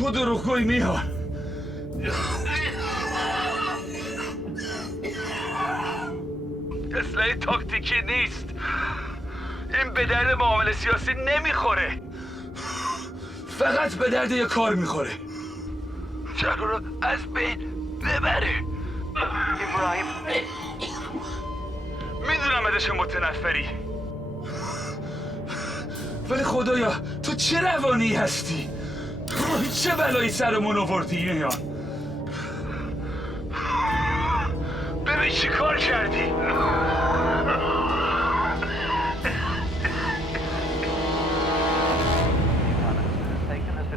تو دروغگویی میهان. اسلحه تاکتیکی نیست. این به درد معامله سیاسی نمیخوره. فقط به درد یه کار میخوره. شهر رو از بین ببره. ابراهیم میدونم ازش متنفری، ولی خدایا تو چه روانی هستی؟ چه بلایی سرمون آوردی میهان؟ ببین چی کار کردی؟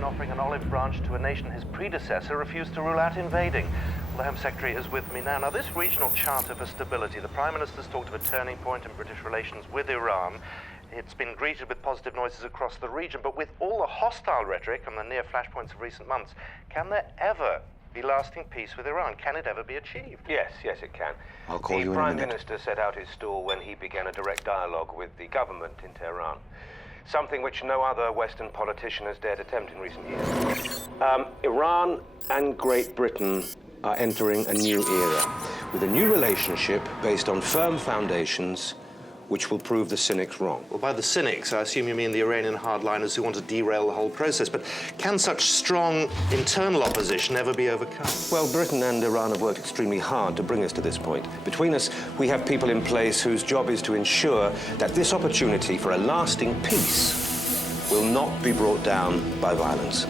offering an olive branch to a nation his predecessor refused to rule out invading. Well, the Home Secretary is with me now. Now, this regional charter for stability, the Prime Minister's talked of a turning point in British relations with Iran. It's been greeted with positive noises across the region, but with all the hostile rhetoric and the near flashpoints of recent months, can there ever be lasting peace with Iran? Can it ever be achieved? Yes, it can. I'll call you in a Prime minute. Minister set out his stall when he began a direct dialogue with the government in Tehran. Something which no other Western politician has dared attempt in recent years. Iran and Great Britain are entering a new era with a new relationship based on firm foundations which will prove the cynics wrong. Well, by the cynics, I assume you mean the Iranian hardliners who want to derail the whole process. But can such strong internal opposition ever be overcome? Well, Britain and Iran have worked extremely hard to bring us to this point. Between us, we have people in place whose job is to ensure that this opportunity for a lasting peace will not be brought down by violence.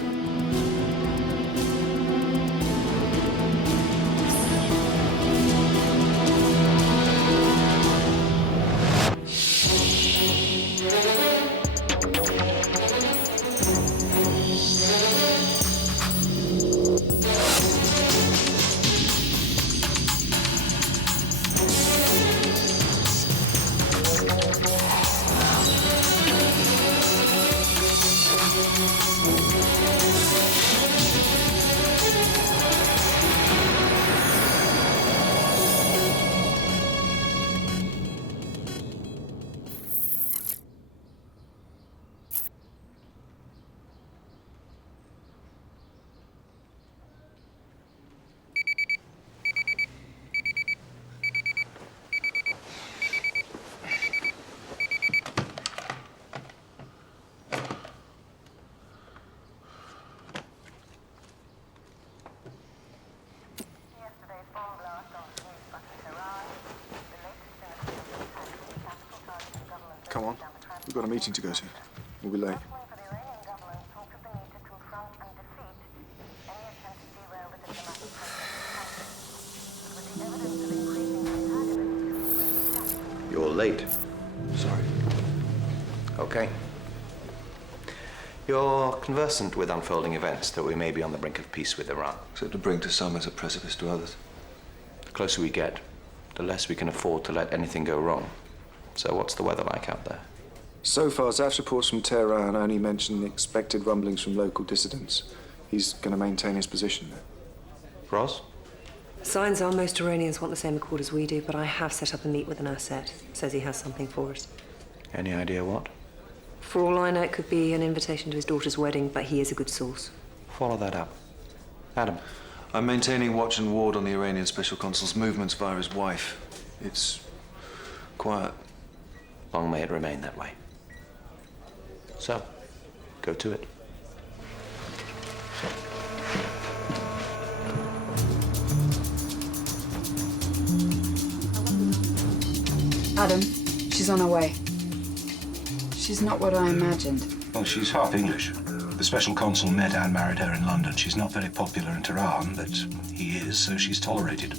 Come on. We've got a meeting to go to. We'll be late. You're late. Sorry. Okay. You're conversant with unfolding events that we may be on the brink of peace with Iran. Except to bring to some as a precipice to others. The closer we get, the less we can afford to let anything go wrong. So what's the weather like out there? So far, Zaf's reports from Tehran only mention expected rumblings from local dissidents. He's going to maintain his position there. Roz? Signs are most Iranians want the same accord as we do, but I have set up a meet with an asset. Says he has something for us. Any idea what? For all I know, it could be an invitation to his daughter's wedding, but he is a good source. Follow that up. Adam? I'm maintaining watch and ward on the Iranian special consul's movements via his wife. It's quiet. Long may it remain that way. So, go to it. Adam, she's on her way. She's not what I imagined. Well, she's half English. The special consul met and married her in London. She's not very popular in Tehran, but he is, so she's tolerated.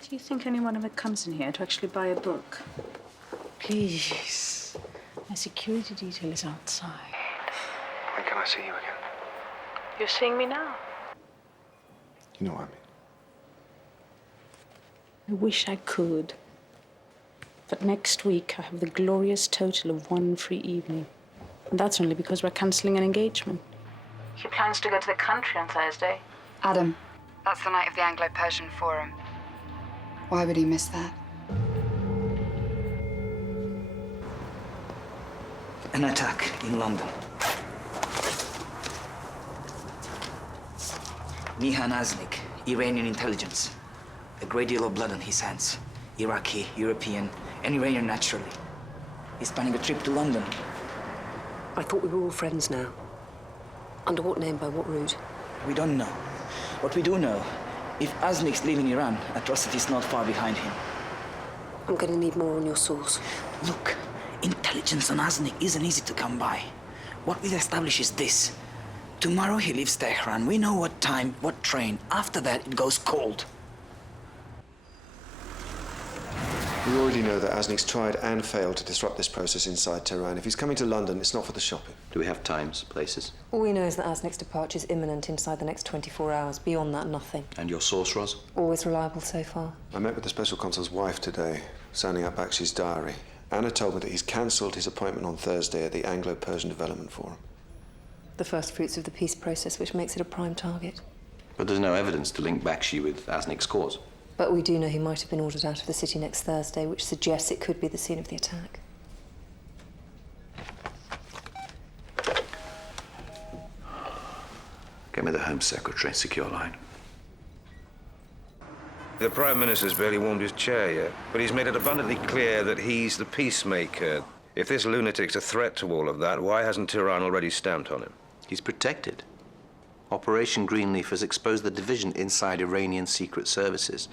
Do you think anyone ever comes in here to actually buy a book? Please. My security detail is outside. When can I see you again? You're seeing me now? You know what I mean. I wish I could. But next week, I have the glorious total of 1 free evening. And that's only because we're cancelling an engagement. He plans to go to the country on Thursday. Adam, that's the night of the Anglo-Persian Forum. Why would he miss that? An attack in London. Nihan Aznik, Iranian intelligence. A great deal of blood on his hands. Iraqi, European, and Iranian naturally. He's planning a trip to London. I thought we were all friends now. Under what name, by what route? We don't know. What we do know, if Aznik's leaving Iran, atrocity's not far behind him. I'm going to need more on your source. Look, intelligence on Aznik isn't easy to come by. What we'll establish is this. Tomorrow he leaves Tehran. We know what time, what train. After that, it goes cold. We already know that Aznik's tried and failed to disrupt this process inside Tehran. If he's coming to London, it's not for the shopping. Do we have times, places? All we know is that Aznik's departure is imminent inside the next 24 hours. Beyond that, nothing. And your source, Roz? Always reliable so far. I met with the special consul's wife today, sounding up Bakshi's diary. Anna told me that he's cancelled his appointment on Thursday at the Anglo-Persian Development Forum. The first fruits of the peace process, which makes it a prime target. But there's no evidence to link Bakshi with Aznik's cause. But we do know he might have been ordered out of the city next Thursday, which suggests it could be the scene of the attack. Get me the Home Secretary, secure line. The Prime Minister's barely warmed his chair yet, but he's made it abundantly clear that he's the peacemaker. If this lunatic's a threat to all of that, why hasn't Tehran already stamped on him? He's protected. Operation Greenleaf has exposed the division inside Iranian secret services.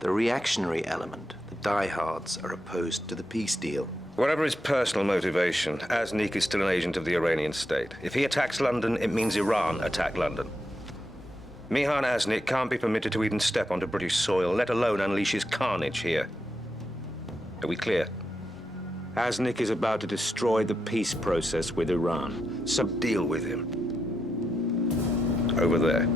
The reactionary element, the diehards, are opposed to the peace deal. Whatever his personal motivation, Aznik is still an agent of the Iranian state. If he attacks London, it means Iran attack London. Mihan Aznik can't be permitted to even step onto British soil, let alone unleash his carnage here. Are we clear? Aznik is about to destroy the peace process with Iran, so deal with him. Over there.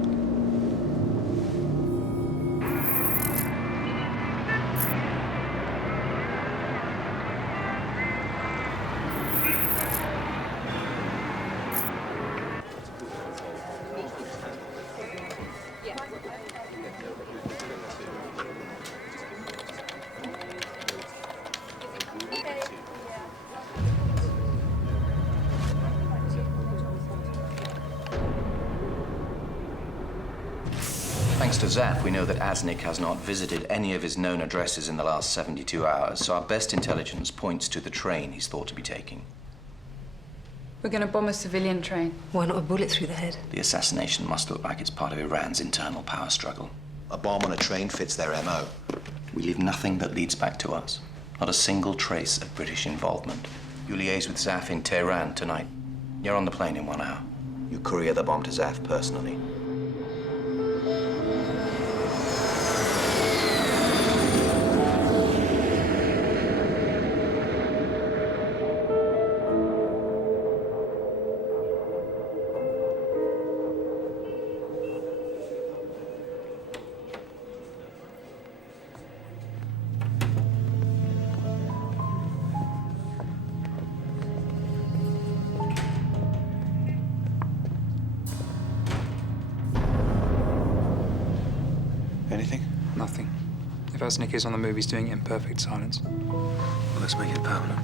Thanks to Zap, we know that Aznik has not visited any of his known addresses in the last 72 hours, so our best intelligence points to the train he's thought to be taking. We're going to bomb a civilian train. Why not a bullet through the head? The assassination must look like it's part of Iran's internal power struggle. A bomb on a train fits their MO. We leave nothing that leads back to us. Not a single trace of British involvement. You liaise with Zaf in Tehran tonight. You're on the plane in 1 hour. You courier the bomb to Zaf personally. Anything? Nothing. If Aznik is on the move, he's doing it in perfect silence. Well, let's make it permanent.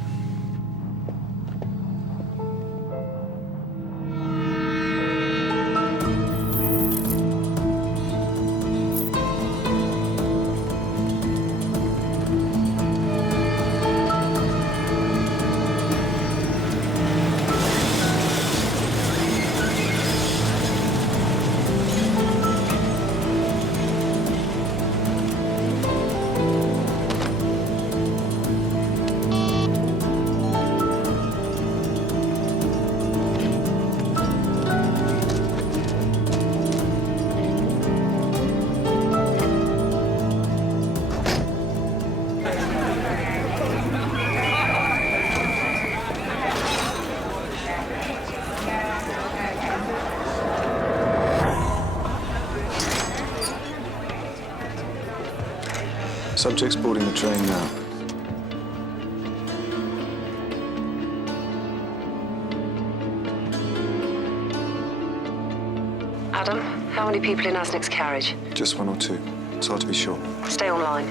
Subjects boarding the train now. many people in Asnick's carriage? Just one or two. It's hard to be sure. Stay online.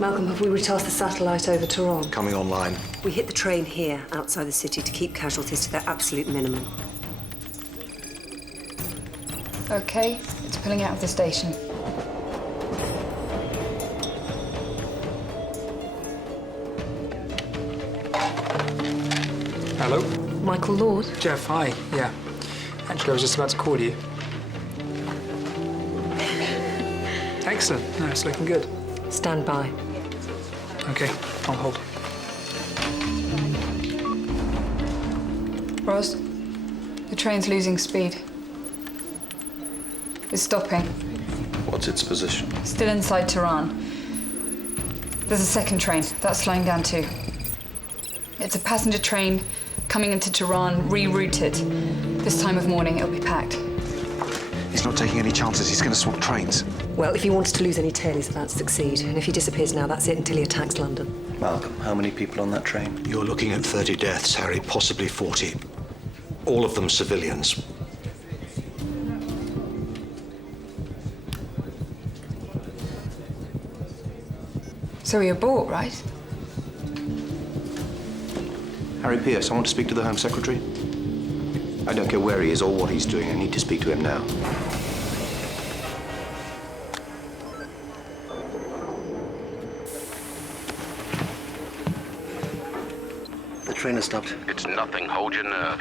Malcolm, have we retasked the satellite over Tehran? Coming online. We hit the train here, outside the city, to keep casualties to their absolute minimum. Okay, it's pulling out of the station. Hello? Michael Lord? Jeff, hi. Yeah. Actually, I was just about to call you. Excellent. No, it's looking good. Stand by. Okay, I'll hold. Roz, the train's losing speed. It's stopping. What's its position? Still inside Tehran. There's a second train. That's slowing down too. It's a passenger train coming into Tehran, rerouted. This time of morning, it'll be packed. He's not taking any chances. He's going to swap trains. Well, if he wants to lose any tail, he's about to succeed. And if he disappears now, that's it until he attacks London. Malcolm, how many people on that train? You're looking at 30 deaths, Harry, possibly 40. All of them civilians. So you're bought, right? Harry Pierce, I want to speak to the Home Secretary. I don't care where he is or what he's doing. I need to speak to him now. The train has stopped. It's nothing. Hold your nerve.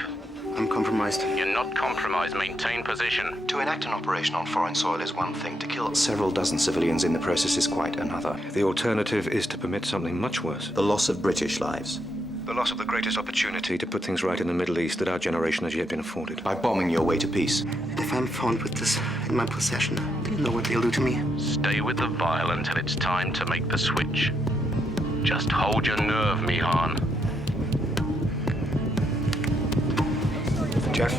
I'm compromised. You're not compromised. Maintain position. To enact an operation on foreign soil is one thing. To kill several dozen civilians in the process is quite another. The alternative is to permit something much worse. The loss of British lives. The loss of the greatest opportunity to put things right in the Middle East that our generation has yet been afforded. By bombing your way to peace. And if I'm found with this in my possession, do you know what they'll do to me? Stay with the vial until it's time to make the switch. Just hold your nerve, Mihan. Jeff?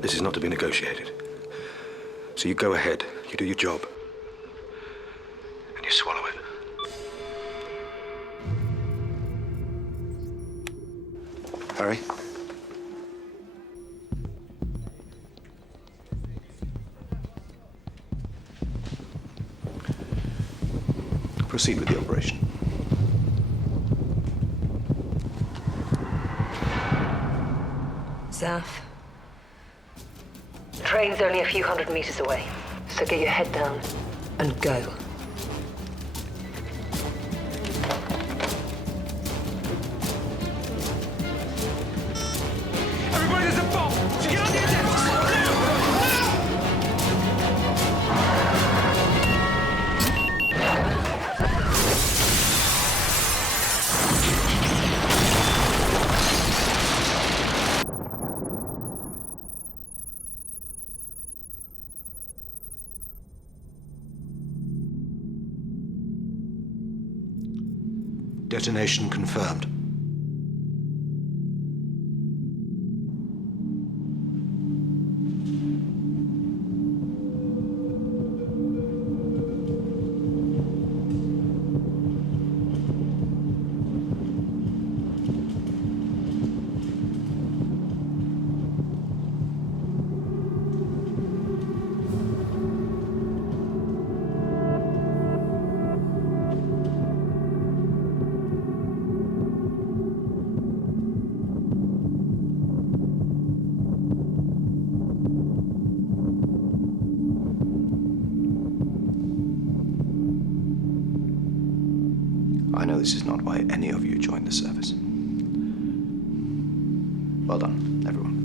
This is not to be negotiated. So you go ahead, you do your job, and you swallow it. Harry? Proceed with the operation. Zaf. The train's only a few hundred meters away, so get your head down and go. Everybody, there's a bomb! So get on your desks! Detonation confirmed. I know this is not why any of you joined the service. Well done, everyone.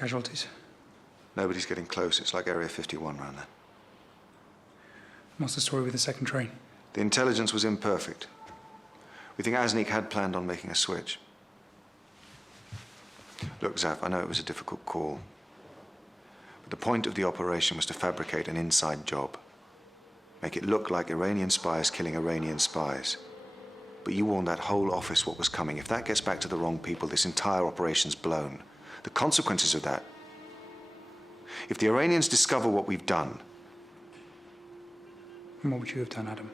Casualties? Nobody's getting close. It's like Area 51 around there. What's the story with the second train? The intelligence was imperfect. We think Asnik had planned on making a switch. Look, Zaf, I know it was a difficult call. But the point of the operation was to fabricate an inside job. Make it look like Iranian spies killing Iranian spies. But you warned that whole office what was coming. If that gets back to the wrong people, this entire operation's blown. The consequences of that. If the Iranians discover what we've done. And what would you have done, Adam?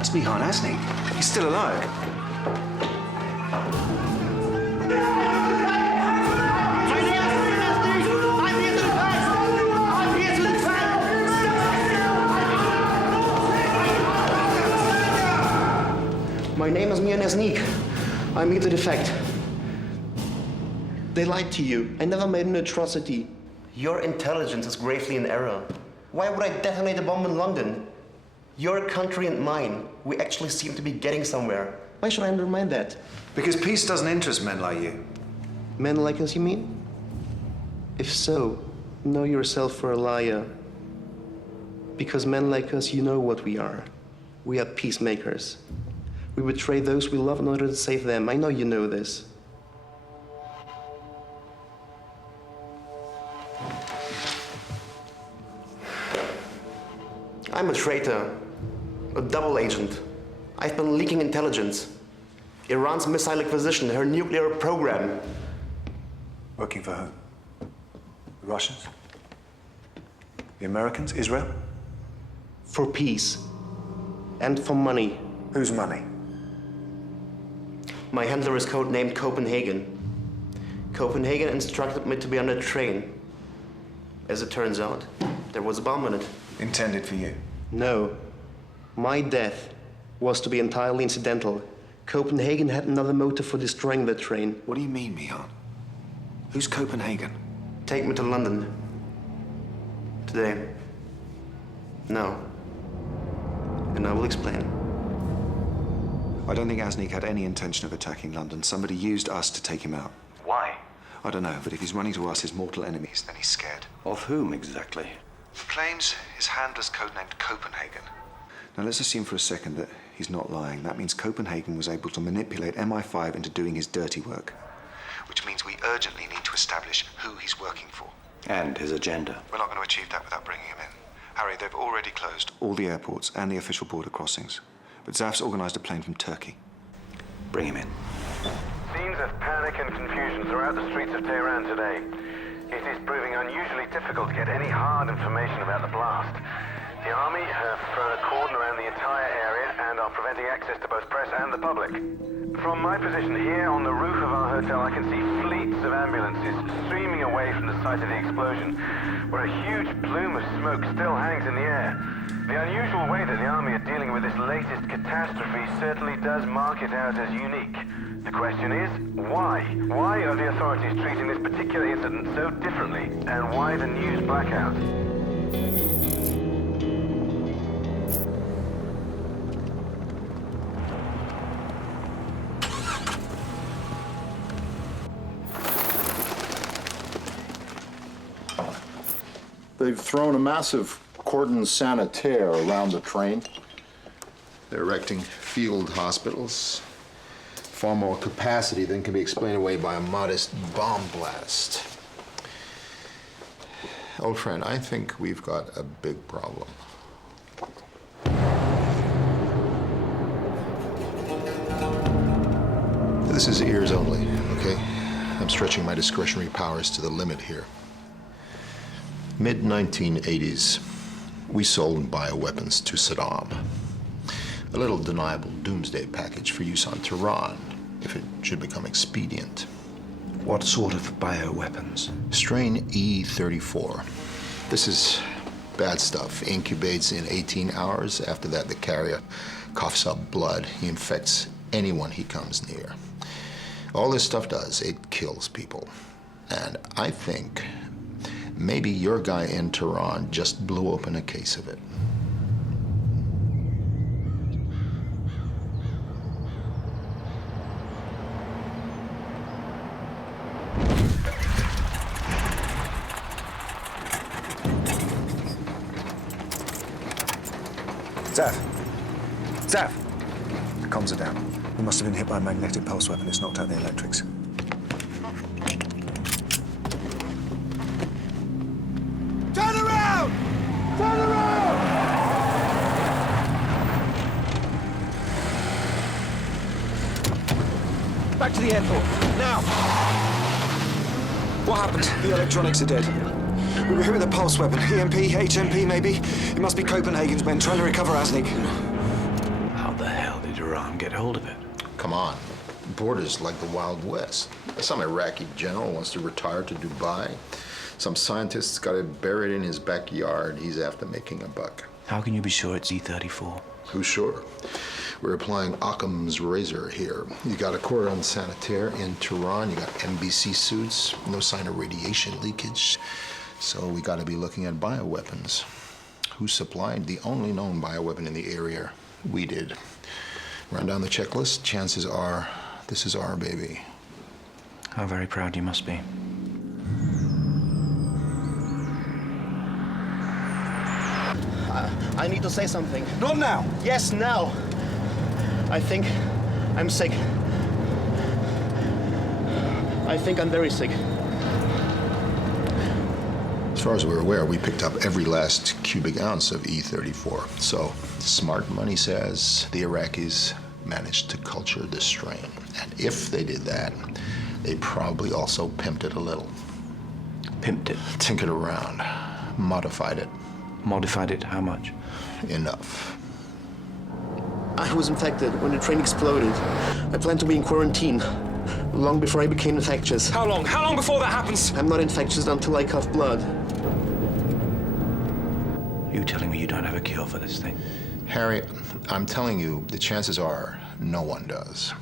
It's Mihan Asnik. He's still alive. My name is Mihan Asnik. I'm here to defect. They lied to you. I never made an atrocity. Your intelligence is gravely in error. Why would I detonate a bomb in London? Your country and mine, we actually seem to be getting somewhere. Why should I undermine that? Because peace doesn't interest men like you. Men like us, you mean? If so, know yourself for a liar. Because men like us, you know what we are. We are peacemakers. We betray those we love in order to save them. I know you know this. I'm a traitor, a double agent. I've been leaking intelligence. Iran's missile acquisition, her nuclear program. Working for whom? The Russians? The Americans? Israel? For peace. And for money. Whose money? My handler is codenamed Copenhagen. Copenhagen instructed me to be on a train. As it turns out, there was a bomb in it. Intended for you? No. My death was to be entirely incidental. Copenhagen had another motive for destroying the train. What do you mean, Mihan? Who's Copenhagen? Take me to London. Today. No. And I will explain. I don't think Asnik had any intention of attacking London. Somebody used us to take him out. Why? I don't know, but if he's running to us, his mortal enemies, then he's scared. Of whom exactly? He claims his handler's codenamed Copenhagen. Now let's assume for a second that he's not lying. That means Copenhagen was able to manipulate MI5 into doing his dirty work. Which means we urgently need to establish who he's working for. And his agenda. We're not going to achieve that without bringing him in. Harry, they've already closed all the airports and the official border crossings. But Zaf's organized a plane from Turkey. Bring him in. Scenes of panic and confusion throughout the streets of Tehran today. It is proving unusually difficult to get any hard information about the blast. The army have thrown a cordon around the entire area and are preventing access to both press and the public. From my position here on the roof of our hotel, I can see fleets of ambulances streaming away from the site of the explosion, where a huge plume of smoke still hangs in the air. The unusual way that the army are dealing with this latest catastrophe certainly does mark it out as unique. The question is, why? Why are the authorities treating this particular incident so differently? And why the news blackout? They've thrown a massive cordon sanitaire around the train. They're erecting field hospitals. Far more capacity than can be explained away by a modest bomb blast. Old friend, I think we've got a big problem. This is ears only, okay? I'm stretching my discretionary powers to the limit here. Mid-1980s, we sold bioweapons to Saddam. A little deniable doomsday package for use on Tehran, if it should become expedient. What sort of bioweapons? Strain E34. This is bad stuff. Incubates in 18 hours. After that, the carrier coughs up blood. He infects anyone he comes near. All this stuff does, it kills people. And I think Maybe your guy in Tehran just blew open a case of it. Zav! The comms are down. We must have been hit by a magnetic pulse weapon. It's knocked out the electrics. Turn around! Turn around! Back to the airport, now! What happened? The electronics are dead. We were hit with a pulse weapon. EMP, HMP, maybe? It must be Copenhagen's men trying to recover Asnik. How the hell did Iran get hold of it? Come on. Borders like the Wild West. Some Iraqi general wants to retire to Dubai. Some scientist's got it buried in his backyard. He's after making a buck. How can you be sure it's E-34? Who's sure? We're applying Occam's razor here. You got a cordon sanitaire in Tehran. You got NBC suits. No sign of radiation leakage. So we got to be looking at bioweapons. Who supplied the only known bioweapon in the area? We did. Run down the checklist. Chances are this is our baby. How very proud you must be. I need to say something. Not now. Yes, now. I think I'm sick. I think I'm very sick. As far as we're aware, we picked up every last cubic ounce of E-34. So, smart money says the Iraqis managed to culture this strain. And if they did that, they probably also pimped it a little. Pimped it? Tinkered around. Modified it. Modified it how much? Enough. I was infected when the train exploded. I planned to be in quarantine long before I became infectious. How long? How long before that happens? I'm not infectious until I cough blood. You telling me you don't have a cure for this thing? Harry, I'm telling you, the chances are no one does.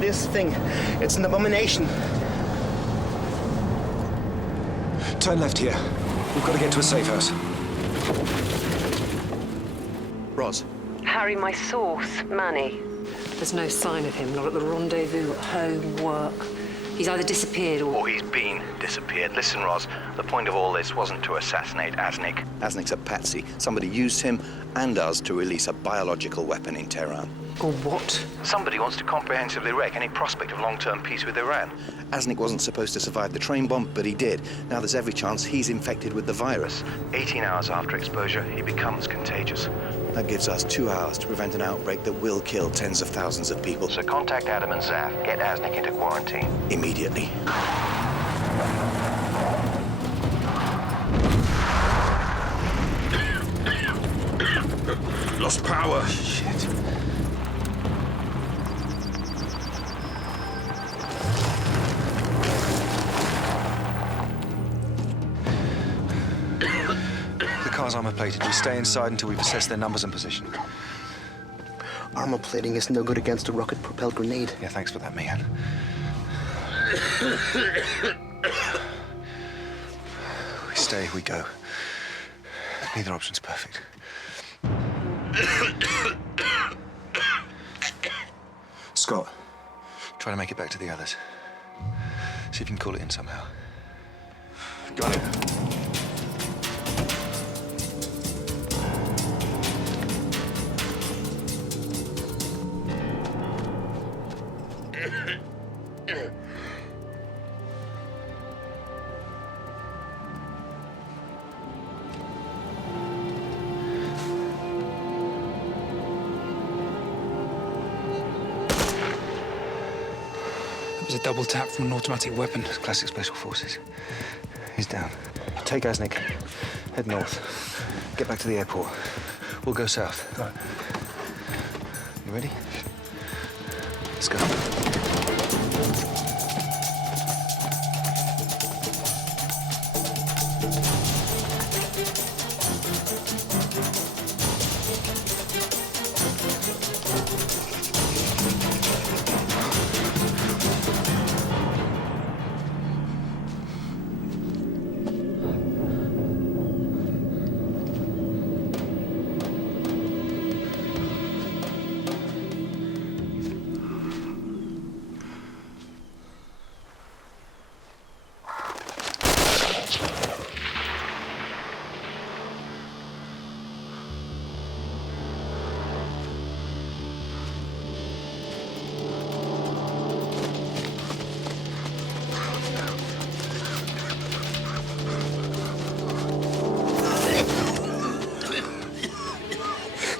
This thing, it's an abomination. Turn left here. We've got to get to a safe house. Roz. Harry, my source, Manny. There's no sign of him, not at the rendezvous, at home, work. He's either disappeared or he's been disappeared. Listen, Roz, the point of all this wasn't to assassinate Asnik. Asnik's a patsy. Somebody used him and us to release a biological weapon in Tehran. Or what? Somebody wants to comprehensively wreck any prospect of long-term peace with Iran. Asnik wasn't supposed to survive the train bomb, but he did. Now there's every chance he's infected with the virus. 18 hours after exposure, he becomes contagious. That gives us 2 hours to prevent an outbreak that will kill tens of thousands of people. So contact Adam and Zaf. Get Asnik into quarantine. Immediately. Lost power. Shit. The car's armor plated. We stay inside until we've assessed their numbers and position. Armor plating is no good against a rocket-propelled grenade. Yeah, thanks for that, man. We stay, we go. Neither option's perfect. Scott, try to make it back to the others. See if you can call it in somehow. Got it. It was a double tap from an automatic weapon. Classic special forces. He's down. Take Asnik. Head north. Get back to the airport. We'll go south. Right. You ready? Let's go.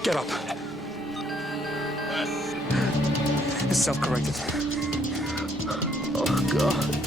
Get up. It's self-corrected. Oh, God.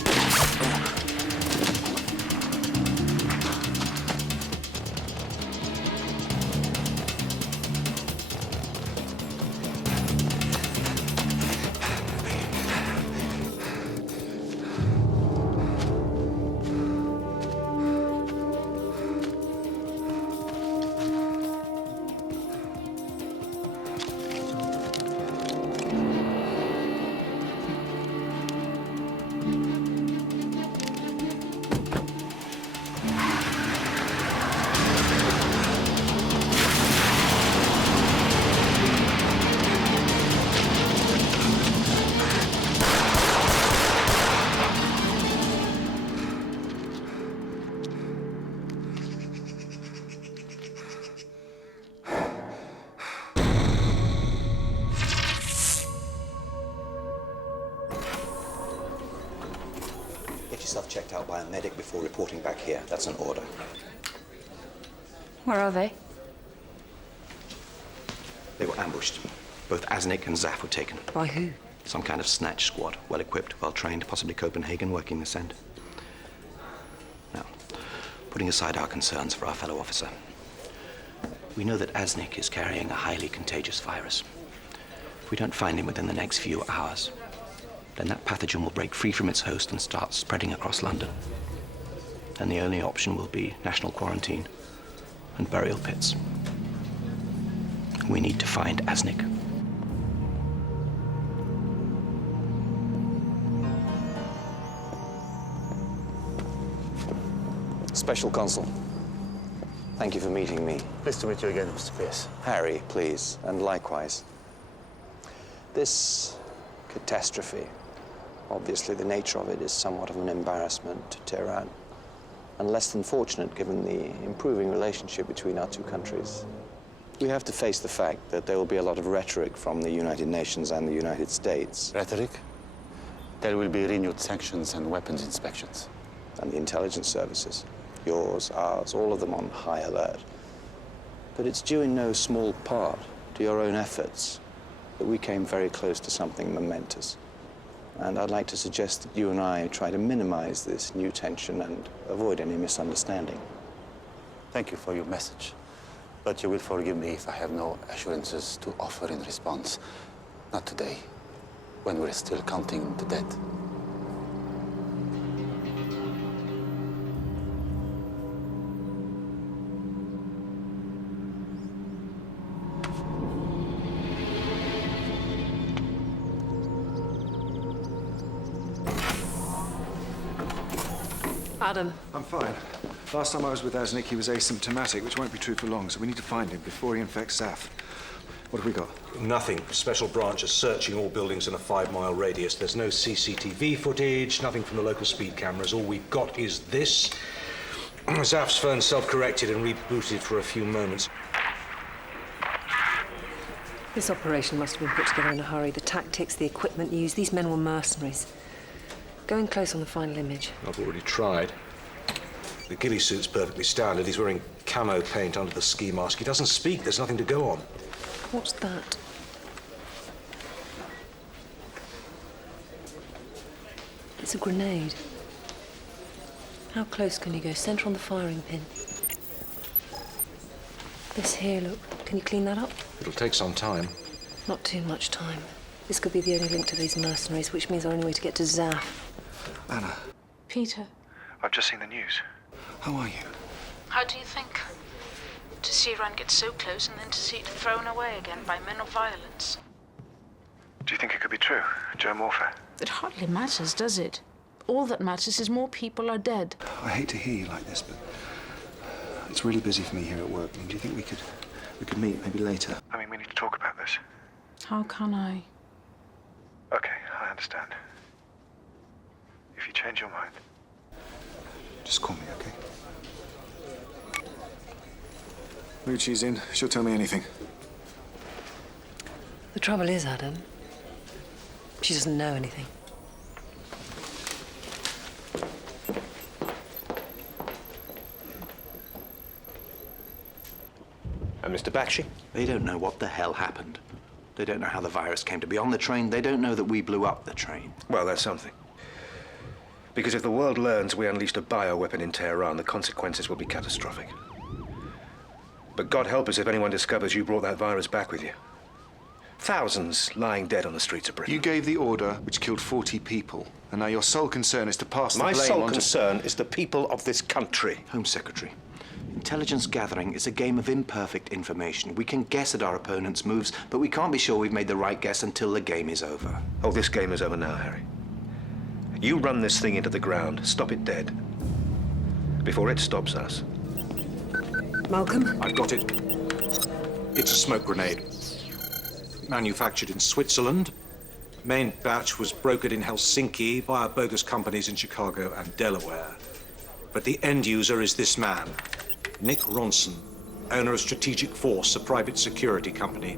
Get yourself checked out by a medic before reporting back here. That's an order. Where are they? They were ambushed. Both Asnik and Zaf were taken. By who? Some kind of snatch squad. Well-equipped, well-trained, possibly Copenhagen, working the scent. Now, putting aside our concerns for our fellow officer, we know that Asnik is carrying a highly contagious virus. If we don't find him within the next few hours, then that pathogen will break free from its host and start spreading across London. And the only option will be national quarantine and burial pits. We need to find Asnik. Special Consul, thank you for meeting me. Pleased to meet you again, Mr. Pierce. Harry, please, and likewise. This catastrophe, obviously the nature of it is somewhat of an embarrassment to Tehran, and less than fortunate given the improving relationship between our two countries. We have to face the fact that there will be a lot of rhetoric from the United Nations and the United States. Rhetoric? There will be renewed sanctions and weapons inspections. And the intelligence services. Yours, ours, all of them on high alert. But it's due in no small part to your own efforts that we came very close to something momentous. And I'd like to suggest that you and I try to minimize this new tension and avoid any misunderstanding. Thank you for your message. But you will forgive me if I have no assurances to offer in response. Not today, when we're still counting the dead. Adam. I'm fine. Last time I was with Asnik, he was asymptomatic, which won't be true for long, so we need to find him before he infects Zaf. What have we got? Nothing. Special branch is searching all buildings in a 5-mile radius. There's no CCTV footage, nothing from the local speed cameras. All we've got is this. Zaf's phone self-corrected and rebooted for a few moments. This operation must have been put together in a hurry. The tactics, the equipment used, these men were mercenaries. Go in close on the final image. I've already tried. The ghillie suit's perfectly standard. He's wearing camo paint under the ski mask. He doesn't speak. There's nothing to go on. What's that? It's a grenade. How close can you go? Centre on the firing pin. This here, look. Can you clean that up? It'll take some time. Not too much time. This could be the only link to these mercenaries, which means our only way to get to Zaf. Anna. Peter. I've just seen the news. How are you? How do you think? To see Iran get so close and then to see it thrown away again by men of violence. Do you think it could be true? Germ warfare? It hardly matters, does it? All that matters is more people are dead. I hate to hear you like this, but it's really busy for me here at work. I mean, do you think we could meet maybe later? I mean, we need to talk about this. How can I? Okay, I understand. If you change your mind, just call me, okay? Moochie's in. She'll tell me anything. The trouble is, Adam, she doesn't know anything. Mr. Bakshi? They don't know what the hell happened. They don't know how the virus came to be on the train. They don't know that we blew up the train. Well, that's something. Because if the world learns we unleashed a bioweapon in Tehran, the consequences will be catastrophic. But God help us if anyone discovers you brought that virus back with you. Thousands lying dead on the streets of Britain. You gave the order which killed 40 people, and now your sole concern is to pass the blame on to... My sole concern is the people of this country. Home Secretary, intelligence gathering is a game of imperfect information. We can guess at our opponent's moves, but we can't be sure we've made the right guess until the game is over. Oh, this game is over now, Harry. You run this thing into the ground, stop it dead, before it stops us. Malcolm? I've got it. It's a smoke grenade. Manufactured in Switzerland. Main batch was brokered in Helsinki via bogus companies in Chicago and Delaware. But the end user is this man, Nick Ronson, owner of Strategic Force, a private security company.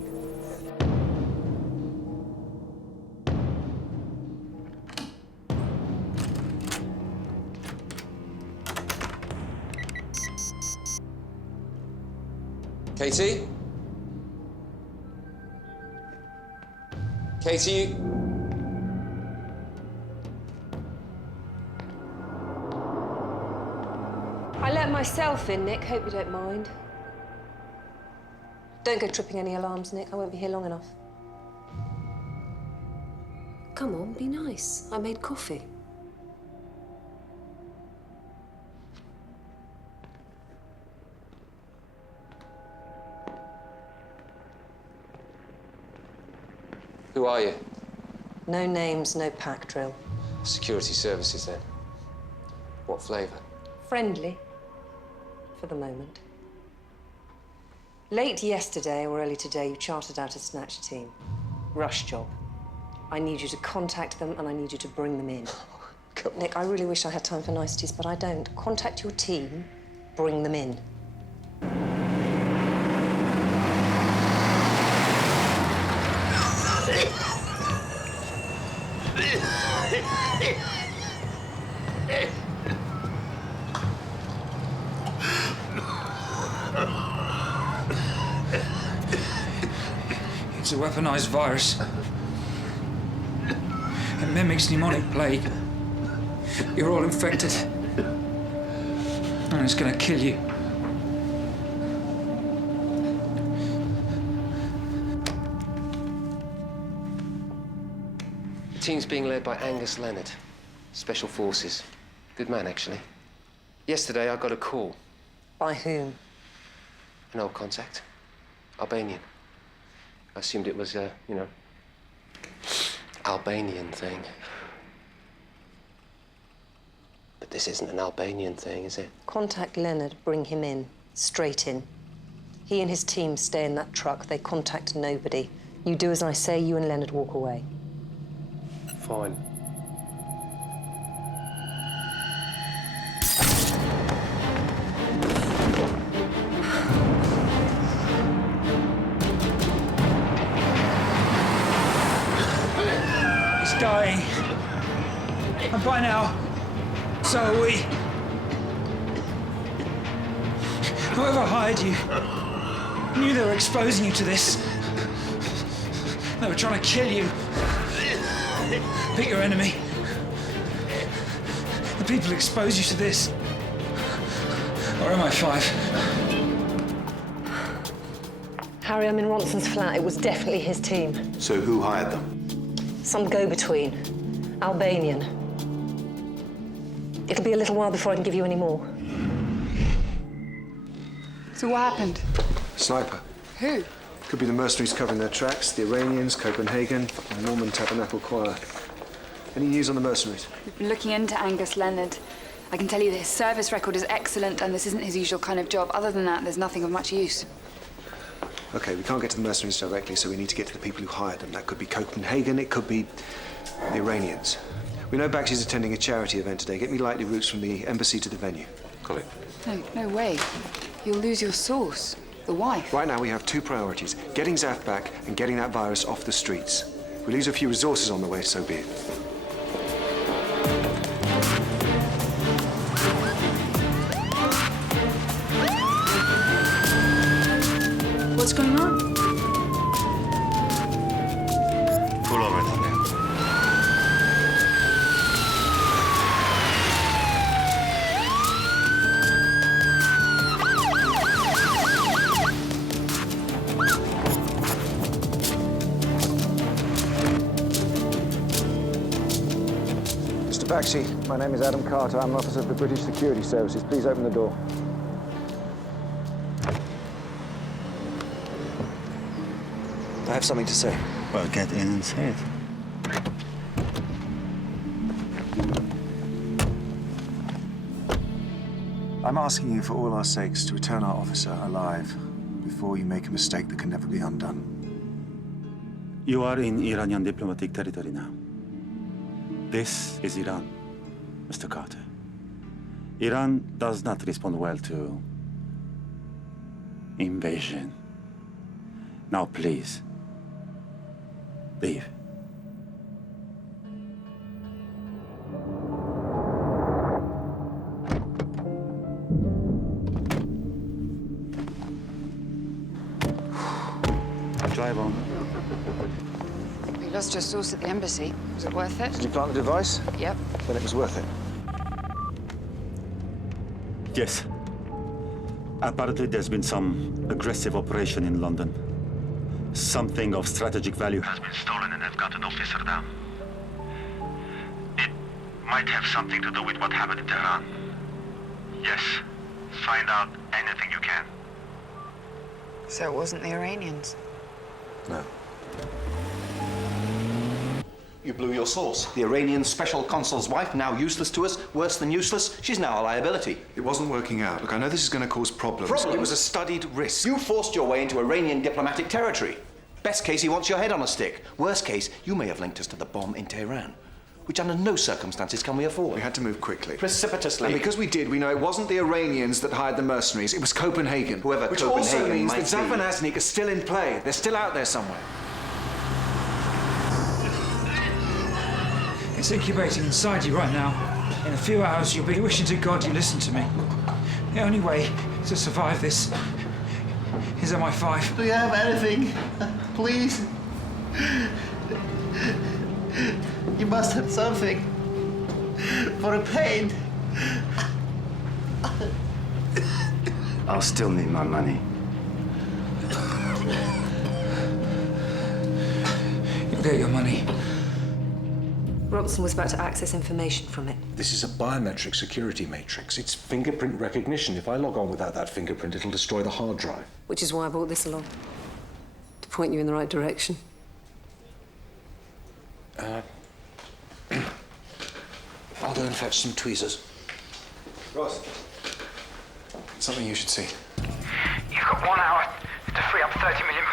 Katie? Katie? I let myself in, Nick. Hope you don't mind. Don't go tripping any alarms, Nick. I won't be here long enough. Come on, be nice. I made coffee. Who are you? No names, no pack drill. Security services, then. What flavour? Friendly, for the moment. Late yesterday or early today, you chartered out a snatch team. Rush job. I need you to contact them and I need you to bring them in. Nick, I really wish I had time for niceties, but I don't. Contact your team, bring them in. It's a weaponized virus. It mimics pneumonic plague. You're all infected. And it's gonna kill you. The team's being led by Angus Leonard, Special Forces. Good man, actually. Yesterday, I got a call. By whom? An old contact. Albanian. I assumed it was a, Albanian thing. But this isn't an Albanian thing, is it? Contact Leonard, bring him in. Straight in. He and his team stay in that truck. They contact nobody. You do as I say, you and Leonard walk away. Fine. He's dying. And by now, so are we. Whoever hired you knew they were exposing you to this. They were trying to kill you. Pick your enemy. The people expose you to this. Or MI5. Harry, I'm in Ronson's flat. It was definitely his team. So who hired them? Some go-between. Albanian. It'll be a little while before I can give you any more. So what happened? Sniper. Who? Could be the mercenaries covering their tracks, the Iranians, Copenhagen, and Norman Tabernacle Choir. Any news on the mercenaries? We've been looking into Angus Leonard. I can tell you that his service record is excellent and this isn't his usual kind of job. Other than that, there's nothing of much use. Okay, we can't get to the mercenaries directly, so we need to get to the people who hired them. That could be Copenhagen, it could be the Iranians. We know Bakshi's attending a charity event today. Get me likely routes from the embassy to the venue. Got it. No way. You'll lose your source. The wife. Right now we have two priorities. Getting Zaf back and getting that virus off the streets. We lose a few resources on the way, so be it. What's going on? Pull over, Tadeo. Mr. Bakshi, my name is Adam Carter. I'm an officer of the British Security Services. Please open the door. I have something to say. Well, get in and say it. I'm asking you for all our sakes to return our officer alive before you make a mistake that can never be undone. You are in Iranian diplomatic territory now. This is Iran, Mr. Carter. Iran does not respond well to invasion. Now, please, leave. Drive on. We lost your source at the embassy. Was it worth it? Did you plant the device? Yep. Then it was worth it. Yes. Apparently, there's been some aggressive operation in London. Something of strategic value has been stolen and they've got an officer down. It might have something to do with what happened in Tehran. Yes. Find out anything you can. So it wasn't the Iranians? No. You blew your source. The Iranian special consul's wife, now useless to us, worse than useless. She's now a liability. It wasn't working out. Look, I know this is going to cause problems. Problems? It was a studied risk. You forced your way into Iranian diplomatic territory. Best case, he wants your head on a stick. Worst case, you may have linked us to the bomb in Tehran, which under no circumstances can we afford. We had to move quickly. Precipitously. And because we did, we know it wasn't the Iranians that hired the mercenaries. It was Copenhagen. Whoever which Copenhagen also means might that Zaf be. and Asnik are still in play. They're still out there somewhere. It's incubating inside you right now. In a few hours, you'll be wishing to God you listened to me. The only way to survive this is MI5. Do you have anything? Please? You must have something. For a pain. I'll still need my money. You'll get your money. Robson was about to access information from it. This is a biometric security matrix. It's fingerprint recognition. If I log on without that fingerprint, it'll destroy the hard drive. Which is why I brought this along. To point you in the right direction. I'll go and fetch some tweezers. Ross, something you should see. You've got 1 hour to free up £30 million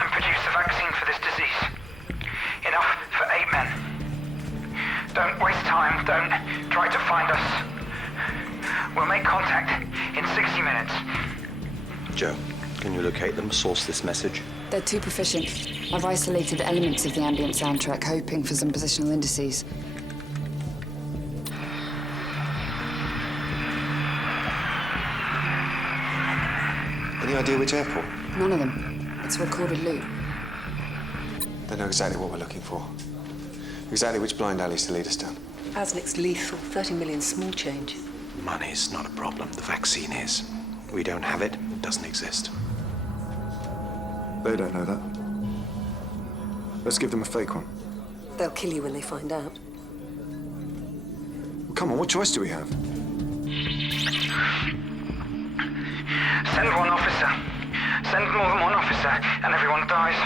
and produce a vaccine for this disease. Enough for 8 men. Don't waste time. Don't try to find us. We'll make contact in 60 minutes. Joe, can you locate them, source this message? They're too proficient. I've isolated elements of the ambient soundtrack, hoping for some positional indices. Any idea which airport? None of them. It's a recorded loop. They know exactly what we're looking for. Exactly which blind alleys to lead us down. Asnik's lethal. 30 million, small change. Money's not a problem. The vaccine is. We don't have it. It doesn't exist. They don't know that. Let's give them a fake one. They'll kill you when they find out. Well, come on, what choice do we have? Send one officer. Send more than one officer, and everyone dies.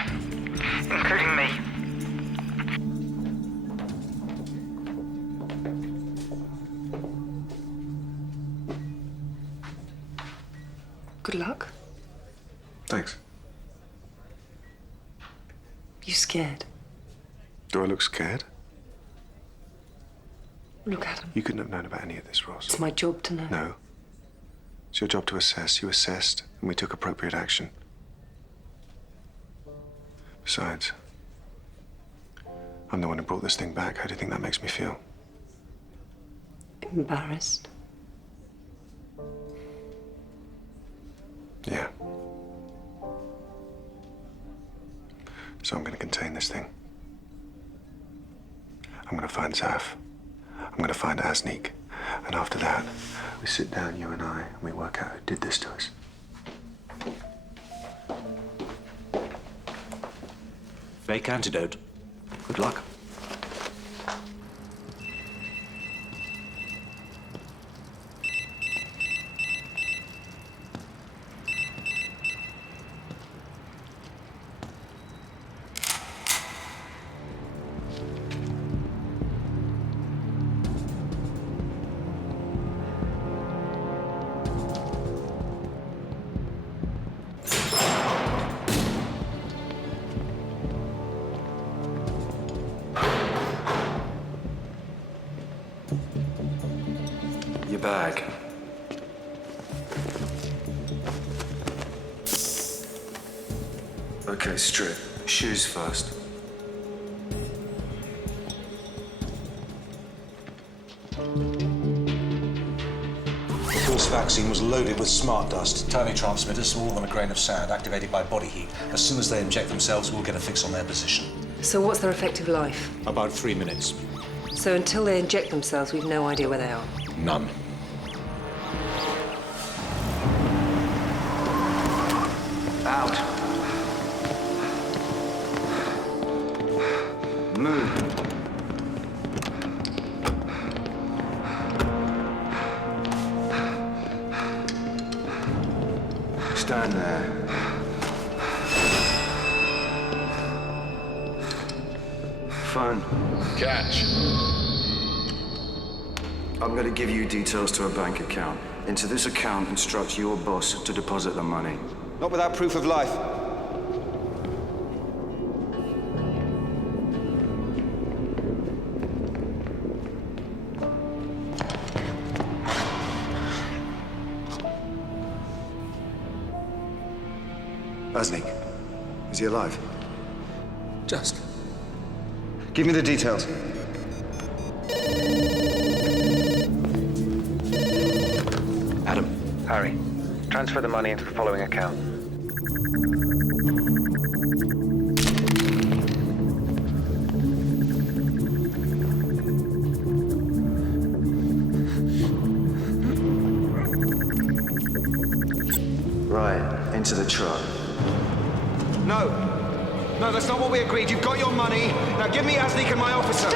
Including me. Good luck. Thanks. You scared? Do I look scared? Look at him. You couldn't have known about any of this, Ross. It's my job to know. No. It's your job to assess. You assessed, and we took appropriate action. Besides, I'm the one who brought this thing back. How do you think that makes me feel? Embarrassed. Yeah. So I'm going to contain this thing. I'm going to find Zaf. I'm going to find Asnik. And after that, we sit down, you and I, and we work out who did this to us. Fake Antidote. Good luck. Your bag. Okay, strip. Shoes first. The Pulse vaccine was loaded with smart dust, tiny transmitters smaller than a grain of sand, activated by body heat. As soon as they inject themselves, we'll get a fix on their position. So what's their effective life? About 3 minutes. So until they inject themselves, we've no idea where they are? None. Out. Move. Stand there. Phone. Catch. I'm going to give you details to a bank account. Into this account, instruct your boss to deposit the money. Not without proof of life. Asnik, is he alive? Just. Give me the details. Adam. Harry. Transfer the money into the following account. Right, into the truck. No. No, that's not what we agreed. You've got your money. Now give me Asnik and my officer.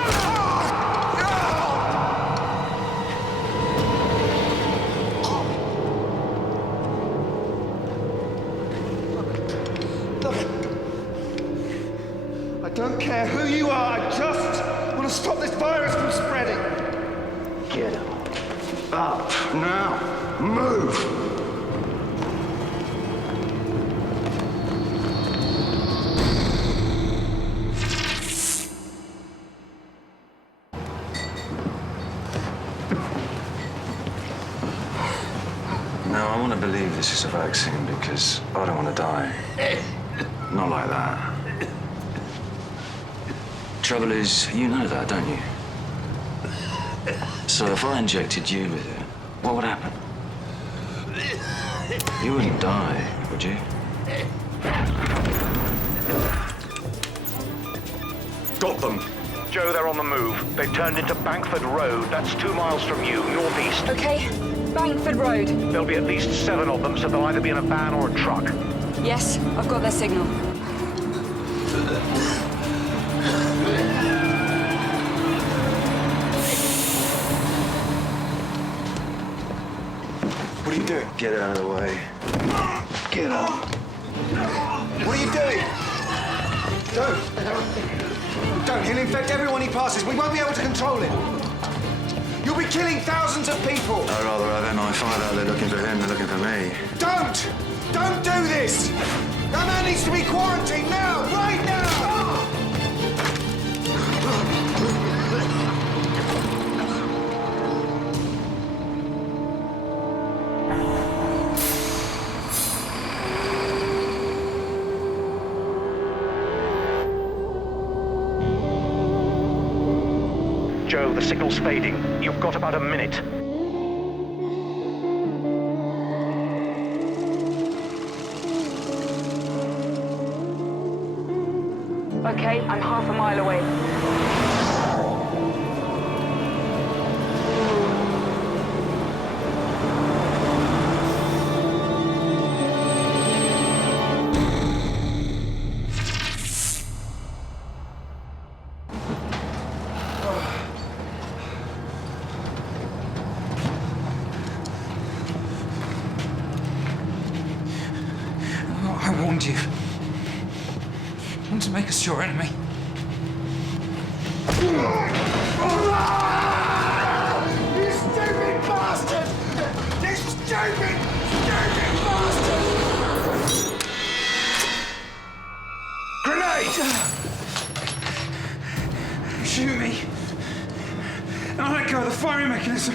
I don't care who you are, I just want to stop this virus from spreading. Get up now. Move. Now, I want to believe this is a vaccine because I don't want to die. Not like that. Trouble is, you know that, don't you? So if I injected you with it, what would happen? You wouldn't die, would you? Got them. Joe, they're on the move. They've turned into Bankford Road. That's 2 miles from you, northeast. Okay, Bankford Road. There'll be at least 7 of them, so they'll either be in a van or a truck. Yes, I've got their signal. What are you doing? Get out of the way. Get up. What are you doing? Don't. He'll infect everyone he passes. We won't be able to control him. You'll be killing thousands of people. I'd rather have MI5 out there looking for him than looking for me. Don't! Don't do this! That man needs to be quarantined now! Right now! Joe, the signal's fading. You've got about a minute. Okay, I'm half a mile away. I warned you. I want to make us your enemy. You stupid bastard! You stupid bastard! Grenade! Shoot me. And I'll let go of the firing mechanism.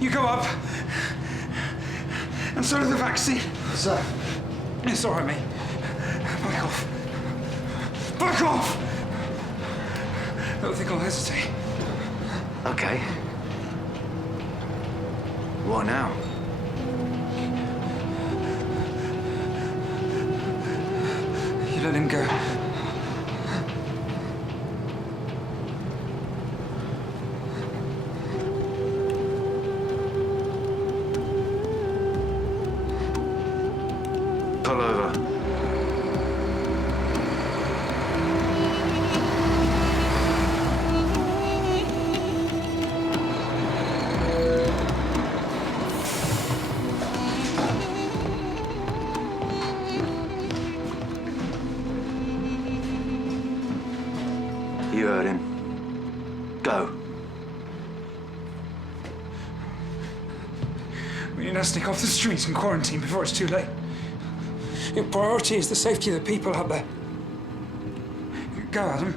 You go up. And so does the vaccine. Sir. It's all right, mate. Back off. Back off! I don't think I'll hesitate. Okay. What now? You let him go. Pull over. You heard him. Go. We need to sneak off the streets and quarantine before it's too late. Your priority is the safety of the people out there. Go, Adam.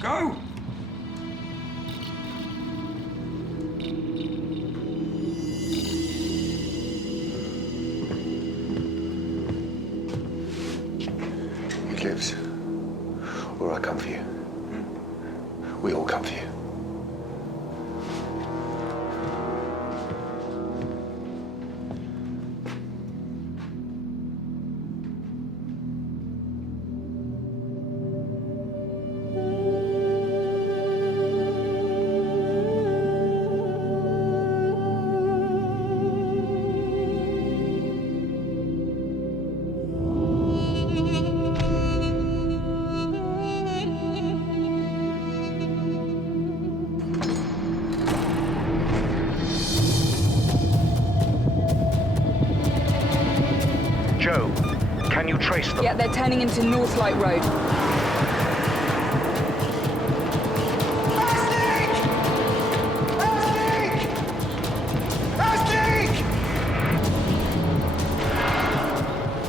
Go! He lives. Or I come for you. We all come for you. Joe, can you trace them? Yeah, they're turning into North Light Road.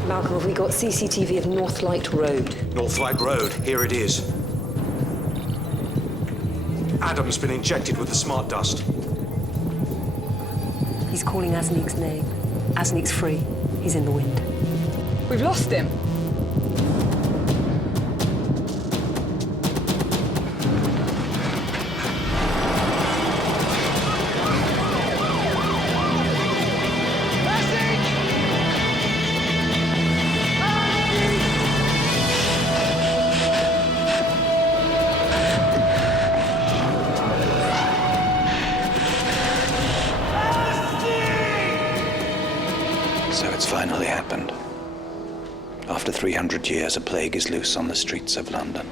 Malcolm, have we got CCTV of North Light Road? North Light Road, here it is. Adam's been injected with the smart dust. He's calling Asnik's name. Asnik's free. He's in the wind. We've lost him. So it's finally happened. After 300 years, a plague is loose on the streets of London.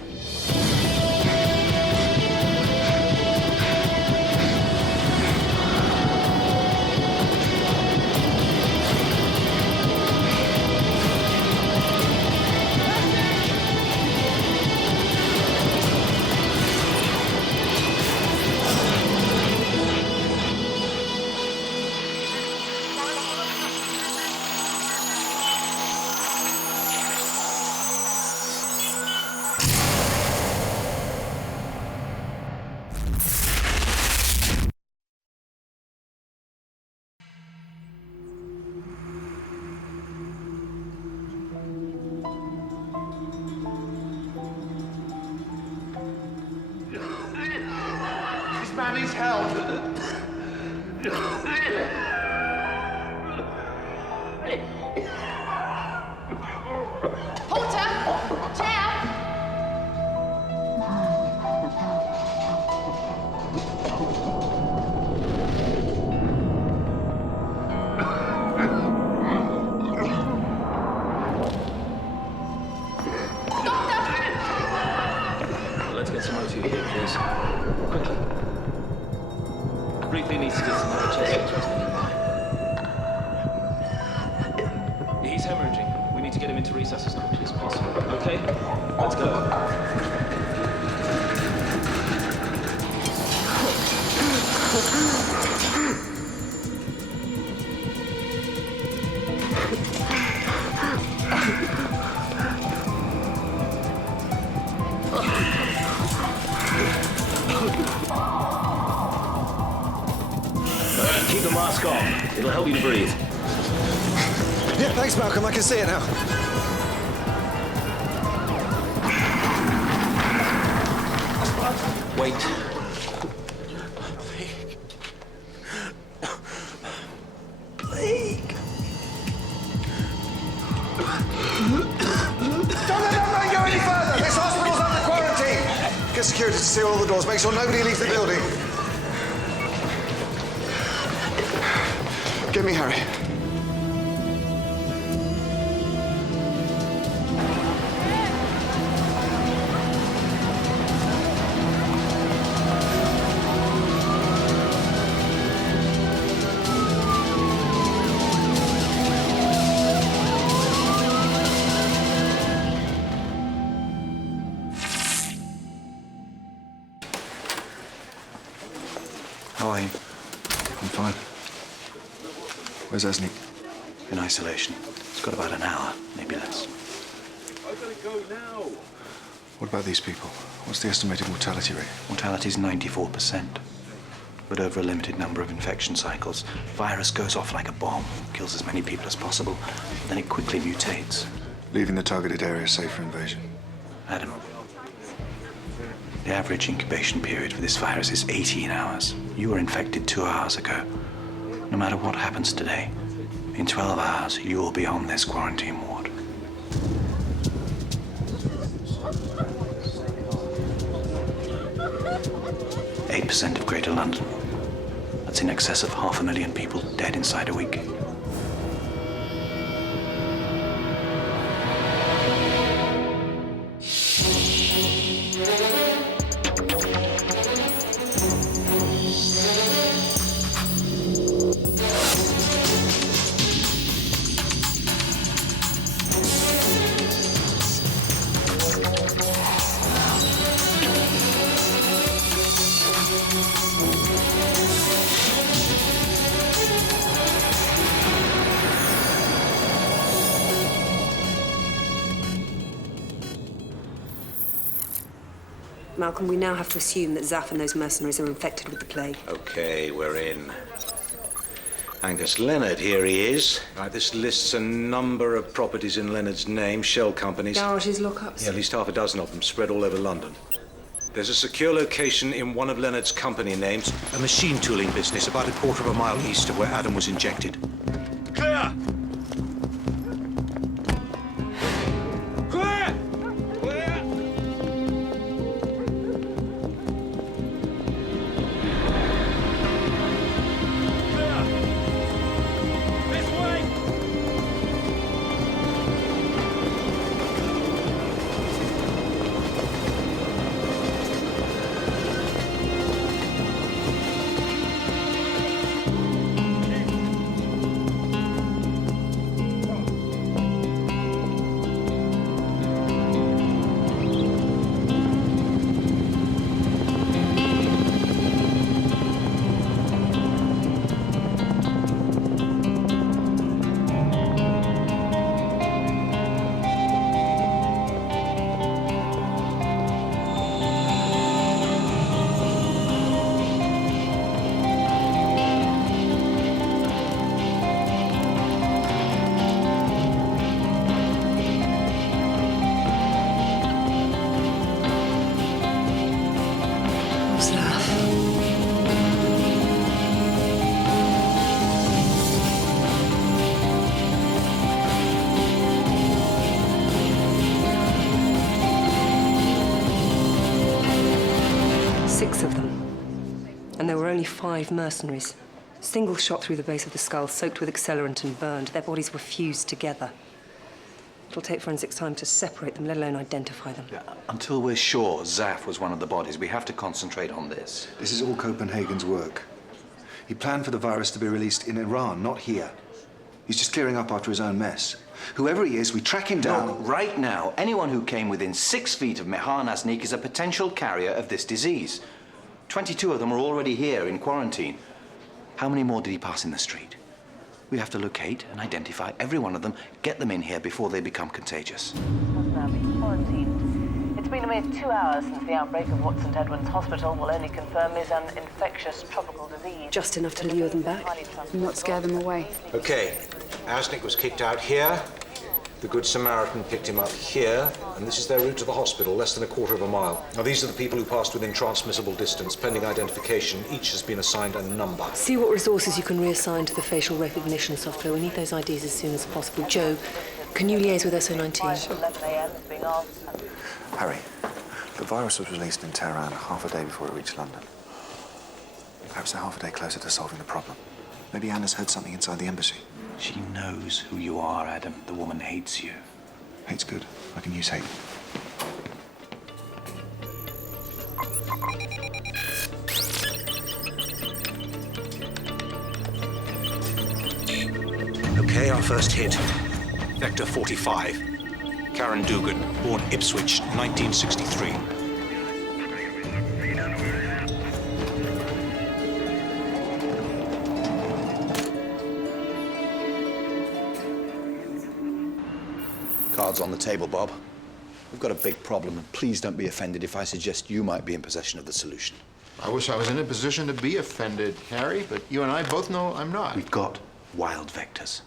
get him into recess as quickly as possible. Okay? Let's go. Keep the mask on. It'll help you to breathe. Yeah, thanks, Malcolm. I can see it now. Wait. Don't let that man go any further! This hospital's under quarantine! Get security to seal all the doors. Make sure nobody leaves the building. Get me Harry. How are you? I'm fine. Where's Esnik? In isolation. It's got about an hour, maybe less. I've got to go now. What about these people? What's the estimated mortality rate? Mortality's 94%. But over a limited number of infection cycles, virus goes off like a bomb, kills as many people as possible, then it quickly mutates. Leaving the targeted area safe for invasion. Adam, the average incubation period for this virus is 18 hours. You were infected 2 hours ago. No matter what happens today, in 12 hours, you'll be on this quarantine ward. % of Greater London. That's in excess of 500,000 people dead inside a week. Malcolm, we now have to assume that Zaf and those mercenaries are infected with the plague. Okay, we're in. Angus Leonard, here he is. Right, this lists a number of properties in Leonard's name, shell companies. Garages, lockups? Yeah, at least half a dozen of them spread all over London. There's a secure location in one of Leonard's company names, a machine tooling business about a quarter of a mile east of where Adam was injected. Clear! Clear! Clear! This way! There were only 5 mercenaries. Single shot through the base of the skull, soaked with accelerant and burned. Their bodies were fused together. It'll take forensics time to separate them, let alone identify them. Yeah, until we're sure Zaf was one of the bodies, we have to concentrate on this. This is all Copenhagen's work. He planned for the virus to be released in Iran, not here. He's just clearing up after his own mess. Whoever he is, we track him down. No, right now, anyone who came within 6 feet of Mihar Naznik is a potential carrier of this disease. 22 of them are already here in quarantine. How many more did he pass in the street? We have to locate and identify every one of them, get them in here before they become contagious. It's been a mere 2 hours since the outbreak of what St. Edward's Hospital will only confirm is an infectious tropical disease. Just enough to lure them back. And not scare them away. Okay, Asnik was kicked out here. The Good Samaritan picked him up here, and this is their route to the hospital, less than a quarter of a mile. Now, these are the people who passed within transmissible distance. Pending identification, each has been assigned a number. See what resources you can reassign to the facial recognition software. We need those IDs as soon as possible. Joe, can you liaise with SO19? Harry, the virus was released in Tehran half a day before it reached London. Perhaps they're half a day closer to solving the problem. Maybe Anna's heard something inside the embassy. She knows who you are, Adam. The woman hates you. Hate's good. I can use hate. Okay, our first hit. Vector 45. Karen Dugan, born Ipswich, 1963. Cards on the table, Bob. We've got a big problem, and please don't be offended if I suggest you might be in possession of the solution. I wish I was in a position to be offended, Harry, but you and I both know I'm not. We've got wild vectors.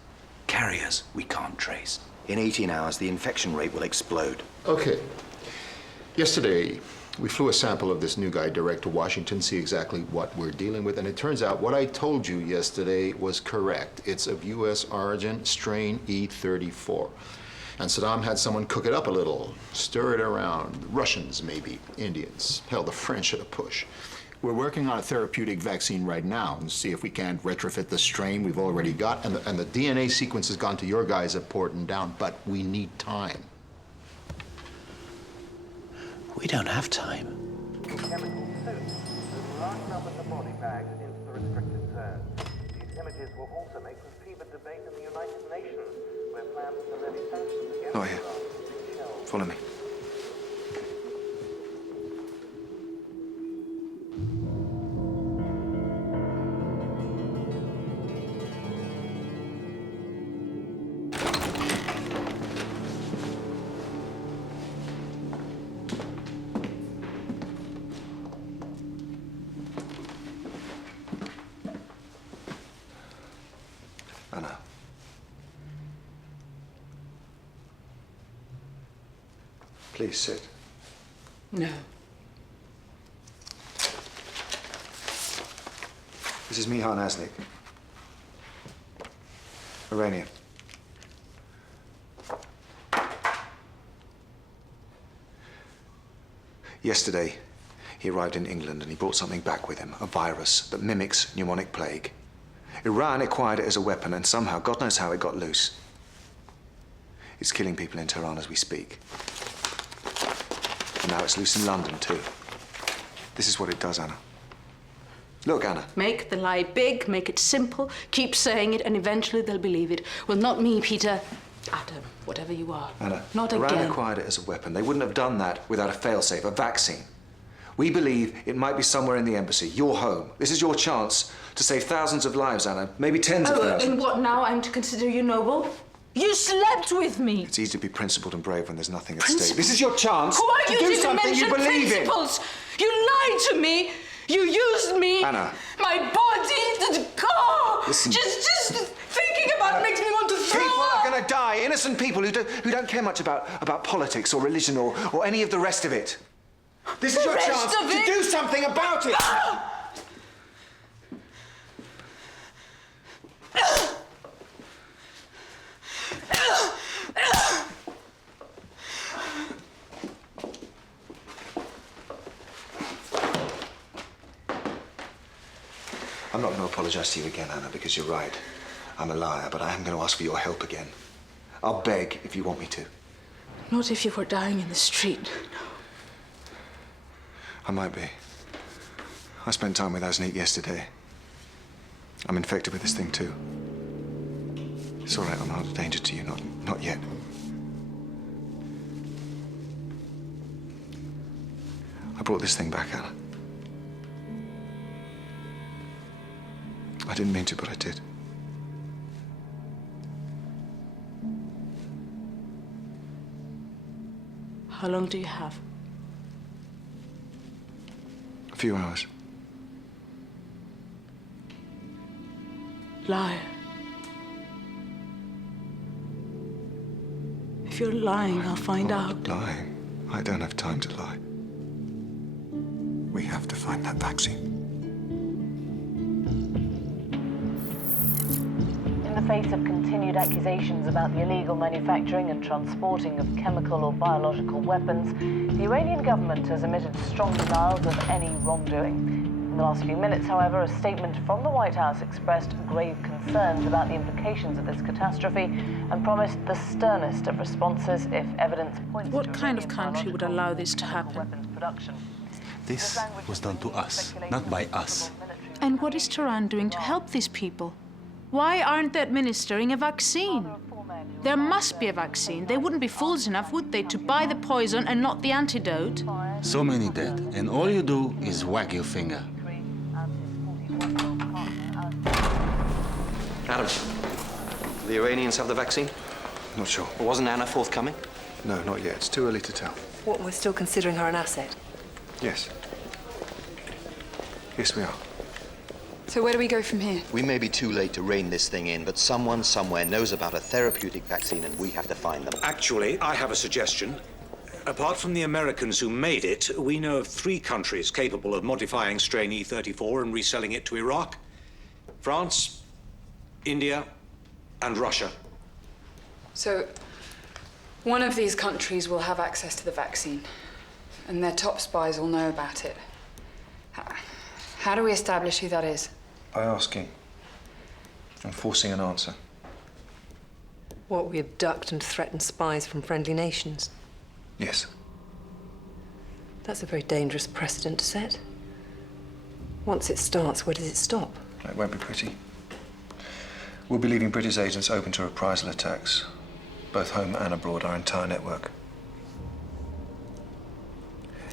Carriers we can't trace. In 18 hours, the infection rate will explode. Okay. Yesterday, we flew a sample of this new guy direct to Washington, see exactly what we're dealing with, and it turns out what I told you yesterday was correct. It's of U.S. origin, strain E34. And Saddam had someone cook it up a little, stir it around. Russians, maybe, Indians, hell, the French at a push. We're working on a therapeutic vaccine right now and see if we can't retrofit the strain we've already got. And the DNA sequence has gone to your guys at Porton Down, but we need time. We don't have time. Chemical suits with large numbers of body bags into the restricted zone. These images will also make for fevered debate in the United Nations, where plans to levy sanctions against Not here. Follow me. Anna. Please sit. No. This is Mihar Naznik. Iranian. Yesterday, he arrived in England and he brought something back with him, a virus that mimics pneumonic plague. Iran acquired it as a weapon and somehow, God knows how it got loose. It's killing people in Tehran as we speak. And now it's loose in London, too. This is what it does, Anna. Look, Anna. Make the lie big, make it simple, keep saying it, and eventually they'll believe it. Well, not me, Peter. Adam, whatever you are. Anna, not Iran again. acquired it as a weapon. They wouldn't have done that without a failsafe, a vaccine. We believe it might be somewhere in the embassy, your home. This is your chance to save thousands of lives, Anna. Maybe tens of thousands. And what now? I'm to consider you noble? You slept with me. It's easy to be principled and brave when there's nothing at stake. This is your chance Who are to you do to something you mention believe principles? You lied to me. You used me. Anna. My body. Oh, Listen. Just thinking about it makes me want to throw People up. are going to die. Innocent people who don't care much about politics or religion or any of the rest of it. This is your chance to do something about it. I'm not going to apologize to you again, Anna, because you're right. I'm a liar, but I am going to ask for your help again. I'll beg if you want me to. Not if you were dying in the street. I might be. I spent time with Asnik yesterday. I'm infected with this thing, too. It's all right, I'm not a danger to you, not yet. I brought this thing back, Anna. I didn't mean to, but I did. How long do you have? A few hours. Liar. If you're lying, I'll find out. Lying? I don't have time to lie. We have to find that vaccine. In the face of continued accusations about the illegal manufacturing and transporting of chemical or biological weapons, the Iranian government has emitted strong denials of any wrongdoing. In the last few minutes, however, a statement from the White House expressed grave concerns about the implications of this catastrophe and promised the sternest of responses if evidence points to What kind of country would allow this to happen? This was done to us, not by us. And what is Tehran doing to help these people? Why aren't they administering a vaccine? There must be a vaccine. They wouldn't be fools enough, would they, to buy the poison and not the antidote? So many dead, and all you do is wag your finger. Adam, the Iranians have the vaccine? Not sure. Wasn't Anna forthcoming? No, not yet. It's too early to tell. What, we're still considering her an asset? Yes. Yes, we are. So where do we go from here? We may be too late to rein this thing in, but someone somewhere knows about a therapeutic vaccine and we have to find them. Actually, I have a suggestion. Apart from the Americans who made it, we know of 3 countries capable of modifying strain E34 and reselling it to Iraq. France, India, and Russia. So, one of these countries will have access to the vaccine, and their top spies will know about it. How do we establish who that is? By asking. And forcing an answer. What, we abduct and threaten spies from friendly nations? Yes. That's a very dangerous precedent to set. Once it starts, where does it stop? It won't be pretty. We'll be leaving British agents open to reprisal attacks, both home and abroad, our entire network.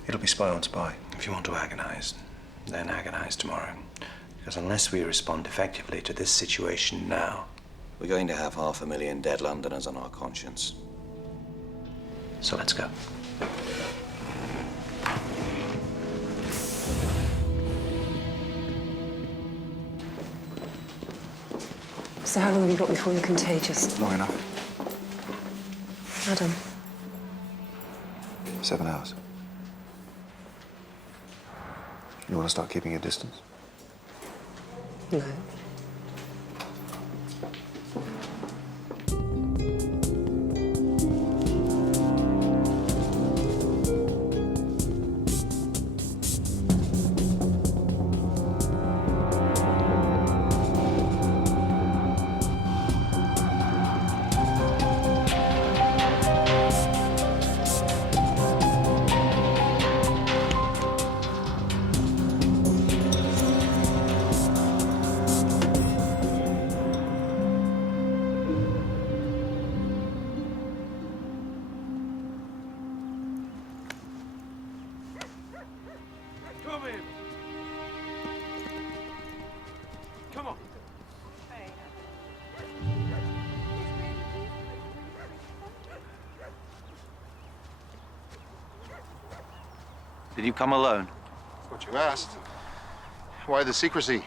It'll be spy on spy. If you want to agonize, then agonize tomorrow. Because unless we respond effectively to this situation now, we're going to have 500,000 dead Londoners on our conscience. So let's go. So how long have you got before you're contagious? Long enough. Adam. 7 hours. You want to start keeping your distance? No. Did you come alone? That's what you asked. Why the secrecy?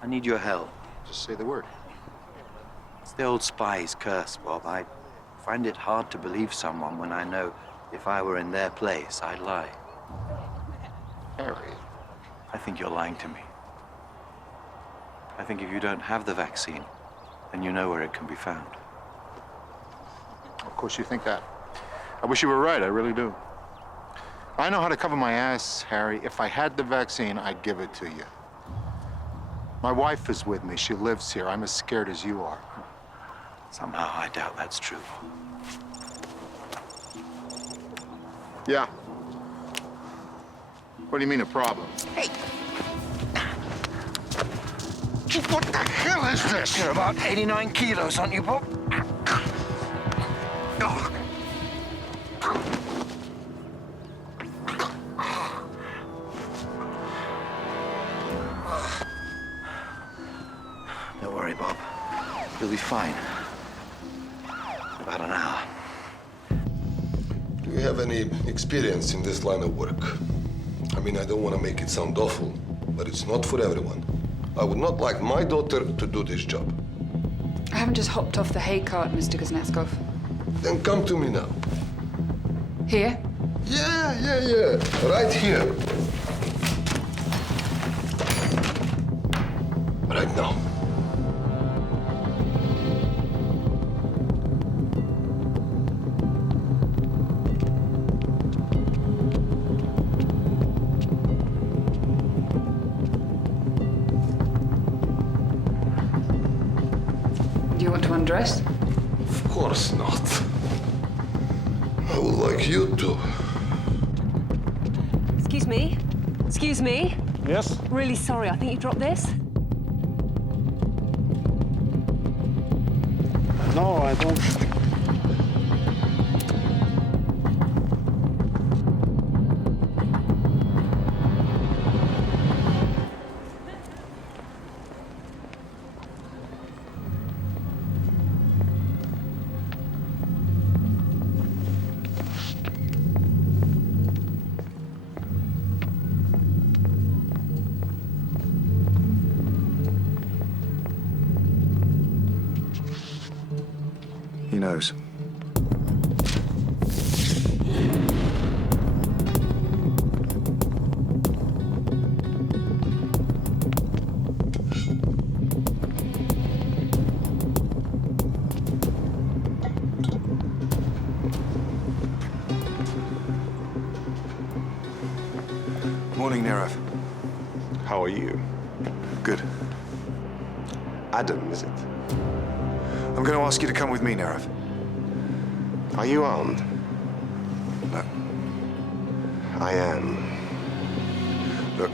I need your help. Just say the word. It's the old spy's curse, Bob. I find it hard to believe someone when I know if I were in their place, I'd lie. Harry. I think you're lying to me. I think if you don't have the vaccine, then you know where it can be found. Of course you think that. I wish you were right, I really do. I know how to cover my ass, Harry. If I had the vaccine, I'd give it to you. My wife is with me. She lives here. I'm as scared as you are. Somehow I doubt that's true. Yeah. What do you mean a problem? Hey! What the hell is this? You're about 89 kilos, aren't you, Bob? Oh. Don't worry, Bob. You'll be fine. About an hour. Do you have any experience in this line of work? I mean, I don't want to make it sound awful, but it's not for everyone. I would not like my daughter to do this job. I haven't just hopped off the hay cart, Mr. Kuznetsov. Then come to me now. Here? Yeah. Right here. Right now. Do you want to undress? Of course not. I would like you to. Excuse me? Excuse me? Yes? Really sorry, I think you dropped this. No, I don't. He knows. Morning, Nerov. How are you? Good. Adam, is it? I'm going to ask you to come with me, Nerov. Are you armed? No. I am. Look.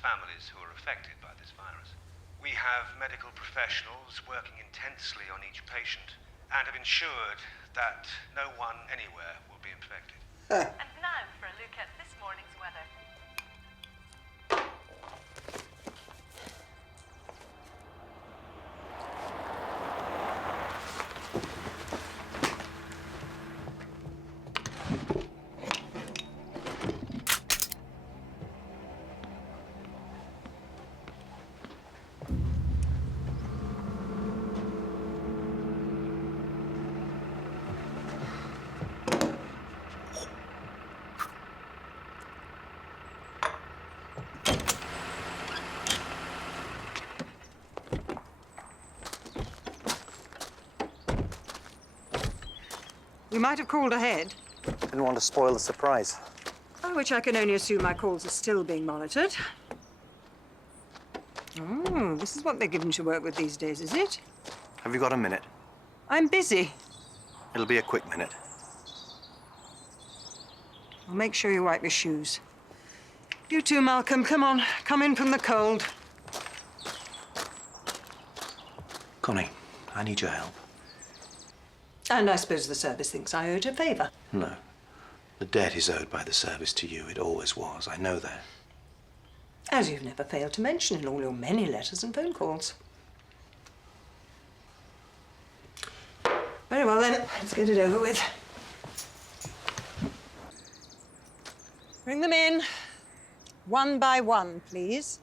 families who are affected by this virus. We have medical professionals working intensely on each patient and have ensured that no one anywhere will be infected. And now for a look at this morning's weather. You might have called ahead. Didn't want to spoil the surprise. Which I can only assume my calls are still being monitored. Oh, this is what they're given to work with these days, is it? Have you got a minute? I'm busy. It'll be a quick minute. I'll make sure you wipe your shoes. You too, Malcolm. Come on. Come in from the cold. Connie, I need your help. And I suppose the service thinks I owed a favour. No. The debt is owed by the service to you. It always was. I know that. As you've never failed to mention in all your many letters and phone calls. Very well, then. Let's get it over with. Bring them in. One by one, please.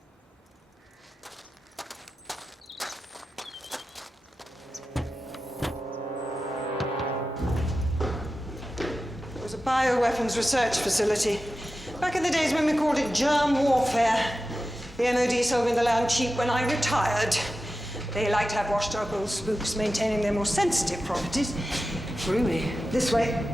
It was a bioweapons research facility. Back in the days when we called it germ warfare. The MOD sold me the land cheap when I retired. They like to have washed-up old spooks maintaining their more sensitive properties. Really? This way.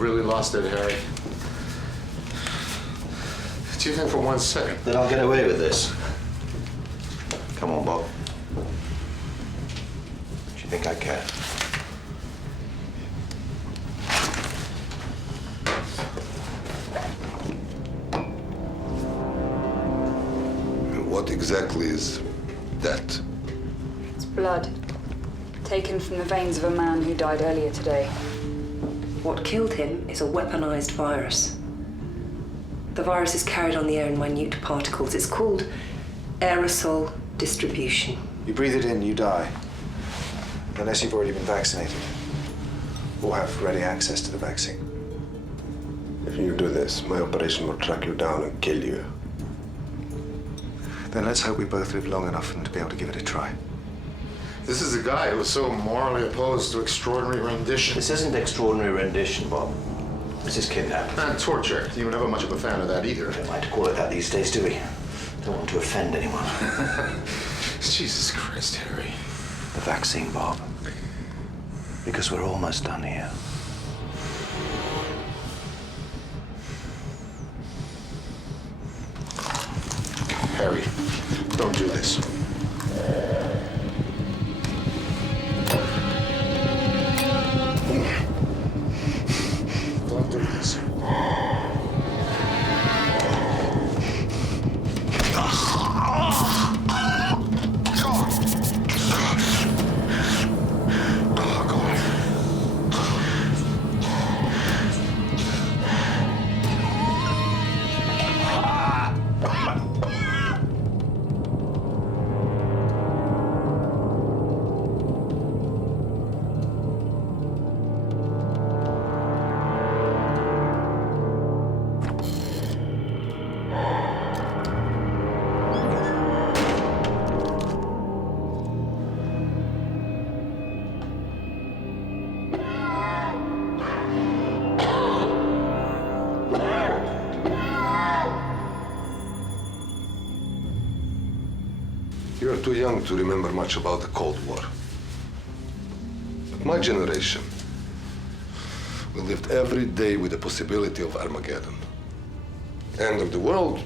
You've really lost it, Harry. Do you think for 1 second that I'll get away with this? Come on, Bob. Do you think I care? What exactly is that? It's blood. Taken from the veins of a man who died earlier today. What killed him is a weaponized virus. The virus is carried on the air in minute particles. It's called aerosol distribution. You breathe it in, you die. Unless you've already been vaccinated. Or have ready access to the vaccine. If you do this, my operation will track you down and kill you. Then let's hope we both live long enough and to be able to give it a try. This is the guy who was so morally opposed to extraordinary rendition. This isn't extraordinary rendition, Bob. This is kidnapping. And torture. You were never much of a fan of that either. We don't like to call it that these days, do we? Don't want to offend anyone. Jesus Christ, Harry. The vaccine, Bob. Because we're almost done here. Harry, don't do this. Don't do this. You're too young to remember much about the Cold War. But my generation, we lived every day with the possibility of Armageddon. End of the world,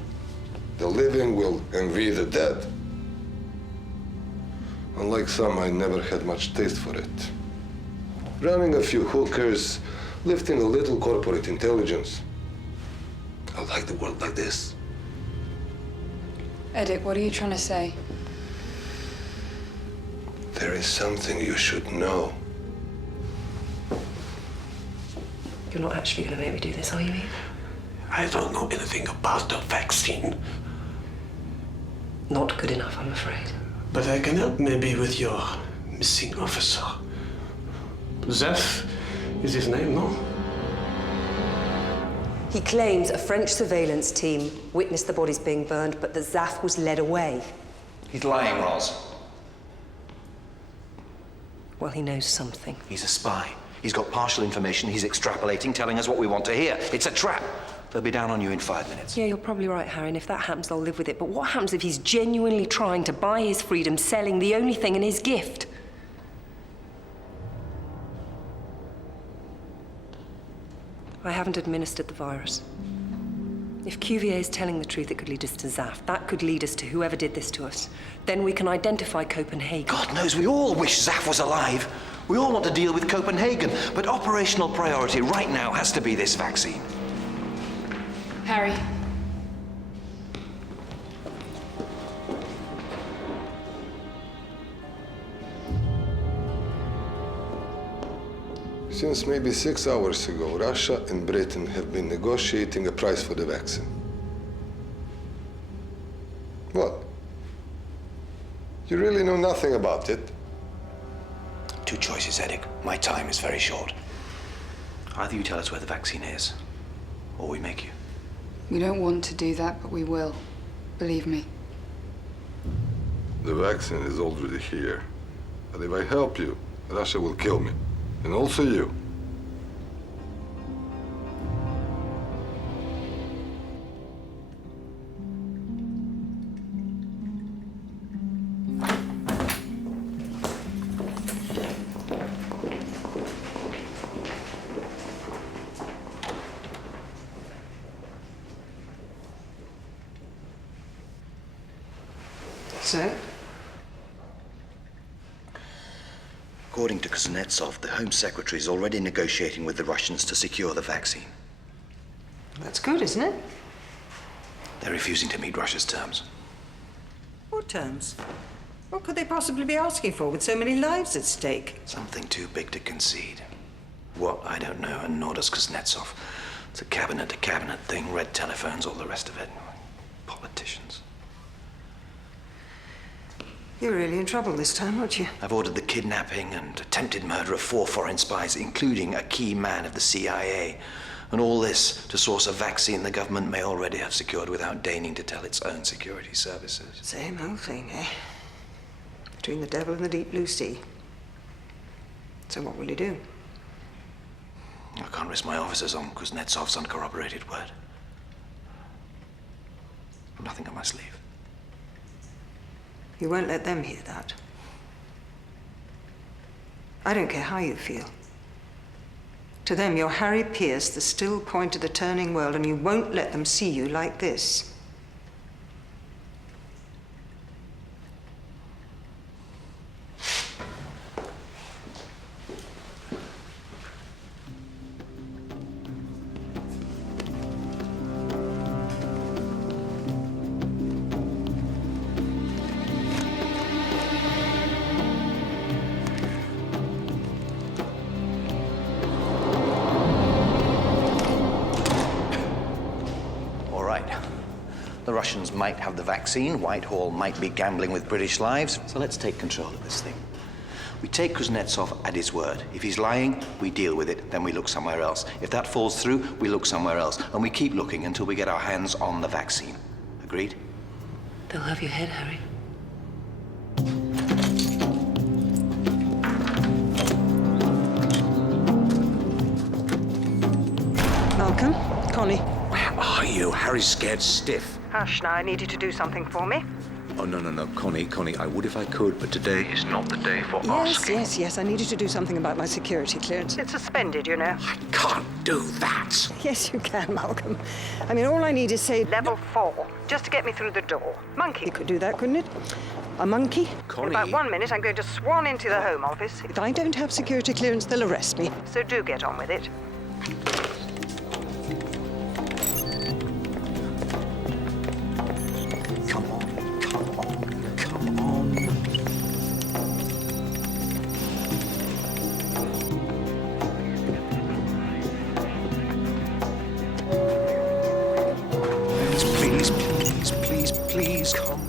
the living will envy the dead. Unlike some, I never had much taste for it. Running a few hookers, lifting a little corporate intelligence. I like the world like this. Edic, what are you trying to say? There is something you should know. You're not actually going to make me do this, are you, Eve? I don't know anything about the vaccine. Not good enough, I'm afraid. But I can help maybe with your missing officer. Zef is his name, no? He claims a French surveillance team witnessed the bodies being burned, but that Zaf was led away. He's lying, Roz. Well, he knows something. He's a spy. He's got partial information. He's extrapolating, telling us what we want to hear. It's a trap. They'll be down on you in 5 minutes. Yeah, you're probably right, Harry, and if that happens, I'll live with it. But what happens if he's genuinely trying to buy his freedom, selling the only thing in his gift? I haven't administered the virus. If QVA is telling the truth, it could lead us to Zaf. That could lead us to whoever did this to us. Then we can identify Copenhagen. God knows we all wish Zaf was alive. We all want to deal with Copenhagen. But operational priority right now has to be this vaccine. Harry. Since maybe 6 hours ago, Russia and Britain have been negotiating a price for the vaccine. What? You really know nothing about it? Two choices, Edic. My time is very short. Either you tell us where the vaccine is, or we make you. We don't want to do that, but we will. Believe me. The vaccine is already here. But if I help you, Russia will kill me. And also you. so? According to Kuznetsov, the Home Secretary is already negotiating with the Russians to secure the vaccine. That's good, isn't it? They're refusing to meet Russia's terms. What terms? What could they possibly be asking for with so many lives at stake? Something too big to concede. What, I don't know, and nor does Kuznetsov. It's a cabinet-to-cabinet thing, red telephones, all the rest of it. Politicians. You're really in trouble this time, aren't you? I've ordered the kidnapping and attempted murder of 4 foreign spies, including a key man of the CIA. And all this to source a vaccine the government may already have secured without deigning to tell its own security services. Same old thing, eh? Between the devil and the deep blue sea. So what will you do? I can't risk my officers on Kuznetsov's uncorroborated word. Nothing on my sleeve. You won't let them hear that. I don't care how you feel. To them, you're Harry Pierce, the still point of the turning world, and you won't let them see you like this. The Russians might have the vaccine, Whitehall might be gambling with British lives, so let's take control of this thing. We take Kuznetsov at his word. If he's lying, we deal with it, then we look somewhere else. If that falls through, we look somewhere else, and we keep looking until we get our hands on the vaccine. Agreed? They'll have your head, Harry. Malcolm, Connie. Where are you? Harry's scared stiff. Hush, now, I need you to do something for me. Oh, no, Connie, I would if I could, but today is not the day for asking. Yes, I need you to do something about my security clearance. It's suspended, you know. I can't do that. Yes, you can, Malcolm. I mean, all I need is, say, level 4, just to get me through the door. Monkey could do that, couldn't it? A monkey? Connie. In about 1 minute, I'm going to swan into the Home Office. If I don't have security clearance, they'll arrest me. So do get on with it. Please, come on.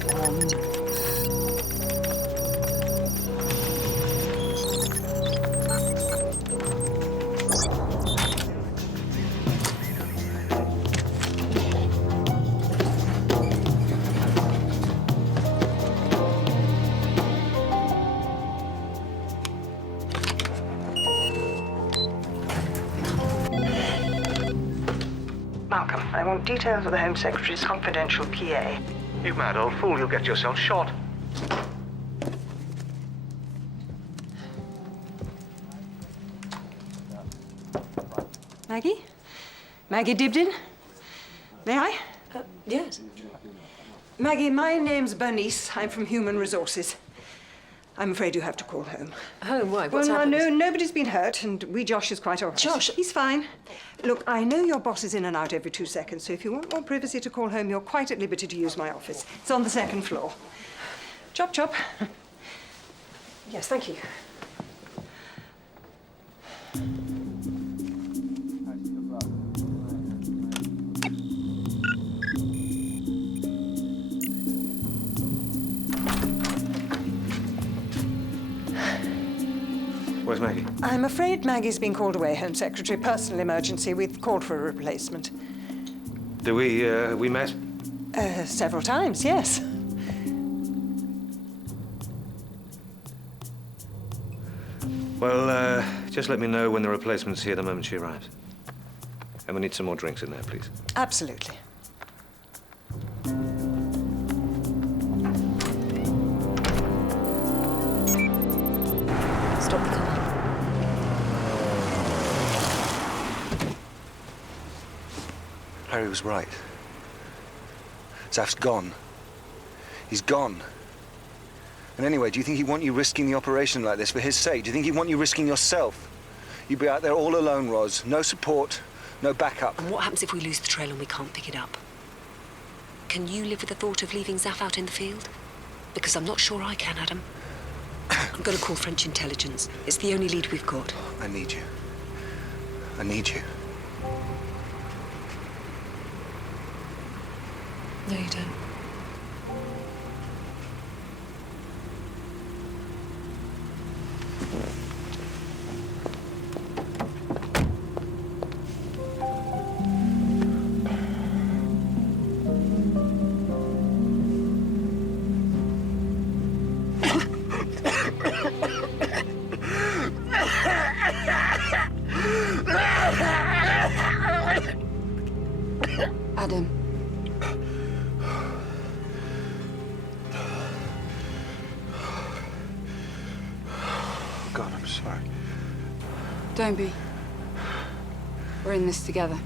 Malcolm, I want details of the Home Secretary's confidential PA. You mad old fool, you'll get yourself shot. Maggie? Maggie Dibdin? May I? Yes. Maggie, my name's Bernice. I'm from Human Resources. I'm afraid you have to call home. Home? Why? What's well, happened? No, nobody's been hurt, and Josh is quite all right. Josh? He's fine. Look, I know your boss is in and out every 2 seconds, so if you want more privacy to call home, you're quite at liberty to use my office. It's on the 2nd floor. Chop, chop. Yes, thank you. Where's Maggie? I'm afraid Maggie's been called away, Home Secretary. Personal emergency. We've called for a replacement. Do we met? Several times, yes. Well, just let me know when the replacement's here the moment she arrives. And we need some more drinks in there, please. Absolutely. Stop the car. Harry was right. Zaf's gone. He's gone. And anyway, do you think he'd want you risking the operation like this for his sake? Do you think he'd want you risking yourself? You'd be out there all alone, Roz. No support, no backup. And what happens if we lose the trail and we can't pick it up? Can you live with the thought of leaving Zaf out in the field? Because I'm not sure I can, Adam. I'm going to call French intelligence. It's the only lead we've got. I need you. I need you. No, you don't. Adam. God, I'm sorry. Don't be. We're in this together.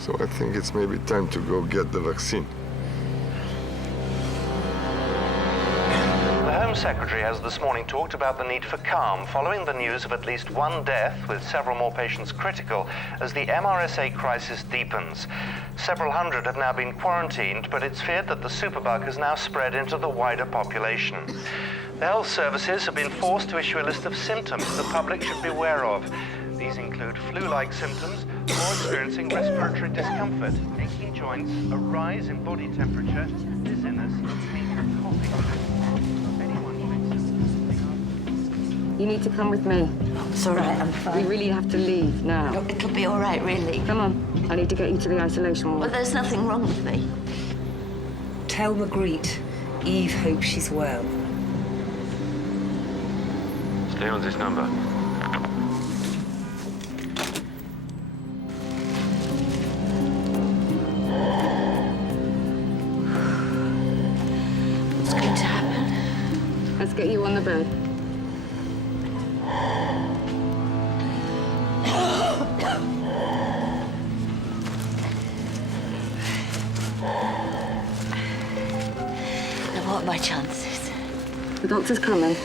So I think it's maybe time to go get the vaccine. The Home Secretary has this morning talked about the need for calm following the news of at least one death, with several more patients critical, as the MRSA crisis deepens. Several hundred have now been quarantined, but it's feared that the superbug has now spread into the wider population. The health services have been forced to issue a list of symptoms the public should be aware of. These include flu-like symptoms or experiencing respiratory discomfort, aching joints, a rise in body temperature, dizziness, pain and coughing. You need to come with me. It's all right, I'm fine. We really have to leave now. No, it'll be all right, really. Come on. I need to get you to the isolation ward. But there's nothing wrong with me. Tell Magritte Eve hopes she's well. Stay on this number. What's going to happen? Let's get you on the bed. Now, what are my chances? The doctor's coming.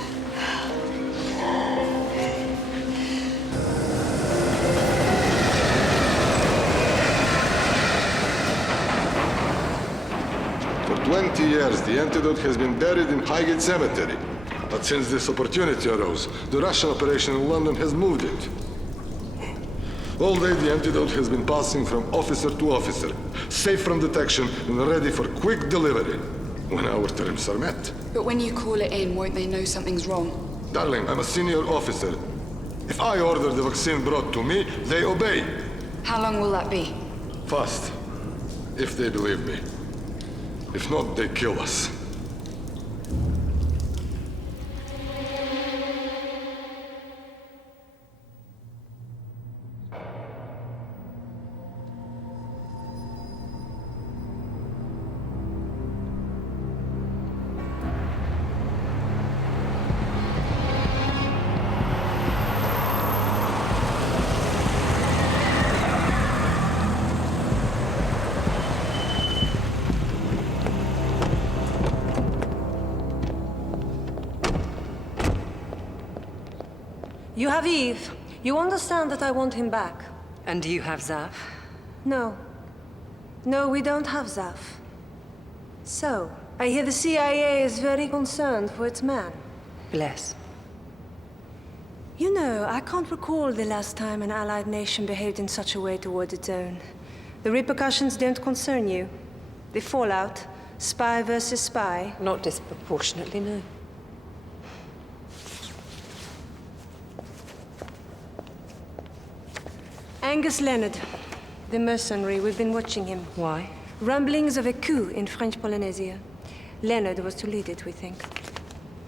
For 20 years, the Antidote has been buried in Highgate Cemetery. But since this opportunity arose, the Russian operation in London has moved it. All day, the Antidote has been passing from officer to officer, safe from detection and ready for quick delivery when our terms are met. But when you call it in, won't they know something's wrong? Darling, I'm a senior officer. If I order the vaccine brought to me, they obey. How long will that be? Fast, if they believe me. If not, they kill us. You have Eve. You understand that I want him back. And you have Zaf? No. No, we don't have Zaf. So, I hear the CIA is very concerned for its man. Bless. You know, I can't recall the last time an allied nation behaved in such a way toward its own. The repercussions don't concern you. The fallout, spy versus spy. Not disproportionately, no. Angus Leonard, the mercenary, we've been watching him. Why? Rumblings of a coup in French Polynesia. Leonard was to lead it, we think.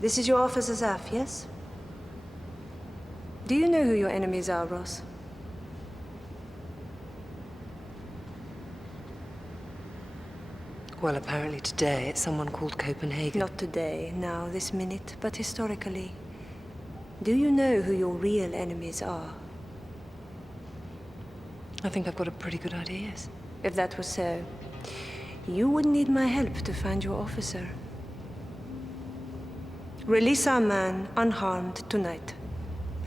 This is your officer Zaf, yes? Do you know who your enemies are, Ross? Well, apparently today it's someone called Copenhagen. Not today, now, this minute, but historically. Do you know who your real enemies are? I think I've got a pretty good idea, yes. If that was so, You would need my help to find your officer. Release our man unharmed tonight.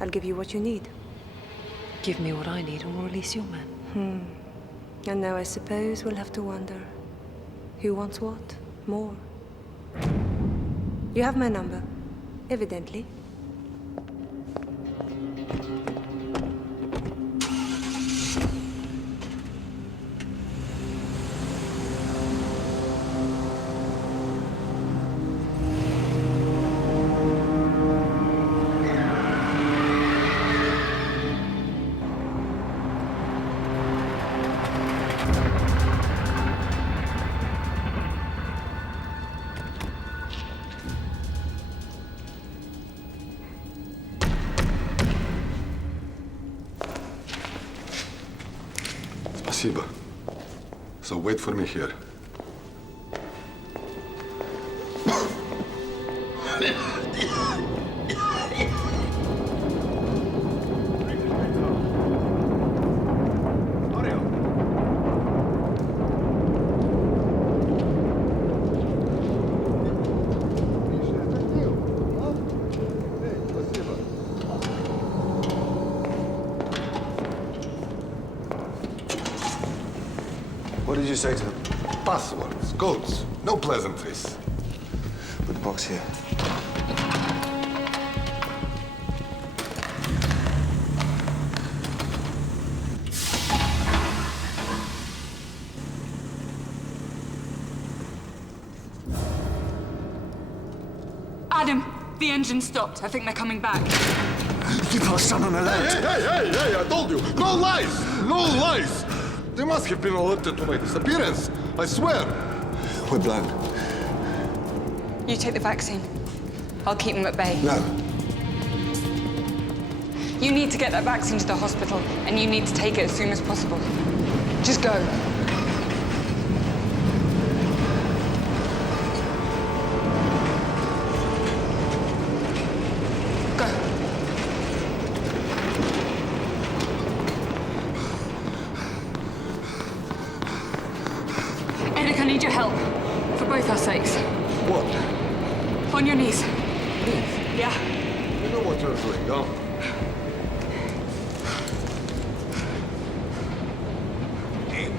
I'll give you what you need. Give me what I need and we'll release your man. And now I suppose we'll have to wonder. Who wants what? More. You have my number, evidently. Спасибо. So wait for me here. What did you say to them? Passwords, codes, no pleasantries. Put the box here. Adam, the engine stopped. I think they're coming back. You passed on an alert. Hey, I told you. No lies! No lies! They must have been alerted to my disappearance. I swear. We're blown. You take the vaccine. I'll keep them at bay. No. You need to get that vaccine to the hospital, and you need to take it as soon as possible. Just go. Eric, I need your help. For both our sakes. What? On your knees. Yeah. You know what you're doing, huh?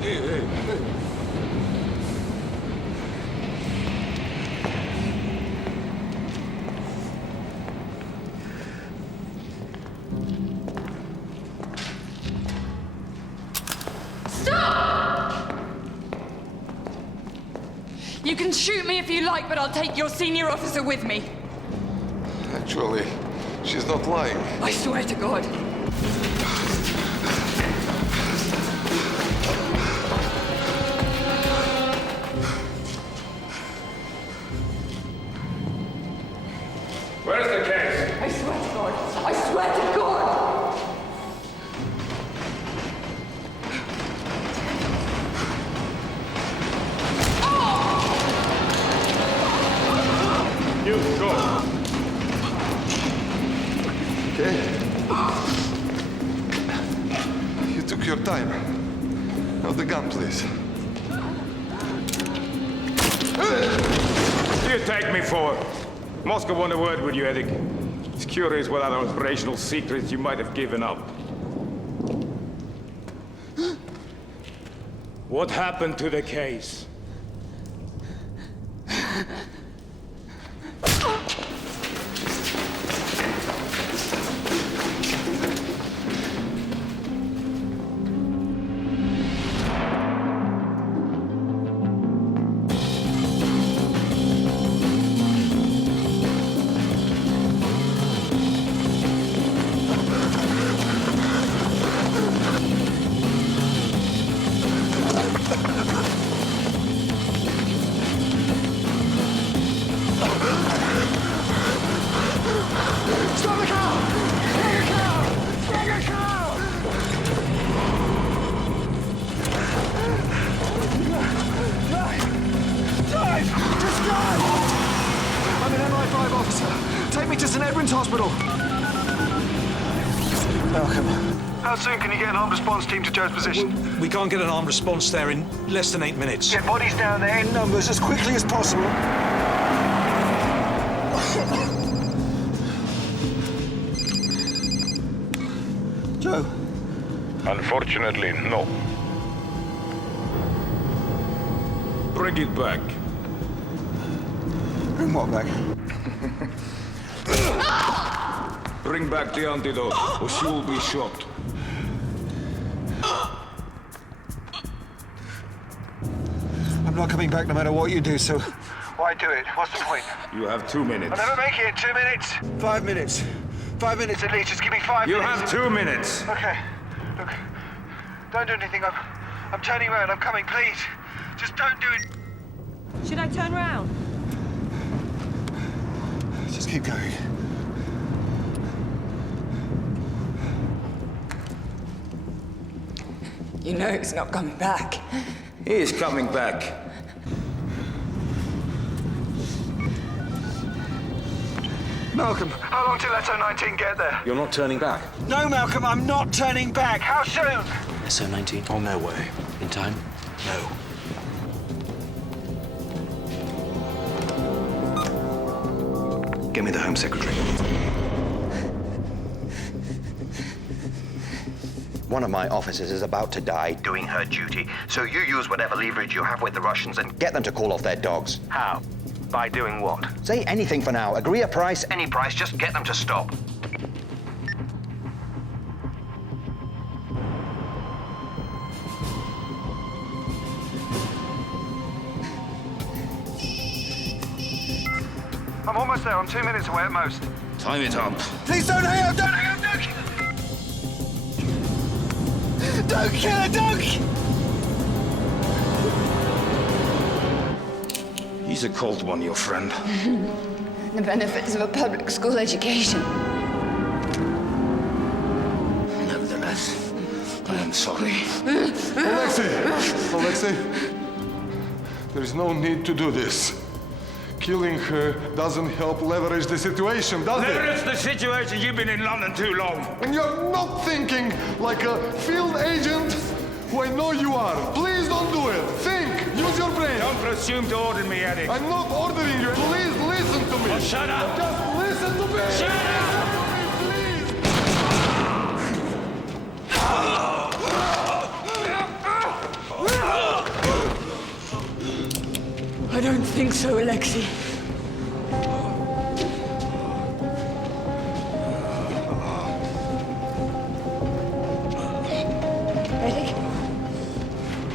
Hey. You can shoot me if you like, but I'll take your senior officer with me. Actually, she's not lying. I swear to God. Where's the case? I swear to God. I swear to God. You go. Okay? You took your time. Now the gun, please. What do you take me for? Moscow want a word with you, Edik. It's curious what other operational secrets you might have given up. What happened to the case? soon can you get an armed response team to Joe's position? We can't get an armed response there in less than 8 minutes. Get bodies down there in numbers as quickly as possible. Joe? Unfortunately, no. Bring it back. Bring what back? Bring back the antidote, or she will be shot. I'm not coming back no matter what you do, so... Why do it? What's the point? You have 2 minutes. I'll never make it in 2 minutes. 5 minutes. 5 minutes At least, just give me 5 You minutes. have 2 minutes. Okay. Look, don't do anything. I'm turning around. I'm coming, please. Just don't do it. Should I turn round? Just keep going. You know he's not coming back. He is coming back. Malcolm, how long till SO-19 get there? You're not turning back? No, Malcolm, I'm not turning back. How soon? SO-19. On their way. In time? No. Get me the Home Secretary. One of my officers is about to die doing her duty, so you use whatever leverage you have with the Russians and get them to call off their dogs. How? By doing what? Say anything for now. Agree a price, any price, just get them to stop. I'm almost there. I'm 2 minutes away at most. Time it up. Please don't hang up! Don't hang up! Don't kill her! Don't kill her! He's a cold one, your friend. The benefits of a public school education. Nevertheless, I am sorry. Alexei, there is no need to do this. Killing her doesn't help leverage the situation, does it? Leverage the situation. You've been in London too long. And you're not thinking like a field agent who I know you are. Please don't do it. Think. Use your brain. Don't presume to order me, Eddie. I'm not ordering you. Please listen to me. Oh, shut up. Just listen to me. Shut up. I don't think so, Alexei. Edic?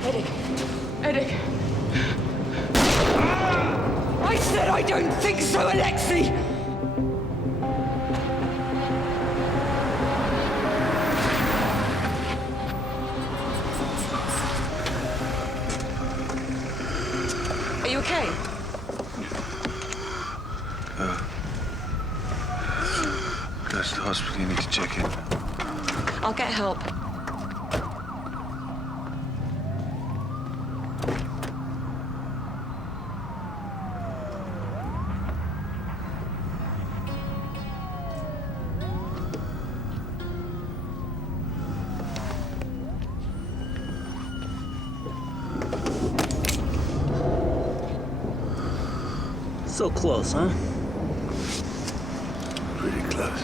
Edic? Edic? I said I don't think so, Alexei! Are you okay? Go to the hospital. You need to check in. I'll get help. So close, huh? Pretty close.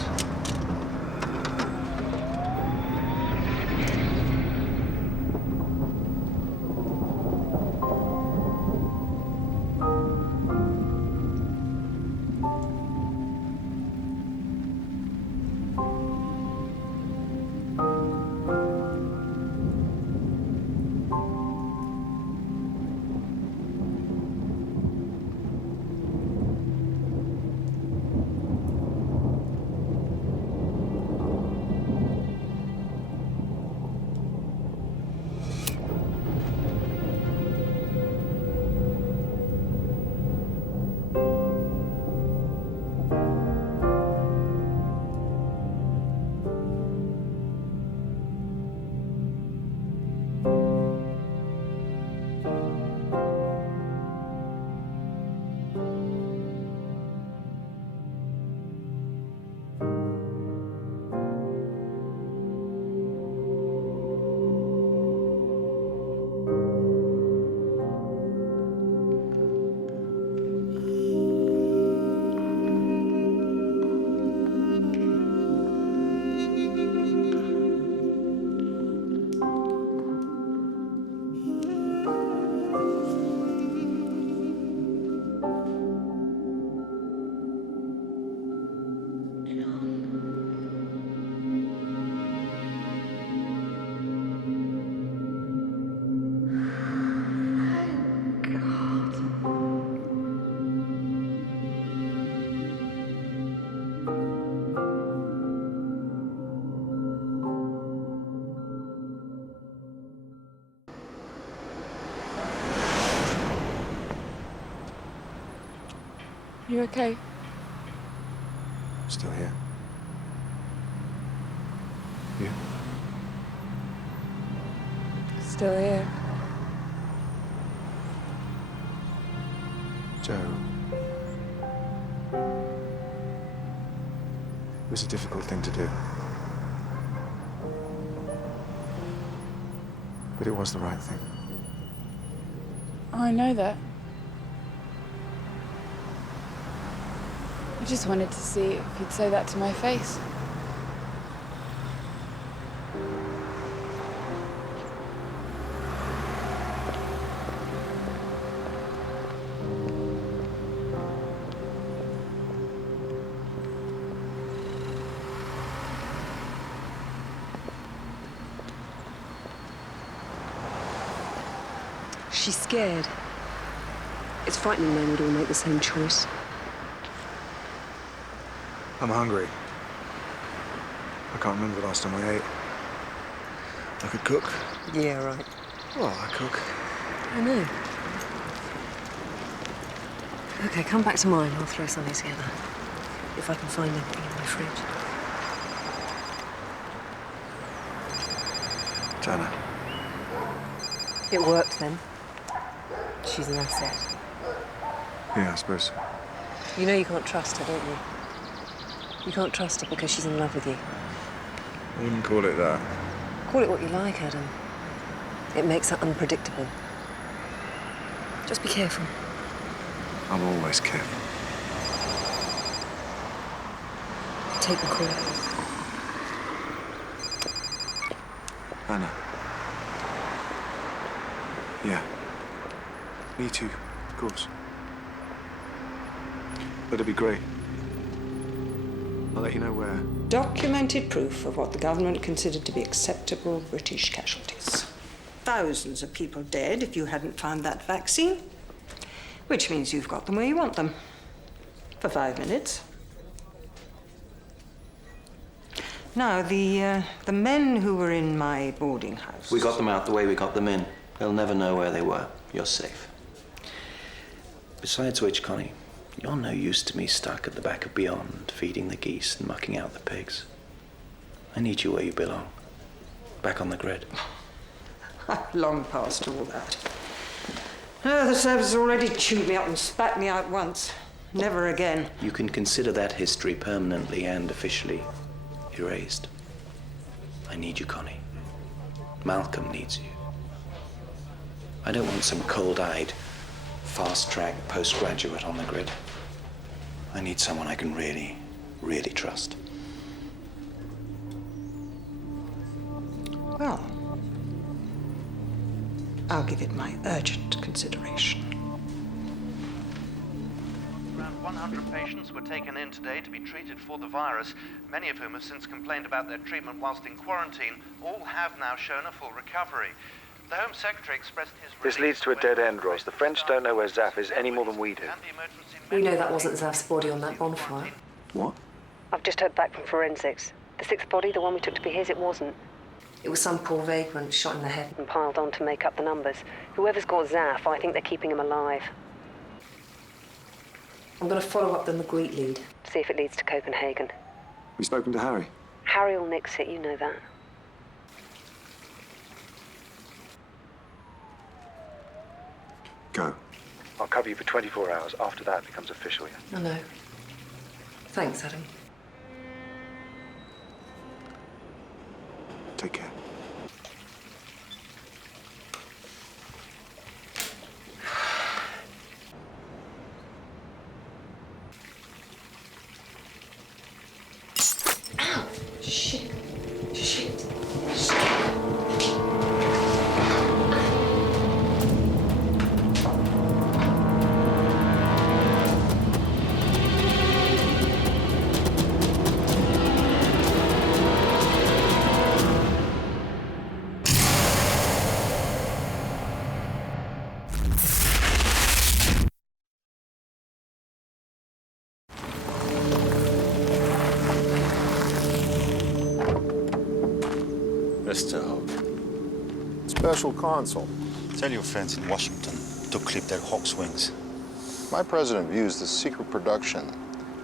You okay? Still here. You? Still here. Joe. It was a difficult thing to do. But it was the right thing. I know that. I just wanted to see if you'd say that to my face. She's scared. It's frightening men would all make the same choice. I'm hungry. I can't remember the last time I ate. I could cook. Yeah, right. Well, I cook. I know. Okay, come back to mine. I'll throw something together. If I can find anything in my fridge. Jana. It worked then. She's an asset. Yeah, I suppose so. You know you can't trust her, don't you? You can't trust her because she's in love with you. I wouldn't call it that. Call it what you like, Adam. It makes her unpredictable. Just be careful. I'm always careful. Take the call. Anna. Yeah. Me too, of course. That'd be great. I'll let you know where. Documented proof of what the government considered to be acceptable British casualties. Thousands of people dead if you hadn't found that vaccine. Which means you've got them where you want them. For 5 minutes. Now, the men who were in my boarding house... We got them out the way we got them in. They'll never know where they were. You're safe. Besides which, Connie, you're no use to me stuck at the back of Beyond, feeding the geese and mucking out the pigs. I need you where you belong. Back on the grid. I've long past all that. Oh, the service has already chewed me up and spat me out once. Never again. You can consider that history permanently and officially erased. I need you, Connie. Malcolm needs you. I don't want some cold-eyed, fast-track postgraduate on the grid. I need someone I can really, really trust. Well, I'll give it my urgent consideration. Around 100 patients were taken in today to be treated for the virus, many of whom have since complained about their treatment whilst in quarantine. All have now shown a full recovery. The Home Secretary expressed his... This leads to a dead end, Ross. The French don't know where Zaf is any more than we do. We know that wasn't Zaf's body on that bonfire. What? I've just heard back from forensics. The sixth body, the one we took to be his, it wasn't. It was some poor vagrant shot in the head and piled on to make up the numbers. Whoever's got Zaf, I think they're keeping him alive. I'm going to follow up the Magritte lead. See if it leads to Copenhagen. You spoken to Harry? Harry will nix it, you know that. Go. I'll cover you for 24 hours. After that, it becomes official, yeah? I know. Thanks, Adam. Take care. Ow! Shit. Shit. Mr. Hope. Special consul. Tell your friends in Washington to clip their hawk's wings. My president views the secret production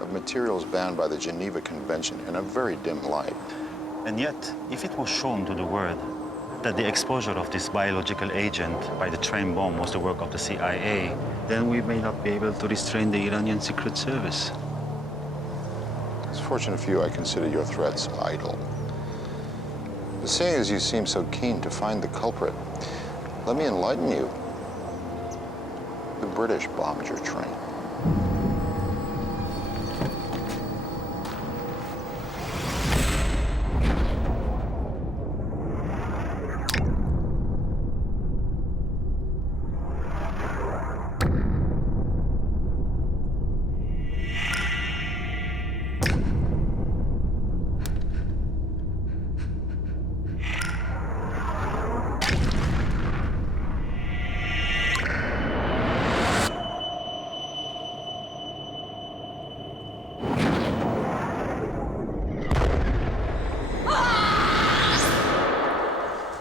of materials banned by the Geneva Convention in a very dim light. And yet, if it was shown to the world that the exposure of this biological agent by the train bomb was the work of the CIA, then we may not be able to restrain the Iranian Secret Service. It's fortunate for you I consider your threats idle. But seeing as you seem so keen to find the culprit, let me enlighten you. The British bombed your train.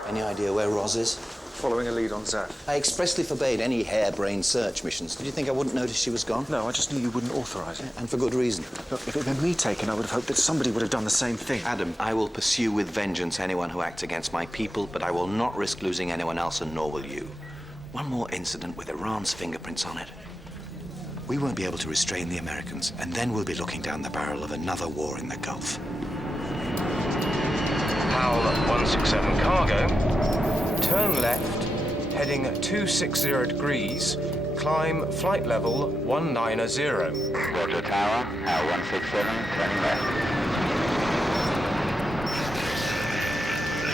Any idea where Roz is? Following a lead on Zaf. I expressly forbade any harebrained search missions. Did you think I wouldn't notice she was gone? No, I just knew you wouldn't authorize it. And for good reason. Look, if it had been me taken, I would have hoped that somebody would have done the same thing. Adam, I will pursue with vengeance anyone who acts against my people, but I will not risk losing anyone else, and nor will you. One more incident with Iran's fingerprints on it. We won't be able to restrain the Americans, and then we'll be looking down the barrel of another war in the Gulf. HAL 167 cargo. Turn left, heading 260 degrees. Climb flight level 190. Roger, Tower. HAL 167, turning left.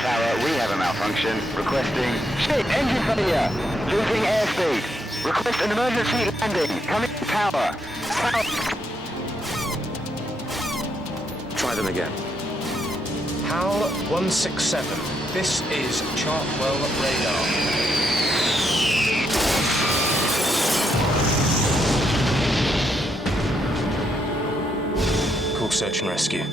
Tower, we have a malfunction. Requesting... Shit! Engine failure! Losing airspeed. Request an emergency landing. Coming to Tower. Tower. Try them again. HAL 167. This is Chartwell radar. Call search and rescue.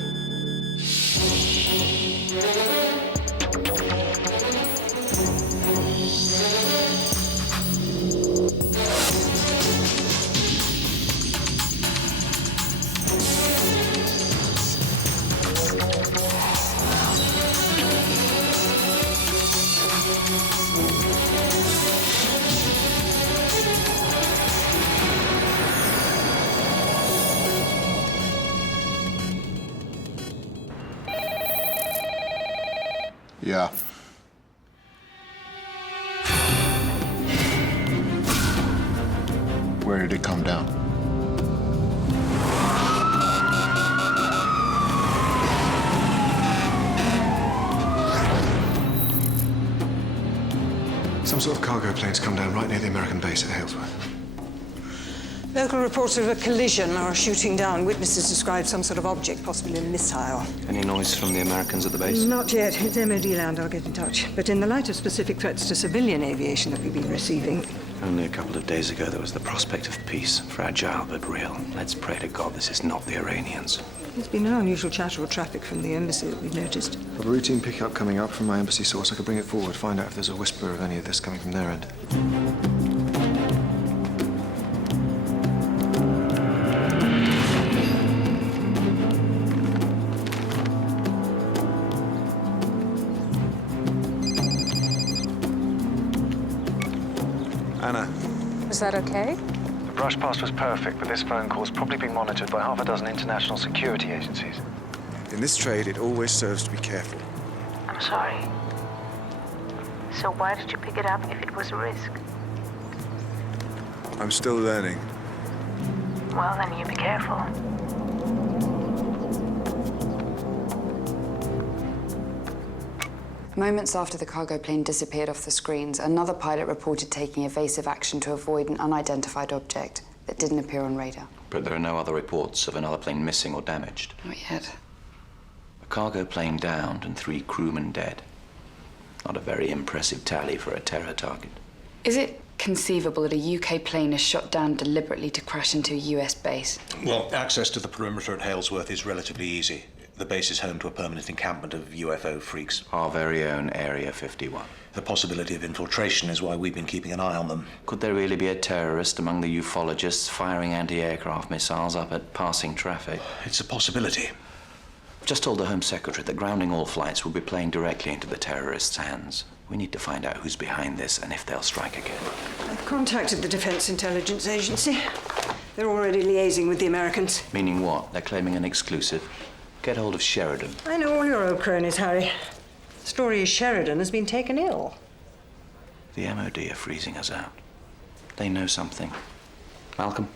Yeah. Where did it come down? Some sort of cargo plane's come down right near the American base at Halesworth. Local reports of a collision or a shooting down. Witnesses describe some sort of object, possibly a missile. Any noise from the Americans at the base? Not yet. It's MOD land. I'll get in touch. But in the light of specific threats to civilian aviation that we've been receiving... Only a couple of days ago, there was the prospect of peace. Fragile, but real. Let's pray to God this is not the Iranians. There's been no unusual chatter or traffic from the embassy that we've noticed. I've a routine pickup coming up from my embassy source. I could bring it forward, find out if there's a whisper of any of this coming from their end. Anna. Was that okay? The brush past was perfect, but this phone call's probably been monitored by half a dozen international security agencies. In this trade, it always serves to be careful. I'm sorry. So why did you pick it up if it was a risk? I'm still learning. Well, then you be careful. Moments after the cargo plane disappeared off the screens, another pilot reported taking evasive action to avoid an unidentified object that didn't appear on radar. But there are no other reports of another plane missing or damaged. Not yet. A cargo plane downed and 3 crewmen dead. Not a very impressive tally for a terror target. Is it conceivable that a UK plane is shot down deliberately to crash into a US base? Well, access to the perimeter at Halesworth is relatively easy. The base is home to a permanent encampment of UFO freaks. Our very own Area 51. The possibility of infiltration is why we've been keeping an eye on them. Could there really be a terrorist among the ufologists firing anti-aircraft missiles up at passing traffic? It's a possibility. I've just told the Home Secretary that grounding all flights will be playing directly into the terrorists' hands. We need to find out who's behind this and if they'll strike again. I've contacted the Defense Intelligence Agency. They're already liaising with the Americans. Meaning what? They're claiming an exclusive? Get hold of Sheridan. I know all your old cronies, Harry. The story is Sheridan has been taken ill. The MOD are freezing us out. They know something. Malcolm,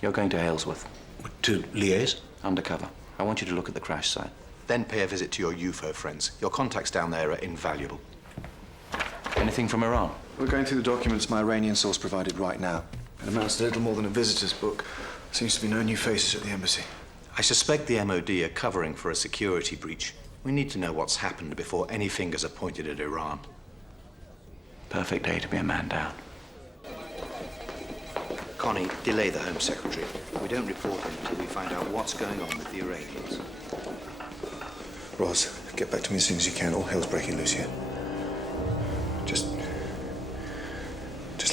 you're going to Halesworth. To liaise? Undercover. I want you to look at the crash site. Then pay a visit to your UFO friends. Your contacts down there are invaluable. Anything from Iran? We're going through the documents my Iranian source provided right now. It amounts to little more than a visitor's book. Seems to be no new faces at the embassy. I suspect the MOD are covering for a security breach. We need to know what's happened before any fingers are pointed at Iran. Perfect day to be a man down. Connie, delay the Home Secretary. We don't report him until we find out what's going on with the Iranians. Roz, get back to me as soon as you can. All hell's breaking loose here. Just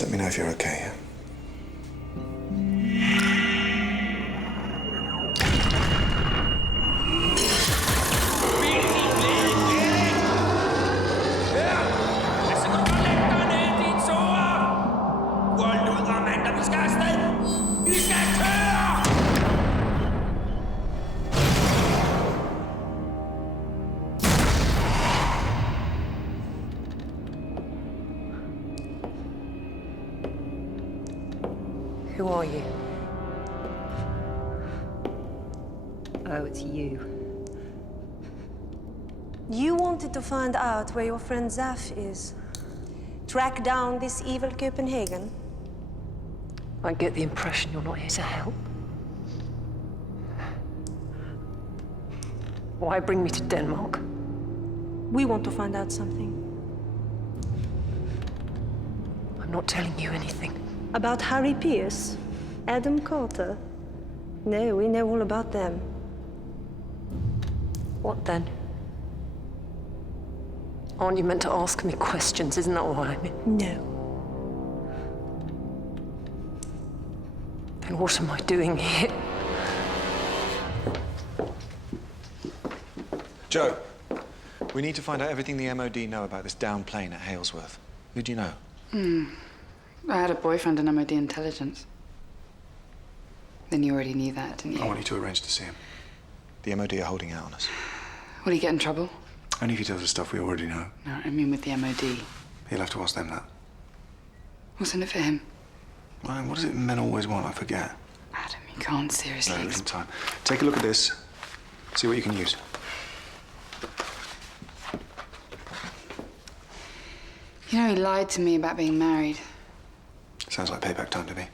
let me know if you're okay, yeah? Who are you? Oh, it's you. You wanted to find out where your friend Zaf is. Track down this evil Copenhagen. I get the impression you're not here to help. Why bring me to Denmark? We want to find out something. I'm not telling you anything. About Harry Pierce? Adam Carter? No, we know all about them. What then? Aren't you meant to ask me questions? Isn't that what I'm in? No. Then what am I doing here? Joe, we need to find out everything the MOD know about this downed plane at Halesworth. Who do you know? I had a boyfriend in MOD intelligence. Then you already knew that, didn't you? I want you to arrange to see him. The MOD are holding out on us. Will he get in trouble? Only if he tells us stuff we already know. No, I mean with the MOD. He'll have to ask them that. What's in it for him? Ryan, what is it men always want? I forget. Adam, you can't seriously. No, some time. Take a look at this. See what you can use. You know, he lied to me about being married. Sounds like payback time to me.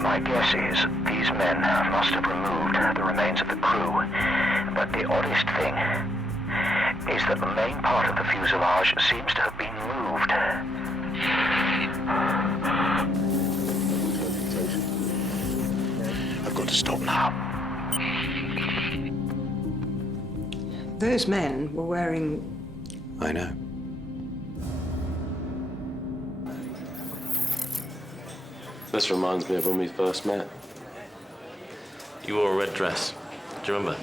My guess is these men must have removed the remains of the crew. But the oddest thing is that the main part of the fuselage seems to have been moved. I've got to stop now. Those men were wearing... I know. This reminds me of when we first met. You wore a red dress. Do you remember?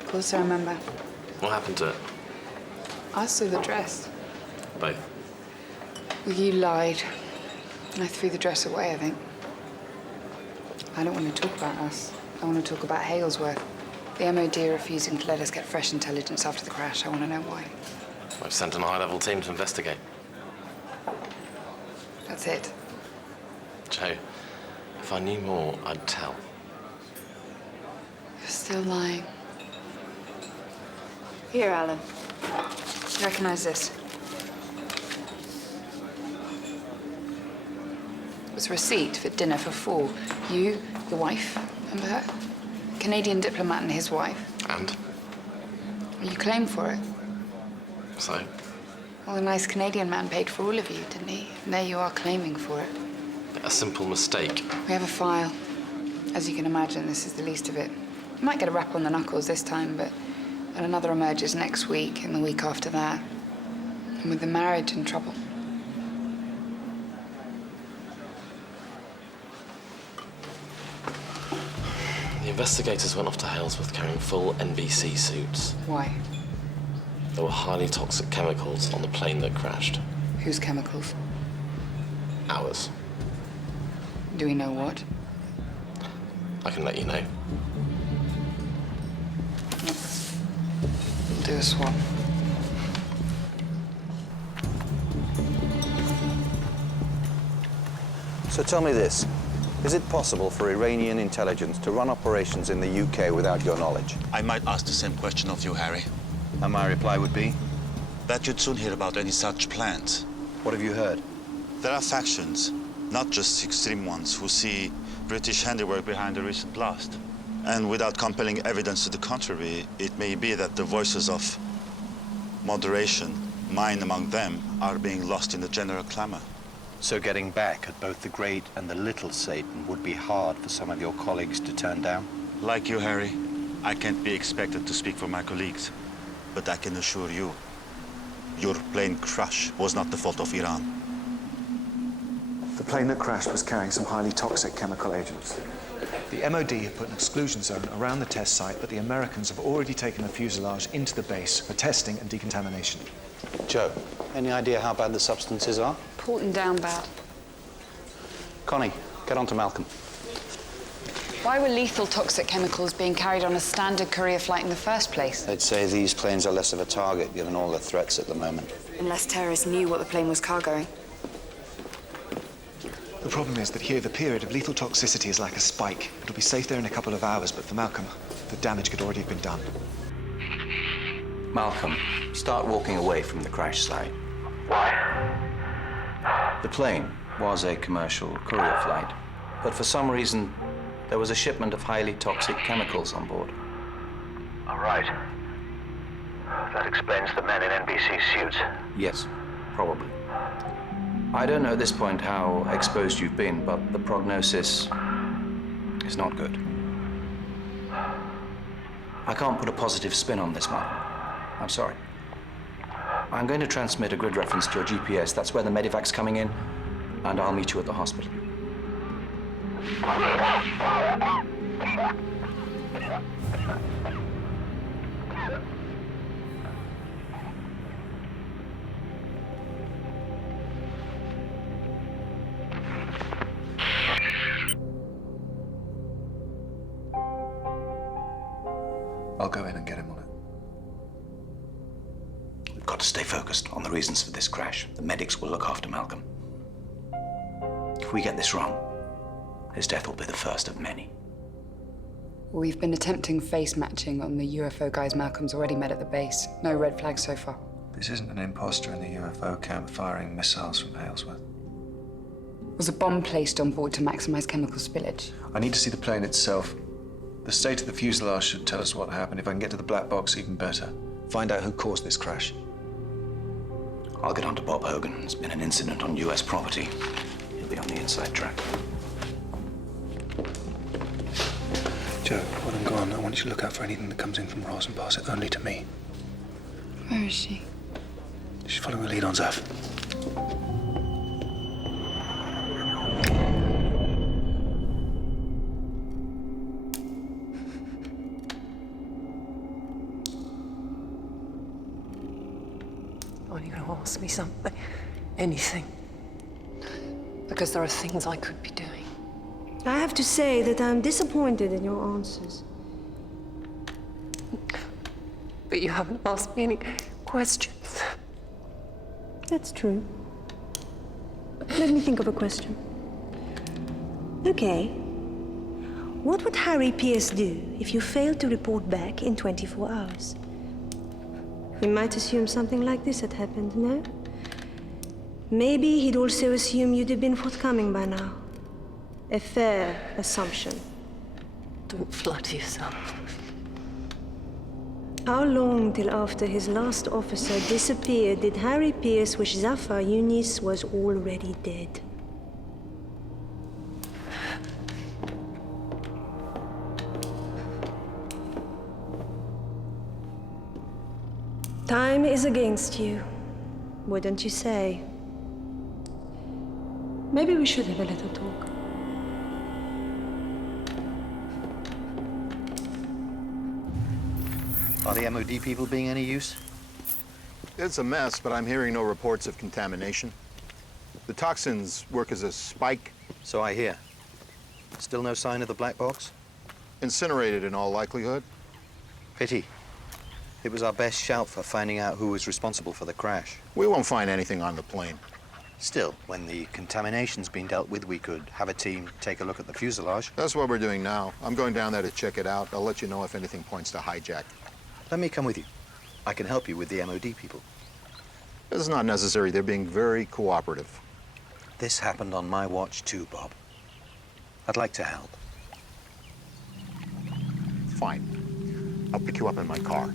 Of course I remember. What happened to it? I saw the dress. Both. Well, you lied. And I threw the dress away, I think. I don't want to talk about us. I want to talk about Halesworth. The MOD are refusing to let us get fresh intelligence after the crash. I want to know why. I've sent in a high-level team to investigate. That's it. Joe, if I knew more, I'd tell. You're still lying. Here, Alan. You recognize this? It was a receipt for dinner for 4. You, your wife, remember her? Canadian diplomat and his wife. And? You claimed for it. So? Well, the nice Canadian man paid for all of you, didn't he? And there you are claiming for it. A simple mistake. We have a file. As you can imagine, this is the least of it. You might get a rap on the knuckles this time, but and another emerges next week and the week after that. And with the marriage in trouble. The investigators went off to Halesworth carrying full NBC suits. Why? There were highly toxic chemicals on the plane that crashed. Whose chemicals? Ours. Do we know what? I can let you know. We'll do a swap. So tell me this. Is it possible for Iranian intelligence to run operations in the UK without your knowledge? I might ask the same question of you, Harry. And my reply would be? That you'd soon hear about any such plans. What have you heard? There are factions, not just extreme ones, who see British handiwork behind the recent blast. And without compelling evidence to the contrary, it may be that the voices of moderation, mine among them, are being lost in the general clamor. So getting back at both the great and the little Satan would be hard for some of your colleagues to turn down? Like you, Harry, I can't be expected to speak for my colleagues. But I can assure you, your plane crash was not the fault of Iran. The plane that crashed was carrying some highly toxic chemical agents. The MOD have put an exclusion zone around the test site, but the Americans have already taken the fuselage into the base for testing and decontamination. Joe, any idea how bad the substances are? Important down bad. Connie, get on to Malcolm. Why were lethal toxic chemicals being carried on a standard courier flight in the first place? They'd say these planes are less of a target given all the threats at the moment. Unless terrorists knew what the plane was cargoing. The problem is that here the period of lethal toxicity is like a spike. It'll be safe there in a couple of hours, but for Malcolm, the damage could already have been done. Malcolm, start walking away from the crash site. Why? The plane was a commercial courier flight, but for some reason, there was a shipment of highly toxic chemicals on board. All right. That explains the men in NBC suits. Yes, probably. I don't know at this point how exposed you've been, but the prognosis is not good. I can't put a positive spin on this, Malcolm. I'm sorry. I'm going to transmit a grid reference to your GPS. That's where the medevac's coming in, and I'll meet you at the hospital. I'll go in and get him on it. We've got to stay focused on the reasons for this crash. The medics will look after Malcolm. If we get this wrong, his death will be the first of many. We've been attempting face matching on the UFO guys Malcolm's already met at the base. No red flags so far. This isn't an imposter in the UFO camp firing missiles from Halesworth. Was a bomb placed on board to maximize chemical spillage? I need to see the plane itself. The state of the fuselage should tell us what happened. If I can get to the black box, even better. Find out who caused this crash. I'll get on to Bob Hogan. There's been an incident on US property. He'll be on the inside track. Joe, when I'm gone, I want you to look out for anything that comes in from Ross and pass it only to me. Where is she? She's following the lead on Zaf. Are you going to ask me something? Anything? Because there are things I could be doing. I have to say that I'm disappointed in your answers. But you haven't asked me any questions. That's true. But Let me think of a question. Okay. What would Harry Pierce do if you failed to report back in 24 hours? We might assume something like this had happened, no? Maybe he'd also assume you'd have been forthcoming by now. A fair assumption. Don't flatter yourself. How long till after his last officer disappeared did Harry Pierce wish Zafar Yunis was already dead? Time is against you, wouldn't you say? Maybe we should have a little talk. Are the MOD people being any use? It's a mess, but I'm hearing no reports of contamination. The toxins work as a spike. So I hear. Still no sign of the black box? Incinerated in all likelihood. Pity. It was our best shout for finding out who was responsible for the crash. We won't find anything on the plane. Still, when the contamination's been dealt with, we could have a team take a look at the fuselage. That's what we're doing now. I'm going down there to check it out. I'll let you know if anything points to hijack. Let me come with you. I can help you with the MOD people. This is not necessary. They're being very cooperative. This happened on my watch too, Bob. I'd like to help. Fine. I'll pick you up in my car.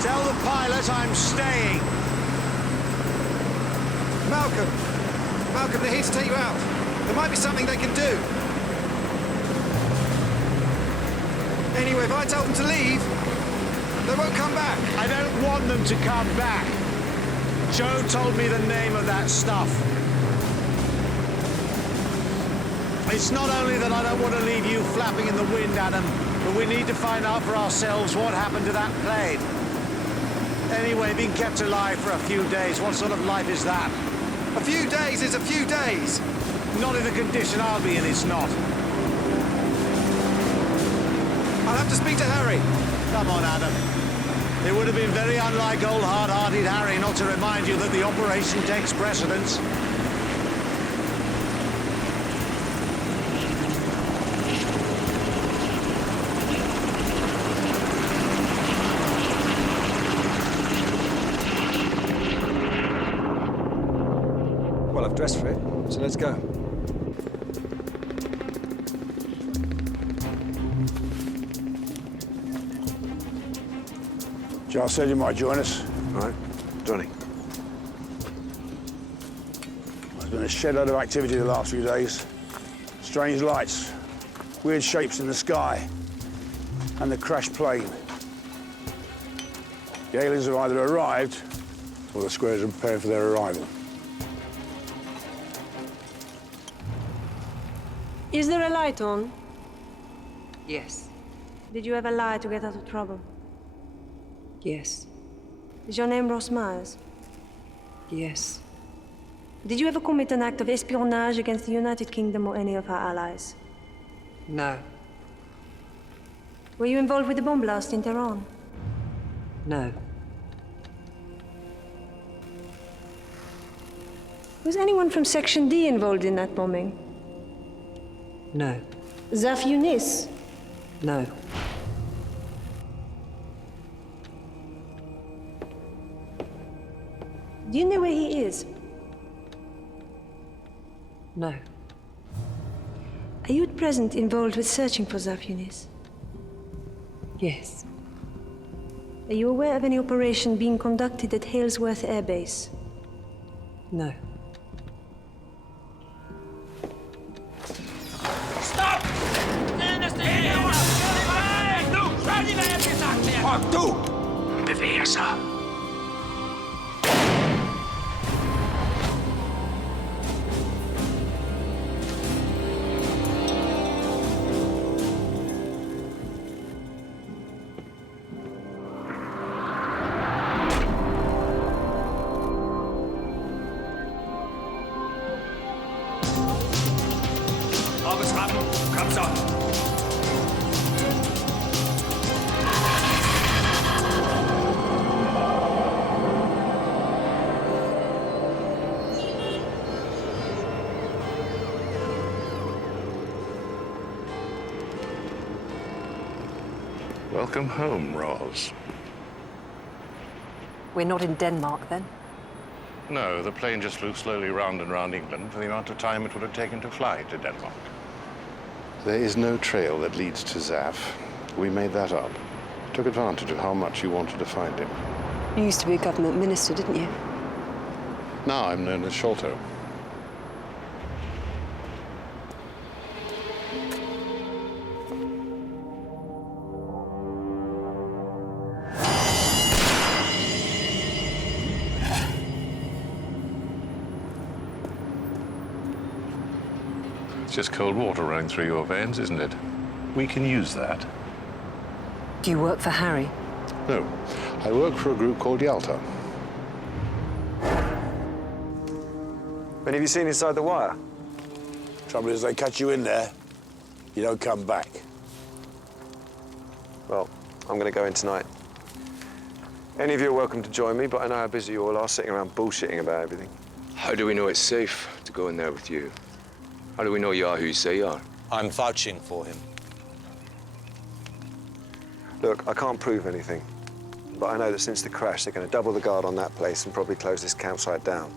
Tell the pilot I'm staying. Malcolm! Malcolm, they're here to take you out. There might be something they can do. Anyway, if I tell them to leave, they won't come back. I don't want them to come back. Joe told me the name of that stuff. It's not only that I don't want to leave you flapping in the wind, Adam, but we need to find out for ourselves what happened to that plane. Anyway, being kept alive for a few days, what sort of life is that? A few days is a few days. Not in the condition I'll be in, it's not. I'll have to speak to Harry. Come on, Adam. It would have been very unlike old hard-hearted Harry not to remind you that the operation takes precedence. Well, I've dressed for it, so let's go. John said you might join us. All right, Johnny. There's been a shed load of activity the last few days. Strange lights, weird shapes in the sky, and the crashed plane. The aliens have either arrived, or the squares are preparing for their arrival. Is there a light on? Yes. Did you ever lie to get out of trouble? Yes. Is your name Ross Myers? Yes. Did you ever commit an act of espionage against the United Kingdom or any of our allies? No. Were you involved with the bomb blast in Tehran? No. Was anyone from Section D involved in that bombing? No. Zaf Yunis? No. Do you know where he is? No. Are you at present involved with searching for Zaf Yunis? Yes. Are you aware of any operation being conducted at Halesworth Air Base? No. Stopp! Du! Bevæger sig. Op ad trappen. Kom så. Welcome home, Roz. We're not in Denmark, then? No, the plane just flew slowly round and round England for the amount of time it would have taken to fly to Denmark. There is no trail that leads to Zaf. We made that up. Took advantage of how much you wanted to find him. You used to be a government minister, didn't you? Now I'm known as Sholto. It's just cold water running through your veins, isn't it? We can use that. Do you work for Harry? No, I work for a group called Yalta. When have you seen inside the wire? Trouble is, they catch you in there, you don't come back. Well, I'm going to go in tonight. Any of you are welcome to join me, but I know how busy you all are sitting around bullshitting about everything. How do we know it's safe to go in there with you? How do we know you are who you say you are? I'm vouching for him. Look, I can't prove anything, but I know that since the crash, they're going to double the guard on that place and probably close this campsite down.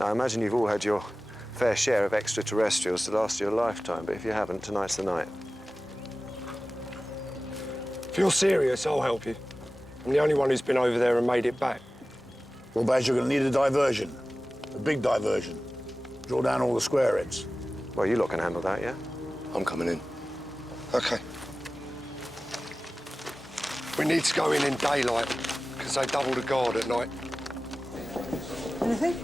Now, I imagine you've all had your fair share of extraterrestrials to last your lifetime, but if you haven't, tonight's the night. If you're serious, I'll help you. I'm the only one who's been over there and made it back. Well, Badge, you're going to need a diversion. A big diversion. Draw down all the square heads. Well, you lot can handle that, yeah? I'm coming in. OK. We need to go in daylight, because they double the guard at night. Anything?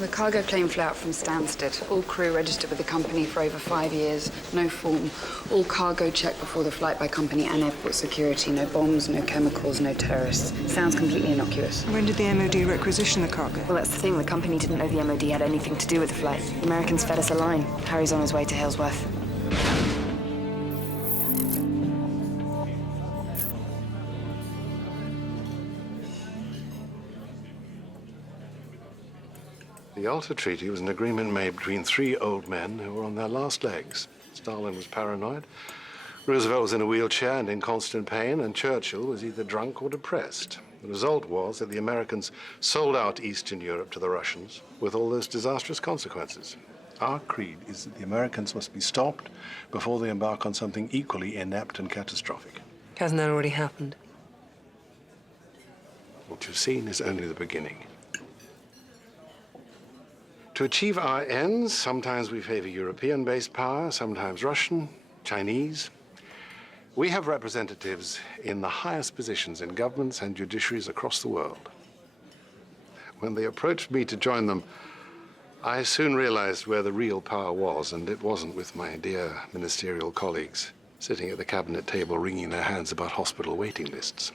The cargo plane flew out from Stansted. All crew registered with the company for over 5 years. No form. All cargo checked before the flight by company and airport security. No bombs, no chemicals, no terrorists. Sounds completely innocuous. When did the MOD requisition the cargo? Well, that's the thing. The company didn't know the MOD had anything to do with the flight. The Americans fed us a line. Harry's on his way to Halesworth. The Yalta Treaty was an agreement made between three old men who were on their last legs. Stalin was paranoid, Roosevelt was in a wheelchair and in constant pain, and Churchill was either drunk or depressed. The result was that the Americans sold out Eastern Europe to the Russians with all those disastrous consequences. Our creed is that the Americans must be stopped before they embark on something equally inept and catastrophic. Hasn't that already happened? What you've seen is only the beginning. To achieve our ends, sometimes we favor European-based power, sometimes Russian, Chinese. We have representatives in the highest positions in governments and judiciaries across the world. When they approached me to join them, I soon realized where the real power was, and it wasn't with my dear ministerial colleagues sitting at the cabinet table wringing their hands about hospital waiting lists.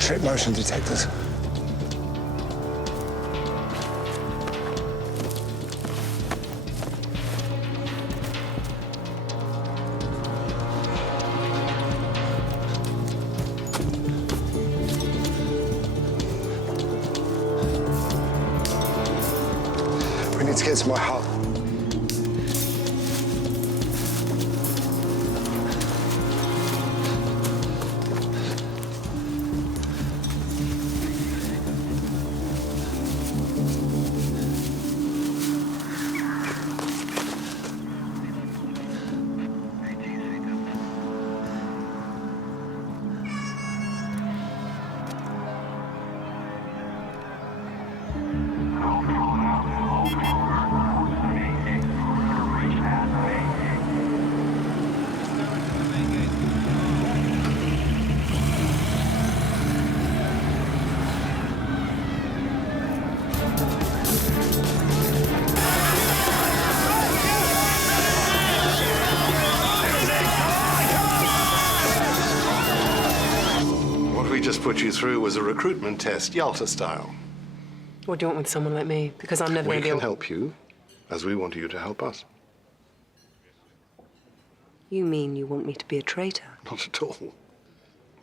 Trip motion detectors. We need to get to my hut. just put you through was a recruitment test, Yalta style. What do you want with someone like me? Because I'm never We going to can be... help you, as we want you to help us. You mean you want me to be a traitor? Not at all.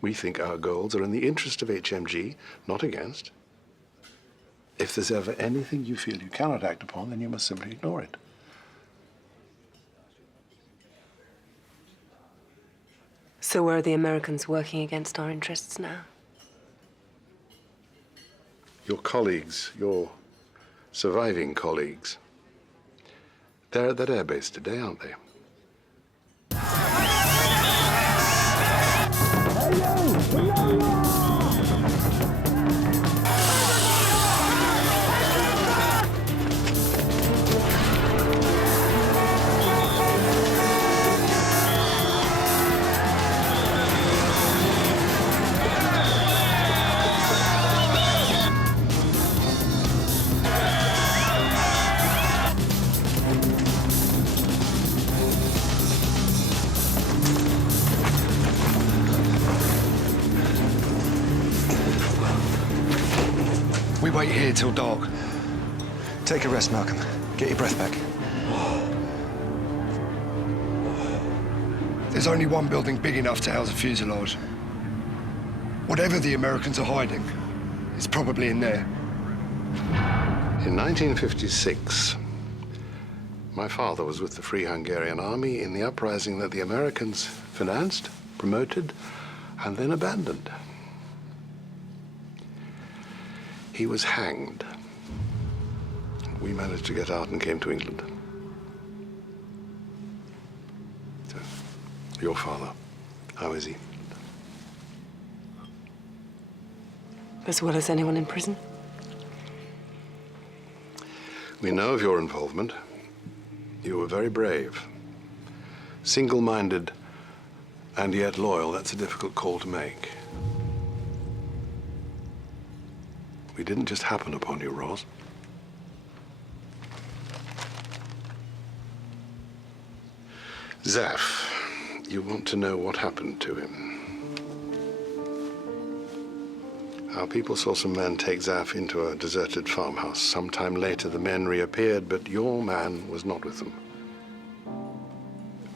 We think our goals are in the interest of HMG, not against. If there's ever anything you feel you cannot act upon, then you must simply ignore it. So where are the Americans working against our interests now? Your colleagues, your surviving colleagues, they're at that airbase today, aren't they? We wait here till dark. Take a rest, Malcolm. Get your breath back. There's only one building big enough to house a fuselage. Whatever the Americans are hiding, it's probably in there. In 1956, my father was with the Free Hungarian Army in the uprising that the Americans financed, promoted, and then abandoned. He was hanged. We managed to get out and came to England. So, your father, how is he? As well as anyone in prison? We know of your involvement. You were very brave. Single-minded and yet loyal. That's a difficult call to make. We didn't just happen upon you, Ross. Zaf, you want to know what happened to him. Our people saw some men take Zaf into a deserted farmhouse. Sometime later, the men reappeared, but your man was not with them.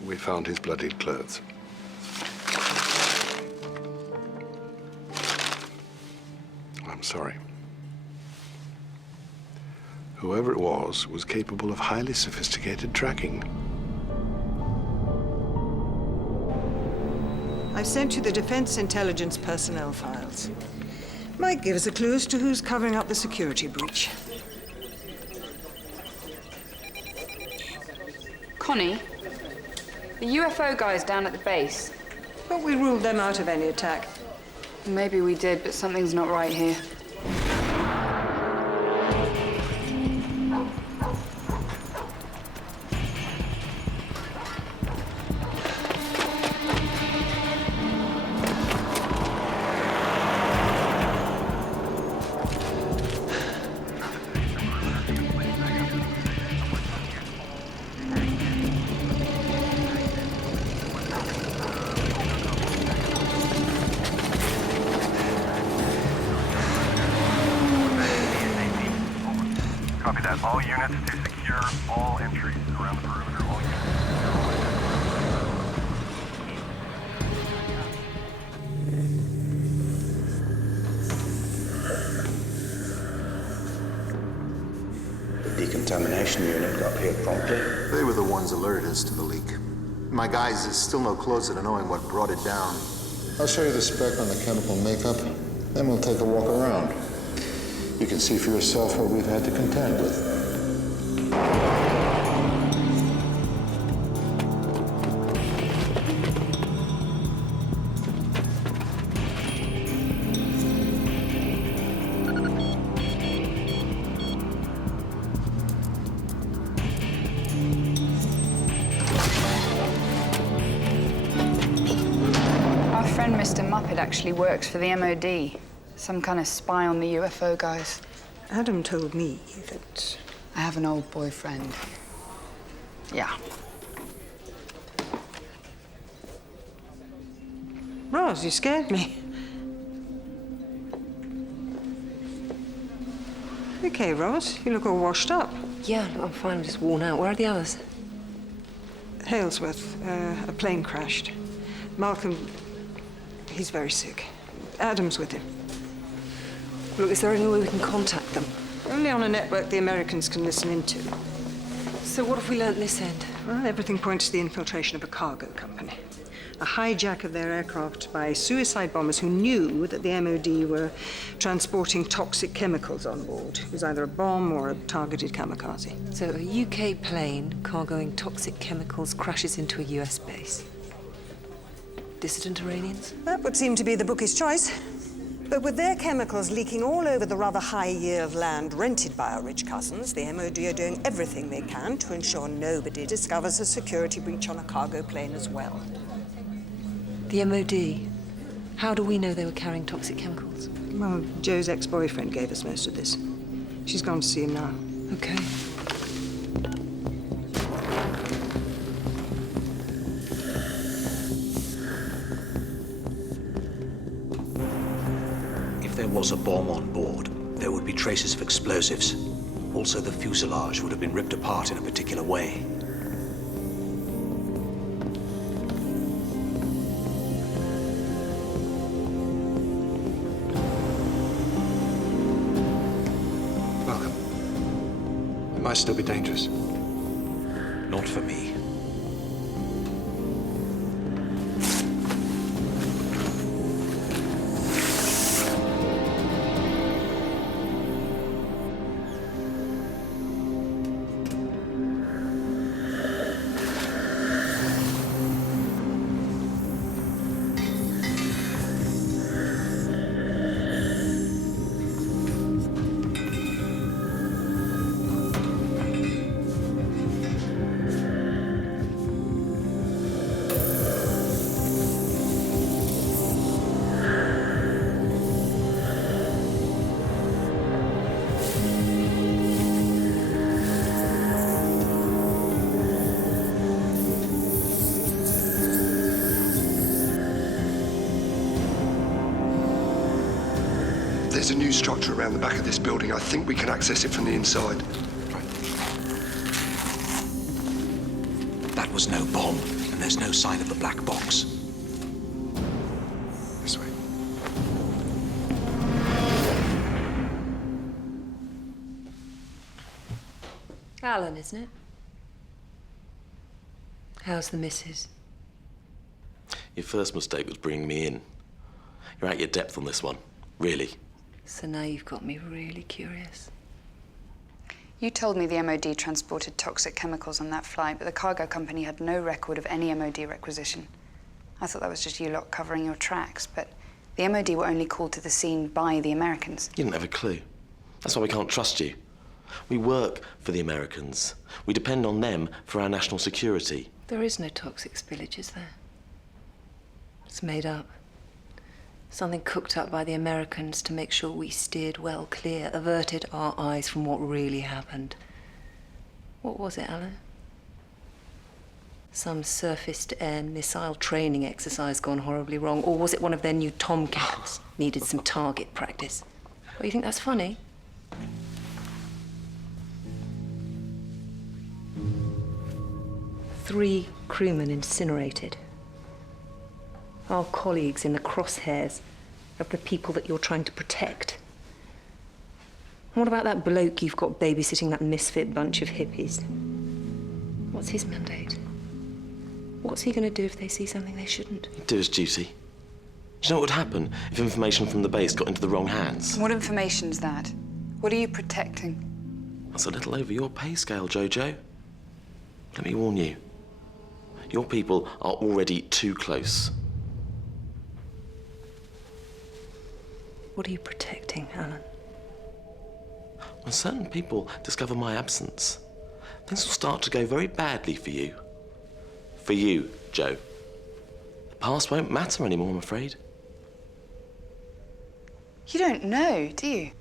We found his bloodied clothes. I'm sorry. Whoever it was capable of highly sophisticated tracking. I've sent you the Defense Intelligence personnel files. Might give us a clue as to who's covering up the security breach. Connie, the UFO guys down at the base. But we ruled them out of any attack. Maybe we did, but something's not right here. Copy that. All units to secure all entries around the perimeter. All units. The decontamination unit got here promptly. They were the ones alerted us to the leak. My guys is still no closer to knowing what brought it down. I'll show you the spec on the chemical makeup, then we'll take a walk around. You can see for yourself what we've had to contend with. Our friend Mr. Muppet actually works for the MOD. Some kind of spy on the UFO guys. Adam told me that... I have an old boyfriend. Yeah. Roz, you scared me. Okay, Ross, you look all washed up. Yeah, I'm fine. I'm just worn out. Where are the others? Halesworth, a plane crashed. Malcolm, he's very sick. Adam's with him. Look, is there any way we can contact them? Only on a network the Americans can listen into. So what have we learnt this end? Well, everything points to the infiltration of a cargo company. A hijack of their aircraft by suicide bombers who knew that the MOD were transporting toxic chemicals on board. It was either a bomb or a targeted kamikaze. So a UK plane cargoing toxic chemicals crashes into a US base. Dissident Iranians? That would seem to be the bookie's choice. But with their chemicals leaking all over the rather high yield of land rented by our rich cousins, the MOD are doing everything they can to ensure nobody discovers a security breach on a cargo plane as well. The MOD? How do we know they were carrying toxic chemicals? Well, Joe's ex-boyfriend gave us most of this. She's gone to see him now. Okay. If there was a bomb on board, there would be traces of explosives. Also, the fuselage would have been ripped apart in a particular way. It might still be dangerous. Not for me. There's a new structure around the back of this building. I think we can access it from the inside. That was no bomb, and there's no sign of the black box. This way. Alan, isn't it? How's the missus? Your first mistake was bringing me in. You're out your depth on this one. Really. So now you've got me really curious. You told me the MOD transported toxic chemicals on that flight, but the cargo company had no record of any MOD requisition. I thought that was just you lot covering your tracks, but the MOD were only called to the scene by the Americans. You didn't have a clue. That's why we can't trust you. We work for the Americans. We depend on them for our national security. There is no toxic spillage, is there? It's made up. Something cooked up by the Americans to make sure we steered well clear, averted our eyes from what really happened. What was it, Alan? Some surface-to-air missile training exercise gone horribly wrong? Or was it one of their new Tomcats? Needed some target practice. Well, you think that's funny? Three crewmen incinerated. Our colleagues in the crosshairs of the people that you're trying to protect. And what about that bloke you've got babysitting that misfit bunch of hippies? What's his mandate? What's he going to do if they see something they shouldn't? He'd do his duty. Do you know what would happen if information from the base got into the wrong hands? What information's that? What are you protecting? That's a little over your pay scale, Jojo. Let me warn you. Your people are already too close. What are you protecting, Alan? When certain people discover my absence, things will start to go very badly for you. For you, Joe. The past won't matter anymore, I'm afraid. You don't know, do you?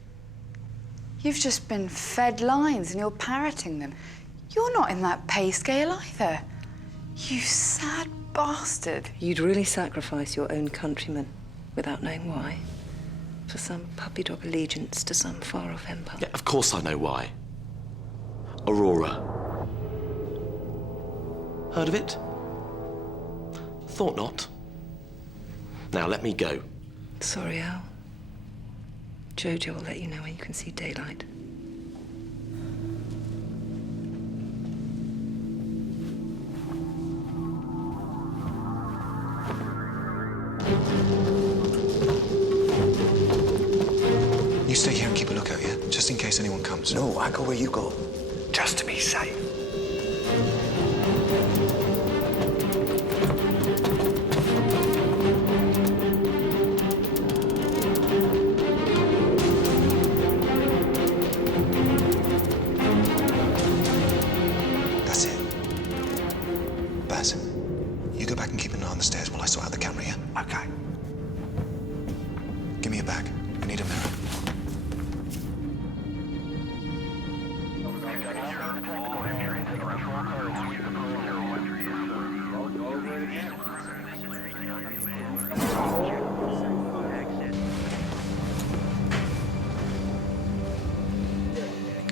You've just been fed lines and you're parroting them. You're not in that pay scale either. You sad bastard. You'd really sacrifice your own countrymen without knowing why? For some puppy dog allegiance to some far-off empire. Yeah, of course I know why. Aurora. Heard of it? Thought not. Now let me go. Sorry, Al. Jojo will let you know when you can see daylight. You stay here and keep a lookout, yeah? Just in case anyone comes. No, I go where you go. Just to be safe. That's it. Baz, you go back and keep an eye on the stairs while I sort out the camera, yeah? Okay. Give me a bag. I need a mirror.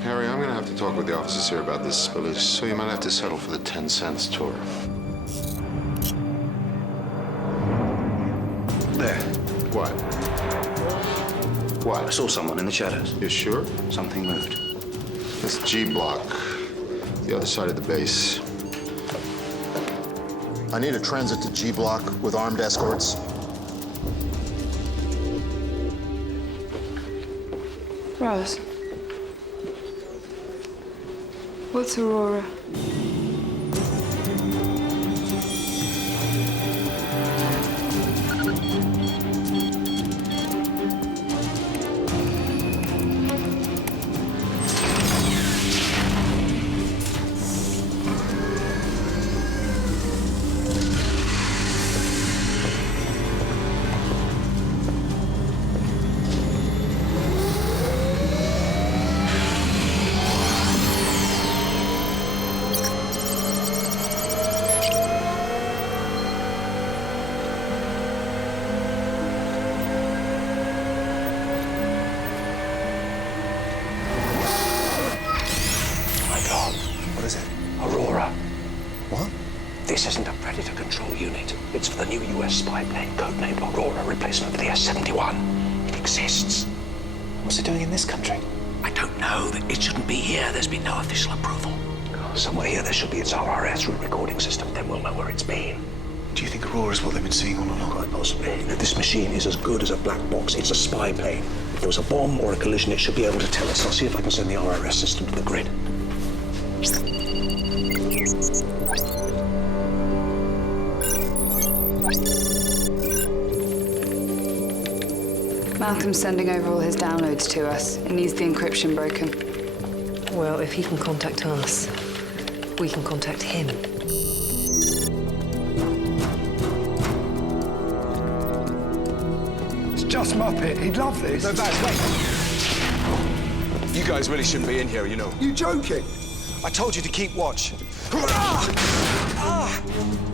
Harry, I'm gonna have to talk with the officers here about this spillage, so you might have to settle for the 10 cents tour. There. What? What? I saw someone in the shadows. You sure? Something moved. That's G block, the other side of the base. I need a transit to G block with armed escorts. Roz. What's Aurora? This isn't a Predator control unit. It's for the new US spy plane, codenamed Aurora, replacement for the S-71. It exists. What's it doing in this country? I don't know. It shouldn't be here. There's been no official approval. Somewhere here there should be its RRS route recording system. Then we'll know where it's been. Do you think Aurora's what they've been seeing all along? Quite possibly. This machine is as good as a black box. It's a spy plane. If there was a bomb or a collision, it should be able to tell us. I'll see if I can send the RRS system to the grid. Malcolm's sending over all his downloads to us. It needs the encryption broken. Well, if he can contact us, we can contact him. It's just Muppet. He'd love this. No, Baz, wait. You guys really shouldn't be in here, you know. You joking? I told you to keep watch.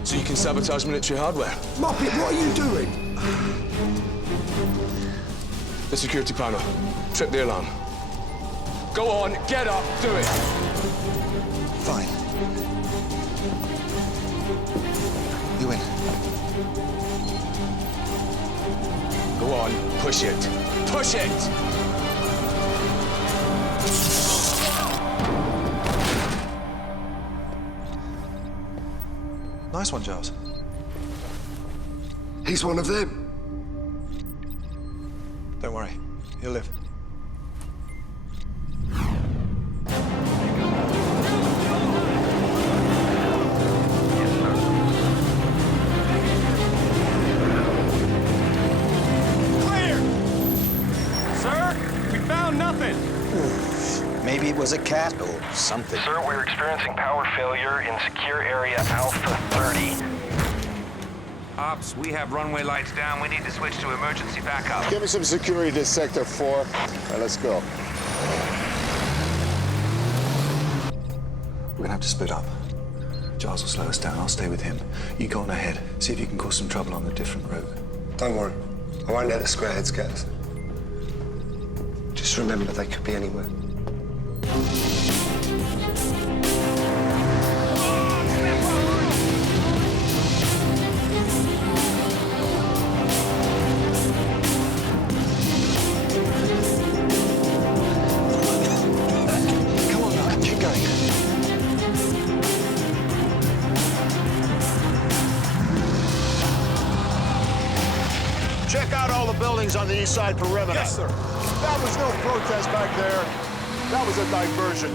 So you can sabotage military hardware. Muppet, what are you doing? The security panel. Trip the alarm. Go on, get up, do it. Fine. You win. Go on, push it. Push it! Nice one, Giles. He's one of them. Don't worry, he'll live. Clear! Sir, we found nothing. Maybe it was a cat or something. Sir, we're experiencing power failure in secure area Alpha 30. Ops, we have runway lights down. We need to switch to emergency backup. Give me some security to Sector 4. All right, let's go. We're gonna have to split up. Giles will slow us down. I'll stay with him. You go on ahead. See if you can cause some trouble on a different route. Don't worry. I won't let the squareheads get us. Just remember, they could be anywhere. Come on, Malcolm, keep going. Check out all the buildings on the east side perimeter. Yes, sir. That was no protest back there. That was a diversion.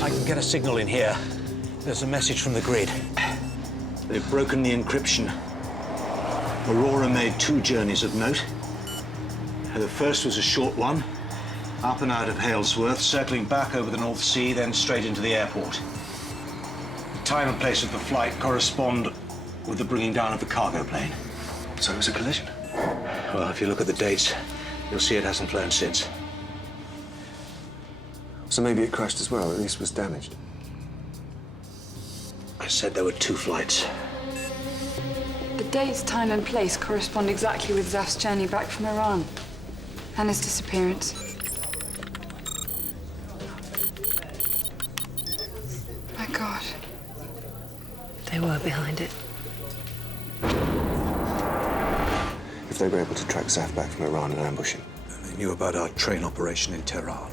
I can get a signal in here. There's a message from the grid. They've broken the encryption. Aurora made 2 journeys of note. Her first was a short one, up and out of Halesworth, circling back over the North Sea, then straight into the airport. The time and place of the flight correspond with the bringing down of the cargo plane. So it was a collision? Well, if you look at the dates, you'll see it hasn't flown since. So maybe it crashed as well, at least was damaged. I said there were 2 flights. The dates, time, and place correspond exactly with Zaf's journey back from Iran and his disappearance. My God. They were behind it. If they were able to track Zaf back from Iran and ambush him. They knew about our train operation in Tehran.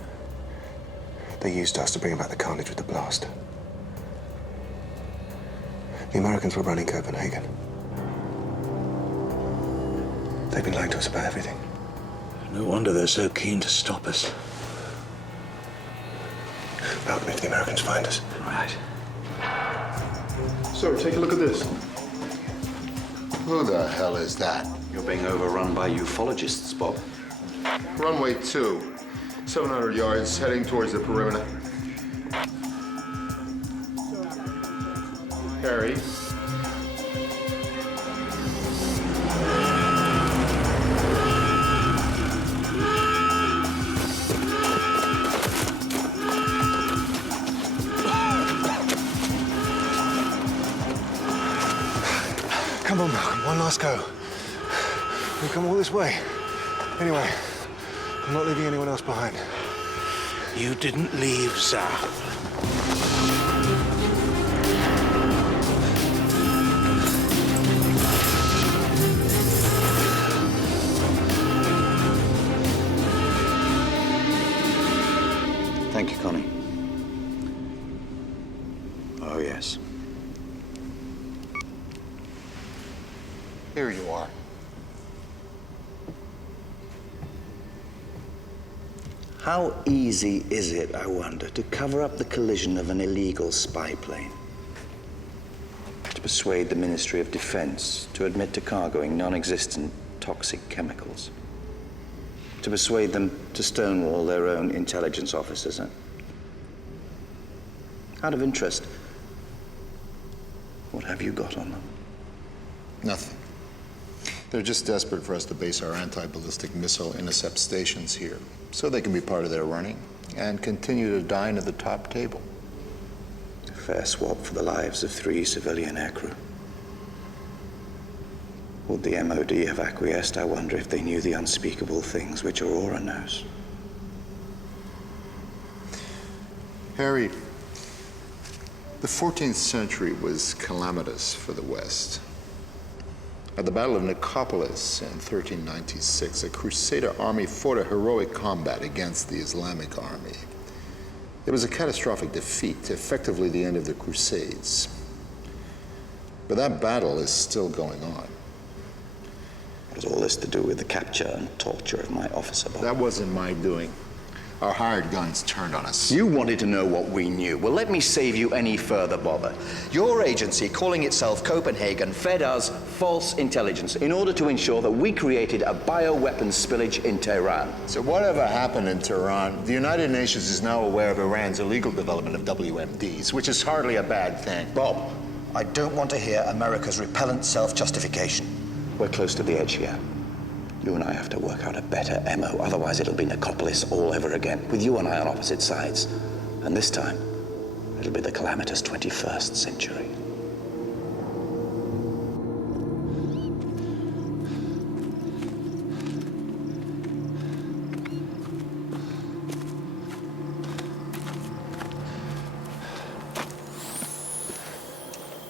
They used us to bring about the carnage with the blast. The Americans were running Copenhagen. They've been lying to us about everything. No wonder they're so keen to stop us. Malcolm, if the Americans find us. Right. Sir, take a look at this. Who the hell is that? You're being overrun by ufologists, Bob. Runway 2, 700 yards, heading towards the perimeter. Harry. Come on, Malcolm, one last go. We've come all this way. Anyway, I'm not leaving anyone else behind. You didn't leave Zaf. Thank you, Connie. Oh, yes. Here you are. How easy is it, I wonder, to cover up the collision of an illegal spy plane? To persuade the Ministry of Defense to admit to cargoing non-existent toxic chemicals? To persuade them to stonewall their own intelligence officers? Out of interest, what have you got on them? Nothing. They're just desperate for us to base our anti-ballistic missile intercept stations here, so they can be part of their running and continue to dine at the top table. A fair swap for the lives of 3 civilian aircrew. Would the MOD have acquiesced, I wonder, if they knew the unspeakable things which Aurora knows? Harry, the 14th century was calamitous for the West. At the Battle of Nicopolis in 1396, a Crusader army fought a heroic combat against the Islamic army. It was a catastrophic defeat, effectively the end of the Crusades. But that battle is still going on. Has all this to do with the capture and torture of my officer, Bob? That wasn't my doing. Our hired guns turned on us. You wanted to know what we knew. Well, let me save you any further bother. Your agency, calling itself Copenhagen, fed us false intelligence in order to ensure that we created a bioweapons spillage in Tehran. So whatever happened in Tehran, the United Nations is now aware of Iran's illegal development of WMDs, which is hardly a bad thing. Bob, I don't want to hear America's repellent self-justification. We're close to the edge here. You and I have to work out a better MO, otherwise it'll be Nicopolis all over again, with you and I on opposite sides. And this time, it'll be the calamitous 21st century.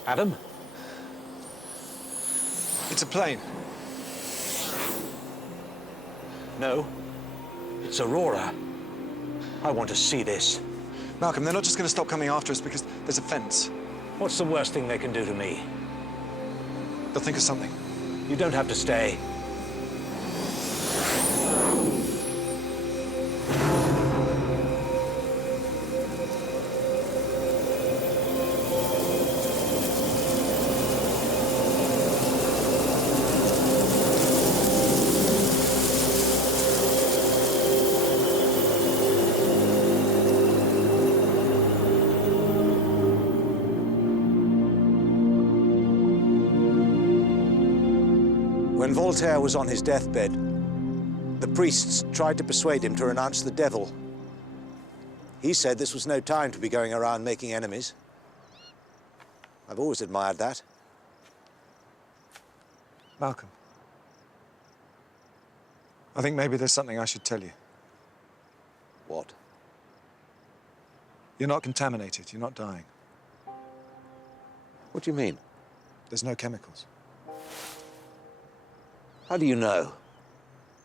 Adam? It's a plane. No, it's Aurora. I want to see this. Malcolm, they're not just going to stop coming after us because there's a fence. What's the worst thing they can do to me? They'll think of something. You don't have to stay. When Voltaire was on his deathbed, the priests tried to persuade him to renounce the devil. He said this was no time to be going around making enemies. I've always admired that. Malcolm, I think maybe there's something I should tell you. What? You're not contaminated. You're not dying. What do you mean? There's no chemicals. How do you know?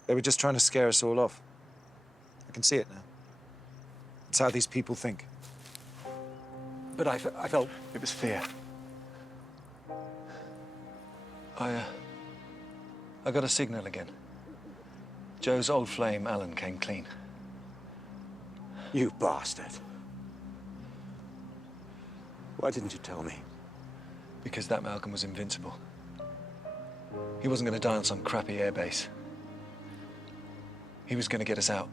They were just trying to scare us all off. I can see it now. It's how these people think. But I felt... It was fear. I got a signal again. Joe's old flame, Alan, came clean. You bastard. Why didn't you tell me? Because that Malcolm was invincible. He wasn't going to die on some crappy airbase. He was going to get us out.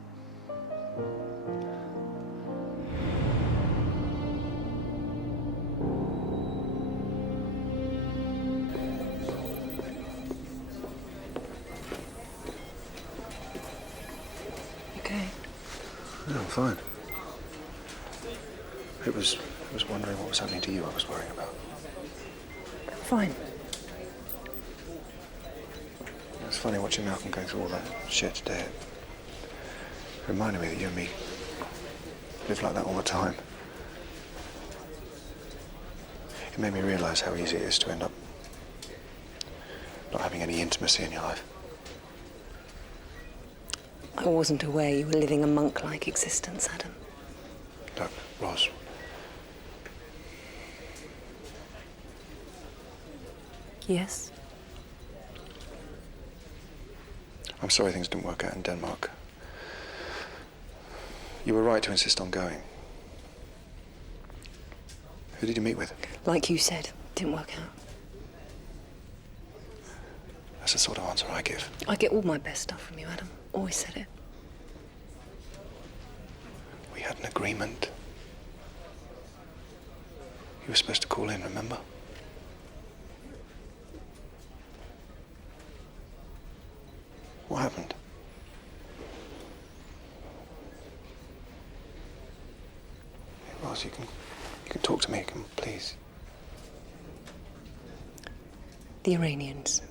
Okay. Yeah, I'm fine. It was wondering what was happening to you I was worrying about. Fine. It's funny watching Malcolm go through all that shit today. It reminded me that you and me live like that all the time. It made me realize how easy it is to end up not having any intimacy in your life. I wasn't aware you were living a monk-like existence, Adam. Look, Ros. Yes? I'm sorry things didn't work out in Denmark. You were right to insist on going. Who did you meet with? Like you said, didn't work out. That's the sort of answer I give. I get all my best stuff from you, Adam. Always said it. We had an agreement. You were supposed to call in, remember? What happened? Hey, Ross, you can talk to me, please. The Iranians.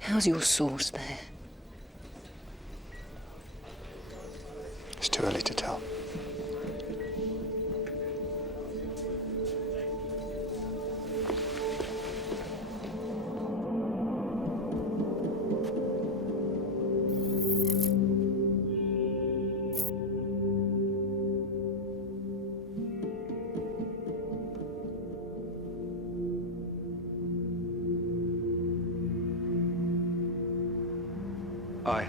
How's your source there? It's too early to tell. I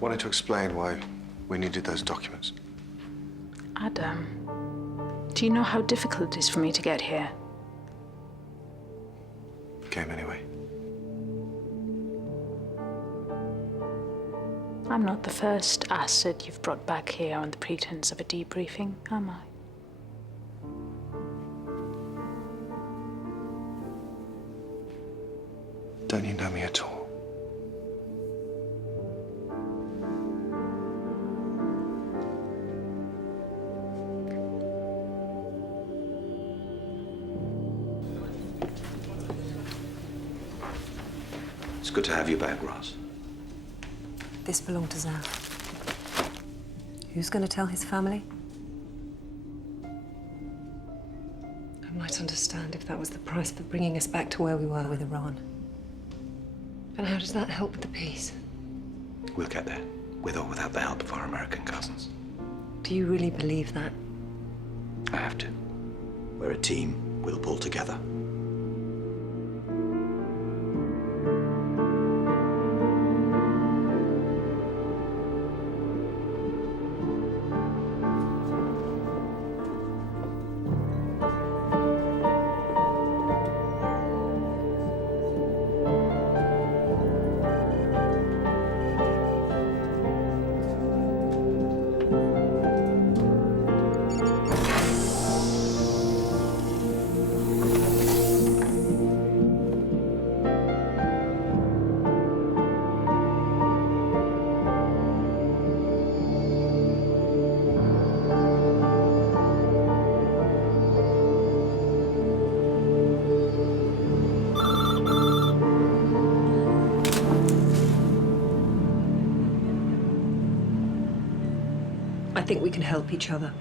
wanted to explain why we needed those documents. Adam, do you know how difficult it is for me to get here? Came anyway. I'm not the first asset you've brought back here on the pretense of a debriefing, am I? Don't you know me at all? It's good to have you back, Ross. This belonged to Zaf. Who's going to tell his family? might understand if that was the price for bringing us back to where we were with Iran. But how does that help with the peace? We'll get there, with or without the help of our American cousins. Do you really believe that? I have to. We're a team. We'll pull together. I think we can help each other.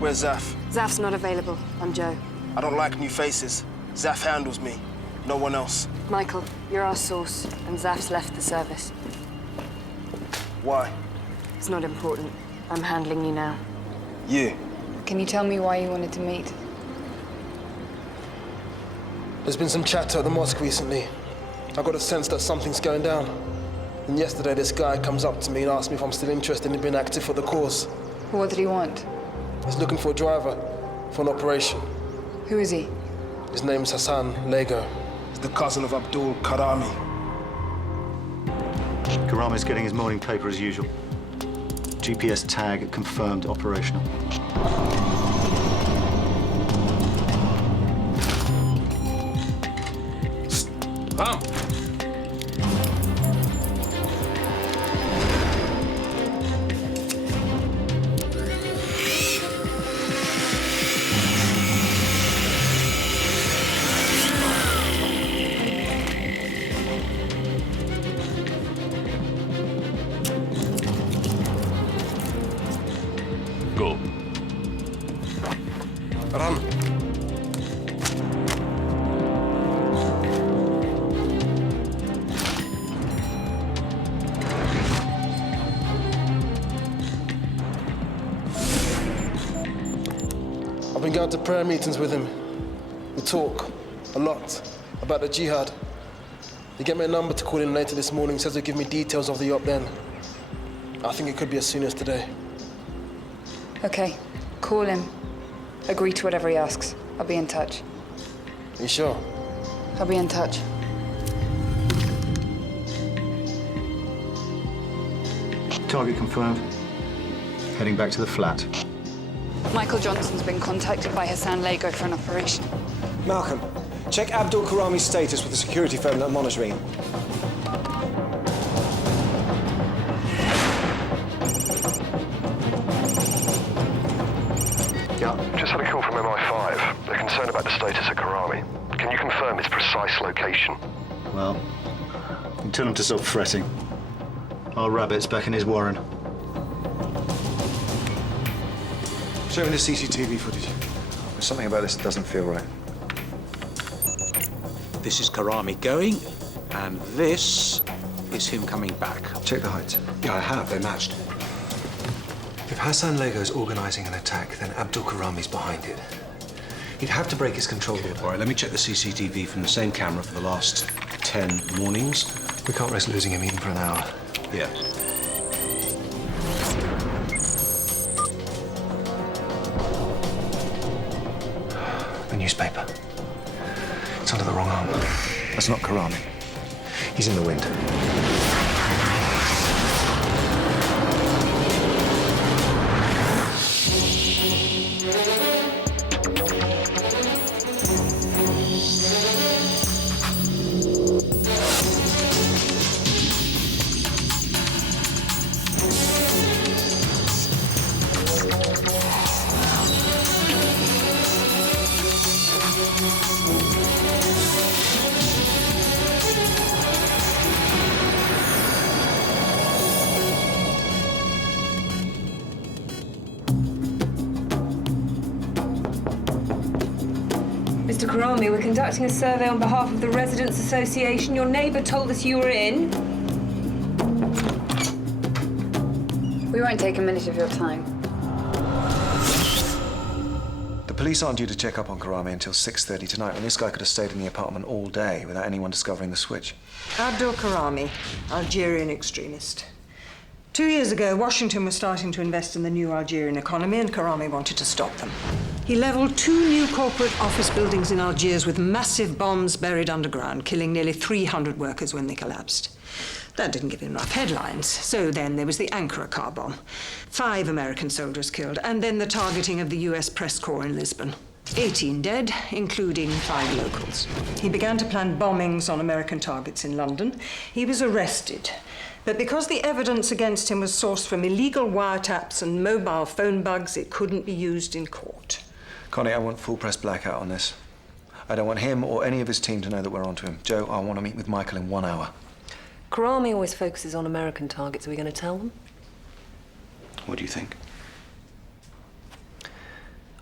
Where's Zaf? Zaf's not available. I'm Joe. I don't like new faces. Zaf handles me. No one else. Michael, you're our source, and Zaf's left the service. Why? It's not important. I'm handling you now. You? Can you tell me why you wanted to meet? There's been some chatter at the mosque recently. I got a sense that something's going down. And yesterday this guy comes up to me and asks me if I'm still interested in being active for the cause. What did he want? He's looking for a driver for an operation. Who is he? His name's Hassan Lego. He's the cousin of Abdul Karami. Karami's getting his morning paper as usual. GPS tag confirmed operational. Ram! Go. Ram. I've been going to prayer meetings with him. We talk a lot about the jihad. He gave me a number to call him later this morning. Says he'll give me details of the op then. I think it could be as soon as today. Okay, call him. Agree to whatever he asks. I'll be in touch. You sure? I'll be in touch. Target confirmed. Heading back to the flat. Michael Johnson's been contacted by Hassan Lego for an operation. Malcolm, check Abdul Karami's status with the security phone that I'm monitoring. Yeah, just had a call from MI5. They're concerned about the status of Karami. Can you confirm his precise location? Well, you can tell him to stop fretting. Our rabbit's back in his warren. Show me the CCTV footage. There's something about this that doesn't feel right. This is Karami going, and this is him coming back. Check the heights. Yeah, I have. They matched. If Hassan Lego's organizing an attack, then Abdul Karami's behind it. He'd have to break his control order. All right, let me check the CCTV from the same camera for the last 10 mornings. We can't risk losing him even for an hour. Yeah. The newspaper. It's under the wrong arm. That's not Karami. He's in the wind. Mr. Karami, we're conducting a survey on behalf of the Residents Association. Your neighbour told us you were in. We won't take a minute of your time. The police aren't due to check up on Karami until 6:30 tonight, when this guy could have stayed in the apartment all day without anyone discovering the switch. Abdul Karami, Algerian extremist. 2 years ago, Washington was starting to invest in the new Algerian economy, and Karami wanted to stop them. He leveled 2 new corporate office buildings in Algiers with massive bombs buried underground, killing nearly 300 workers when they collapsed. That didn't give him enough headlines. So then there was the Ankara car bomb. 5 American soldiers killed, and then the targeting of the US press corps in Lisbon. 18 dead, including 5 locals. He began to plan bombings on American targets in London. He was arrested. But because the evidence against him was sourced from illegal wiretaps and mobile phone bugs, it couldn't be used in court. Connie, I want full press blackout on this. I don't want him or any of his team to know that we're onto him. Joe, I want to meet with Michael in 1 hour. Karami always focuses on American targets. Are we going to tell them? What do you think?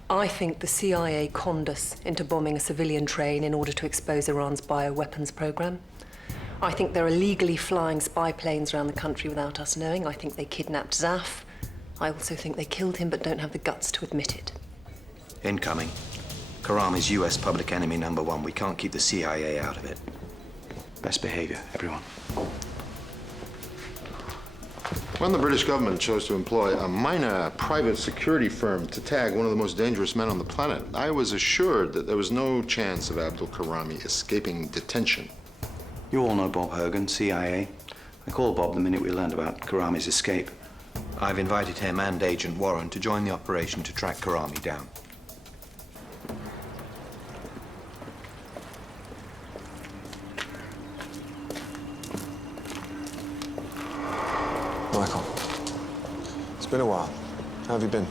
I think the CIA conned us into bombing a civilian train in order to expose Iran's bioweapons program. I think they're illegally flying spy planes around the country without us knowing. I think they kidnapped Zaf. I also think they killed him but don't have the guts to admit it. Incoming. Karami's US public enemy #1. We can't keep the CIA out of it. Best behavior, everyone. When the British government chose to employ a minor private security firm to tag one of the most dangerous men on the planet, I was assured that there was no chance of Abdul Karami escaping detention. You all know Bob Hogan, CIA. I called Bob the minute we learned about Karami's escape. I've invited him and Agent Warren to join the operation to track Karami down. Michael, it's been a while. How have you been?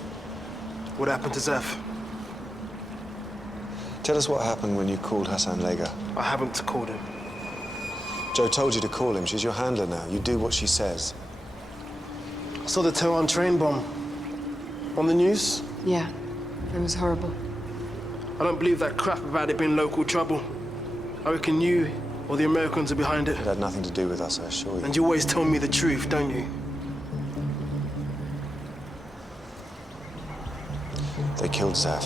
What happened to Zaf? Tell us what happened when you called Hassan Lega. I haven't called him. Joe told you to call him. She's your handler now. You do what she says. I saw the Tehran train bomb on the news. Yeah, it was horrible. I don't believe that crap about it being local trouble. I reckon you or the Americans are behind it. It had nothing to do with us, I assure you. And you always tell me the truth, don't you? They killed Zaf.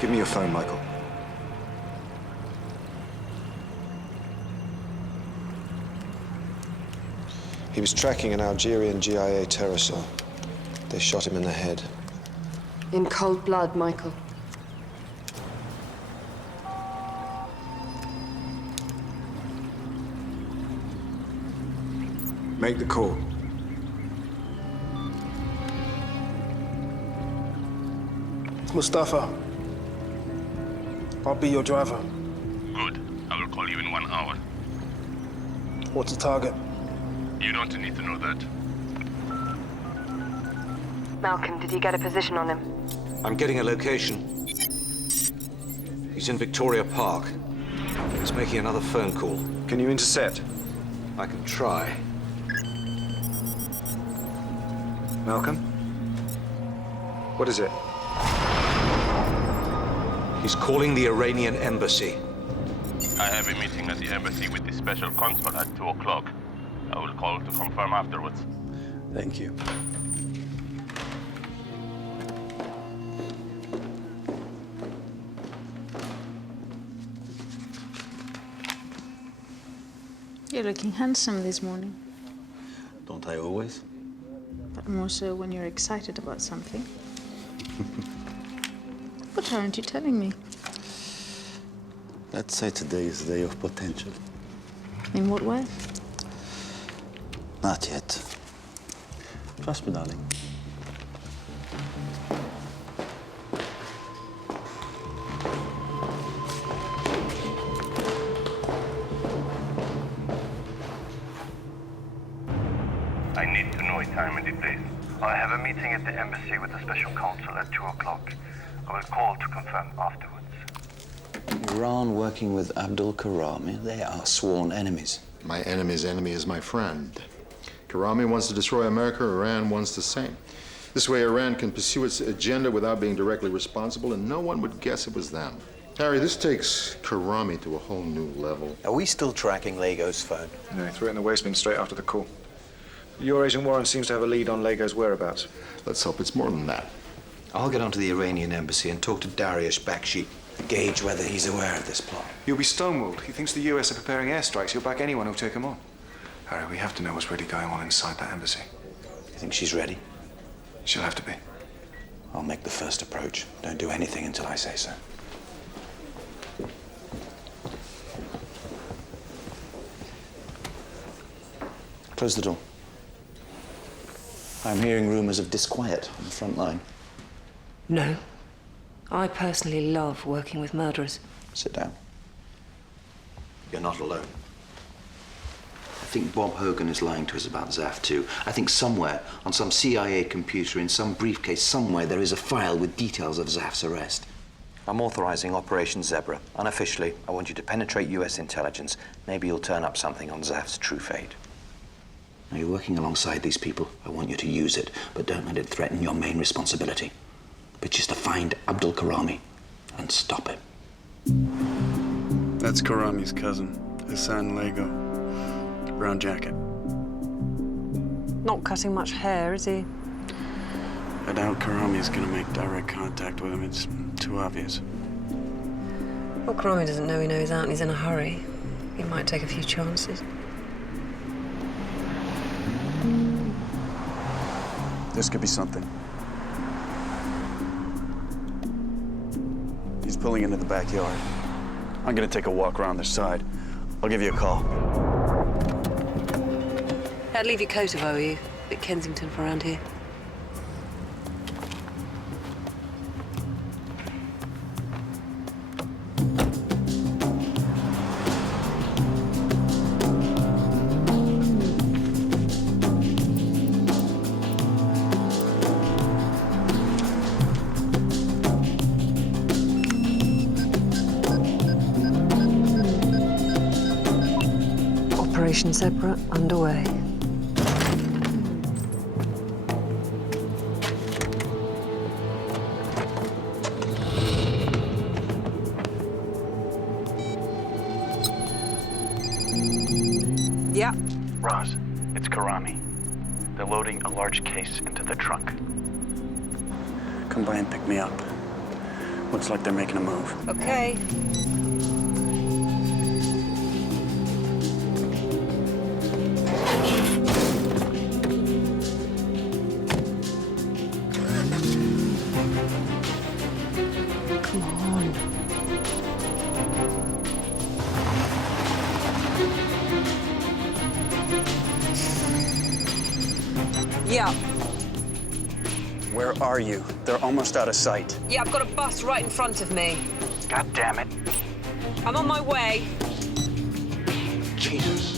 Give me your phone, Michael. He was tracking an Algerian GIA terror cell. They shot him in the head. In cold blood, Michael. Make the call. It's Mustafa. I'll be your driver. Good. I will call you in 1 hour. What's the target? You don't need to know that. Malcolm, did you get a position on him? I'm getting a location. He's in Victoria Park. He's making another phone call. Can you intercept? I can try. Malcolm? What is it? He's calling the Iranian embassy. I have a meeting at the embassy with the special consul at 2 o'clock. I will call to confirm afterwards. Thank you. You're looking handsome this morning, Don't I always? but more so when you're excited about something. What aren't you telling me? Let's say today is the day of potential. In what way? Not yet. Trust me, darling. I need to know a time and a place. I have a meeting at the embassy with the special counsel at 2 o'clock. I will call to confirm afterwards. Iran working with Abdul Karami, they are sworn enemies. My enemy's enemy is my friend. Karami wants to destroy America, Iran wants the same. This way Iran can pursue its agenda without being directly responsible, and no one would guess it was them. Harry, this takes Karami to a whole new level. Are we still tracking Lego's phone? No, he threw it in the waste bin straight after the call. Your agent Warren seems to have a lead on Lego's whereabouts. Let's hope it's more than that. I'll get onto the Iranian embassy and talk to Dariush Bakshi, gauge whether he's aware of this plot. You'll be stonewalled. He thinks the US are preparing airstrikes. He'll back anyone who'll take him on. Harry, we have to know what's really going on inside that embassy. You think she's ready? She'll have to be. I'll make the first approach. Don't do anything until I say so. Close the door. I'm hearing rumors of disquiet on the front line. No. I personally love working with murderers. Sit down. You're not alone. I think Bob Hogan is lying to us about Zaf too. I think somewhere, on some CIA computer, in some briefcase somewhere, there is a file with details of Zaf's arrest. I'm authorizing Operation Zebra. Unofficially, I want you to penetrate US intelligence. Maybe you'll turn up something on Zaf's true fate. Now, you're working alongside these people. I want you to use it, but don't let it threaten your main responsibility, which is to find Abdul Karami and stop him. That's Karami's cousin, Hassan Lego. Brown jacket. Not cutting much hair, is he? I doubt Karami's gonna make direct contact with him. It's too obvious. Well, Karami doesn't know he knows out and he's in a hurry. He might take a few chances. This could be something. He's pulling into the backyard. I'm gonna take a walk around the side. I'll give you a call. I'd leave your coat if I were you. Bit Kensington for around here. Operation Zebra underway. Yeah. Roz, it's Karami. They're loading a large case into the trunk. Come by and pick me up. Looks like they're making a move. Okay. Come on. Yeah. Where are you? They're almost out of sight. Yeah, I've got a bus right in front of me. God damn it. I'm on my way. Jesus.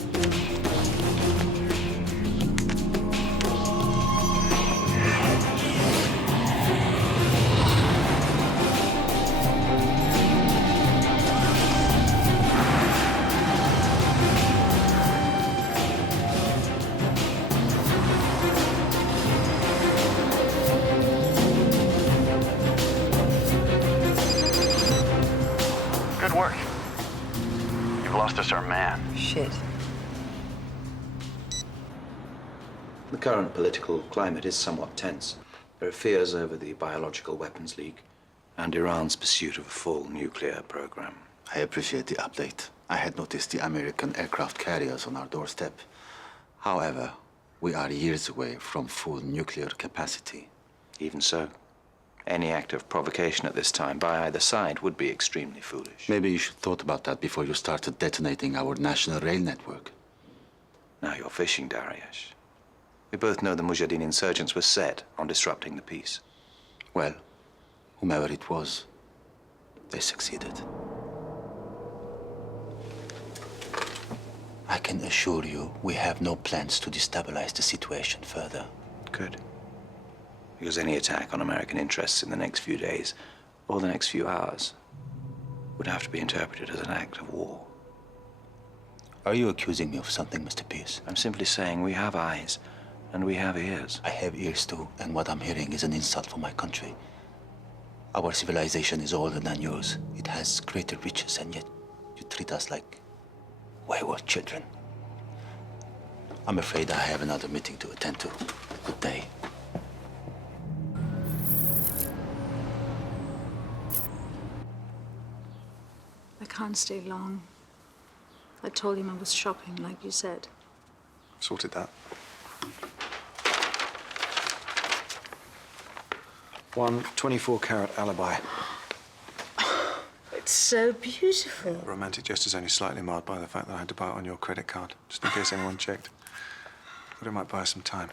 Good work. You've lost us our man. Shit. The current political climate is somewhat tense. There are fears over the Biological Weapons League and Iran's pursuit of a full nuclear program. I appreciate the update. I had noticed the American aircraft carriers on our doorstep. However, we are years away from full nuclear capacity. Even so, any act of provocation at this time by either side would be extremely foolish. Maybe you should have thought about that before you started detonating our national rail network. Now you're fishing, Dariush. We both know the Mujahideen insurgents were set on disrupting the peace. Well, whomever it was, they succeeded. I can assure you, we have no plans to destabilize the situation further. Good. Because any attack on American interests in the next few days, or the next few hours, would have to be interpreted as an act of war. Are you accusing me of something, Mr. Pierce? I'm simply saying we have eyes, and we have ears. I have ears too, and what I'm hearing is an insult for my country. Our civilization is older than yours. It has greater riches, and yet you treat us like wayward children. I'm afraid I have another meeting to attend to. Good day. I can't stay long. I told him I was shopping, like you said. Sorted that. One 24-carat alibi. It's so beautiful. The romantic gesture's only slightly marred by the fact that I had to buy it on your credit card, just in case anyone checked. Thought it might buy us some time.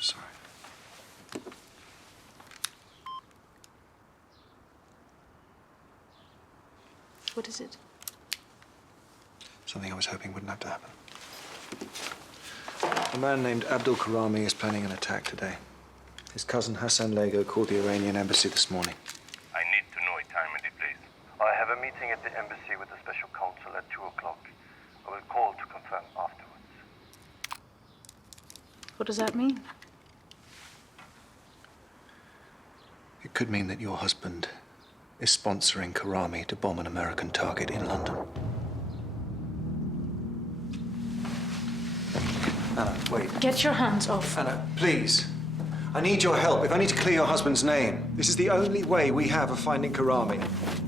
Sorry. What is it? Something I was hoping wouldn't have to happen. A man named Abdul Karami is planning an attack today. His cousin Hassan Lego called the Iranian embassy this morning. I need to know a time and a place. I have a meeting at the embassy with the special counsel at 2 o'clock. I will call to confirm afterwards. What does that mean? It could mean that your husband is sponsoring Karami to bomb an American target in London. Anna, wait. Get your hands off. Anna, please. I need your help. If I need to clear your husband's name, this is the only way we have of finding Karami.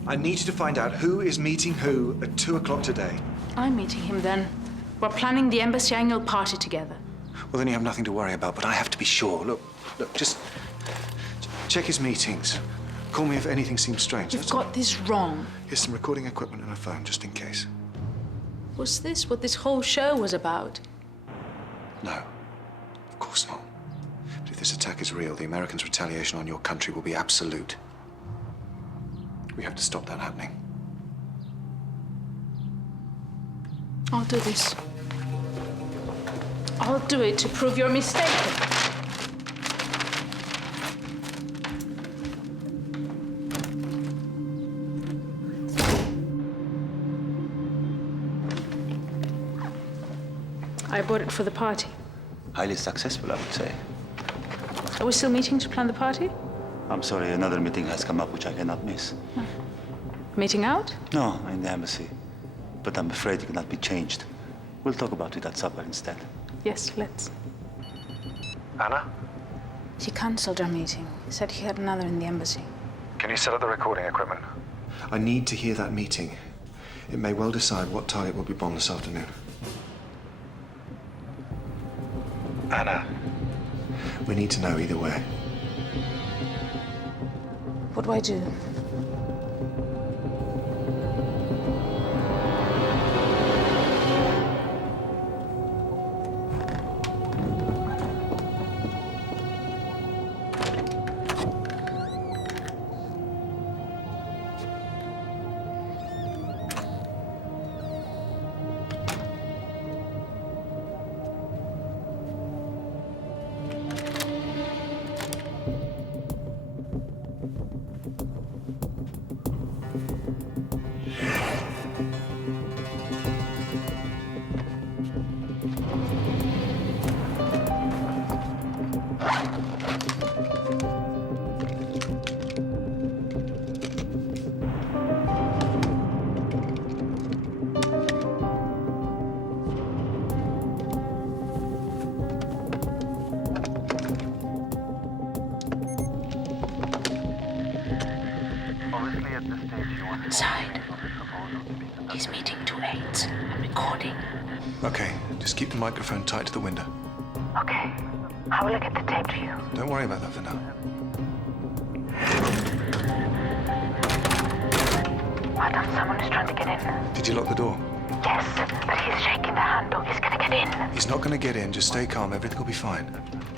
I need you to find out who is meeting who at 2 o'clock today. I'm meeting him then. We're planning the embassy annual party together. Well, then you have nothing to worry about, but I have to be sure. Look, just check his meetings. Call me if anything seems strange. You've got this wrong. Here's some recording equipment and a phone, just in case. Was this what this whole show was about? No, of course not. But if this attack is real, the Americans' retaliation on your country will be absolute. We have to stop that happening. I'll do this. I'll do it to prove you're mistaken. I bought it for the party. Highly successful, I would say. Are we still meeting to plan the party? I'm sorry, another meeting has come up which I cannot miss. Meeting out? No, in the embassy. But I'm afraid it cannot be changed. We'll talk about it at supper instead. Yes, let's. Anna? He cancelled our meeting. He said he had another in the embassy. Can you set up the recording equipment? I need to hear that meeting. It may well decide what target will be bombed this afternoon. Anna. We need to know either way. What do I do? inside. He's meeting two aides and recording. Okay, just keep the microphone tight to the window. Okay. How will I get the tape to you? Don't worry about that for now. Madam, someone is trying to get in. Did you lock the door? Yes, but he's shaking the handle. He's gonna get in. He's not going to get in. Just stay calm. Everything will be fine.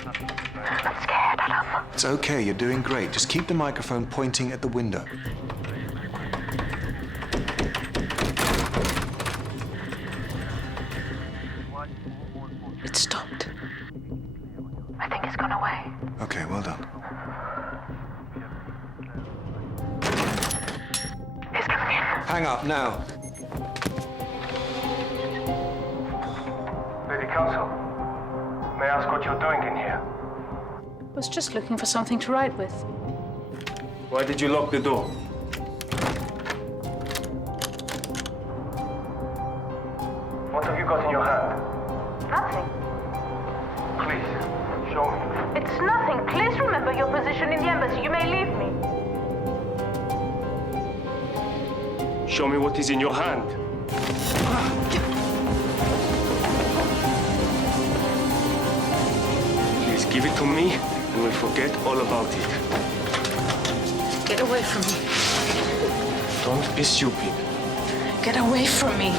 I'm scared, Adam. It's okay. You're doing great. Just keep the microphone pointing at the window. It stopped. I think he's gone away. Okay, well done. He's coming in. Hang up now. Lady Counsel, may I ask what you're doing in here? I was just looking for something to write with. Why did you lock the door? What have you got in your hand? Nothing. Please, show me. It's nothing. Please remember your position in the embassy. You may leave me. Show me what is in your hand. Please give it to me and we'll forget all about it. Get away from me. Don't be stupid. Get away from me.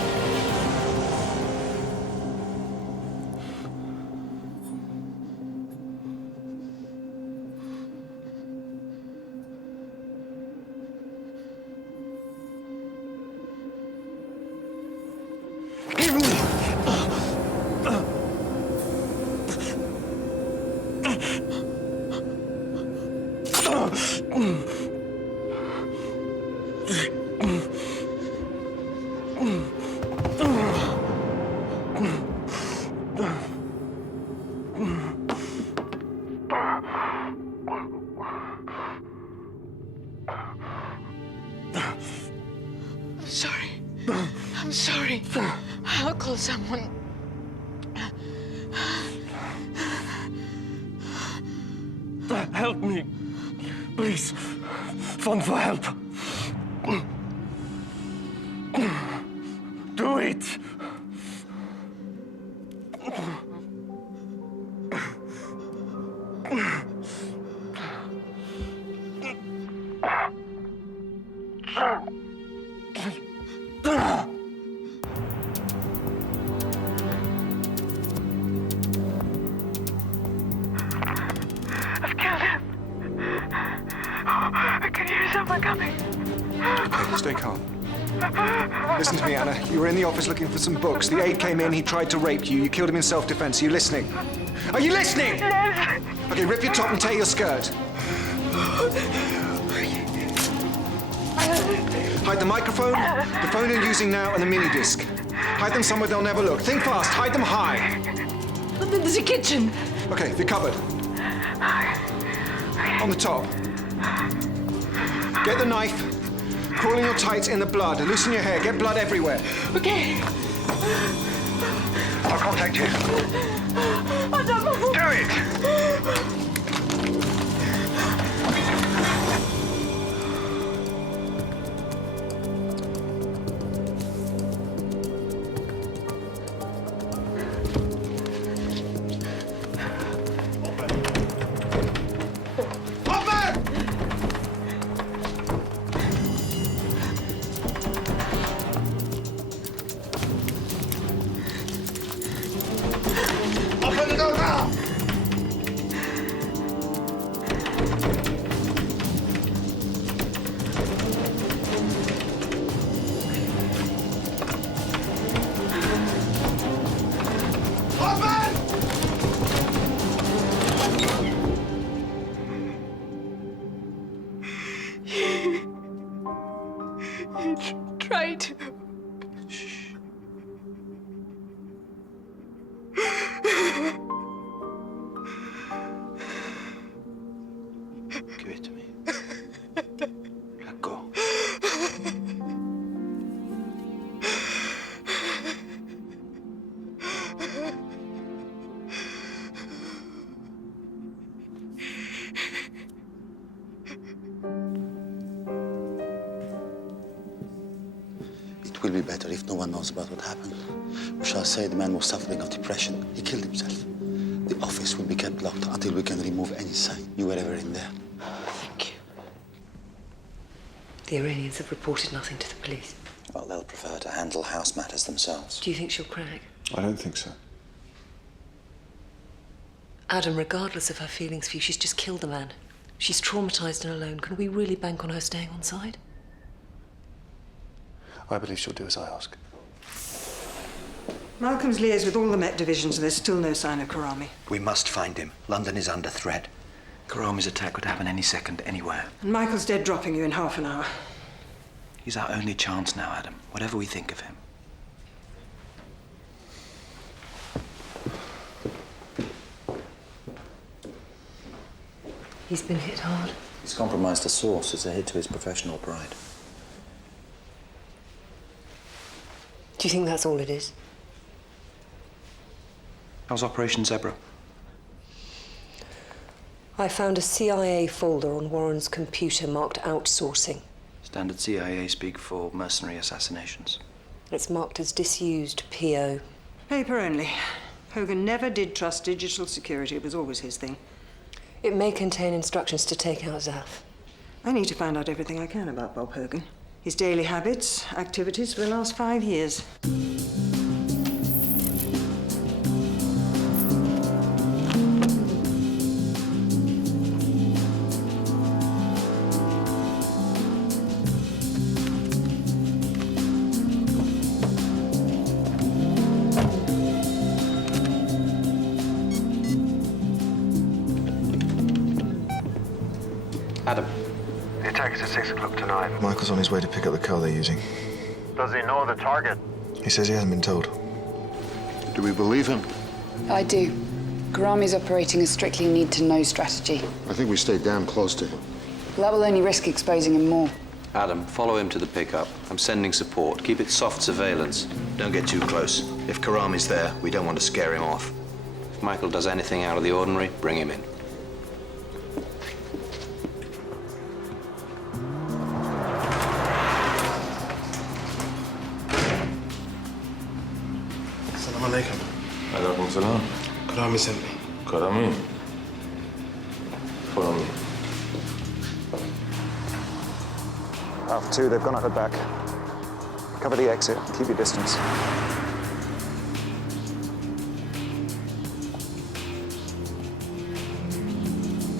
I'm sorry. I'll call someone. Help me. Please. Phone for help. Do it. I've killed him. I can hear someone coming. Okay, stay calm. Listen to me, Anna. You were in the office looking for some books. The aide came in, he tried to rape you. You killed him in self-defense. Are you listening? Are you listening? Yes. Okay, rip your top and tear your skirt. Hide the microphone, the phone you're using now, and the mini disc. Hide them somewhere they'll never look. Think fast. Hide them high. But there's a kitchen. Okay, the cupboard. On the top. Get the knife. Crawl in your tights in the blood. Loosen your hair. Get blood everywhere. Okay. I'll contact you. Do it! Open the door now! Try to. Give it to me. Let go. It will be better if no one knows about what happened. We shall say the man was suffering of depression. He killed himself. The office will be kept locked until we can remove any sign you were ever in there. Thank you. The Iranians have reported nothing to the police. Well, they'll prefer to handle house matters themselves. Do you think she'll crack? I don't think so. Adam, regardless of her feelings for you, she's just killed a man. She's traumatized and alone. Can we really bank on her staying on side? I believe she'll do as I ask. Malcolm's liaised with all the Met divisions and there's still no sign of Karami. We must find him. London is under threat. Karami's attack could happen any second, anywhere. And Michael's dead dropping you in half an hour. He's our only chance now, Adam, whatever we think of him. He's been hit hard. He's compromised the source. It's a hit to his professional pride. Do you think that's all it is? How's Operation Zebra? I found a CIA folder on Warren's computer marked outsourcing. Standard CIA speak for mercenary assassinations. It's marked as disused PO. Paper only. Hogan never did trust digital security. It was always his thing. It may contain instructions to take out Zaf. I need to find out everything I can about Bob Hogan. His daily habits, activities for the last 5 years. Adam. The attack is at 6 o'clock tonight. Michael's on his way to pick up the car they're using. Does he know the target? He says he hasn't been told. Do we believe him? I do. Karami's operating a strictly need-to-know strategy. I think we stay damn close to him. That will only risk exposing him more. Adam, follow him to the pickup. I'm sending support. Keep it soft surveillance. Don't get too close. If Karami's there, we don't want to scare him off. If Michael does anything out of the ordinary, bring him in. Assalamu alaikum. Alaikum salam. Karami sent me. Karami? Follow me. Alpha 2, they've gone out the back. Cover the exit. Keep your distance.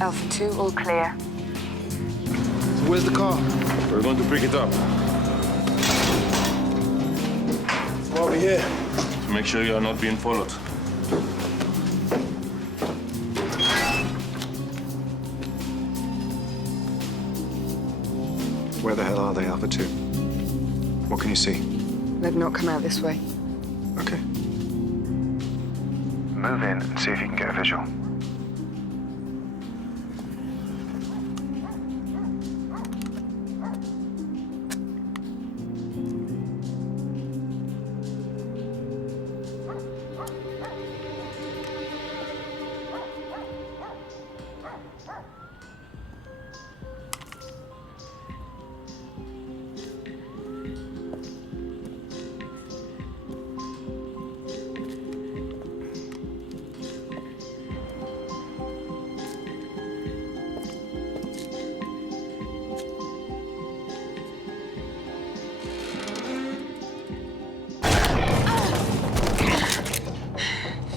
Alpha 2, all clear. So where's the car? We're going to pick it up. Why are we here? To make sure you are not being followed. Where the hell are they, Alpha 2? What can you see? They've not come out this way. Okay. Move in and see if you can get a visual.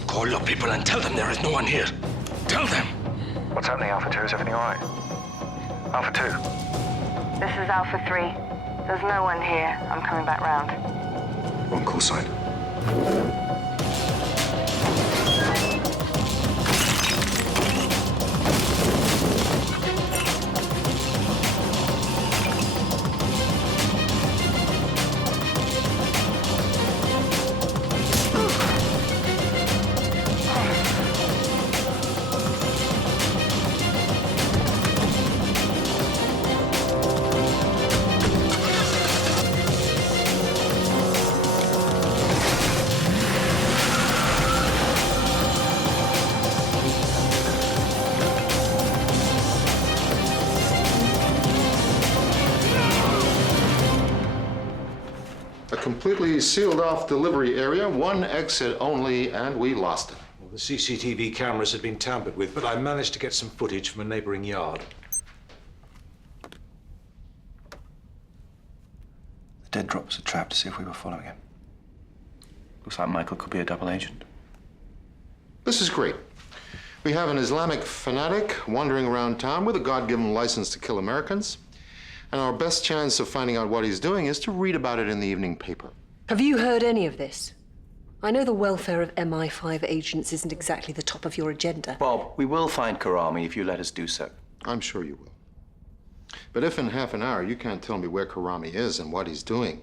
Call your people and tell them there is no one here. Tell them. What's happening, Alpha 2? Is everything all right? Alpha 2. This is Alpha 3. There's no one here. I'm coming back round. One call sign. sealed off delivery area, one exit only, and we lost it. Well, the CCTV cameras had been tampered with, but I managed to get some footage from a neighboring yard. The dead drop was a trap to see if we were following him. Looks like Michael could be a double agent. This is great. We have an Islamic fanatic wandering around town with a God-given license to kill Americans. And our best chance of finding out what he's doing is to read about it in the evening paper. Have you heard any of this? I know the welfare of MI5 agents isn't exactly the top of your agenda. Bob, we will find Karami if you let us do so. I'm sure you will. But if in half an hour you can't tell me where Karami is and what he's doing,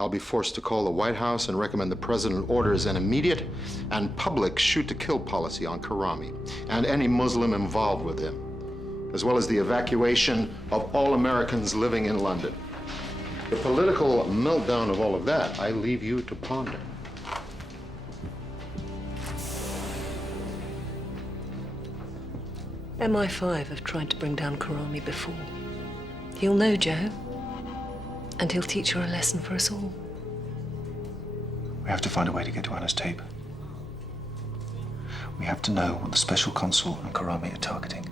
I'll be forced to call the White House and recommend the President orders an immediate and public shoot-to-kill policy on Karami and any Muslim involved with him, as well as the evacuation of all Americans living in London. The political meltdown of all of that, I leave you to ponder. MI5 have tried to bring down Karami before. He'll know, Joe. And he'll teach her a lesson for us all. We have to find a way to get to Anna's tape. We have to know what the special consul and Karami are targeting.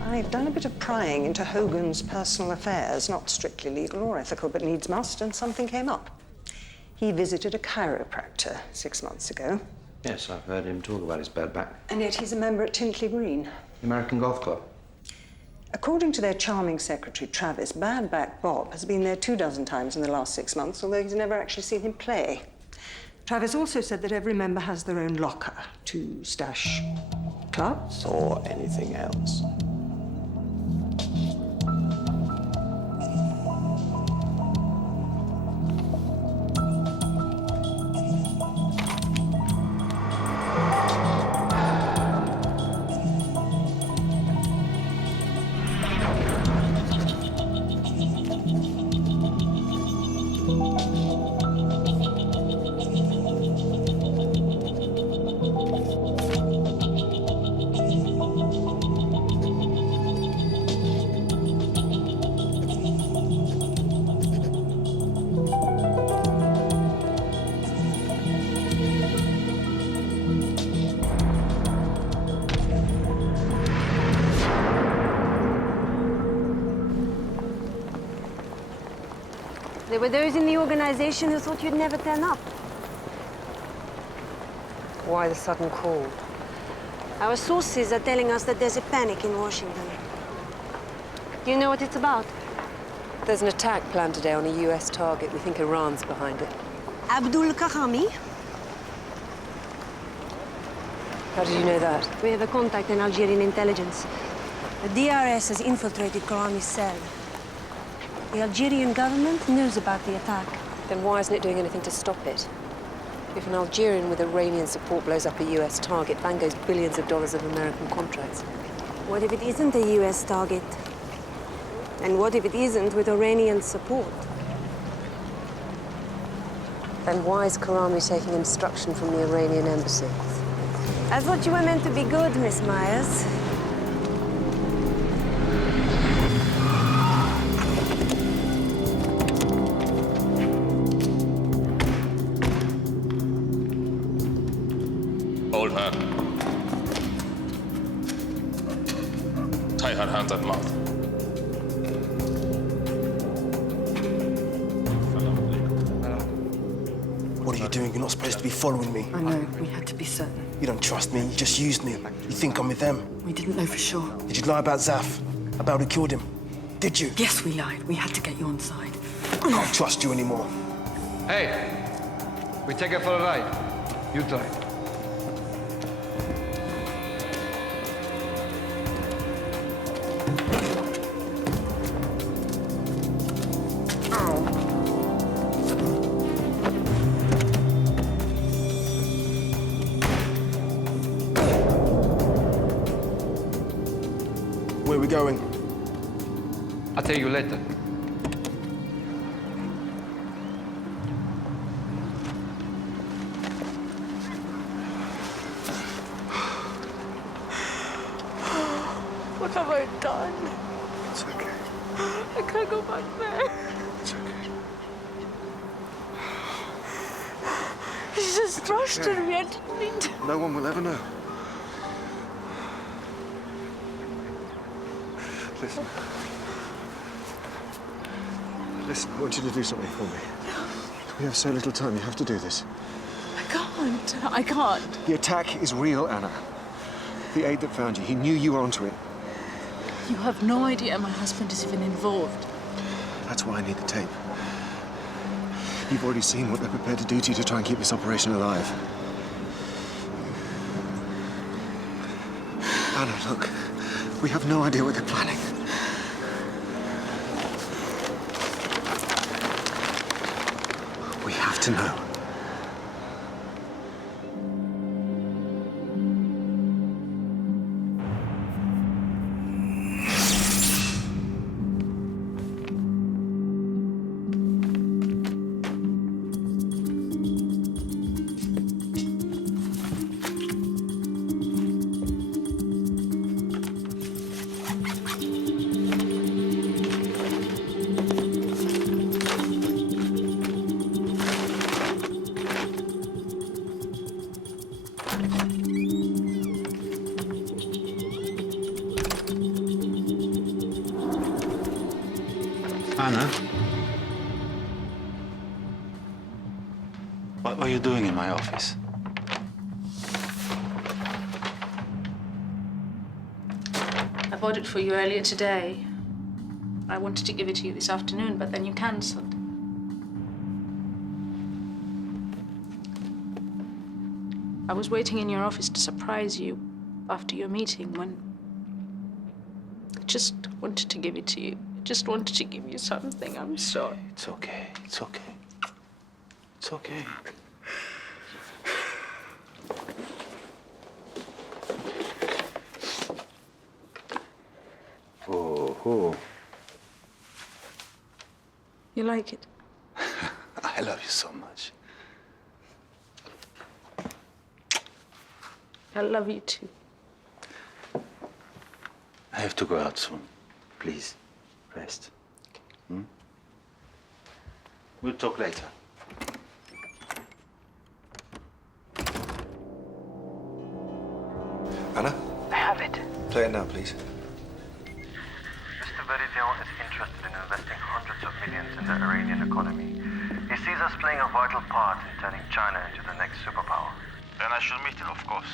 I've done a bit of prying into Hogan's personal affairs, not strictly legal or ethical, but needs must, and something came up. He visited a chiropractor 6 months ago. Yes, I've heard him talk about his bad back. And yet he's a member at Tintley Green. The American Golf Club. According to their charming secretary, Travis, Bad Back Bob has been there 24 times in the last 6 months, although he's never actually seen him play. Travis also said that every member has their own locker to stash clubs or anything else. There were those in the organization who thought you'd never turn up. Why the sudden call? Our sources are telling us that there's a panic in Washington. Do you know what it's about? There's an attack planned today on a US target. We think Iran's behind it. Abdul Karami? How did you know that? We have a contact in Algerian intelligence. The DRS has infiltrated Karami's cell. The Algerian government knows about the attack. Then why isn't it doing anything to stop it? If an Algerian with Iranian support blows up a US target, bang goes billions of dollars of American contracts. What if it isn't a US target? And what if it isn't with Iranian support? Then why is Karami taking instruction from the Iranian embassy? I thought you were meant to be good, Miss Myers. Hold her. Tie her hands and mouth. What are you doing? You're not supposed to be following me. I know. We had to be certain. You don't trust me. You just used me. You think I'm with them. We didn't know for sure. Did you lie about Zaf? About who killed him? Did you? Yes, we lied. We had to get you on side. I can't trust you anymore. Hey, we take her for a ride. You drive. Where are we going? tell you later. What have I done? It's okay. I can't go back there. It's okay. He just rushed at me. I didn't mean to. No one will ever know. Listen. Listen, I want you to do something for me. We have so little time. You have to do this. I can't. The attack is real, Anna. The aide that found you, he knew you were onto it. You have no idea my husband is even involved. That's why I need the tape. You've already seen what they're prepared to do to you to try and keep this operation alive. Anna, look. We have no idea what they're planning. We have to know. Anna? What were you doing in my office? I bought it for you earlier today. I wanted to give it to you this afternoon, but then you cancelled. I was waiting in your office to surprise you after your meeting when I just wanted to give it to you. Just wanted to give you something. I'm sorry. It's okay. It's okay. It's okay. Oh. You like it? I love you so much. I love you too. I have to go out soon. Please, rest. Hmm? We'll talk later. Anna? I have it. Play it now, please. Mr. Veridian is interested in investing hundreds of millions in the Iranian economy. He sees us playing a vital part in turning China into the next superpower. Then I should meet him, of course.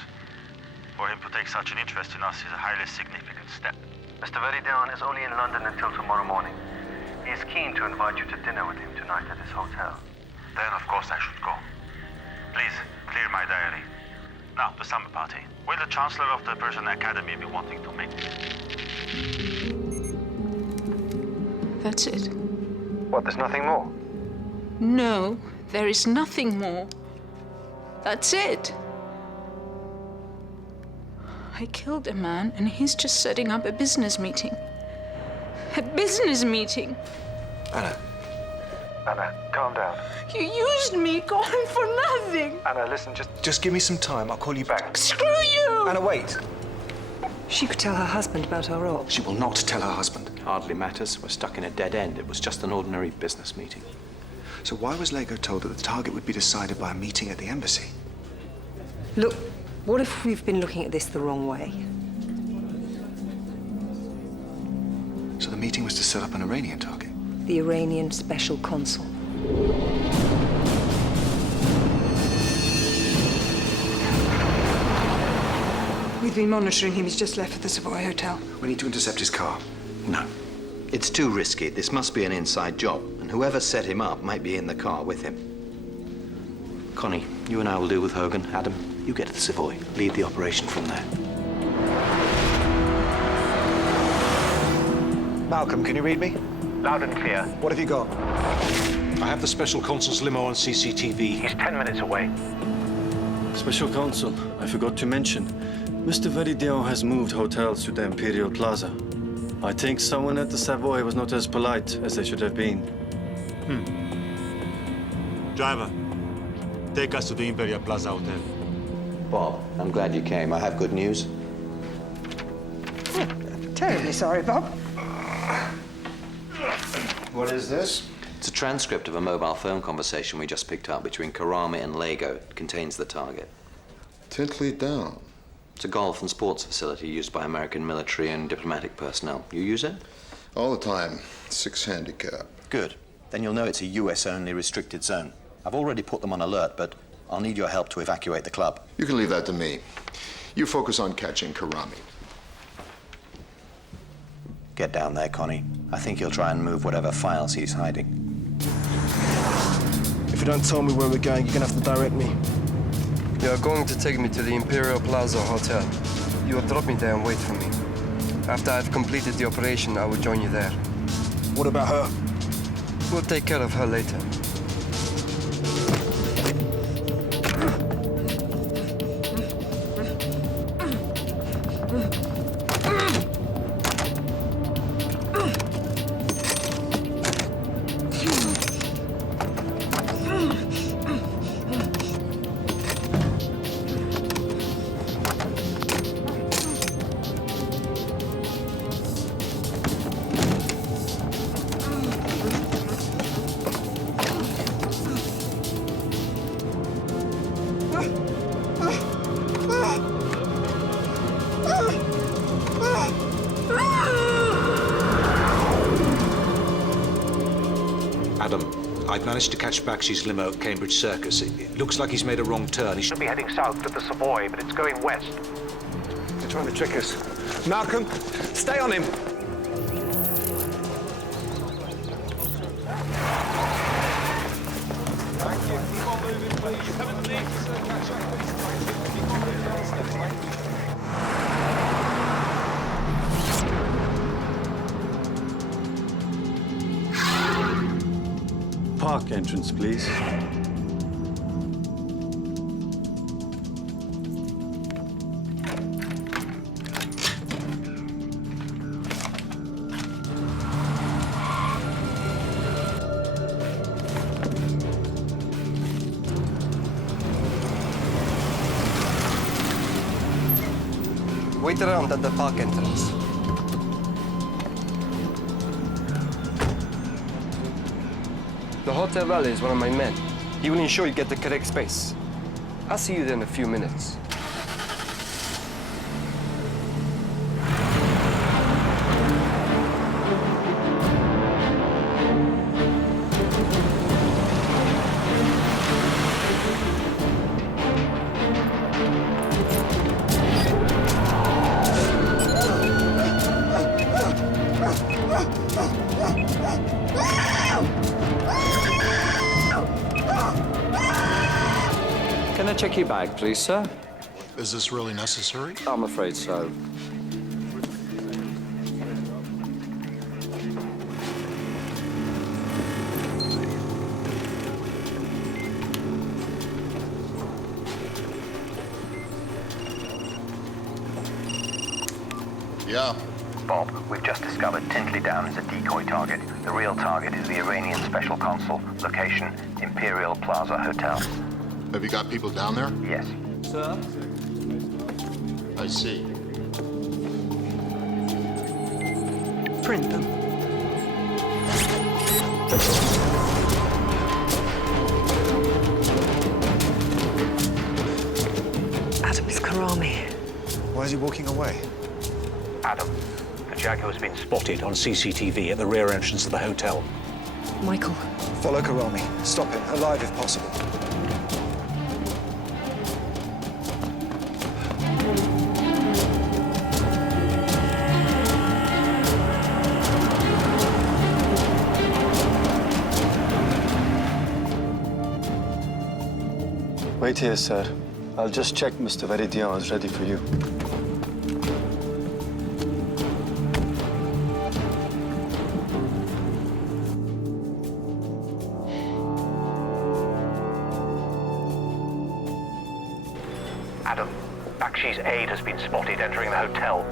For him to take such an interest in us is a highly significant step. Mr. Veridian is only in London until tomorrow morning. He is keen to invite you to dinner with him tonight at his hotel. Then, of course, I should go. Please, clear my diary. Now, the summer party. Will the Chancellor of the Persian Academy be wanting to make it? That's it. What, there's nothing more? No, there is nothing more. That's it. I killed a man and he's just setting up a business meeting. A business meeting. Anna. Anna, calm down. You used me, going for nothing. Anna, listen, just give me some time. I'll call you back. Screw you! Anna, wait. She could tell her husband about our op. She will not tell her husband. Hardly matters. We're stuck in a dead end. It was just an ordinary business meeting. So why was Lego told that the target would be decided by a meeting at the embassy? Look, what if we've been looking at this the wrong way? So the meeting was to set up an Iranian target? The Iranian special consul. We've been monitoring him. He's just left for the Savoy Hotel. We need to intercept his car. No. It's too risky. This must be an inside job, and whoever set him up might be in the car with him. Connie, you and I will deal with Hogan. Adam, you get to the Savoy. Lead the operation from there. Malcolm, can you read me? Loud and clear. What have you got? I have the special consul's limo on CCTV. He's 10 minutes away. Special Counsel, I forgot to mention. Mr. Veridian has moved hotels to the Imperial Plaza. I think someone at the Savoy was not as polite as they should have been. Driver, take us to the Imperial Plaza Hotel. Bob, I'm glad you came. I have good news. Terribly sorry, Bob. What is this? It's a transcript of a mobile phone conversation we just picked up between Karami and Lego. It contains the target. Tintley down. It's a golf and sports facility used by American military and diplomatic personnel. You use it? All the time. 6 handicap. Good. Then you'll know it's a US-only restricted zone. I've already put them on alert, but I'll need your help to evacuate the club. You can leave that to me. You focus on catching Karami. Get down there, Connie. I think he'll try and move whatever files he's hiding. If you don't tell me where we're going, you're gonna have to direct me. You are going to take me to the Imperial Plaza Hotel. You will drop me there and wait for me. After I've completed the operation, I will join you there. What about her? We'll take care of her later. I've managed to catch Bakshi's limo at Cambridge Circus. It looks like he's made a wrong turn. He should be heading south to the Savoy, but it's going west. They're trying to trick us. Malcolm, stay on him. Thank you. Keep on moving, please. Come and leave us and catch up, please. Keep on moving down the stairs. Park entrance, please. Wait around at the park entrance. The hotel valet is one of my men. He will ensure you get the correct space. I'll see you there in a few minutes. Can I check your bag, please, sir? Is this really necessary? I'm afraid so. Yeah. Bob, we've just discovered Tintley Down is a decoy target. The real target is the Iranian special consul. Location, Imperial Plaza Hotel. Have you got people down there? Yes. Sir? I see. Print them. Adam, it's Karami. Why is he walking away? Adam, the Jaguar's been spotted on CCTV at the rear entrance of the hotel. Michael. Follow Karami. Stop him, alive if possible. Wait here, sir. I'll just check Mr. Veridian is ready for you. Adam, Bakshi's aide has been spotted entering the hotel.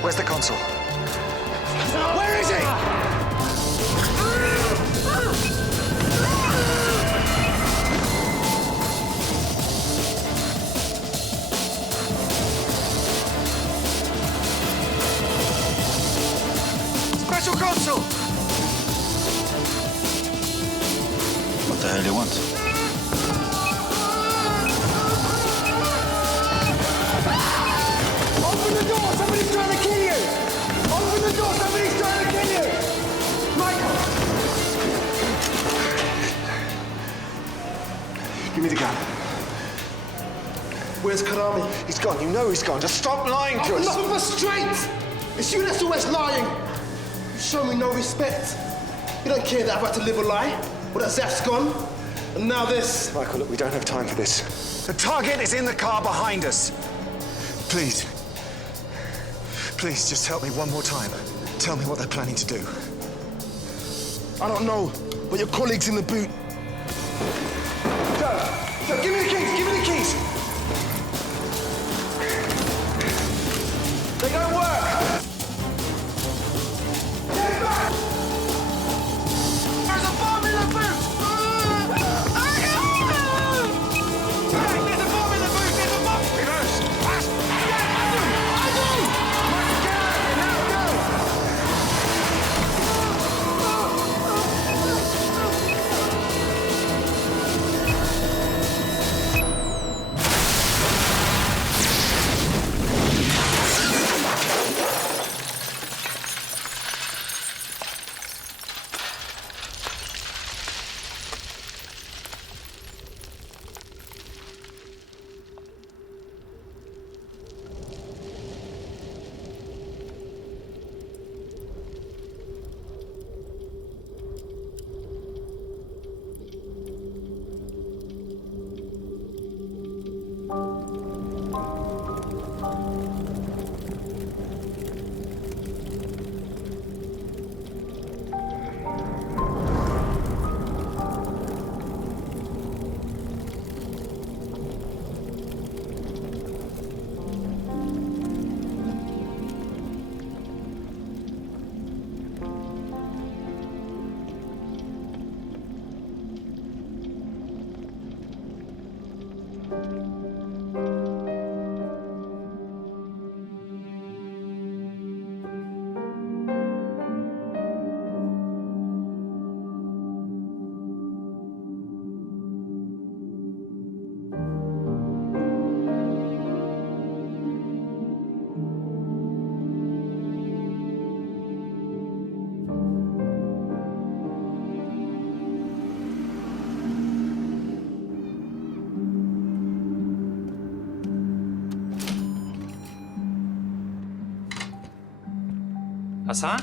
Where's the consul? Where is he? Special consul! What the hell do you want? Open the door! Somebody's trying to kill you! Open the door! Somebody's trying to kill you! Michael! Give me the gun. Where's Karami? He's gone. You know he's gone. Just stop lying to us. Enough of us straight! It's you that's always lying. You show me no respect. You don't care that I've had to live a lie, or that Zaf's gone, and now this. Michael, look, we don't have time for this. The target is in the car behind us. Please. Please, just help me one more time. Tell me what they're planning to do. I don't know, but your colleague's in the boot. Joe, give me the keys, give me the keys. They don't work. Get back! There's a bomb in the boot! Bang! There's a bomb in the boot! There's a bomb! Reverse! Fast! Yeah, I do! Get out of here now, go! Hassan?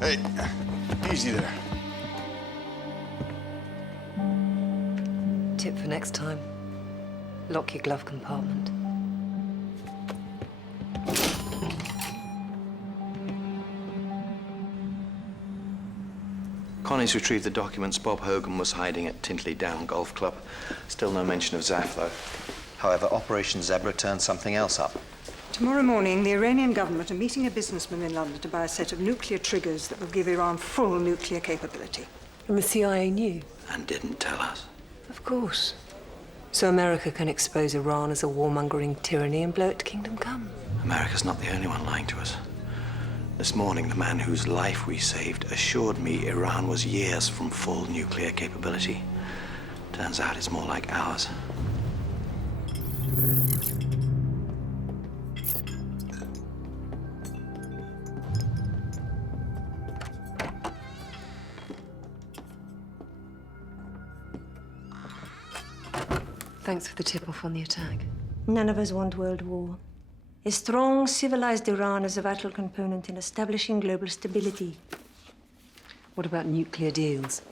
Hey, easy there. Tip for next time. Lock your glove compartment. Connie's retrieved the documents Bob Hogan was hiding at Tintley Down Golf Club. Still no mention of Zaf, though. However, Operation Zebra turned something else up. Tomorrow morning, the Iranian government are meeting a businessman in London to buy a set of nuclear triggers that will give Iran full nuclear capability. And the CIA knew? And didn't tell us. Of course. So America can expose Iran as a warmongering tyranny and blow it to kingdom come. America's not the only one lying to us. This morning, the man whose life we saved assured me Iran was years from full nuclear capability. Turns out it's more like ours. Thanks for the tip-off on the attack. None of us want world war. A strong, civilized Iran is a vital component in establishing global stability. What about nuclear deals?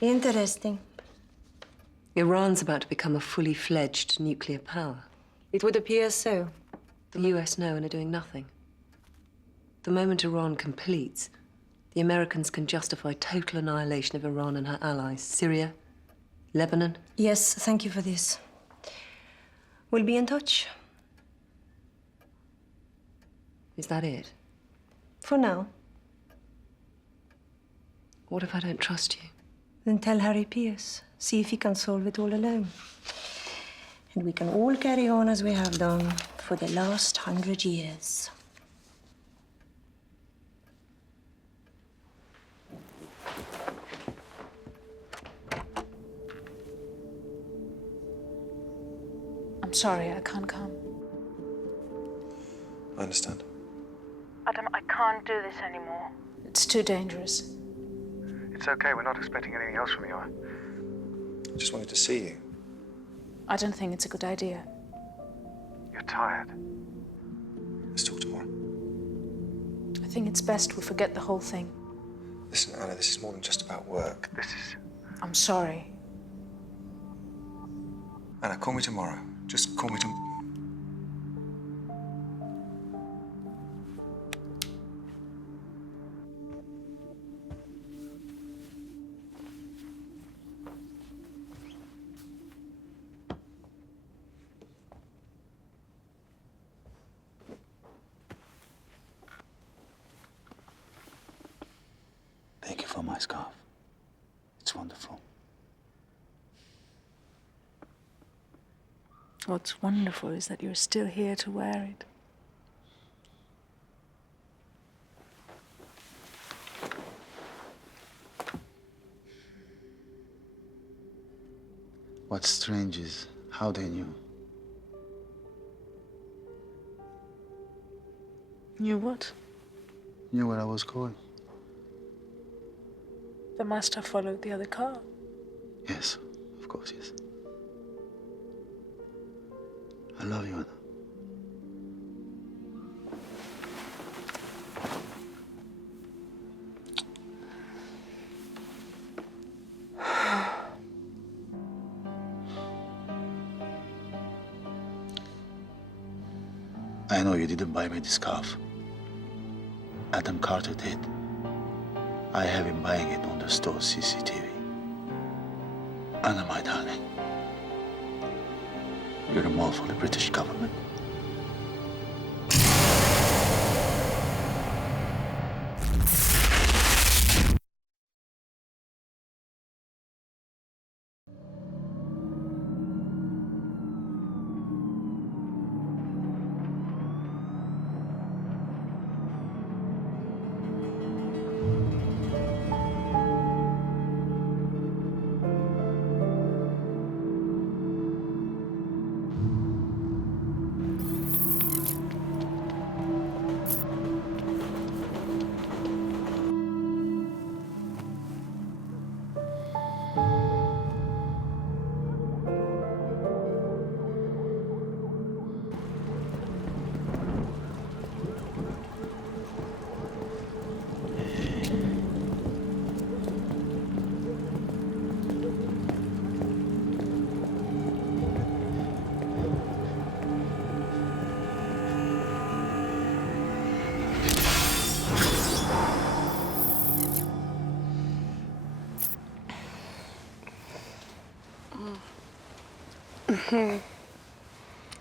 Interesting. Iran's about to become a fully fledged nuclear power. It would appear so. The US know and are doing nothing. The moment Iran completes, The Americans can justify total annihilation of Iran and her allies. Syria, Lebanon. Yes, thank you for this. We'll be in touch. Is that it? For now. What if I don't trust you? Then tell Harry Pierce. See if he can solve it all alone. And we can all carry on as we have done for the last 100 years. I'm sorry, I can't come. I understand. Adam, I can't do this anymore. It's too dangerous. It's okay, we're not expecting anything else from you. I just wanted to see you. I don't think it's a good idea. You're tired. Let's talk tomorrow. I think it's best we forget the whole thing. Listen, Anna, this is more than just about work. This is... I'm sorry. Anna, call me tomorrow. Just call me tomorrow. Thank you for my scarf. It's wonderful. What's wonderful is that you're still here to wear it. What's strange is how they knew. Knew what? Knew where I was going. They must have followed the other car. Yes, of course, yes. I love you, Anna. I know you didn't buy me the scarf. Adam Carter did. I have him buying it on the store CCTV. Anna, my darling, you're a mole for the British government.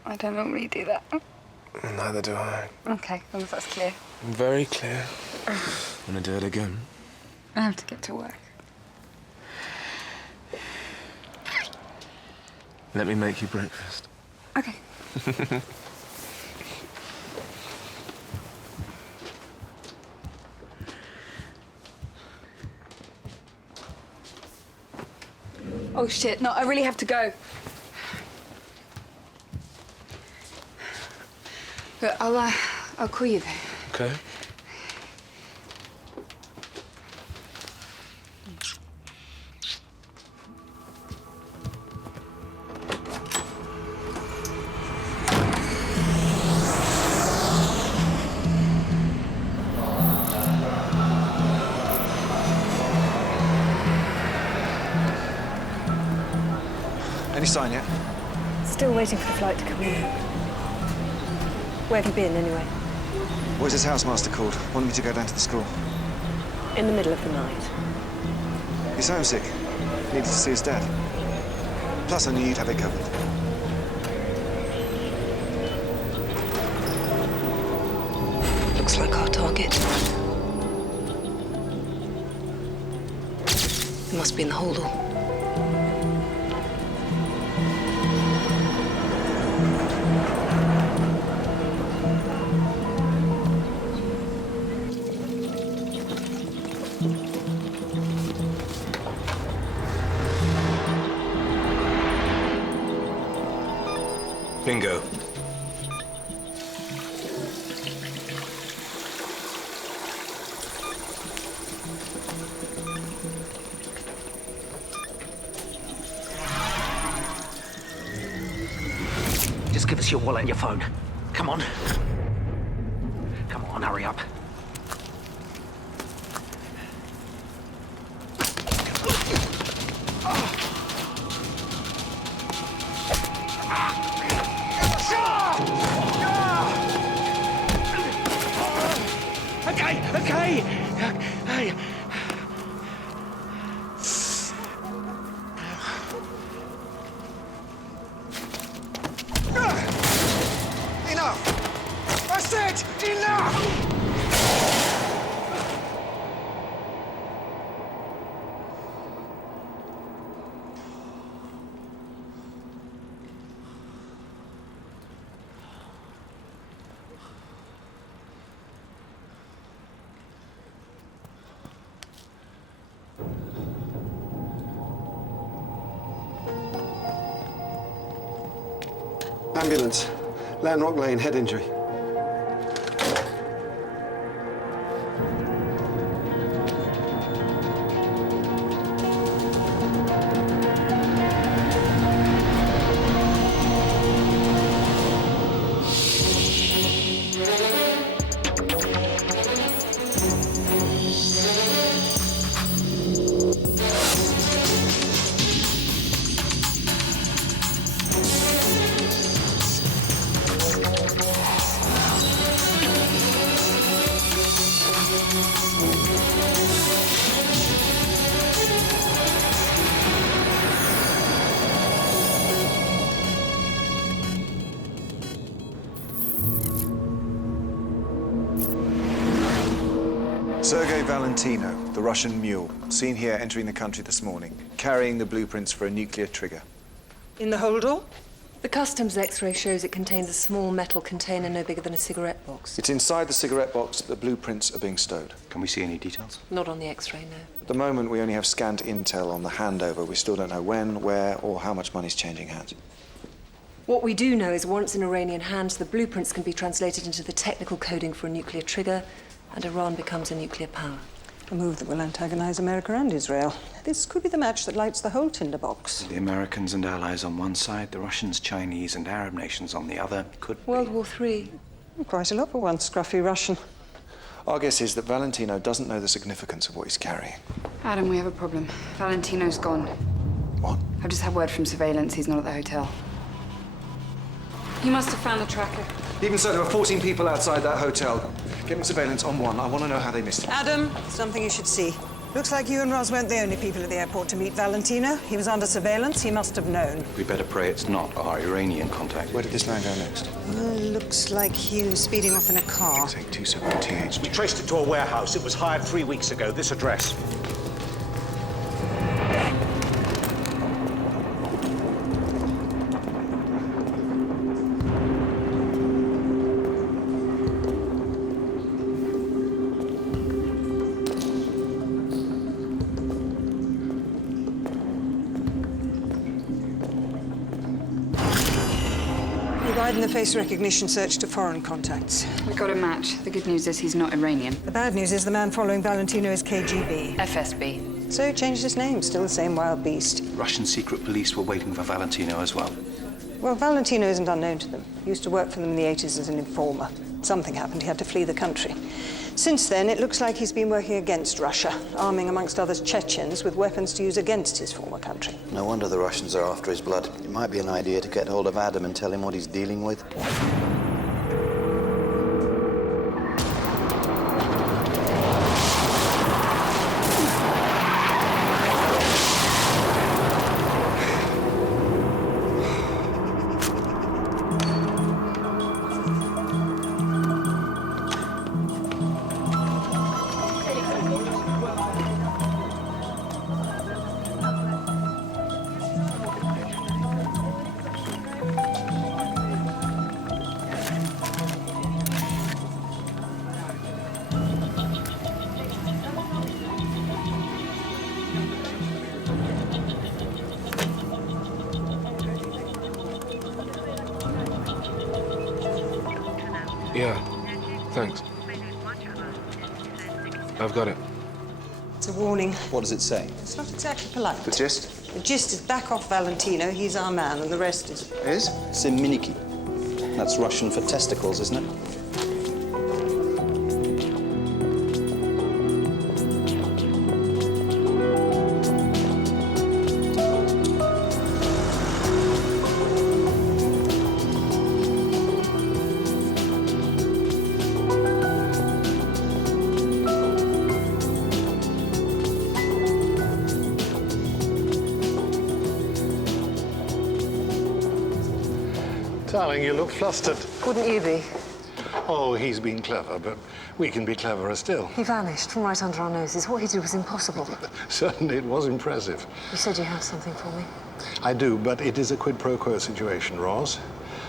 I don't normally do that. Neither do I. Okay, as long as that's clear. Very clear. Wanna do it again? I have to get to work. Let me make you breakfast. Okay. Oh shit, no, I really have to go. But I'll call you then. Okay. Any sign yet? Still waiting for the flight to come in. Where have you been, anyway? Where's his housemaster called? Wanted me to go down to the school. In the middle of the night. He's homesick. Needed to see his dad. Plus, I knew you'd have it covered. Looks like our target. It must be in the holdall. Bingo. Just give us your wallet and your phone. Come on. Come on, hurry up. Okay. Hey. Enough! I said enough! Ambulance. Landrock Lane, head injury. Sergei Valentino, the Russian mule, seen here entering the country this morning, carrying the blueprints for a nuclear trigger. In the holdall? The customs X-ray shows it contains a small metal container no bigger than a cigarette box. It's inside the cigarette box that the blueprints are being stowed. Can we see any details? Not on the X-ray, no. At the moment, we only have scant intel on the handover. We still don't know when, where, or how much money's changing hands. What we do know is once in Iranian hands, the blueprints can be translated into the technical coding for a nuclear trigger, and Iran becomes a nuclear power. A move that will antagonize America and Israel. This could be the match that lights the whole tinderbox. The Americans and allies on one side, the Russians, Chinese, and Arab nations on the other. Could World War III. Quite a lot for one scruffy Russian. Our guess is that Valentino doesn't know the significance of what he's carrying. Adam, we have a problem. Valentino's gone. What? I've just had word from surveillance. He's not at the hotel. He must have found the tracker. Even so, there were 14 people outside that hotel. Getting surveillance on one. I want to know how they missed it. Adam, something you should see. Looks like you and Roz weren't the only people at the airport to meet Valentino. He was under surveillance. He must have known. We better pray it's not our Iranian contact. Where did this man go next? Well, looks like he was speeding off in a car. Take 270TH. We traced it to a warehouse. It was hired 3 weeks ago. This address. Widen the face recognition search to foreign contacts. We got a match. The good news is he's not Iranian. The bad news is the man following Valentino is KGB. FSB. So he changed his name. Still the same wild beast. Russian secret police were waiting for Valentino as well. Well, Valentino isn't unknown to them. He used to work for them in the 80s as an informer. Something happened. He had to flee the country. Since then, it looks like he's been working against Russia, arming, amongst others, Chechens with weapons to use against his former country. No wonder the Russians are after his blood. It might be an idea to get hold of Adam and tell him what he's dealing with. Yeah, thanks. I've got it. It's a warning. What does it say? It's not exactly polite. The gist? The gist is back off Valentino. He's our man, and the rest is... Is? Seminiki. That's Russian for testicles, isn't it? Darling, you look flustered. Wouldn't you be? Oh, he's been clever, but we can be cleverer still. He vanished from right under our noses. What he did was impossible. Certainly, it was impressive. You said you had something for me. I do, but it is a quid pro quo situation, Roz.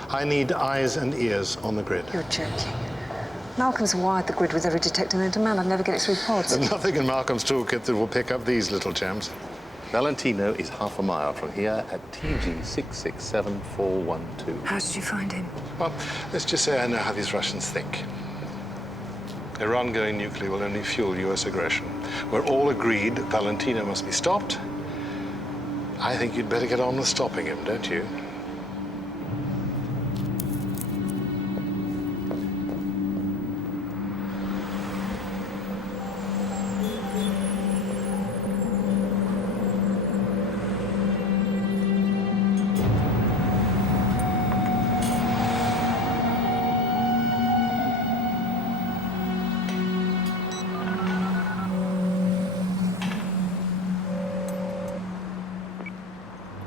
I need eyes and ears on the grid. You're joking. Malcolm's wired the grid with every detector known to man. I'd never get it through pods. There's nothing in Malcolm's toolkit that will pick up these little champs. Valentino is half a mile from here at TG 667412. How did you find him? Well, let's just say I know how these Russians think. Iran going nuclear will only fuel US aggression. We're all agreed Valentino must be stopped. I think you'd better get on with stopping him, don't you?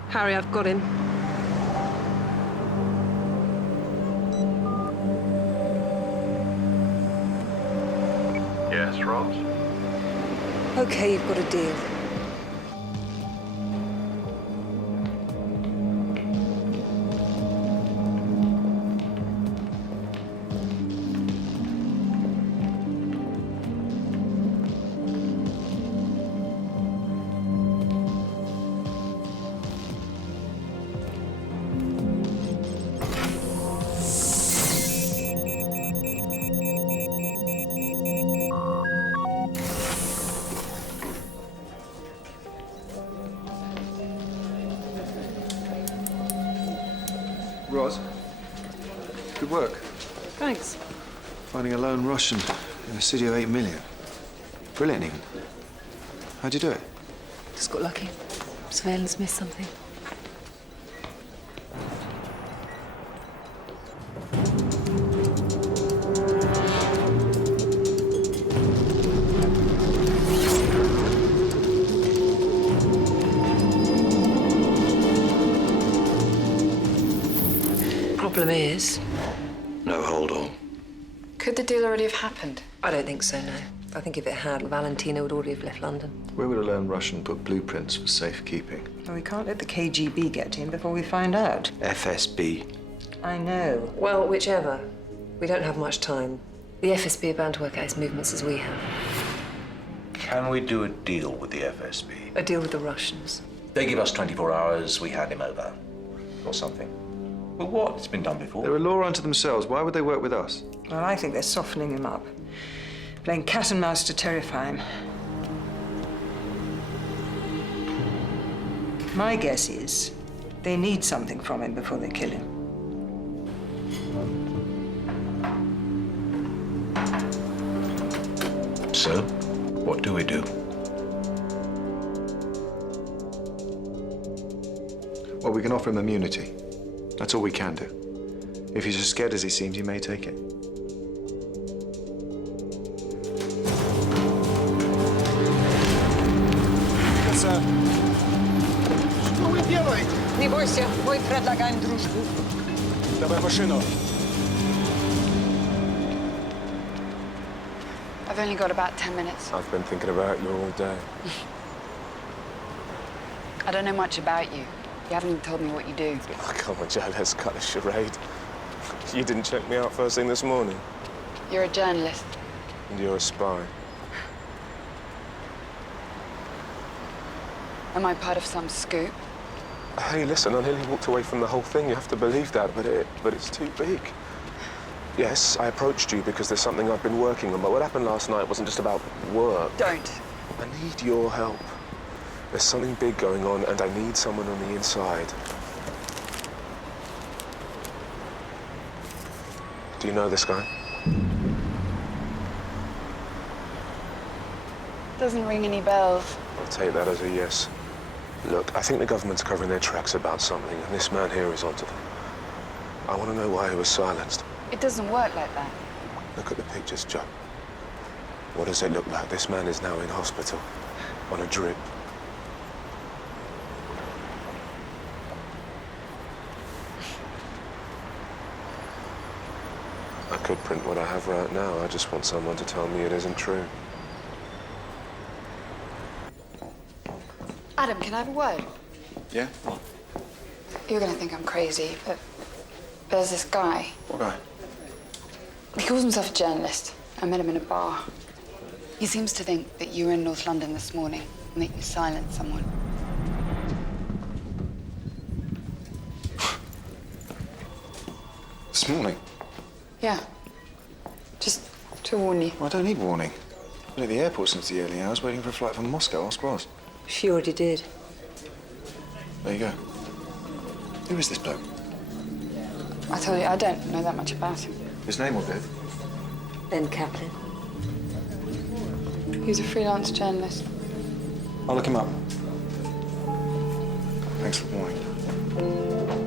Harry, I've got him. Yes, Roz? Okay, you've got a deal. Roz, good work. Thanks. Finding a lone Russian in a city of 8 million. Brilliant, even. How'd you do it? Just got lucky. Surveillance missed something. Problem is... No hold on. Could the deal already have happened? I don't think so, no. I think if it had, Valentino would already have left London. Where would a lone Russian put blueprints for safekeeping? Well, we can't let the KGB get to him before we find out. FSB. I know. Well, whichever. We don't have much time. The FSB are bound to work out his movements as we have. Can we do a deal with the FSB? A deal with the Russians. They give us 24 hours, we hand him over. Or something. Well, what? It's been done before. They're a law unto themselves. Why would they work with us? Well, I think they're softening him up. Playing cat and mouse to terrify him. My guess is they need something from him before they kill him. So, what do we do? Well, we can offer him immunity. That's all we can do. If he's as scared as he seems, he may take it. Sir. Co wy делаете? Не бойся, мы предлагаем дружбу. Давай машину. I've only got about 10 minutes. I've been thinking about you all day. I don't know much about you. You haven't even told me what you do. Oh, come on, Joe, let's cut a charade. You didn't check me out first thing this morning. You're a journalist. And you're a spy. Am I part of some scoop? Hey, listen, I nearly walked away from the whole thing. You have to believe that, but it's too big. Yes, I approached you because there's something I've been working on, but what happened last night wasn't just about work. Don't. I need your help. There's something big going on, and I need someone on the inside. Do you know this guy? Doesn't ring any bells. I'll take that as a yes. Look, I think the government's covering their tracks about something, and this man here is onto them. I want to know why he was silenced. It doesn't work like that. Look at the pictures, Joe. What does it look like? This man is now in hospital, on a drip. I could print what I have right now. I just want someone to tell me it isn't true. Adam, can I have a word? Yeah? What? You're gonna think I'm crazy, but there's this guy. What guy? He calls himself a journalist. I met him in a bar. He seems to think that you were in North London this morning and that you silenced someone. This morning? Yeah. Just to warn you. Well, I don't need warning. I've been at the airport since the early hours waiting for a flight from Moscow. Ask Ross. She already did. There you go. Who is this bloke? I told you, I don't know that much about him. His name will do. Ben Kaplan. He's a freelance journalist. I'll look him up. Thanks for the warning.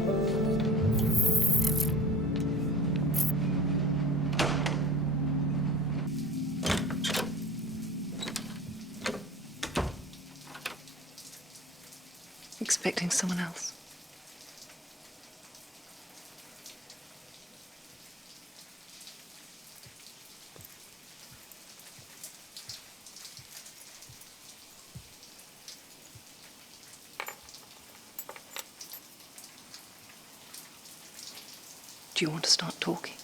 Expecting someone else. Do you want to start talking?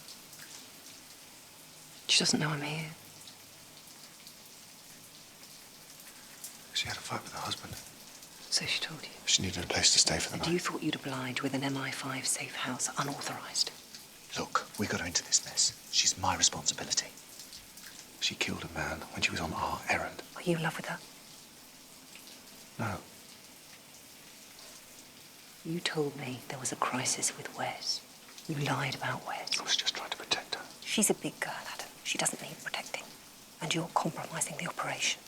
She doesn't know I'm here. She had a fight with her husband. So she told you. She needed a place to stay for the And night. you thought you'd oblige with an MI5 safe house unauthorized. Look, we got her into this mess. She's my responsibility. She killed a man when she was on our errand. Are you in love with her? No. You told me there was a crisis with Wes. You lied about Wes. I was just trying to protect her. She's a big girl, Adam. She doesn't need protecting. And you're compromising the operation.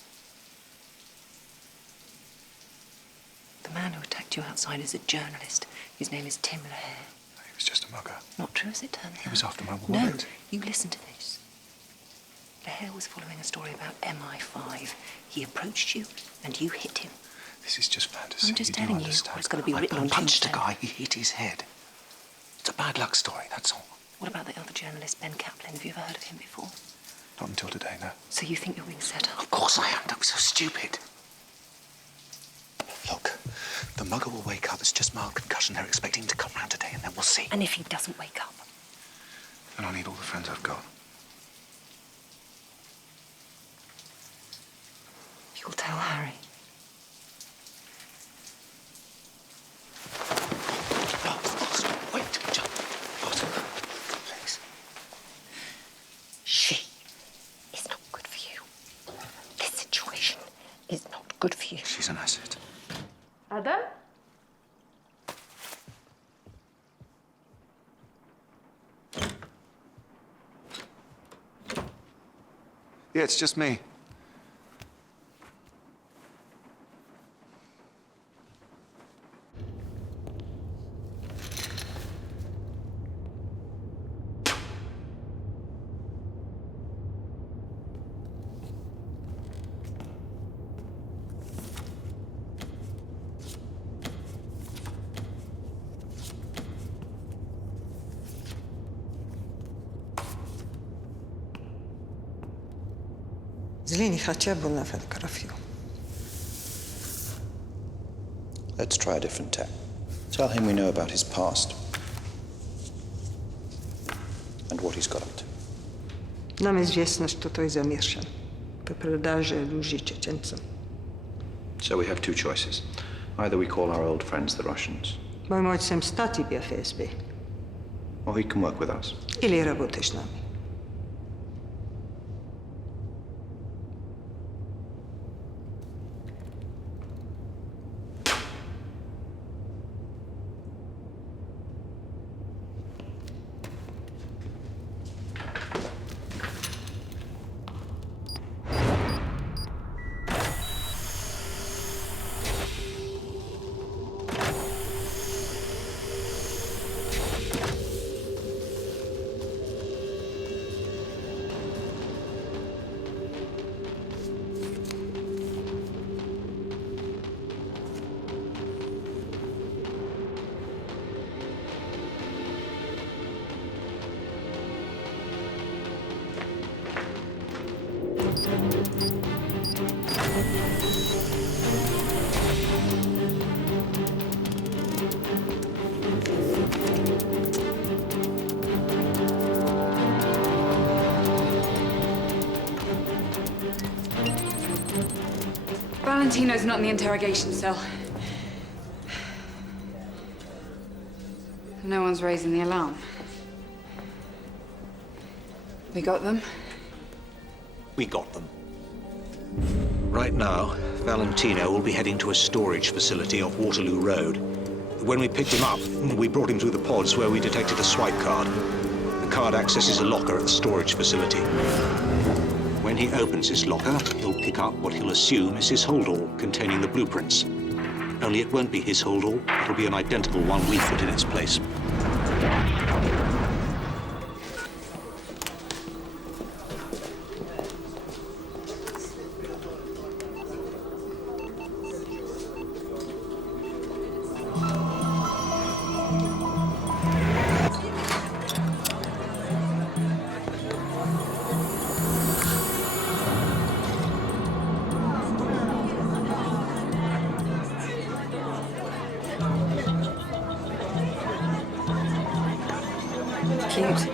The man who attacked you outside is a journalist. His name is Tim Lahair. He was just a mugger. Not true as it turns out. He was after my wallet. No, you listen to this. Lahair was following a story about MI5. He approached you and you hit him. This is just fantasy. I'm just telling you what's going to be written on I punched a tombstone. guy, he hit his head. It's a bad luck story, that's all. What about the other journalist, Ben Kaplan? Have you ever heard of him before? Not until today, no. So you think you're being set up? Of course I am. Don't be so stupid. Look, the mugger will wake up. It's just mild concussion. They're expecting him to come round today, and then we'll see. And if he doesn't wake up? Then I'll need all the friends I've got. You'll tell Harry. Wait, John. Please. She is not good for you. This situation is not good for you. She's an asset. Adam? Yeah, it's just me. زليني خاتشابونا في الكرفيو. Let's try a different tack. Tell him we know about his past. And what he's got up to. Нам известно, что той замешан по продаже оружия чеченцам. So we have two choices. Either we call our old friends the Russians, Мы можем стать тебе ФСБ. Or he can work with us. Или работаешь с нами. Valentino's not in the interrogation cell. No one's raising the alarm. We got them? We got them. Right now, Valentino will be heading to a storage facility off Waterloo Road. When we picked him up, we brought him through the pods where we detected a swipe card. The card accesses a locker at the storage facility. When he opens his locker, he'll pick up what he'll assume is his holdall containing the blueprints. Only it won't be his holdall, it'll be an identical one we put in its place. Cute.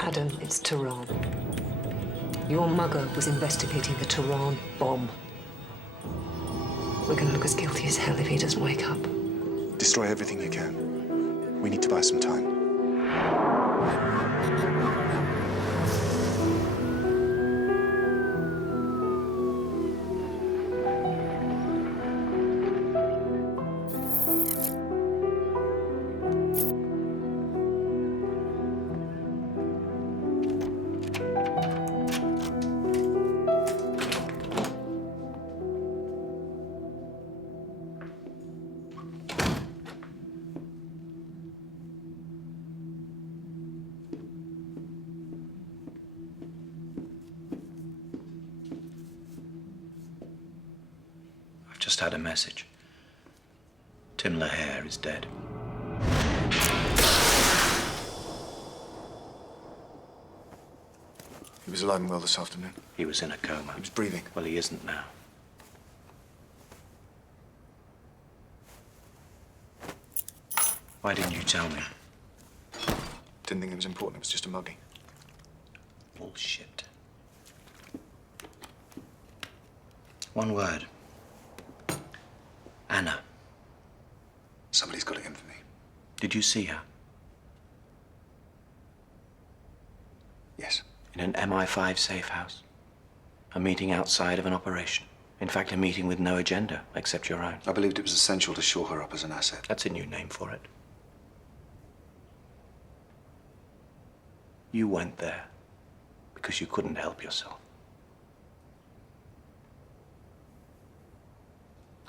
Adam, it's Tehran. Your mugger was investigating the Tehran bomb. We're gonna look as guilty as hell if he doesn't wake up. Destroy everything you can. We need to buy some time. Just had a message. Tim Lahaye is dead. He was alive and well this afternoon. He was in a coma. He was breathing. Well, he isn't now. Why didn't you tell me? Didn't think it was important. It was just a mugging. Bullshit. One word. Anna. Somebody's got it in for me. Did you see her? Yes. In an MI5 safe house. A meeting outside of an operation. In fact, a meeting with no agenda except your own. I believed it was essential to shore her up as an asset. That's a new name for it. You went there because you couldn't help yourself.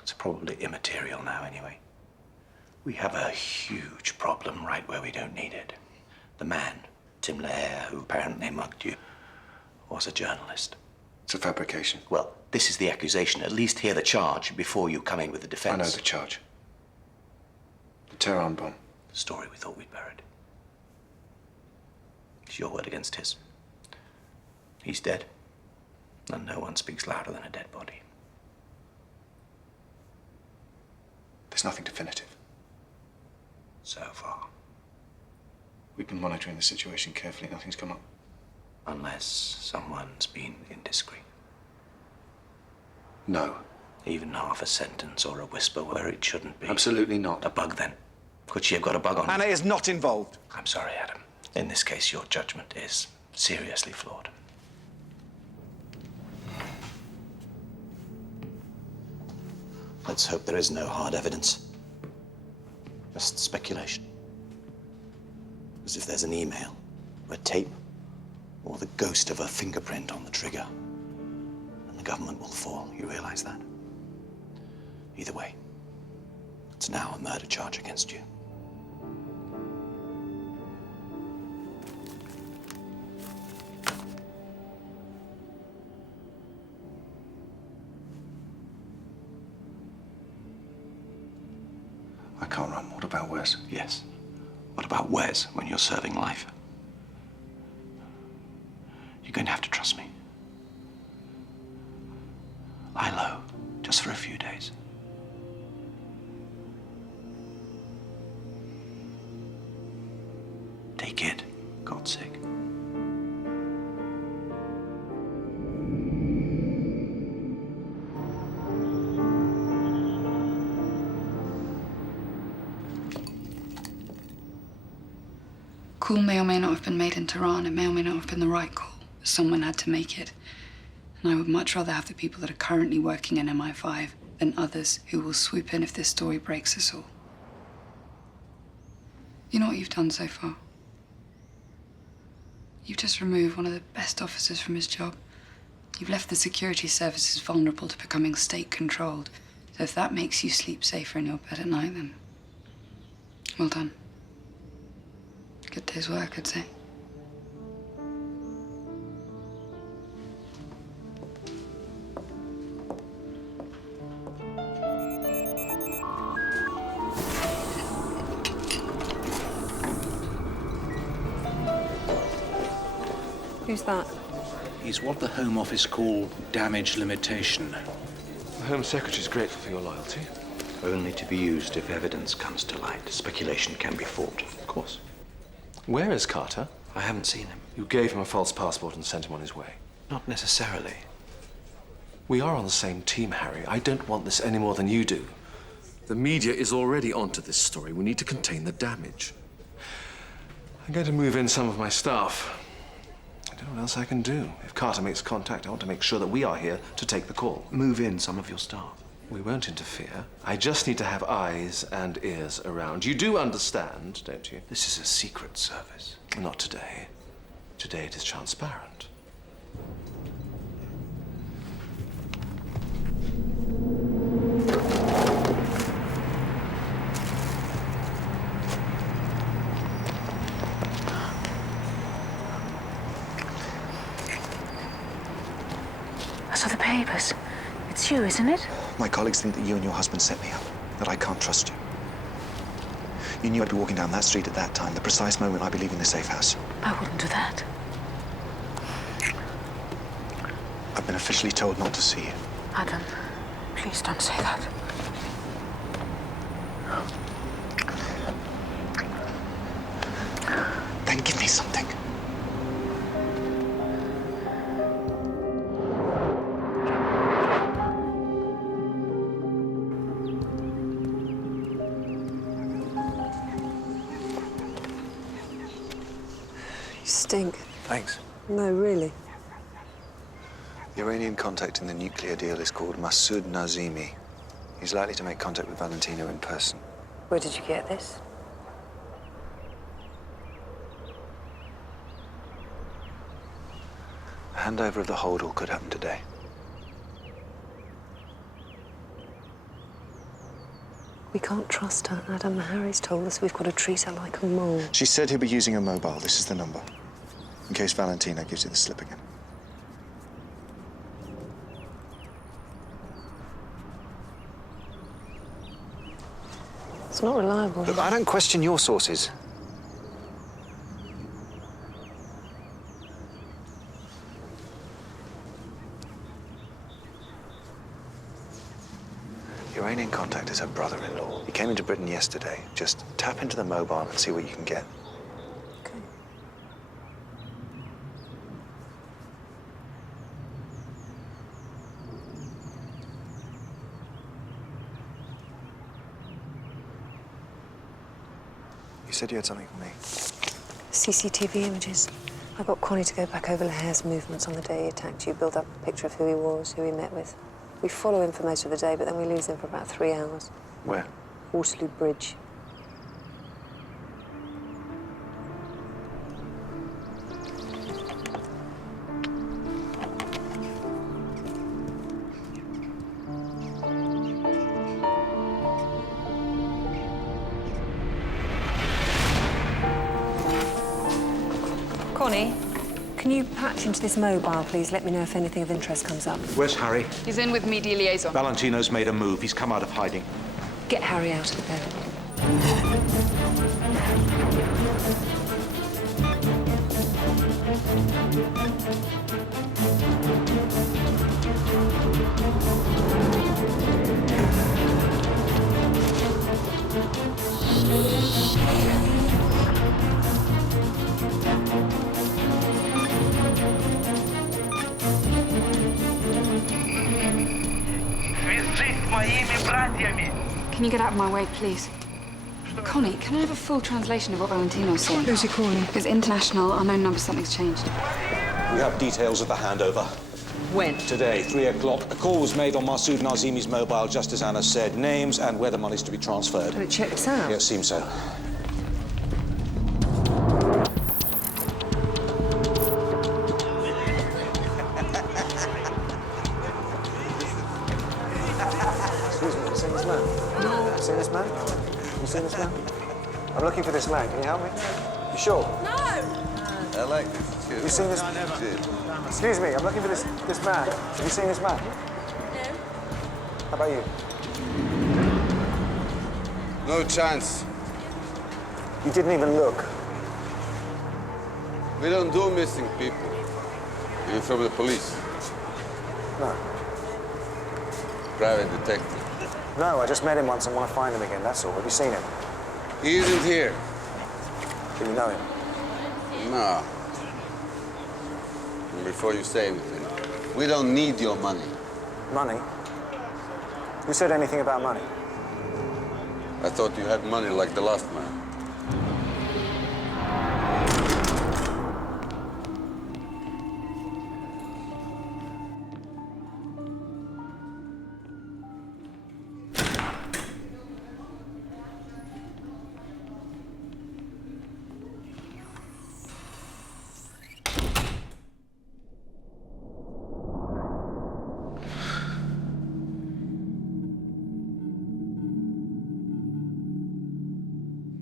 It's probably immaterial now, anyway. We have a huge problem right where we don't need it. The man, Tim Lahaye, who apparently mugged you, was a journalist. It's a fabrication. Well, this is the accusation. At least hear the charge before you come in with the defense. I know the charge. Tehran bomb. The story we thought we'd buried. It's your word against his. He's dead, and no one speaks louder than a dead body. There's nothing definitive. So far. We've been monitoring the situation carefully. Nothing's come up. Unless someone's been indiscreet. No. Even half a sentence or a whisper where it shouldn't be. Absolutely not. A bug, then? Could she have got a bug on her? Anna is not involved. I'm sorry, Adam. In this case, your judgment is seriously flawed. Let's hope there is no hard evidence. Just speculation. As if there's an email, or a tape, or the ghost of a fingerprint on the trigger. And the government will fall. You realize that? Either way, it's now a murder charge against you. I can't run. What about Wes? Yes. What about Wes when you're serving life? You're going to have to trust me. Lie low, just for a few days. Take it, God's sake. Call may or may not have been made in Tehran. It may or may not have been the right call. Someone had to make it. And I would much rather have the people that are currently working in MI5 than others who will swoop in if this story breaks us all. You know what you've done so far? You've just removed one of the best officers from his job. You've left the security services vulnerable to becoming state-controlled. So if that makes you sleep safer in your bed at night, then well done. Good day's work, I'd say. Who's that? He's what the Home Office call damage limitation. The Home Secretary's grateful for your loyalty. Only to be used if evidence comes to light. Speculation can be fought. Of course. Where is Carter? I haven't seen him. You gave him a false passport and sent him on his way. Not necessarily. We are on the same team, Harry. I don't want this any more than you do. The media is already onto this story. We need to contain the damage. I'm going to move in some of my staff. I don't know what else I can do. If Carter makes contact, I want to make sure that we are here to take the call. Move in some of your staff. We won't interfere. I just need to have eyes and ears around. You do understand, don't you? This is a secret service. Not today. Today it is transparent. I saw the papers. It's you, isn't it? My colleagues think that you and your husband set me up, that I can't trust you. You knew I'd be walking down that street at that time, the precise moment I'd be leaving the safe house. I wouldn't do that. I've been officially told not to see you. Adam, please don't say that. Then give me something. Stink. Thanks. No, really. The Iranian contact in the nuclear deal is called Masoud Nazimi. He's likely to make contact with Valentino in person. Where did you get this? A handover of the holdall could happen today. We can't trust her, Adam. Harry's told us we've got to treat her like a mole. She said he'll be using a mobile. This is the number. In case Valentino gives you the slip again. It's not reliable. Look, I don't question your sources. Your only in contact is her brother-in-law. He came into Britain yesterday. Just tap into the mobile and see what you can get. Okay. You said you had something for me. CCTV images. I got Connie to go back over Lahare's movements on the day he attacked you, build up a picture of who he was, who he met with. We follow him for most of the day, but then we lose him for about 3 hours. Where? Waterloo Bridge. Connie, can you patch into this mobile, please? Let me know if anything of interest comes up. Where's Harry? He's in with media liaison. Valentino's made a move. He's come out of hiding. Get Harry out of the bed. Can you get out of my way, please? Connie, can I have a full translation of what Valentino's saying? Who's he calling? It's international, unknown number, something's changed. We have details of the handover. When? Today, 3 o'clock. A call was made on Masood Nazimi's mobile, just as Anna said. Names and where the money's to be transferred. And it checks out? Yeah, it seems so. Excuse me, have you seen this man? No. Have you seen this man? Have you seen this man? I'm looking for this man. Can you help me? You sure? No! I like this. Have you seen this? Excuse me, I'm looking for this man. Have you seen this man? No. How about you? No chance. You didn't even look. We don't do missing people. You're from the police. No. Private detective. No, I just met him once and want to find him again, that's all. Have you seen him? He isn't here. Do you know him? No. And before you say anything, we don't need your money. Money? Who said anything about money? I thought you had money like the last man.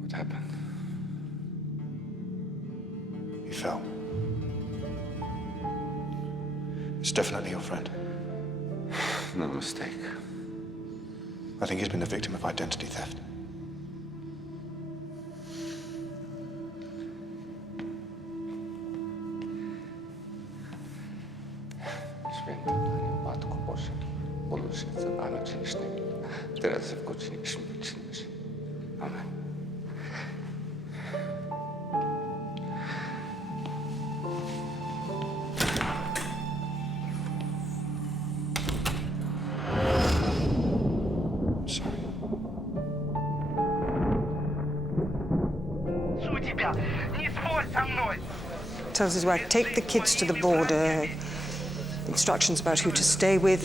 What happened? He fell. It's definitely your friend. No mistake. I think he's been the victim of identity theft. Matko Boże, módl się za Pana czynicznymi, teraz i w godzinie śmierci naszej. Amen. Tells his wife, take the kids to the border. Instructions about who to stay with.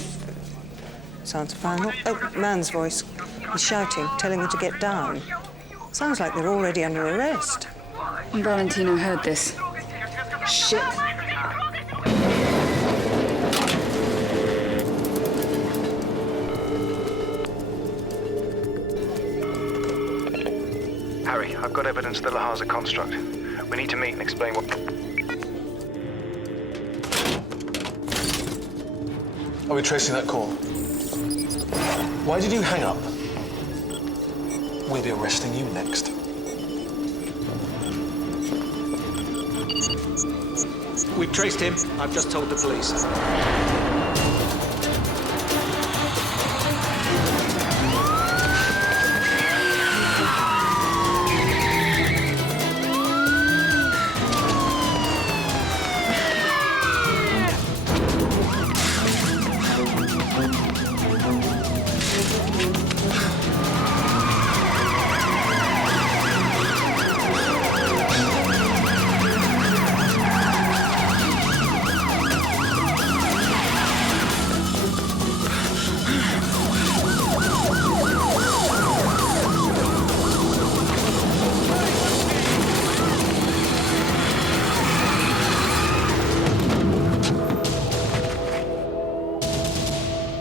Sounds final. Oh, man's voice. He's shouting, telling them to get down. Sounds like they're already under arrest. And Valentino heard this. Shit. Harry, I've got evidence that Lahar's a construct. We need to meet and explain what... Are we tracing that call? Why did you hang up? We'll be arresting you next. We've traced him. I've just told the police.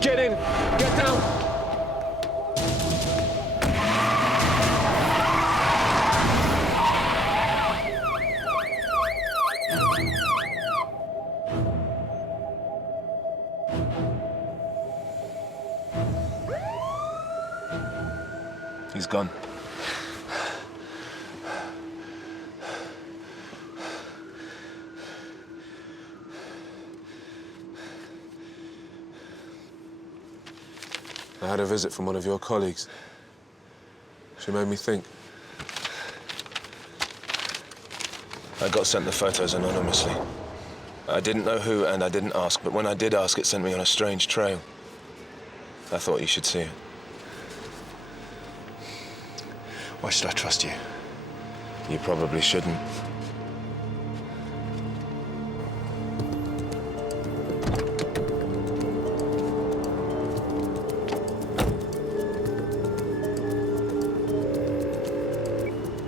Get in! Get down! He's gone. I had a visit from one of your colleagues. She made me think. I got sent the photos anonymously. I didn't know who and I didn't ask, but when I did ask, it sent me on a strange trail. I thought you should see it. Why should I trust you? You probably shouldn't.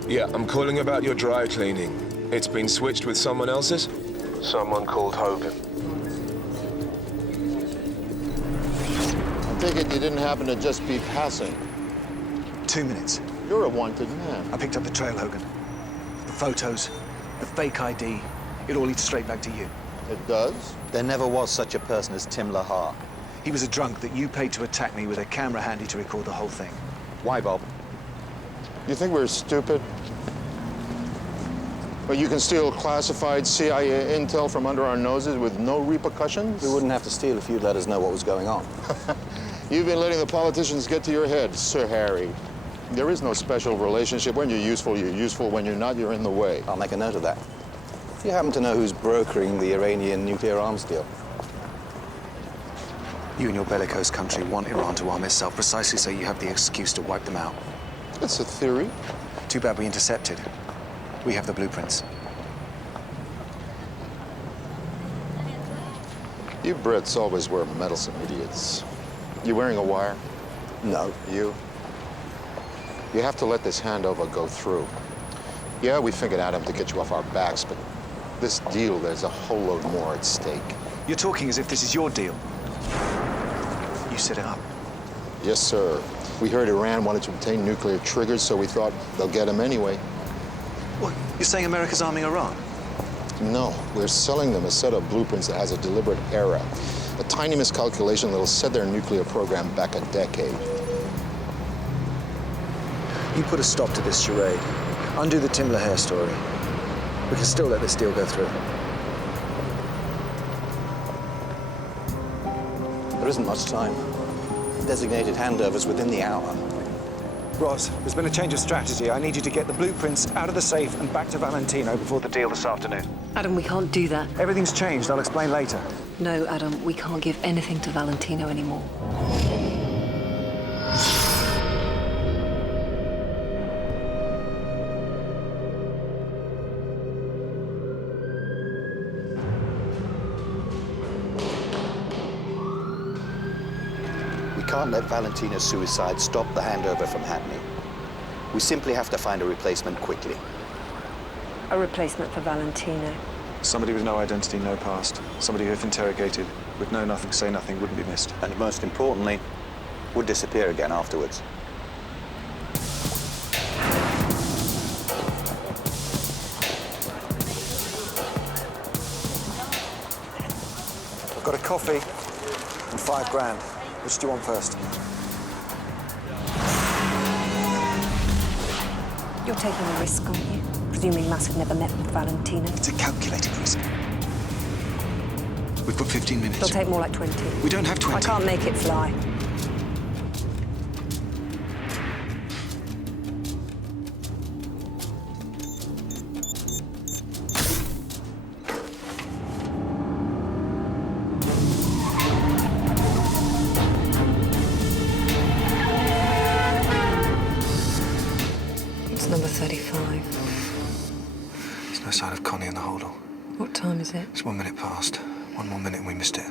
Yeah, I'm calling about your dry cleaning. It's been switched with someone else's? Someone called Hogan. I take it you didn't happen to just be passing. 2 minutes. You're a wanted man. I picked up the trail, Hogan. The photos, the fake ID, it all leads straight back to you. It does? There never was such a person as Tim Lahar. He was a drunk that you paid to attack me with a camera handy to record the whole thing. Why, Bob? You think we're stupid? But you can steal classified CIA intel from under our noses with no repercussions? We wouldn't have to steal if you'd let us know what was going on. You've been letting the politicians get to your head, Sir Harry. There is no special relationship. When you're useful, you're useful. When you're not, you're in the way. I'll make a note of that. If you happen to know who's brokering the Iranian nuclear arms deal. You and your bellicose country want Iran to arm itself precisely so you have the excuse to wipe them out. That's a theory. Too bad we intercepted. We have the blueprints. You Brits always were meddlesome idiots. You wearing a wire? No. You? You have to let this handover go through. Yeah, we figured out how to get you off our backs, but this deal, there's a whole load more at stake. You're talking as if this is your deal. You set it up. Yes, sir. We heard Iran wanted to obtain nuclear triggers, so we thought they'll get them anyway. What? You're saying America's arming Iran? No, we're selling them a set of blueprints that has a deliberate error. A tiny miscalculation that'll set their nuclear program back a decade. You put a stop to this charade. Undo the Tim Lahar story. We can still let this deal go through. There isn't much time. Designated handovers within the hour. Ross, there's been a change of strategy. I need you to get the blueprints out of the safe and back to Valentino before the deal this afternoon. Adam, we can't do that. Everything's changed. I'll explain later. No, Adam, we can't give anything to Valentino anymore. We can't let Valentino's suicide stop the handover from happening. We simply have to find a replacement quickly. A replacement for Valentino. Somebody with no identity, no past. Somebody who, if interrogated, would know nothing, say nothing, wouldn't be missed. And most importantly, would disappear again afterwards. I've got a coffee and $5 grand. Which do you want first? You're taking a risk, aren't you? Presuming Mass had never met with Valentina. It's a calculated risk. We've got 15 minutes. It'll take more like 20. We don't have 20. I can't make it fly. It's number 35. There's no sign of Connie in the holdall. What time is it? It's 1 minute past. 1 more minute and we missed it.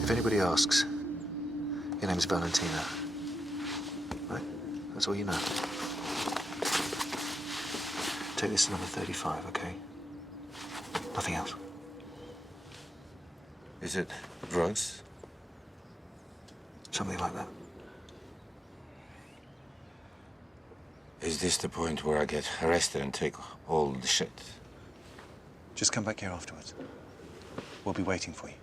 If anybody asks, your name's Valentina. Right? That's all you know. Take this to number 35, okay? Nothing else. Is it drugs? Something like that. Is this the point where I get arrested and take all the shit? Just come back here afterwards. We'll be waiting for you.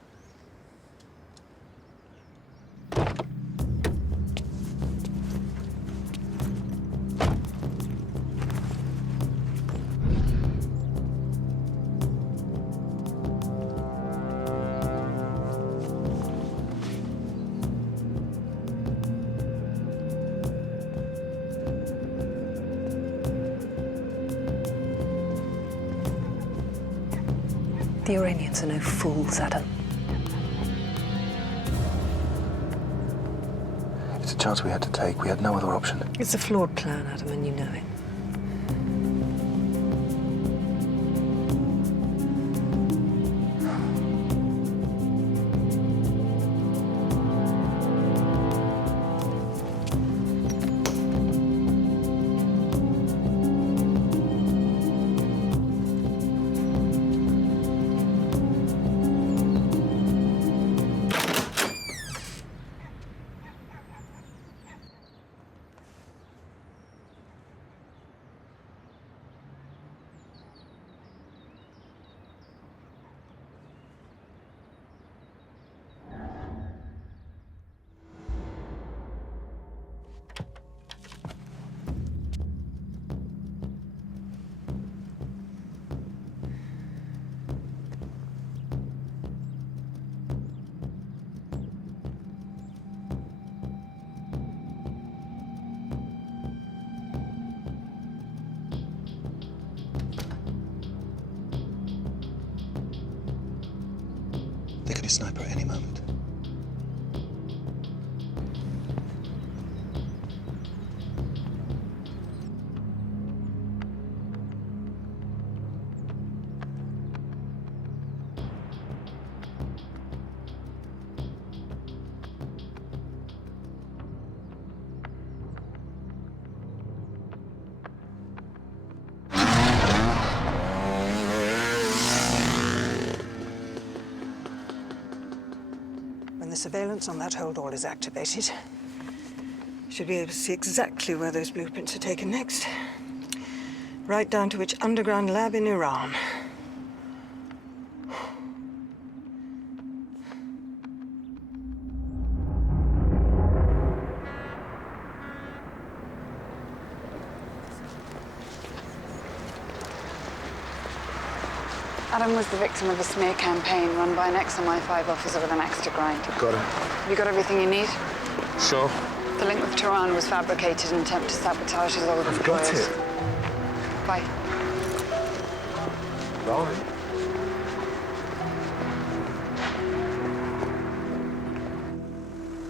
The Iranians are no fools, Adam. It's a chance we had to take. We had no other option. It's a flawed plan, Adam, and you know it. They could be sniper at any moment. When the surveillance on that holdall is activated, you should be able to see exactly where those blueprints are taken next. Right down to which underground lab in Iran. Adam was the victim of a smear campaign run by an ex-MI5 officer with an axe to grind. Got him. Have you got everything you need? Sure. The link with Tehran was fabricated in an attempt to sabotage his old I've got employers. it. Bye. Bye.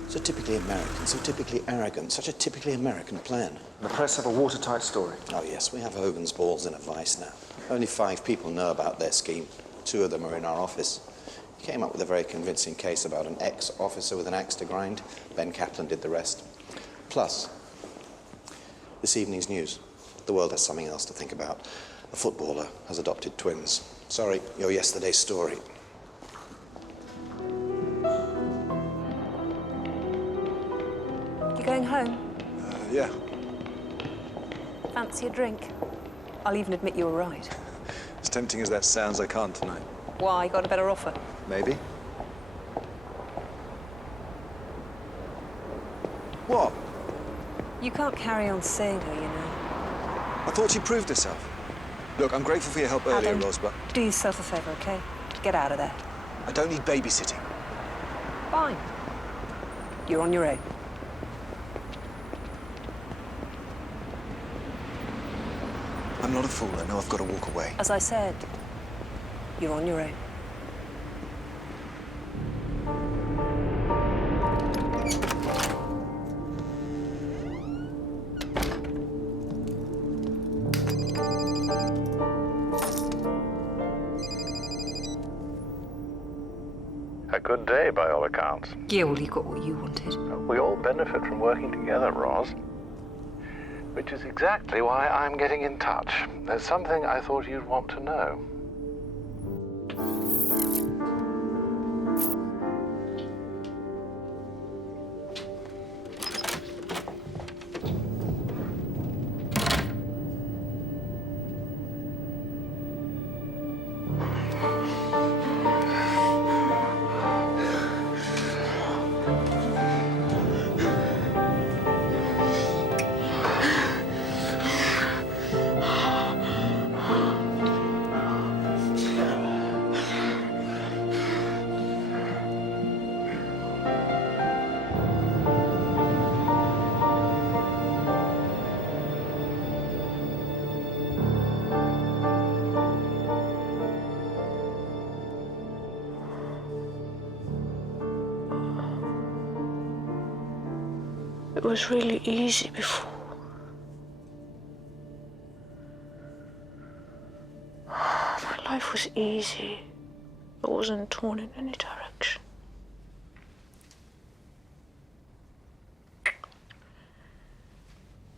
So typically American, so typically arrogant, such a typically American plan. The press have a watertight story. Oh yes, we have Hogan's balls in a vice now. Only 5 people know about their scheme. 2 of them are in our office. He came up with a very convincing case about an ex-officer with an axe to grind. Ben Kaplan did the rest. Plus, this evening's news. The world has something else to think about. A footballer has adopted twins. Sorry, you're yesterday's story. You going home? Yeah. Fancy a drink? I'll even admit you were right. As tempting as that sounds, I can't tonight. Why? Got a better offer? Maybe. What? You can't carry on seeing her, you know. I thought she proved herself. Look, I'm grateful for your help earlier, Adam, Ros, but do yourself a favour, okay? Get out of there. I don't need babysitting. Fine. You're on your own. I'm not a fool. I know I've got to walk away. As I said, you're on your own. A good day, by all accounts. Yeah, well, you got what you wanted. We all benefit from working together, Ros. Which is exactly why I'm getting in touch. There's something I thought you'd want to know. It was really easy before. My life was easy. I wasn't torn in any direction.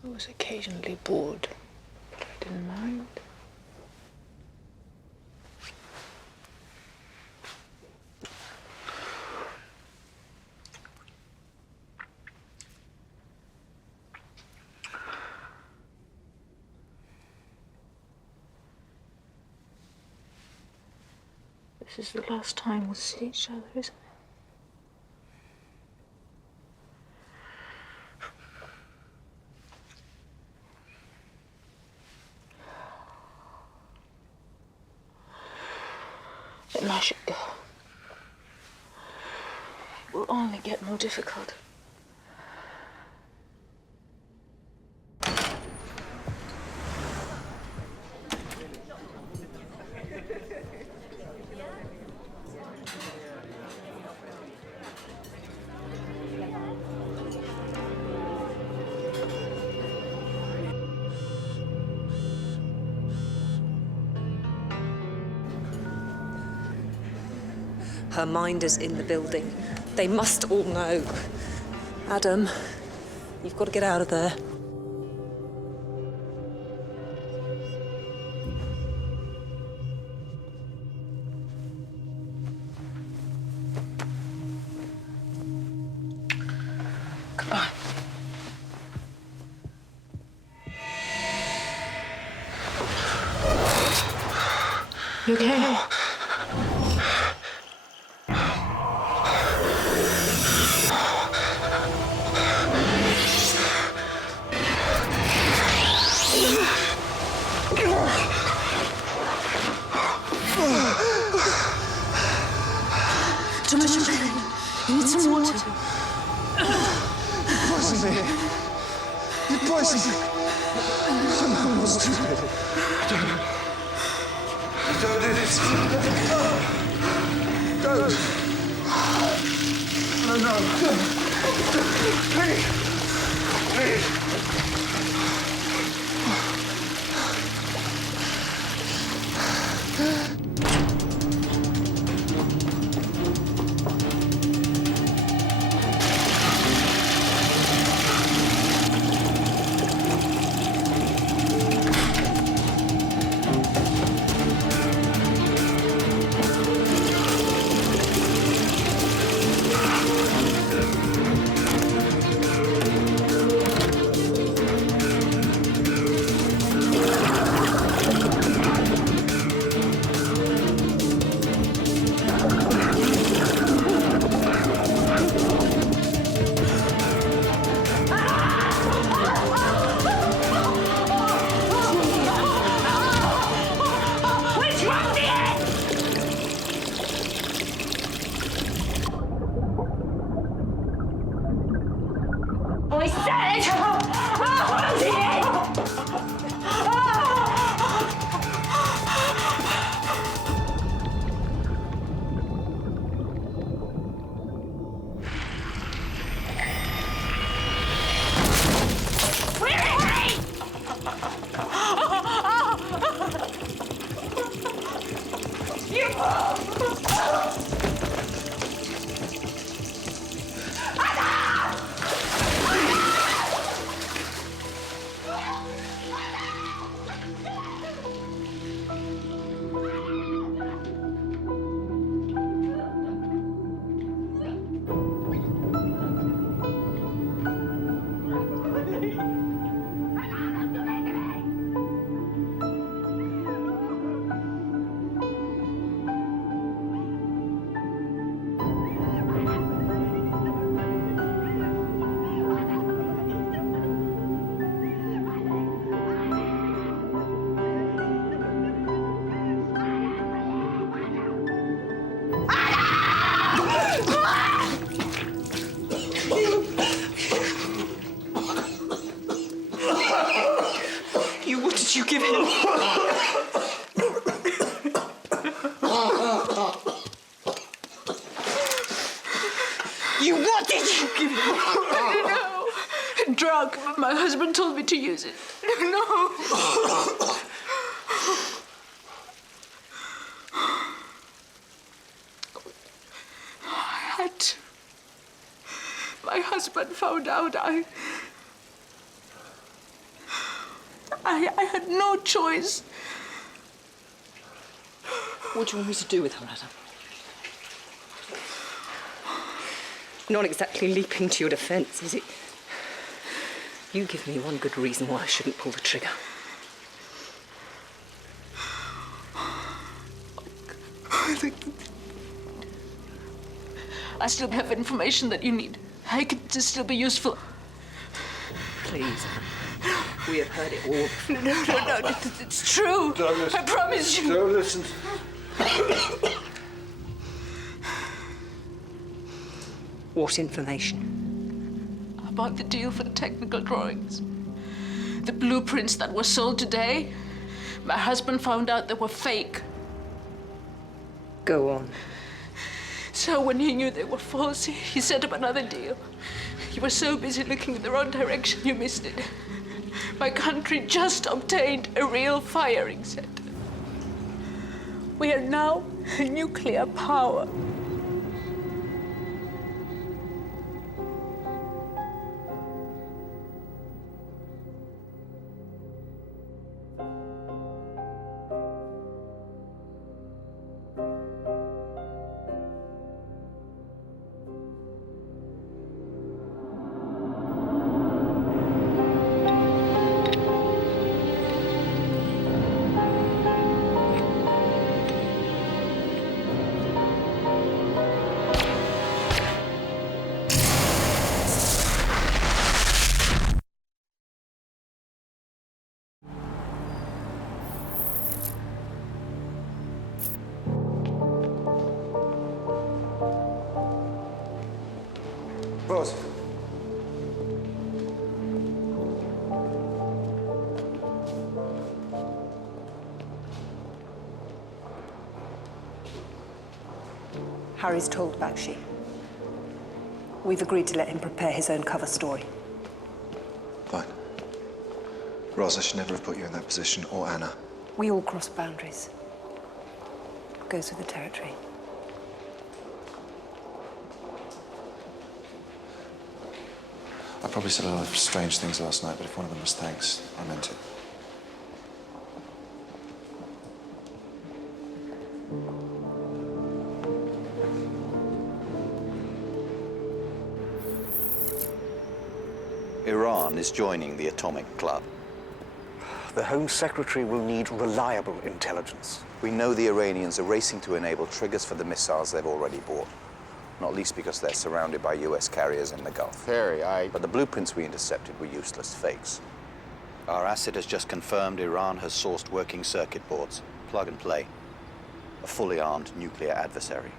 I was occasionally bored, but I didn't mind. This is the last time we'll see each other, isn't it? Then I should go. It will only get more difficult. Her mind is in the building. They must all know. Adam, you've got to get out of there. Come on. You okay? You need some water. You poisoned me. You poisoned me. I'm not stupid. Don't do this. Don't. No. Please. Please. did you give him? What did you give him? I don't know. Drug. My husband told me to use it. No. I had to. My husband found out. I had no choice. What do you want me to do with her, Adam? Not exactly leaping to your defence, is it? You give me one good reason why I shouldn't pull the trigger. I still have information that you need. I could still be useful. Please. We have heard it all. No. It's true. Don't listen. I promise you. Don't listen. What information? About the deal for the technical drawings. The blueprints that were sold today. My husband found out they were fake. Go on. So when he knew they were false, he set up another deal. You were so busy looking in the wrong direction, you missed it. My country just obtained a real firing center. We are now a nuclear power. Boss. Harry's told Bakshi. We've agreed to let him prepare his own cover story. Fine. Roz, I should never have put you in that position, or Anna. We all cross boundaries. Goes with the territory. I probably said a lot of strange things last night, but if one of them was thanks, I meant it. Iran is joining the atomic club. The Home Secretary will need reliable intelligence. We know the Iranians are racing to enable triggers for the missiles they've already bought. Not least because they're surrounded by US carriers in the Gulf. But the blueprints we intercepted were useless fakes. Our asset has just confirmed Iran has sourced working circuit boards. Plug and play. A fully armed nuclear adversary.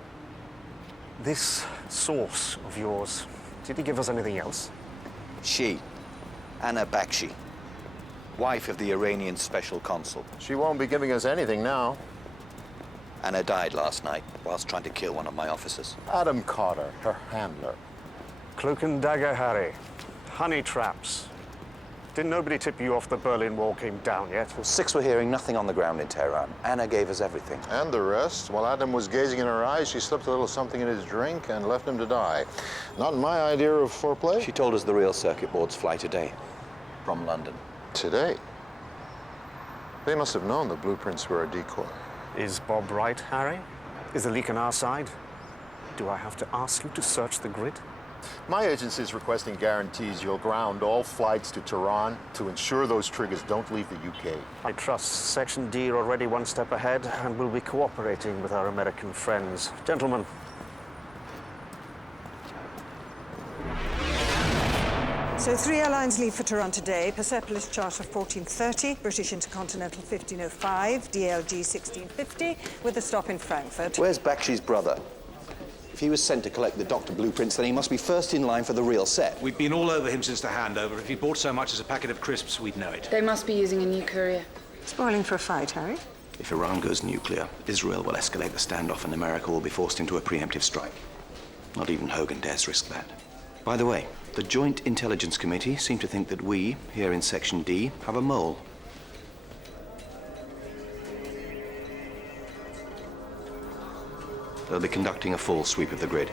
This source of yours, did he give us anything else? She, Anna Bakshi, wife of the Iranian special consul. She won't be giving us anything now. Anna died last night whilst trying to kill one of my officers. Adam Carter, her handler. Cloak and dagger, Harry. Honey traps. Didn't nobody tip you off the Berlin Wall came down yet? Well, 6 were hearing nothing on the ground in Tehran. Anna gave us everything. And the rest? While Adam was gazing in her eyes, she slipped a little something in his drink and left him to die. Not my idea of foreplay. She told us the real circuit boards fly today from London. Today? They must have known the blueprints were a decoy. Is Bob right, Harry? Is the leak on our side? Do I have to ask you to search the grid? My agency is requesting guarantees you'll ground all flights to Tehran to ensure those triggers don't leave the UK. I trust Section D are already one step ahead and will be cooperating with our American friends. Gentlemen. So 3 airlines leave for Tehran today. Persepolis Charter 1430, British Intercontinental 1505, DLG 1650, with a stop in Frankfurt. Where's Bakshi's brother? If he was sent to collect the doctor blueprints, then he must be first in line for the real set. We've been all over him since the handover. If he bought so much as a packet of crisps, we'd know it. They must be using a new courier. Spoiling for a fight, Harry? If Iran goes nuclear, Israel will escalate the standoff and America will be forced into a preemptive strike. Not even Hogan dares risk that. By the way, the Joint Intelligence Committee seem to think that we, here in Section D, have a mole. They'll be conducting a full sweep of the grid.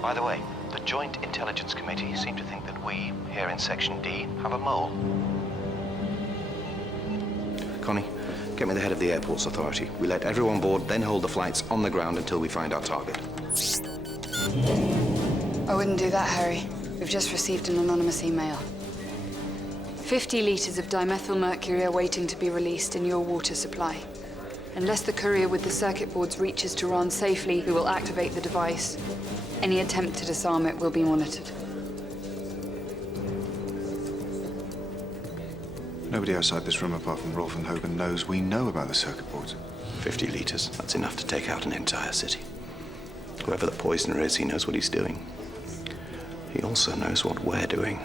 By the way, the Joint Intelligence Committee seem to think that we, here in Section D, have a mole. Connie, get me the head of the Airports Authority. We let everyone board, then hold the flights on the ground until we find our target. I wouldn't do that, Harry. We've just received an anonymous email. 50 litres of dimethylmercury are waiting to be released in your water supply. Unless the courier with the circuit boards reaches Tehran safely, we will activate the device. Any attempt to disarm it will be monitored. Nobody outside this room apart from Rolf and Hogan knows we know about the circuit boards. 50 litres, that's enough to take out an entire city. Whoever the poisoner is, he knows what he's doing. He also knows what we're doing.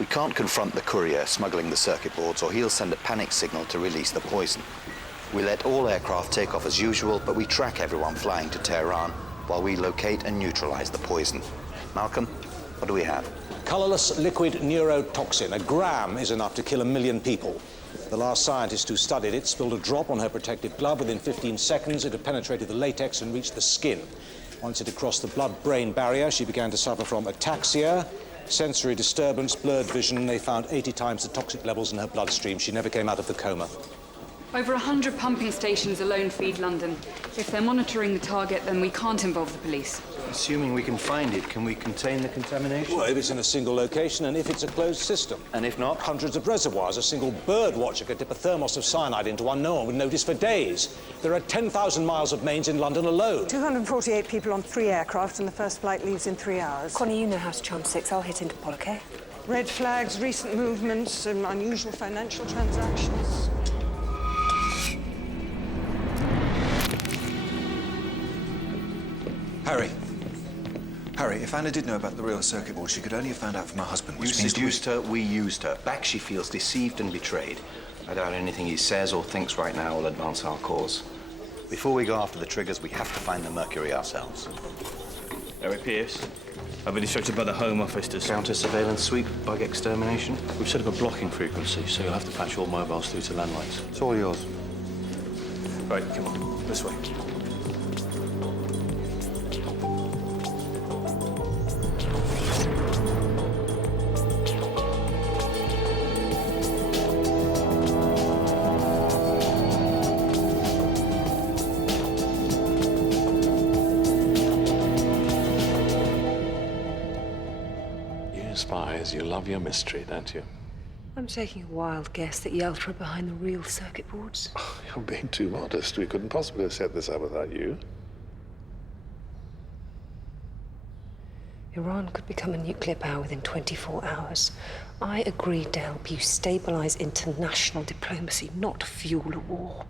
We can't confront the courier smuggling the circuit boards, or he'll send a panic signal to release the poison. We let all aircraft take off as usual, but we track everyone flying to Tehran while we locate and neutralize the poison. Malcolm, what do we have? Colorless liquid neurotoxin. A gram is enough to kill 1 million people. The last scientist who studied it spilled a drop on her protective glove. Within 15 seconds, it had penetrated the latex and reached the skin. Once it had crossed the blood-brain barrier, she began to suffer from ataxia, sensory disturbance, blurred vision. They found 80 times the toxic levels in her bloodstream. She never came out of the coma. Over 100 pumping stations alone feed London. If they're monitoring the target, then we can't involve the police. Assuming we can find it, can we contain the contamination? Well, if it's in a single location and if it's a closed system. And if not? Hundreds of reservoirs. A single bird watcher could dip a thermos of cyanide into one. No one would notice for days. There are 10,000 miles of mains in London alone. 248 people on 3 aircraft, and the first flight leaves in 3 hours. Connie, you know how to charm 6. I'll hit Interpol, okay? Red flags, recent movements, and unusual financial transactions. Harry, if Anna did know about the real circuit board, she could only have found out from her husband, You which means seduced her, we used her. Back she feels deceived and betrayed. I doubt anything he says or thinks right now will advance our cause. Before we go after the triggers, we have to find the mercury ourselves. Eric Pierce. I've been instructed by the Home Office to... Counter-surveillance sweep, bug extermination? We've set up a blocking frequency, so you'll have to patch all mobiles through to landlines. It's all yours. Right, come on. This way. Spies, you love your mystery, don't you? I'm taking a wild guess that Yeltra are behind the real circuit boards. You're being too modest. We couldn't possibly have set this up without you. Iran could become a nuclear power within 24 hours. I agreed to help you stabilize international diplomacy, not fuel a war.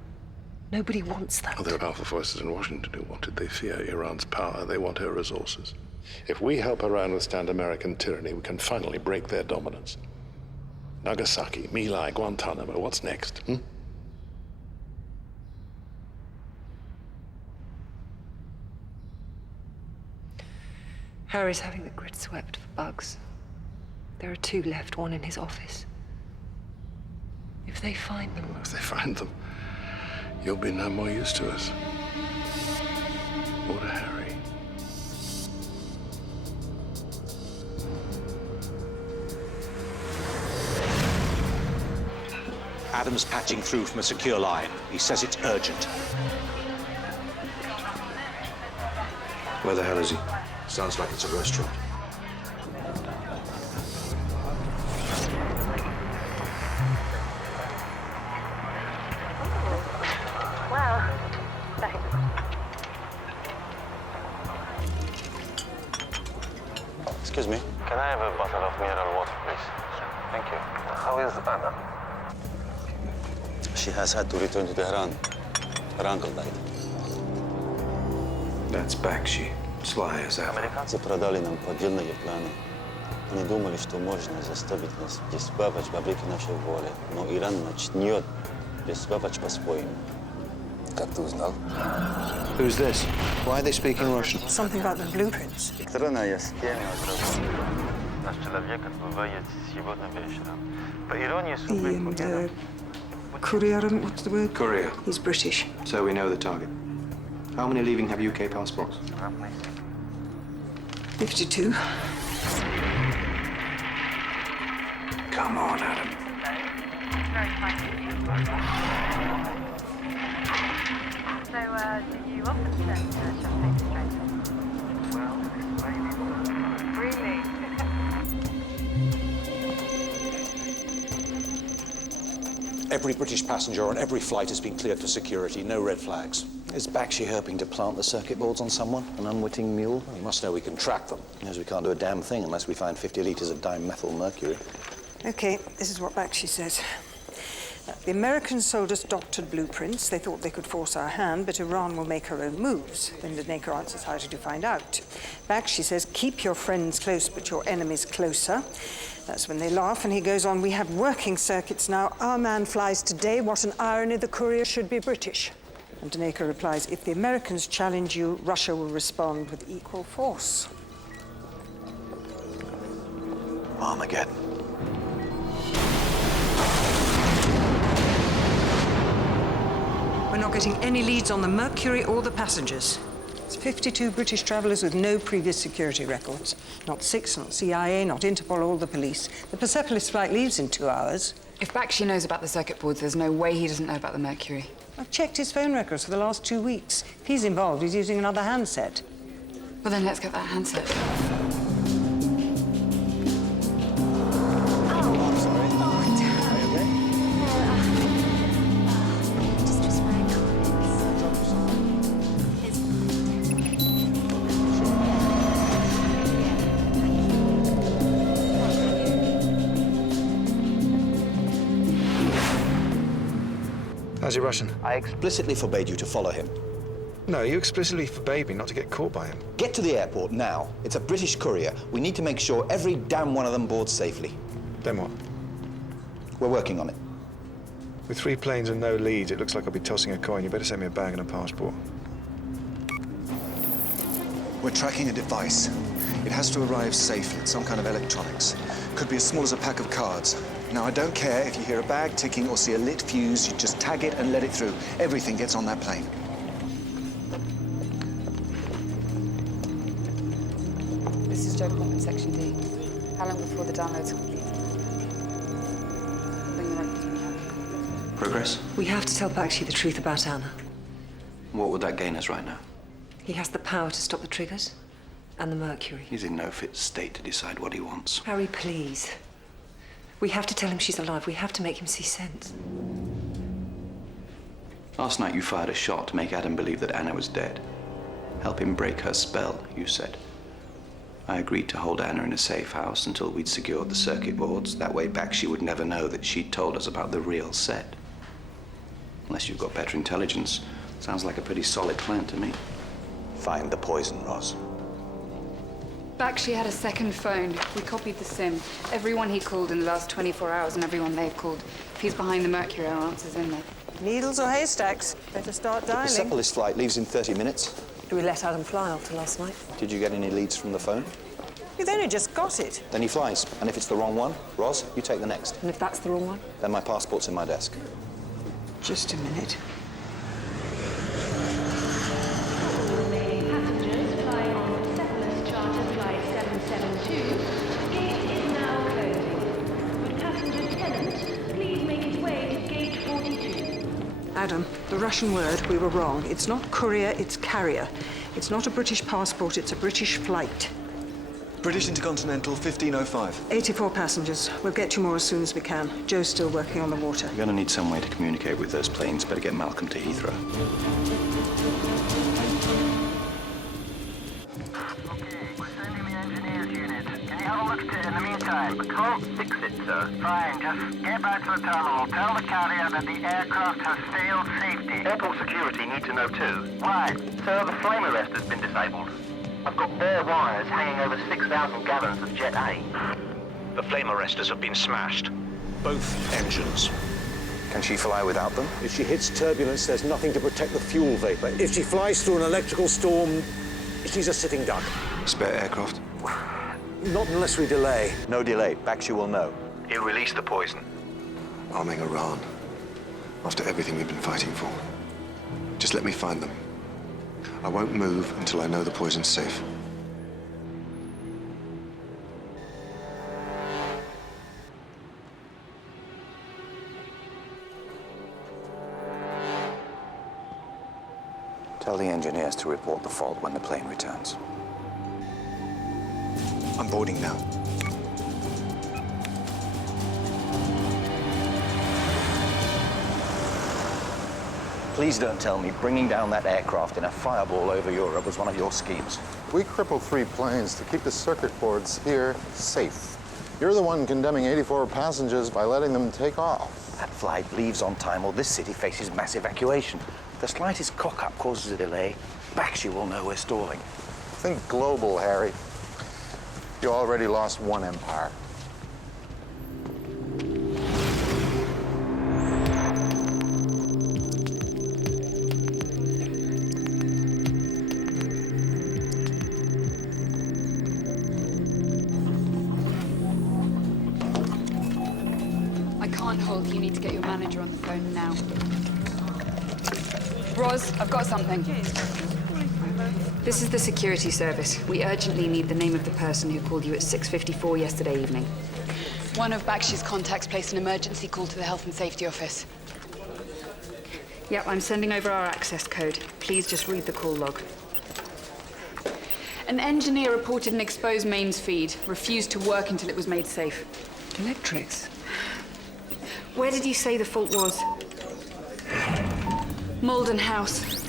Nobody wants that. Well, there are powerful forces in Washington who want it. They fear Iran's power. They want her resources. If we help Iran withstand American tyranny, we can finally break their dominance. Nagasaki, My Lai, Guantanamo, what's next? Harry's having the grid swept for bugs. There are 2 left, 1 in his office. If they find them... If they find them, you'll be no more use to us. Or to Harry. Adam's patching through from a secure line. He says it's urgent. Where the hell is he? Sounds like it's a restaurant. Well, thanks. Excuse me. Can I have a bottle of mineral water, please? Thank you. How is Anna? She has had to return to Tehran. Her uncle died. That's Bakshi. Sly as ever. Американцы продали нам поддельные планы. Они думали, что можно заставить нас действовать вопреки нашей воле. Но Иран начнет действовать по-своему. Как ты узнал? Who's this? Why are they speaking Russian? Something about the blueprints. Электронная схема отправлена. Наш человек отбывает сегодня вечером. По иронии судьбы... The courier, what's the word? Courier. He's British. So we know the target. How many leaving have UK passports? 52. Come on, Adam. So, do you often send champagne to strangers? Well, maybe. Really? Every British passenger on every flight has been cleared for security. No red flags. Is Bakshi hoping to plant the circuit boards on someone? An unwitting mule? You must know we can track them. Because we can't do a damn thing unless we find 50 litres of dimethyl mercury. Okay, this is what Bakshi says. The Americans sold us doctored blueprints. They thought they could force our hand, but Iran will make her own moves. Then Daneka answers, how did you find out? Bakshi says, keep your friends close, but your enemies closer. That's when they laugh, and he goes on, we have working circuits now. Our man flies today. What an irony, the courier should be British. And Daneka replies, if the Americans challenge you, Russia will respond with equal force. Armageddon. We're not getting any leads on the Mercury or the passengers. It's 52 British travellers with no previous security records. Not 6, not CIA, not Interpol, or the police. The Persepolis flight leaves in 2 hours. If Bakshi knows about the circuit boards, there's no way he doesn't know about the Mercury. I've checked his phone records for the last 2 weeks. If he's involved, he's using another handset. Well, then let's get that handset. How's your Russian? I explicitly forbade you to follow him. No, you explicitly forbade me not to get caught by him. Get to the airport now. It's a British courier. We need to make sure every damn one of them boards safely. Then what? We're working on it. With 3 planes and no leads, it looks like I'll be tossing a coin. You better send me a bag and a passport. We're tracking a device. It has to arrive safely. It's some kind of electronics. Could be as small as a pack of cards. Now, I don't care if you hear a bag ticking or see a lit fuse. You just tag it and let it through. Everything gets on that plane. This is Joe Corman, Section D. How long before the download's complete? Bring the records when you have. Progress? We have to tell Bakshi the truth about Anna. What would that gain us right now? He has the power to stop the triggers and the Mercury. He's in no fit state to decide what he wants. Harry, please. We have to tell him she's alive. We have to make him see sense. Last night you fired a shot to make Adam believe that Anna was dead. Help him break her spell, you said. I agreed to hold Anna in a safe house until we'd secured the circuit boards. That way Bakshi would never know that she'd told us about the real set. Unless you've got better intelligence. Sounds like a pretty solid plan to me. Find the poison, Ross. Bakshi had a second phone. We copied the SIM. Everyone he called in the last 24 hours and everyone they've called. If he's behind the Mercury, our answer's in there. Needles or haystacks? Better start dialing. The Persepolis flight leaves in 30 minutes. Do we let Adam fly after last night? Did you get any leads from the phone? You've only just got it. Then he flies. And if it's the wrong one, Roz, you take the next. And if that's the wrong one? Then my passport's in my desk. Just a minute. Passengers flying on Cephalus Charter Flight 772, gate is now closing. Would passenger Tennant please make his way to gate 42? Adam, the Russian word, we were wrong. It's not courier, it's carrier. It's not a British passport, it's a British flight. British Intercontinental 1505. 84 passengers. We'll get you more as soon as we can. Joe's still working on the water. We're going to need some way to communicate with those planes. Better get Malcolm to Heathrow. In the meantime, can't fix it, sir. Fine, just get back to the terminal. Tell the carrier that the aircraft has failed safety. Airport security need to know too. Why? Sir, the flame arrest has been disabled. I've got bare wires hanging over 6,000 gallons of Jet A. The flame arresters have been smashed. Both engines. Can she fly without them? If she hits turbulence, there's nothing to protect the fuel vapor. If she flies through an electrical storm, she's a sitting duck. Spare aircraft? Not unless we delay. No delay. Bakshi will know. He'll release the poison. Arming Iran. After everything we've been fighting for. Just let me find them. I won't move until I know the poison's safe. Tell the engineers to report the fault when the plane returns. I'm boarding now. Please don't tell me bringing down that aircraft in a fireball over Europe was one of your schemes. We crippled 3 planes to keep the circuit boards here safe. You're the one condemning 84 passengers by letting them take off. That flight leaves on time or this city faces mass evacuation. The slightest cock-up causes a delay. Bakshi will know we're stalling. Think global, Harry. You already lost one empire. I can't hold. You need to get your manager on the phone now. Roz, I've got something. This is the security service. We urgently need the name of the person who called you at 6:54 yesterday evening. One of Bakshi's contacts placed an emergency call to the Health and Safety Office. Yep, I'm sending over our access code. Please just read the call log. An engineer reported an exposed mains feed. Refused to work until it was made safe. Electrics? Where did you say the fault was? Malden House.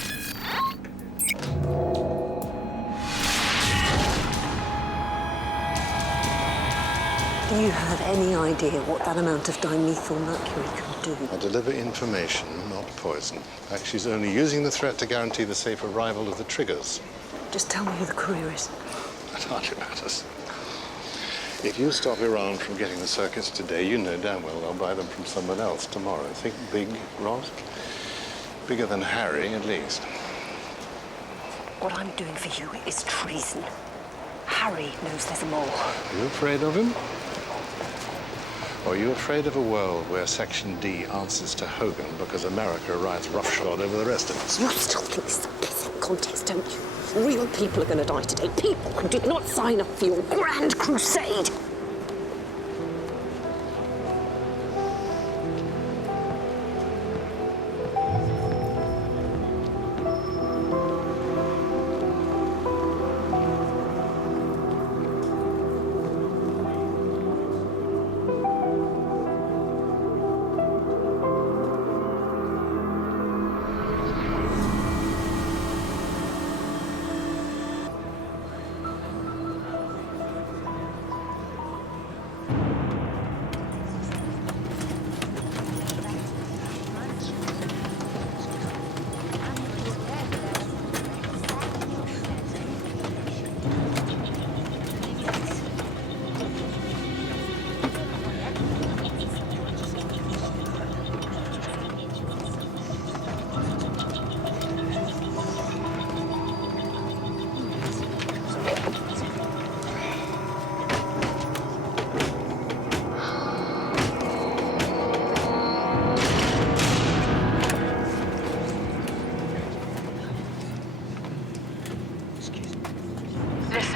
Do you have any idea what that amount of dimethyl mercury can do? I deliver information, not poison. She's only using the threat to guarantee the safe arrival of the triggers. Just tell me who the courier is. That hardly matters. If you stop Iran from getting the circuits today, you know damn well they'll buy them from someone else tomorrow. Think big, Ross. Bigger than Harry, at least. What I'm doing for you is treason. Harry knows there's more. Are you afraid of him? Or are you afraid of a world where Section D answers to Hogan because America rides roughshod over the rest of us? You still think this is a pissing contest, don't you? Real people are going to die today. People who did not sign up for your grand crusade.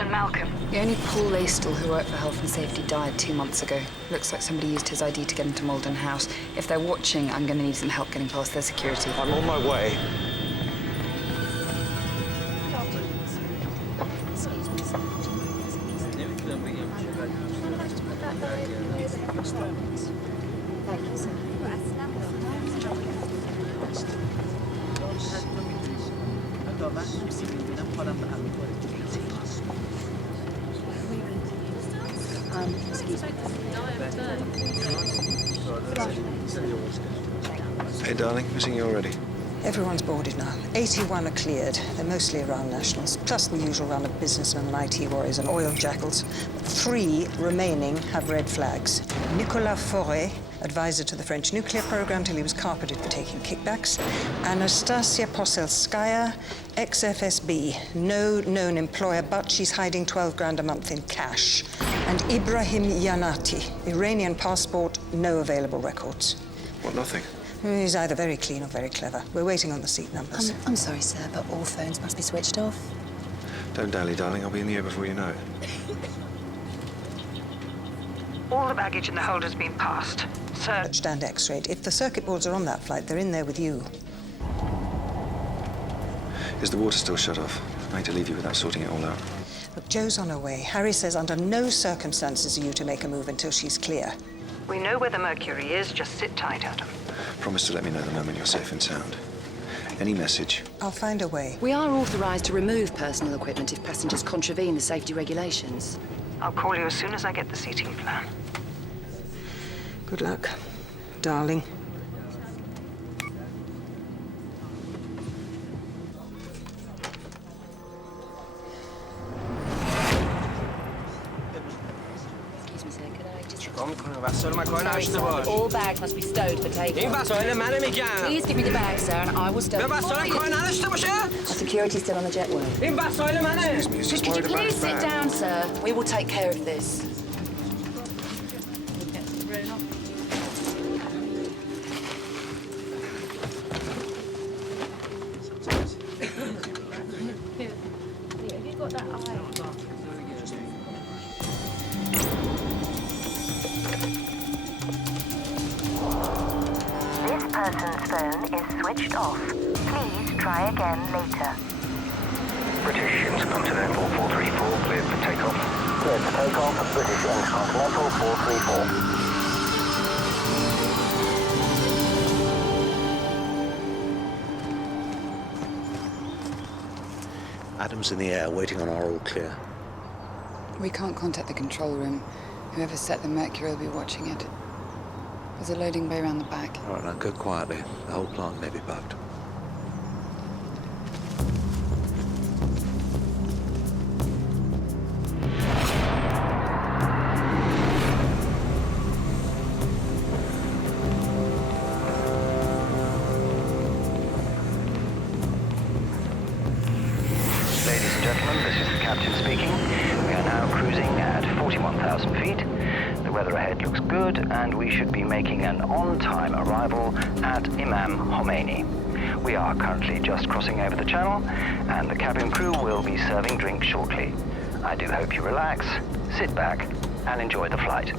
and Malcolm. The only Paul Laistle who worked for Health and Safety died 2 months ago. Looks like somebody used his ID to get into Malden House. If they're watching, I'm going to need some help getting past their security. I'm on my way. Hey, darling, missing you already. Everyone's boarded now. 81 are cleared. They're mostly Iran nationals, plus the usual round of businessmen and IT warriors and oil jackals. 3 remaining have red flags. Nicolas Fauré, advisor to the French nuclear program till he was carpeted for taking kickbacks. Anastasia Poselskaya, ex-FSB, no known employer, but she's hiding 12 grand a month in cash. And Ibrahim Yanati, Iranian passport, no available records. What, nothing? He's either very clean or very clever. We're waiting on the seat numbers. I'm sorry, sir, but all phones must be switched off. Don't dally, darling. I'll be in the air before you know it. All the baggage in the hold has been passed. Searched and x-rayed. If the circuit boards are on that flight, they're in there with you. Is the water still shut off? I hate to leave you without sorting it all out. Look, Joe's on her way. Harry says under no circumstances are you to make a move until she's clear. We know where the Mercury is. Just sit tight, Adam. Promise to let me know the moment you're safe and sound. Any message? I'll find a way. We are authorized to remove personal equipment if passengers contravene the safety regulations. I'll call you as soon as I get the seating plan. Good luck, darling. Sorry, all bags must be stowed for takeoff. Please give me the bag, sir, and I will stow it for you. Our security's still on the jetway. Excuse me, he's just Could you worried about please his sit bag. down, sir? We will take care of this. This person's phone is switched off. Please try again later. British Intercontinental 434, cleared for takeoff. Cleared for takeoff, British Intercontinental 434. Adam's in the air, waiting on our all clear. We can't contact the control room. Whoever set the Mercury will be watching it. There's a loading bay around the back. All right, now go quietly. The whole plant may be bugged. Ladies and gentlemen, this is the captain speaking. We are now cruising at 41,000 feet. The weather ahead looks good, and we should be making an on-time arrival at Imam Khomeini. We are currently just crossing over the channel, and the cabin crew will be serving drinks shortly. I do hope you relax, sit back, and enjoy the flight.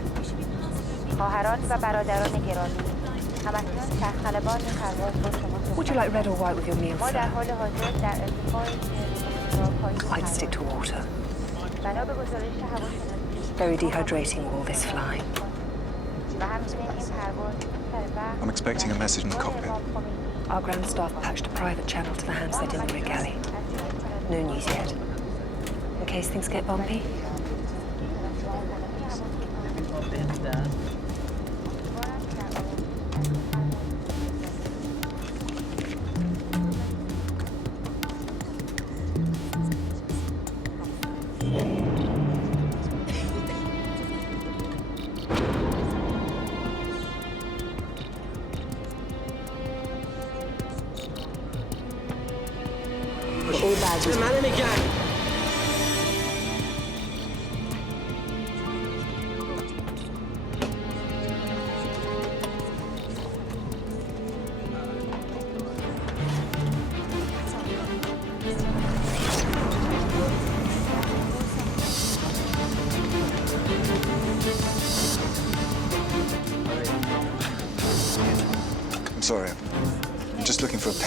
Would you like red or white with your meal, sir? I'd stick to water. Very dehydrating, all this flying. I'm expecting a message in the cockpit. Our ground staff patched a private channel to the handset in the rig galley. No news yet. In case things get bumpy. All bags.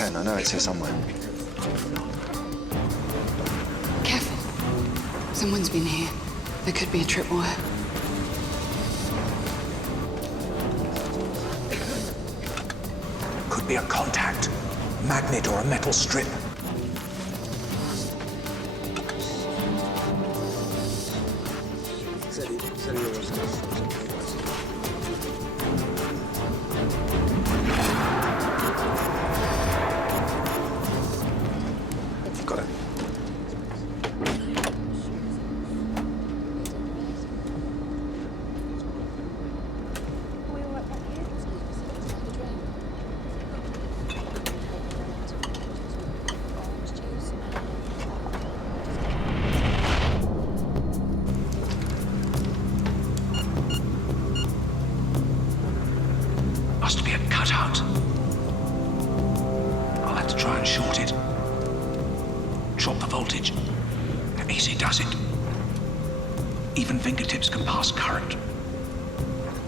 pen. I know it's here somewhere. Careful. Someone's been here. There could be a tripwire. Could be a contact. Magnet or a metal strip. Got it. Must be a cutout. I'll have to try and short it. Drop the voltage. Easy does it. Even fingertips can pass current.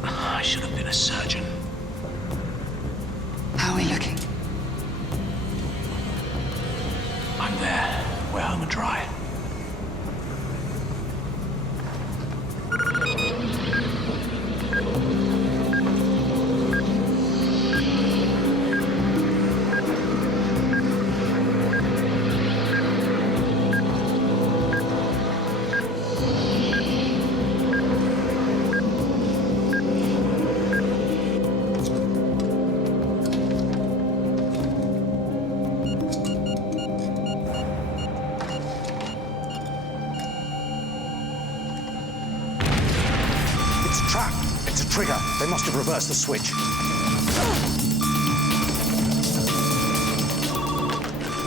I should have been a surgeon. How are we looking? I'm there. We're home and dry. It's a trigger. They must have reversed the switch.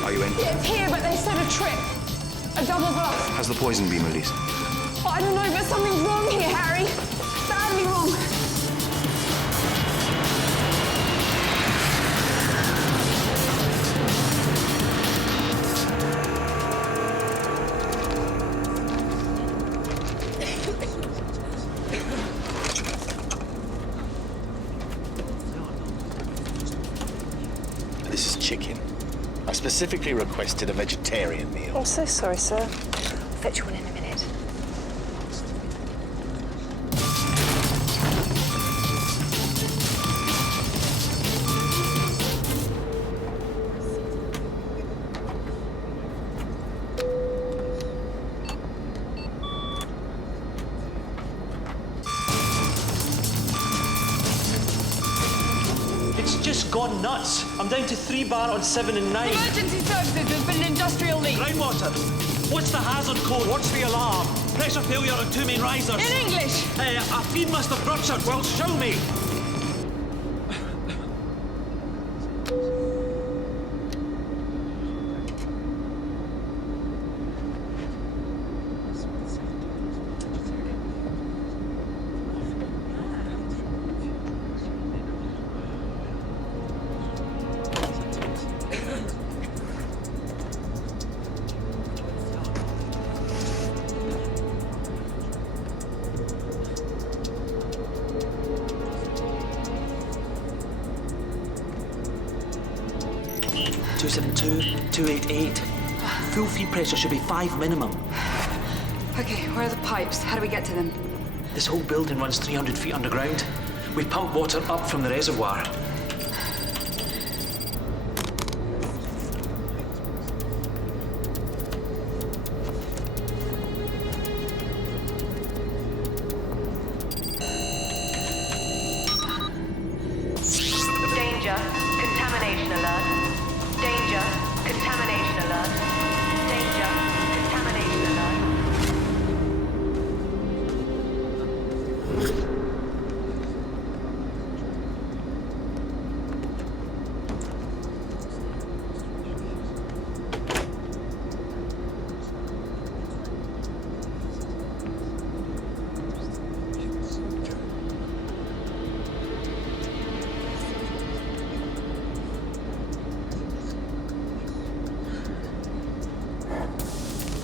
Are you in? Yeah, it's here, but they said a trip. A double bluff. Has the poison been released? Oh, I don't know, but something's wrong here, Harry. Badly wrong. This is chicken. I specifically requested a vegetarian meal. I'm so sorry, sir. I'll fetch you one in a minute. It's just gone nuts. I'm down to 3 bar on 7 and 9. Emergency services, there's been an industrial leak. Groundwater. What's the hazard code? What's the alarm? Pressure failure on 2 main risers. In English. A feed must have ruptured. Well, show me. $272,288. Full feed pressure should be 5 minimum. Okay, where are the pipes? How do we get to them? This whole building runs 300 feet underground. We pump water up from the reservoir. Danger. Contamination alert. Danger. Contamination alert. Danger. Contamination alert.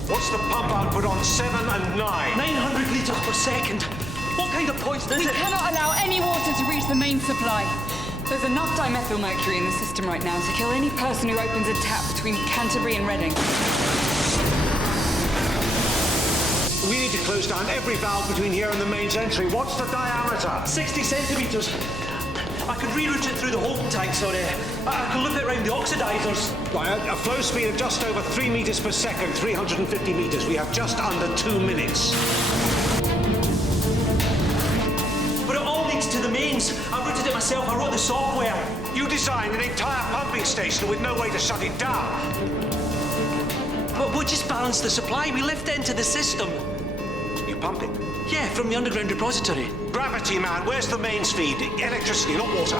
What's the pump output on 7 and 9? 900 litres per second. What kind of poison is it? We cannot allow any water to reach the main supply. There's enough dimethylmercury in the system right now to kill any person who opens a tap between Canterbury and Reading. We need to close down every valve between here and the mains entry. What's the diameter? 60 centimetres. I could reroute it through the holding tanks, or I could loop it around the oxidizers. Right, a flow speed of just over 3 meters per second, 350 meters. We have just under 2 minutes. But it all leads to the mains. I routed it myself. I wrote the software. You designed an entire pumping station with no way to shut it down. But we'll just balance the supply. We lift it into the system. You pump it? Yeah, from the underground repository. Gravity, man. Where's the mains feed? Electricity, not water.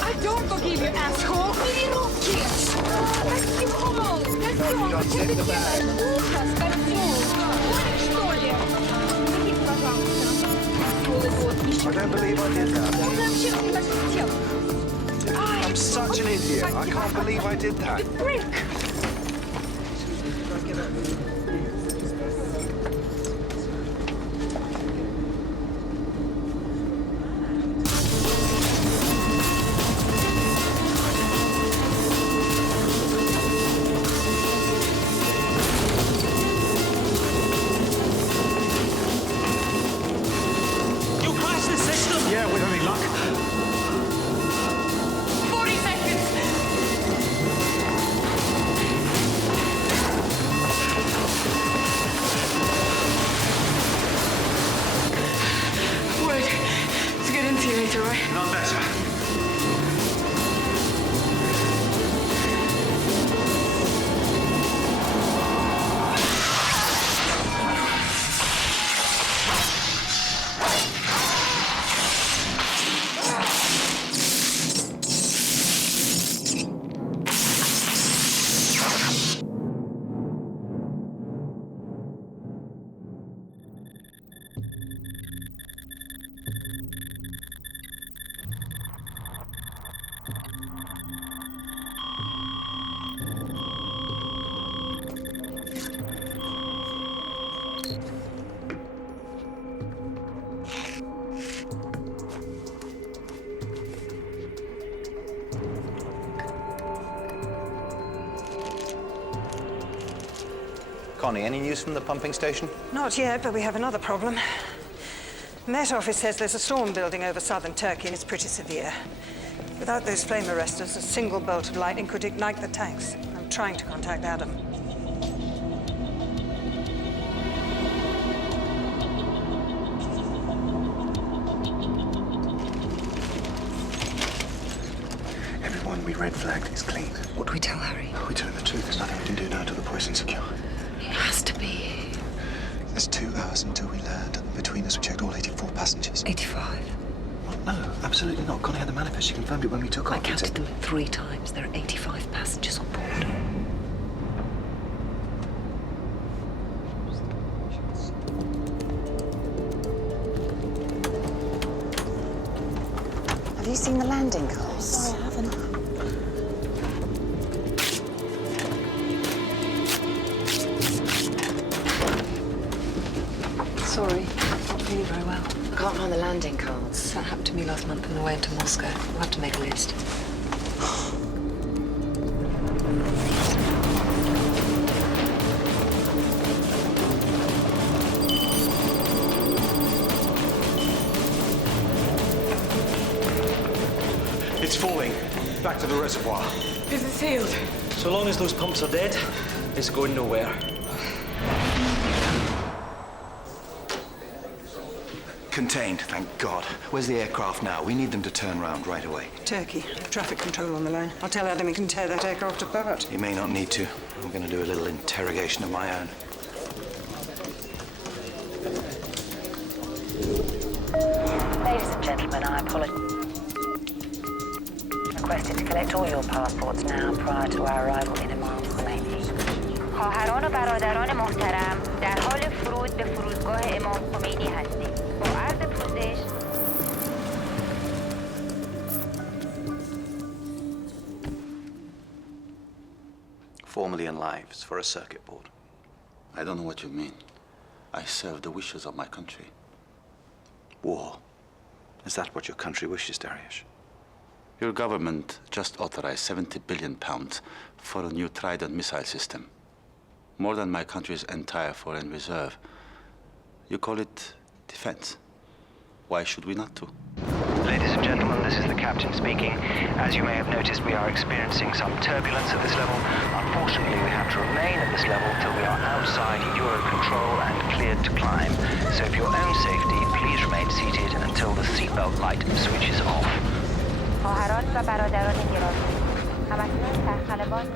I don't forgive you, asshole! I don't believe I did that. I'm such an idiot. I can't believe I did that. Not better. Connie, any news from the pumping station? Not yet, but we have another problem. The Met Office says there's a storm building over southern Turkey and it's pretty severe. Without those flame arresters, a single bolt of lightning could ignite the tanks. I'm trying to contact Adam. Everyone we red flagged is clean. What do we tell Harry? We tell him the truth. There's nothing we can do now till the poison's secure. It has to be. There's 2 hours until we land. Between us, we checked all 84 passengers. 85. What? No, absolutely not. Connie had the manifest. She confirmed it when we took off. I counted them 3 times. There are 85 passengers on board. Have you seen the landing calls? Sorry, I haven't. Sorry, not feeling very well. I can't find the landing cards. That happened to me last month on the way into Moscow. We'll have to make a list. It's falling. Back to the reservoir. Is it sealed? So long as those pumps are dead, it's going nowhere. Contained, thank God. Where's the aircraft now? We need them to turn round right away. Turkey. Traffic control on the line. I'll tell Adam he can tear that aircraft apart. He may not need to. I'm going to do a little interrogation of my own. Ladies and gentlemen, I apologize. requested to collect all your passports now prior to our arrival in Imam Khomeini. خواهران و برادران محترم در حال فرود به فرودگاه امام خمینی هستیم. با عرض پوزش $4 million lives for a circuit board. I don't know what you mean. I serve the wishes of my country. War. Is that what your country wishes, Dariush? Your government just authorized £70 billion for a new Trident missile system. More than my country's entire foreign reserve. You call it defense. Why should we not do? Ladies and gentlemen, this is the captain speaking. As you may have noticed, we are experiencing some turbulence at this level. Unfortunately, we have to remain at this level till we are outside Euro control and cleared to climb. So for your own safety, please remain seated until the seatbelt light switches off. خواهران و برادران گرامی همکنون سرخلبان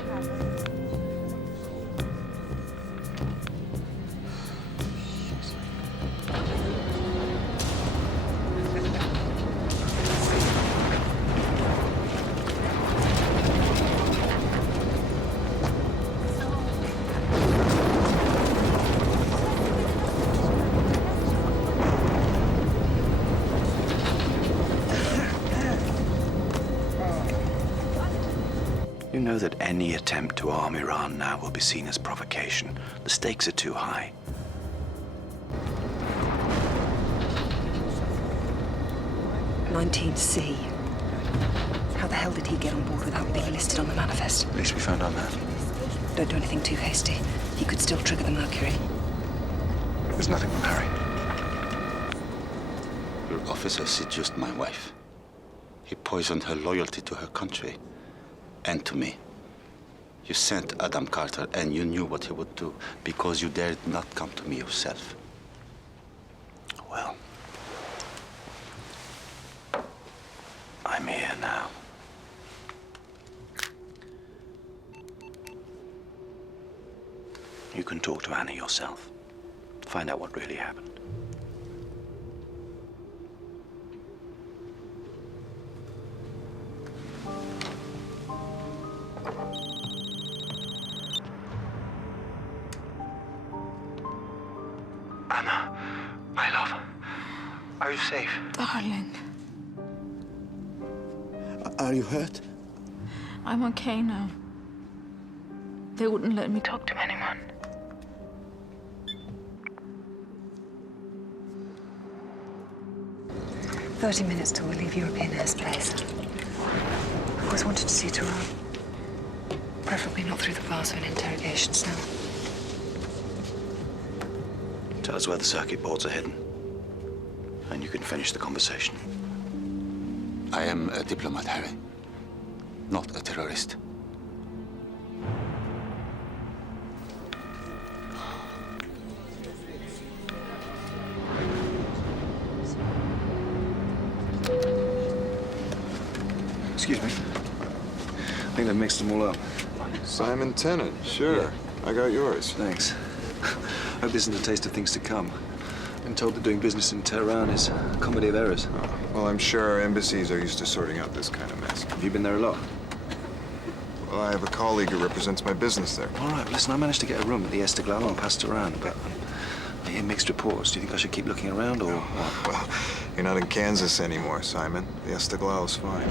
You know that any attempt to arm Iran now will be seen as provocation. The stakes are too high. "19C. How the hell did he get on board without being listed on the manifest? At least we found out that. Don't do anything too hasty. He could still trigger the Mercury. There's nothing from Harry. Your officer seduced my wife. He poisoned her loyalty to her country. And to me. You sent Adam Carter, and you knew what he would do because you dared not come to me yourself. Well, I'm here now. You can talk to Anna yourself. Find out what really happened. Anna, my love, are you safe? Darling, Are you hurt? I'm okay now. They wouldn't let me talk to anyone. "30 minutes till we leave European airspace. I've always wanted to see Tehran. Preferably not through the bars of an interrogation cell. Tell us where the circuit boards are hidden, and you can finish the conversation. I am a diplomat, Harry. Not a terrorist. Excuse me. I think they've mixed them all up. Simon Tennant, sure. I got yours. Thanks. Hope this isn't a taste of things to come. Been told that doing business in Tehran is a comedy of errors. Well, I'm sure our embassies are used to sorting out this kind of mess. Have you been there a lot? Well, I have a colleague who represents my business there. All right, listen, I managed to get a room at the Escalating and passed around, but I hear mixed reports. Do you think I should keep looking around, or what? Well, you're not in Kansas anymore, Simon. The Escalating's fine.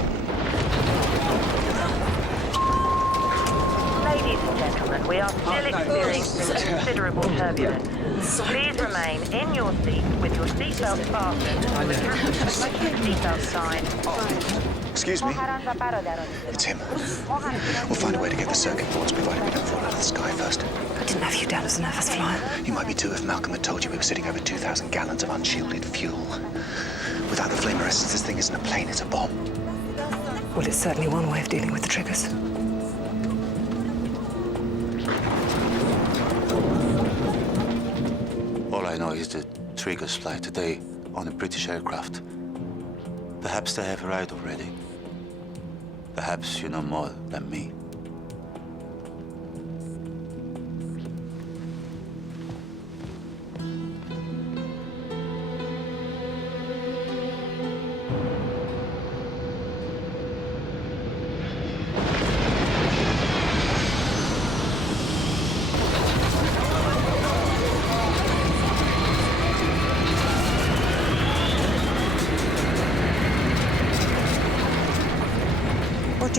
Ladies and gentlemen, we are still experiencing considerable turbulence. Please remain in your seat with your seatbelt fastened and with your seatbelt sign. Excuse me? It's him. We'll find a way to get the circuit boards, provided we don't fall out of the sky first. I didn't have you down as a nervous flyer. You might be too if Malcolm had told you we were sitting over 2,000 gallons of unshielded fuel. Without the flame arrestants, this thing isn't a plane, it's a bomb. Well, it's certainly one way of dealing with the triggers. All I know is the triggers fly today on a British aircraft. Perhaps they have arrived already. Perhaps you know more than me.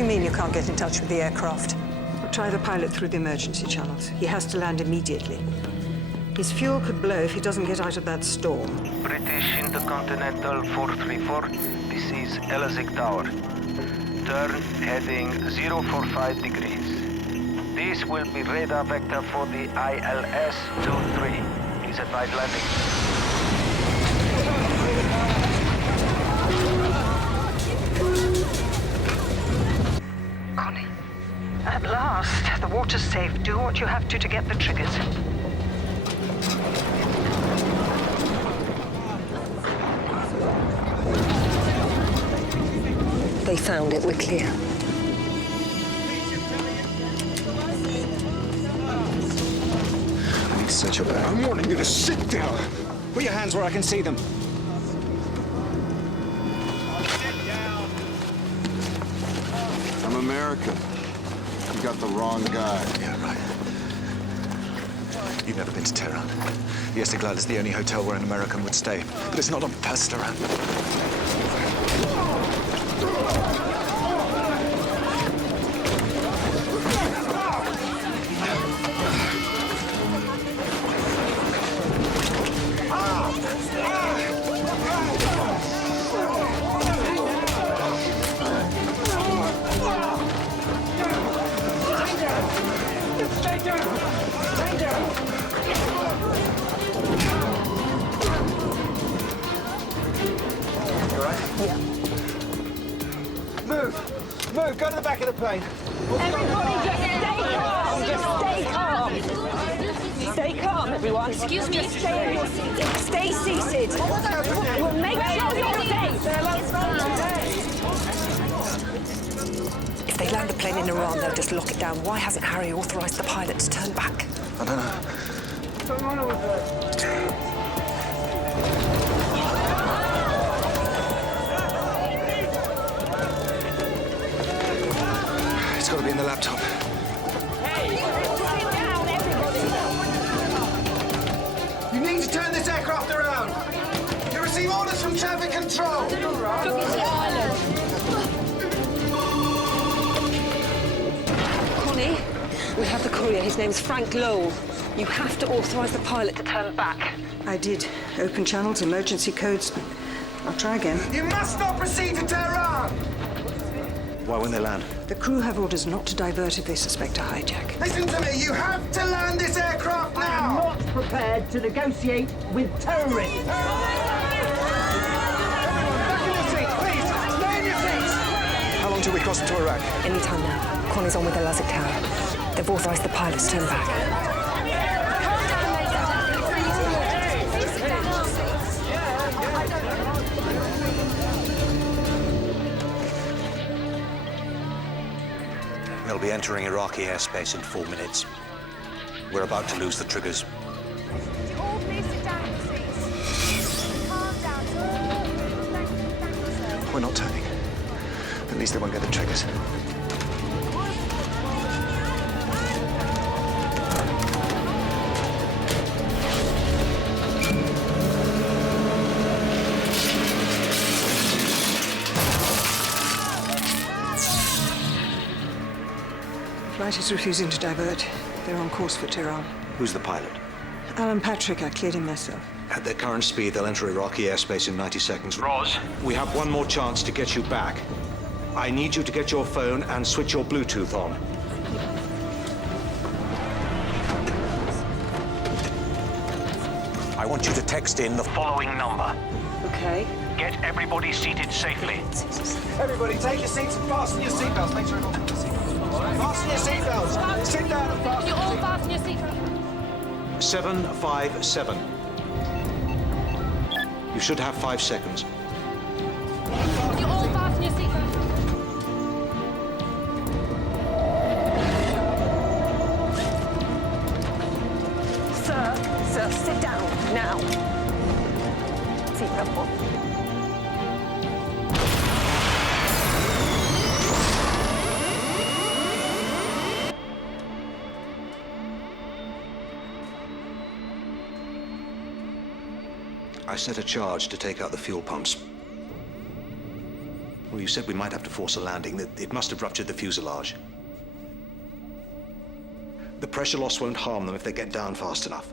do you mean you can't get in touch with the aircraft? We'll try the pilot through the emergency channels. He has to land immediately. His fuel could blow if he doesn't get out of that storm. British Intercontinental 434, this is Elazig Tower. Turn heading 045 degrees. This will be radar vector for the ILS-23. Please advise landing. Connie, at last, the water's safe. Do what you have to get the triggers. They found it. We're clear. I need to search your bag. I'm warning you to sit down. Put your hands where I can see them. I'm American. You got the wrong guy. Yeah, right. You've never been to Tehran. The Escalating is the only hotel where an American would stay. But it's not on Pastaran. Move, go to the back of the plane. Everybody just stay calm. Just stay calm. Stay calm, everyone. Excuse me. Just stay in your seat. Stay seated. We'll make sure you're safe. If they land the plane in Iran, they'll just lock it down. Why hasn't Harry authorized the pilot to turn back? I don't know. It's got to be in the laptop. You need to turn this aircraft around. You receive orders from traffic control. Connie, we have the courier. His name's Frank Lowell. You have to authorize the pilot to turn back. I did. Open channels, emergency codes. I'll try again. You must not proceed to Tehran. Why won't they land? The crew have orders not to divert if they suspect a hijack. Listen to me. You have to land this aircraft now. I am not prepared to negotiate with terrorists. Back in your seats, please. Stay in your seats. How long till we cross into Iraq? Anytime now. Connie's on with the Elazig Tower. They've authorized the pilot to turn back. They'll be entering Iraqi airspace in 4 minutes. We're about to lose the triggers. All please sit down in your seats. Calm down, sir. Thank you, sir. We're not turning. At least they won't get the triggers. Flight is refusing to divert. They're on course for Tehran. Who's the pilot? Alan Patrick, I cleared him myself. At their current speed, they'll enter Iraqi airspace in 90 seconds. Roz? We have one more chance to get you back. I need you to get your phone and switch your Bluetooth on. I want you to text in the following number. Okay. Get everybody seated safely. Everybody, take your seats and fasten your seatbelts. Make sure everyone's in the seat. Fasten your seatbelts. Sit down and fasten You all fasten your seatbelts. 757. You should have 5 seconds. You all fasten your seatbelts. Sir, sit down now. Seatbelt on. I set a charge to take out the fuel pumps. Well, you said we might have to force a landing. It must have ruptured the fuselage. The pressure loss won't harm them if they get down fast enough.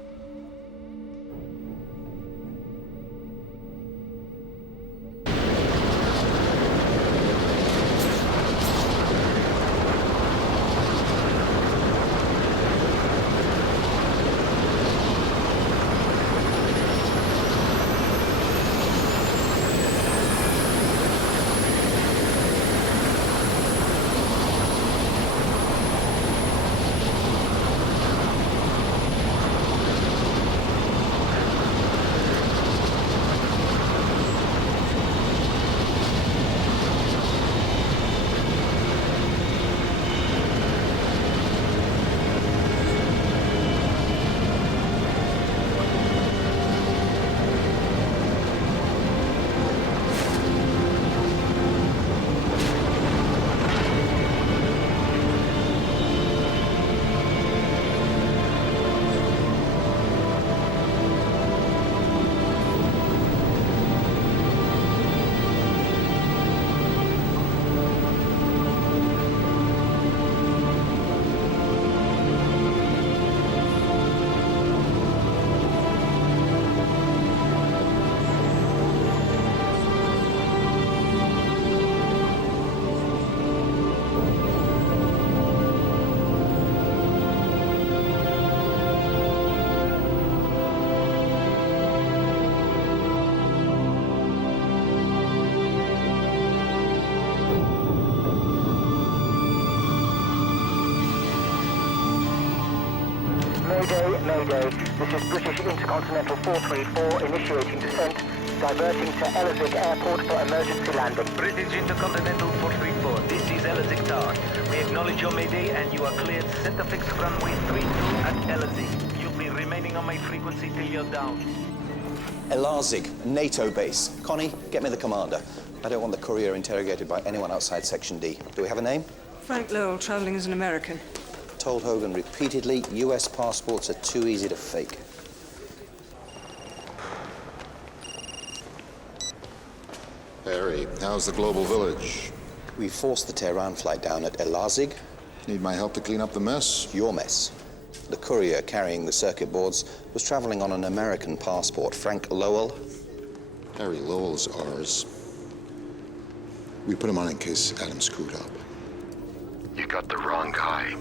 Mayday. This is British Intercontinental 434 initiating descent, diverting to Elazig Airport for emergency landing. British Intercontinental 434, this is Elazig Tower. We acknowledge your Mayday and you are cleared center fix runway 32 at Elazig. You'll be remaining on my frequency till you're down. Elazig, NATO base. Connie, get me the commander. I don't want the courier interrogated by anyone outside Section D. Do we have a name? Frank Lowell, traveling as an American. Told Hogan repeatedly, US passports are too easy to fake. Harry, how's the global village? We forced the Tehran flight down at Elazig. Need my help to clean up the mess? Your mess. The courier carrying the circuit boards was traveling on an American passport. Frank Lowell. Harry, Lowell's ours. We put him on in case Adam screwed up. You got the wrong guy.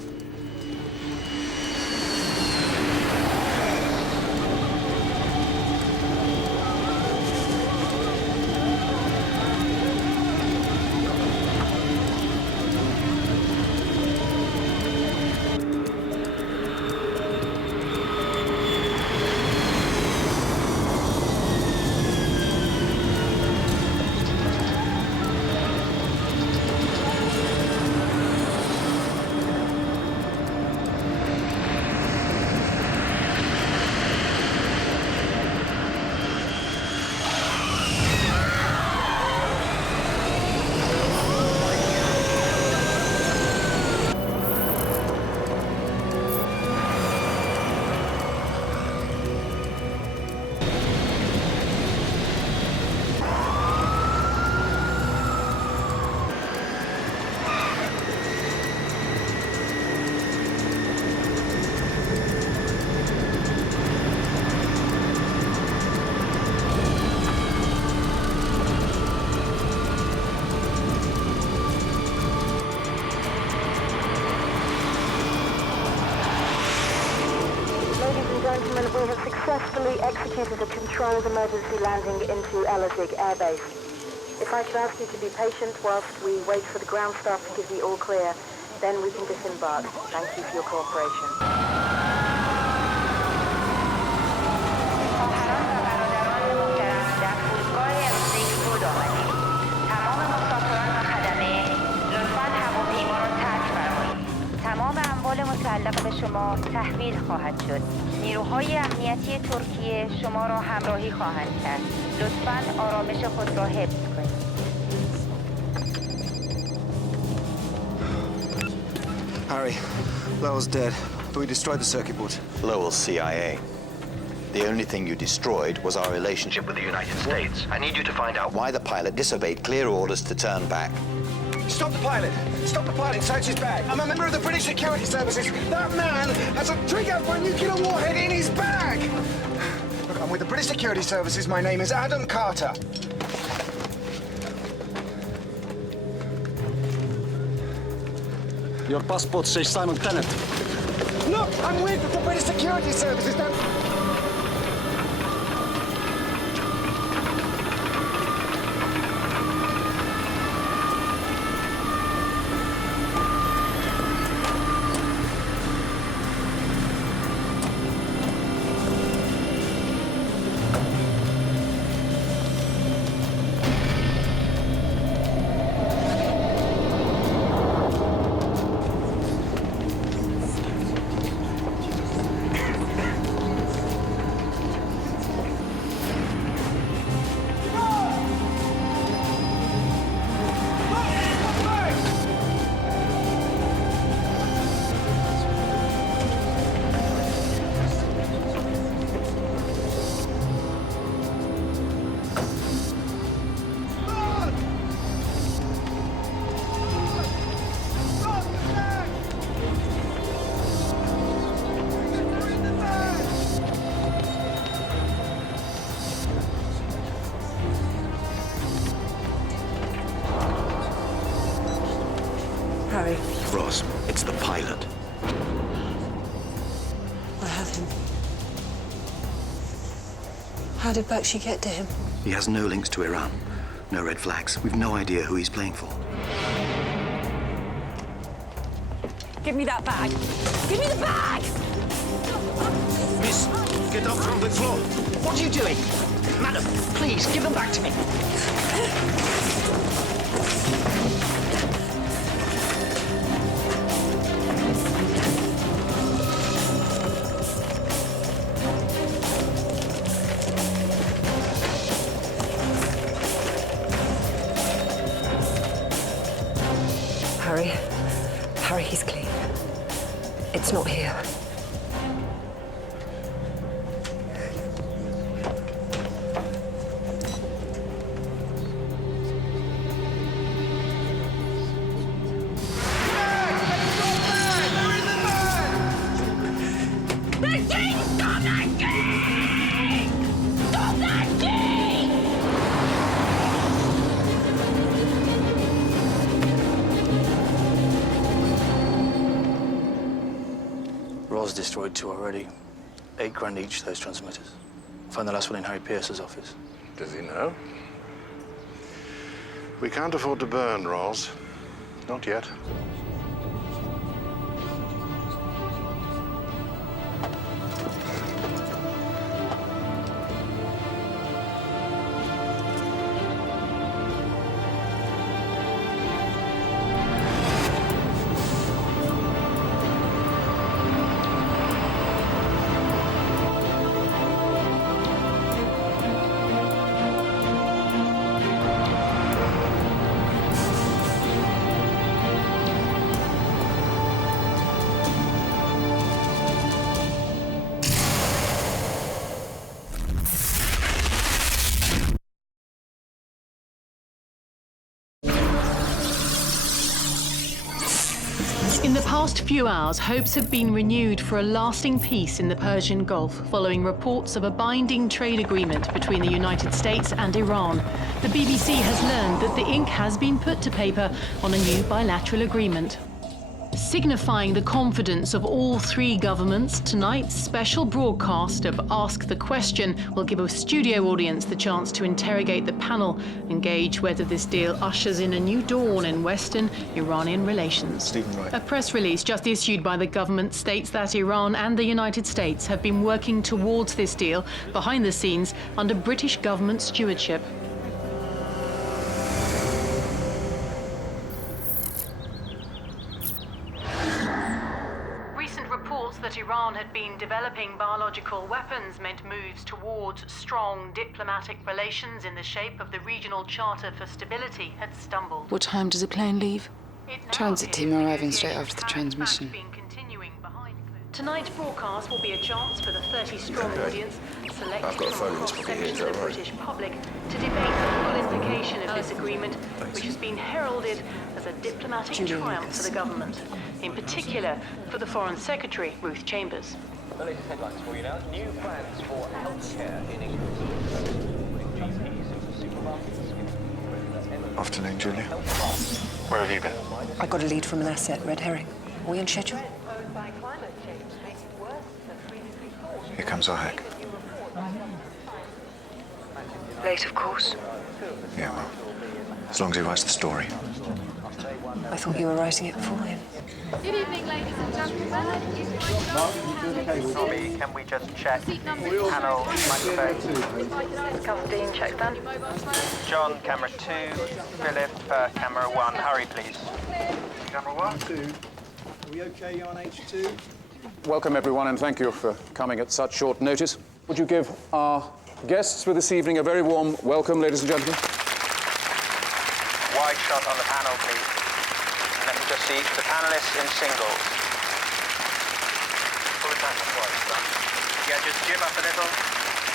We have successfully executed a controlled emergency landing into Elazig Air Base. If I could ask you to be patient whilst we wait for the ground staff to give the all clear, then we can disembark. Thank you for your cooperation. متعلق به شما تحویل خواهد شد. نیروهای امنیتی ترکیه شما را همراهی خواهند کرد. لطفاً آرامش خود را حفظ کنید. Harry, Lowell's dead, but we destroyed the circuit board. Lowell's CIA. The only thing you destroyed was our relationship with the United States. I need you to find out why the pilot disobeyed clear orders to turn back. Stop the pilot! Stop the pilot! Search his bag! I'm a member of the British Security Services. That man has a trigger for a nuclear warhead in his bag! Look, I'm with the British Security Services. My name is Adam Carter. Your passport says Simon Tennant. Look, I'm with the British Security Services. Now... Harry. Roz, it's the pilot. I have him. How did Bakshi get to him? He has no links to Iran. No red flags. We've no idea who he's playing for. Give me that bag! Give me the bag! Miss, get up from the floor. What are you doing? Madam, please, give them back to me. Harry, he's clean. It's not here. Destroyed 2 already. $8,000 each, those transmitters. Found the last one in Harry Pierce's office. Does he know? We can't afford to burn, Roz. Not yet. In the past few hours, hopes have been renewed for a lasting peace in the Persian Gulf following reports of a binding trade agreement between the United States and Iran. The BBC has learned that the ink has been put to paper on a new bilateral agreement. Signifying the confidence of all 3 governments, tonight's special broadcast of Ask the Question will give a studio audience the chance to interrogate the panel and gauge whether this deal ushers in a new dawn in Western Iranian relations. Stephen Wright. A press release just issued by the government states that Iran and the United States have been working towards this deal behind the scenes under British government stewardship. That Iran had been developing biological weapons meant moves towards strong diplomatic relations in the shape of the Regional Charter for Stability had stumbled. What time does the plane leave? Transit team arriving straight after the transmission. Tonight's broadcast will be a chance for the 30-strong audience selected I've got a phone in this from pocket here, is sections that of the right? British public to debate the full implication of this agreement, which has been heralded as a diplomatic triumph for the government, in particular for the Foreign Secretary, Ruth Chambers. The latest headlines for you now. New plans for healthcare in England. Afternoon, Julia. Where have you been? I got a lead from an asset, red herring. Are we on schedule? Here comes our hack. Late, of course. Yeah, well, as long as he writes the story. I thought you were writing it for him. Good evening, ladies and gentlemen. Tommy, can we just check panel microphone? Custine, check them. John, camera 2. Philip, camera 1. Hurry, please. Camera 1. 2. Are we okay on H2? Welcome, everyone, and thank you for coming at such short notice. Would you give our guests for this evening a very warm welcome, ladies and gentlemen? Wide shot on the panel, please. And let me just see the panelists in singles. Yeah, just jib up a little.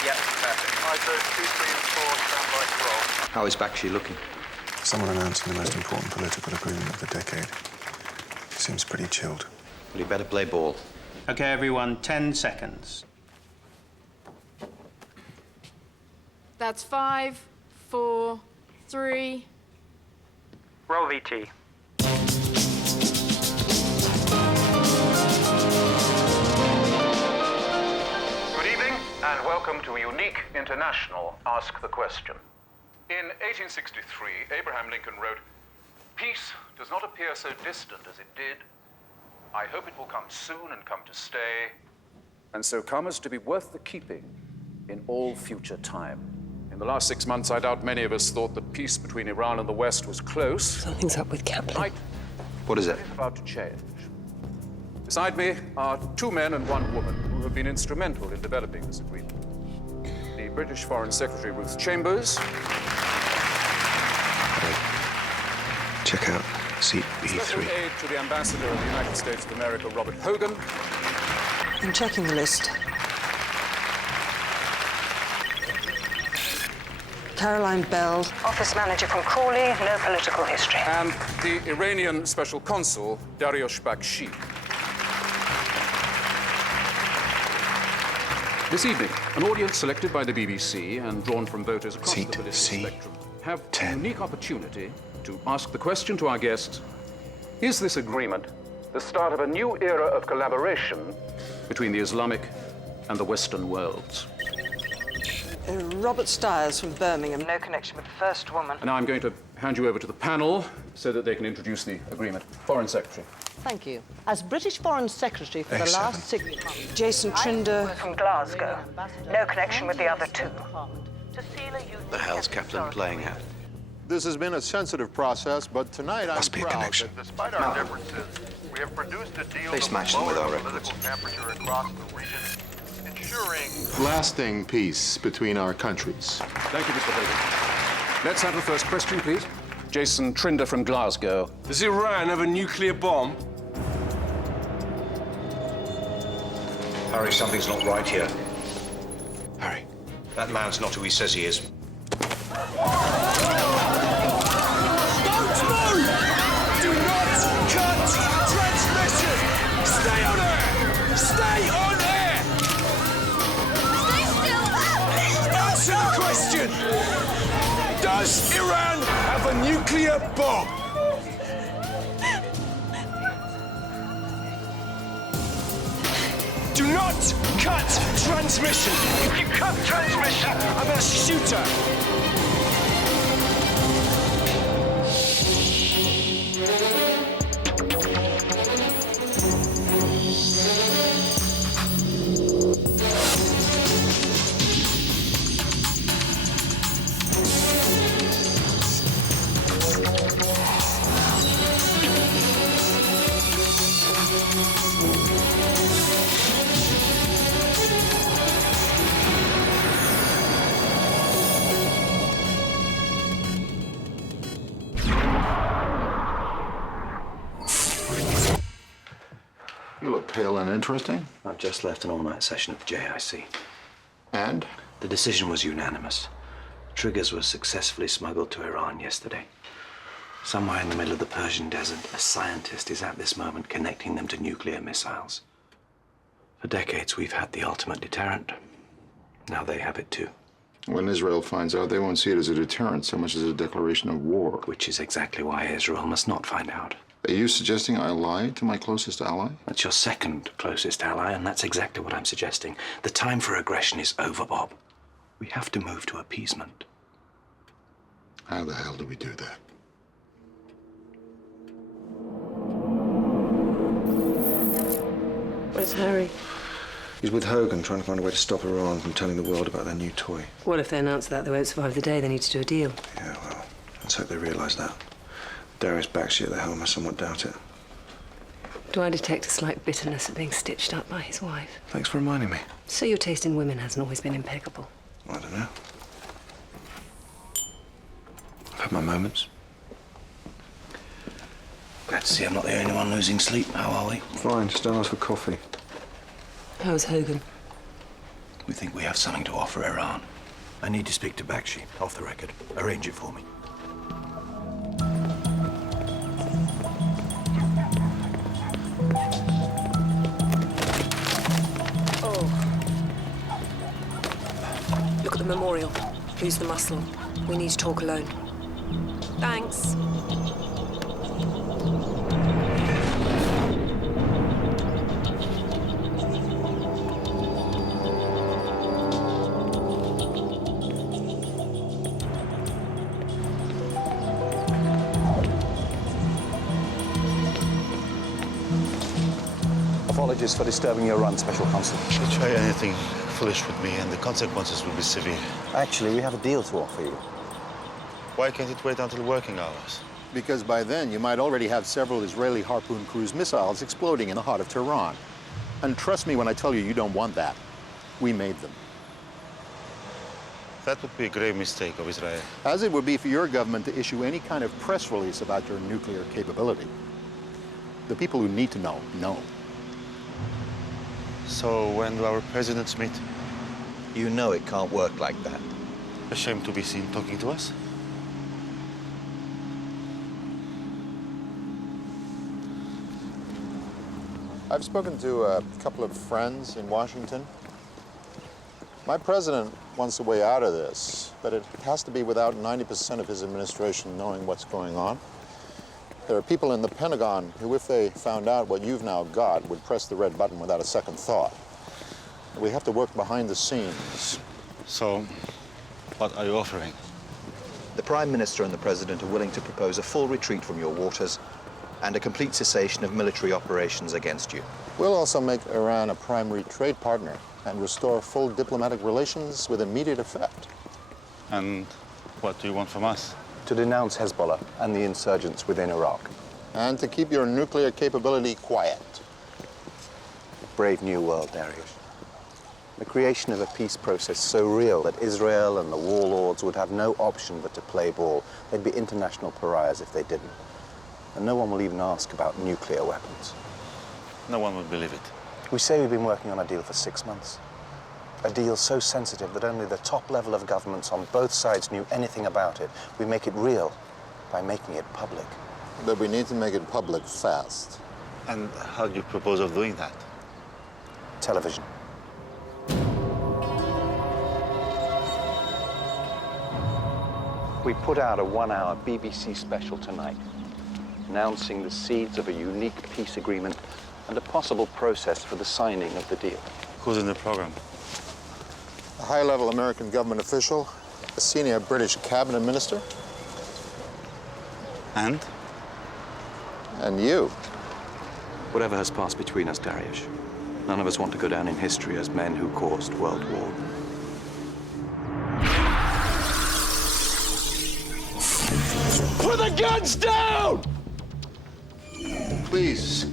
Yep, perfect. ISO 2, 3, and 4, stand by to roll. How is Bakshi looking? Someone announcing the most important political agreement of the decade. Seems pretty chilled. Well, you better play ball. Okay, everyone, 10 seconds. That's 5, 4, 3. Roll VT. Good evening, and welcome to a unique international Ask the Question. In 1863, Abraham Lincoln wrote, "Peace does not appear so distant as it did. I hope it will come soon and come to stay, and so come as to be worth the keeping in all future time." In the last 6 months, I doubt many of us thought that peace between Iran and the West was close. Something's up with Kaplan. What is it? It's about to change. Beside me are 2 men and 1 woman who have been instrumental in developing this agreement. The British Foreign Secretary, Ruth Chambers. Check out seat Special B3. aide to the Ambassador of the United States of America, Robert Hogan. I'm checking the list. Caroline Bell. Office manager from Crawley, no political history. And the Iranian Special Consul, Dariush Bakshi. This evening, an audience selected by the BBC and drawn from voters across the political spectrum have a unique opportunity to ask the question to our guests: is this agreement the start of a new era of collaboration between the Islamic and the Western worlds? Robert Stiers from Birmingham. No connection with the first woman. And now I'm going to hand you over to the panel so that they can introduce the agreement. Foreign Secretary. Thank you. As British Foreign Secretary for the last 6 months... Jason Trinder from Glasgow. No connection with the other 2. The hell's Kaplan playing at? This has been a sensitive process, but tonight I'm Must be a proud connection. that despite our differences, we have produced a deal They that smashed will them with lower our the records. political temperature across the region, ensuring lasting peace between our countries. Thank you, Mr. Hogan. Let's have the first question, please. Jason Trinder from Glasgow. Does Iran have a nuclear bomb? Harry, something's not right here. Harry. That man's not who he says he is. Don't move! Do not cut transmission! Stay on air! Stay on air! Stay still! Answer the question! Does Iran have a nuclear bomb? Do not cut transmission! If you cut transmission, I'm gonna shoot her! You look pale and interesting. I've just left an all-night session at the JIC. And? The decision was unanimous. Triggers were successfully smuggled to Iran yesterday. Somewhere in the middle of the Persian desert, a scientist is at this moment connecting them to nuclear missiles. For decades, we've had the ultimate deterrent. Now they have it too. When Israel finds out, they won't see it as a deterrent so much as a declaration of war. Which is exactly why Israel must not find out. Are you suggesting I lie to my closest ally? That's your second closest ally, and that's exactly what I'm suggesting. The time for aggression is over, Bob. We have to move to appeasement. How the hell do we do that? Where's Harry? He's with Hogan, trying to find a way to stop Iran from telling the world about their new toy. Well, if they announce that, they won't survive the day. They need to do a deal. Yeah, well, let's hope they realise that. Darius Bakshi at the helm, I somewhat doubt it. Do I detect a slight bitterness at being stitched up by his wife? Thanks for reminding me. So your taste in women hasn't always been impeccable? I don't know. I've had my moments. Glad to see I'm not the only one losing sleep. How are we? Fine, just don't ask for coffee. How's Hogan? We think we have something to offer Iran. I need to speak to Bakshi, off the record. Arrange it for me. Look at the memorial. Who's the muscle? We need to talk alone. Thanks. Apologies for disturbing your run, Special Counsel. She'll try anything foolish with me, and the consequences will be severe. Actually, we have a deal to offer you. Why can't it wait until working hours? Because by then, you might already have several Israeli Harpoon cruise missiles exploding in the heart of Tehran. And trust me when I tell you, you don't want that. We made them. That would be a grave mistake of Israel. As it would be for your government to issue any kind of press release about your nuclear capability. The people who need to know, know. So when do our presidents meet? You know it can't work like that. Ashamed to be seen talking to us? I've spoken to a couple of friends in Washington. My president wants a way out of this, but it has to be without 90% of his administration knowing what's going on. There are people in the Pentagon who, if they found out what you've now got, would press the red button without a second thought. We have to work behind the scenes. So, what are you offering? The Prime Minister and the President are willing to propose a full retreat from your waters and a complete cessation of military operations against you. We'll also make Iran a primary trade partner and restore full diplomatic relations with immediate effect. And what do you want from us? To denounce Hezbollah and the insurgents within Iraq. And to keep your nuclear capability quiet. Brave new world, Darius. The creation of a peace process so real that Israel and the warlords would have no option but to play ball. They'd be international pariahs if they didn't. And no one will even ask about nuclear weapons. No one would believe it. We say we've been working on a deal for 6 months. A deal so sensitive that only the top level of governments on both sides knew anything about it. We make it real by making it public. But we need to make it public fast. And how do you propose of doing that? Television. We put out a 1-hour BBC special tonight, announcing the seeds of a unique peace agreement and a possible process for the signing of the deal. Who's in the program? A high-level American government official, a senior British cabinet minister. And? And you. Whatever has passed between us, Darius, none of us want to go down in history as men who caused World War. Put the guns down! Please,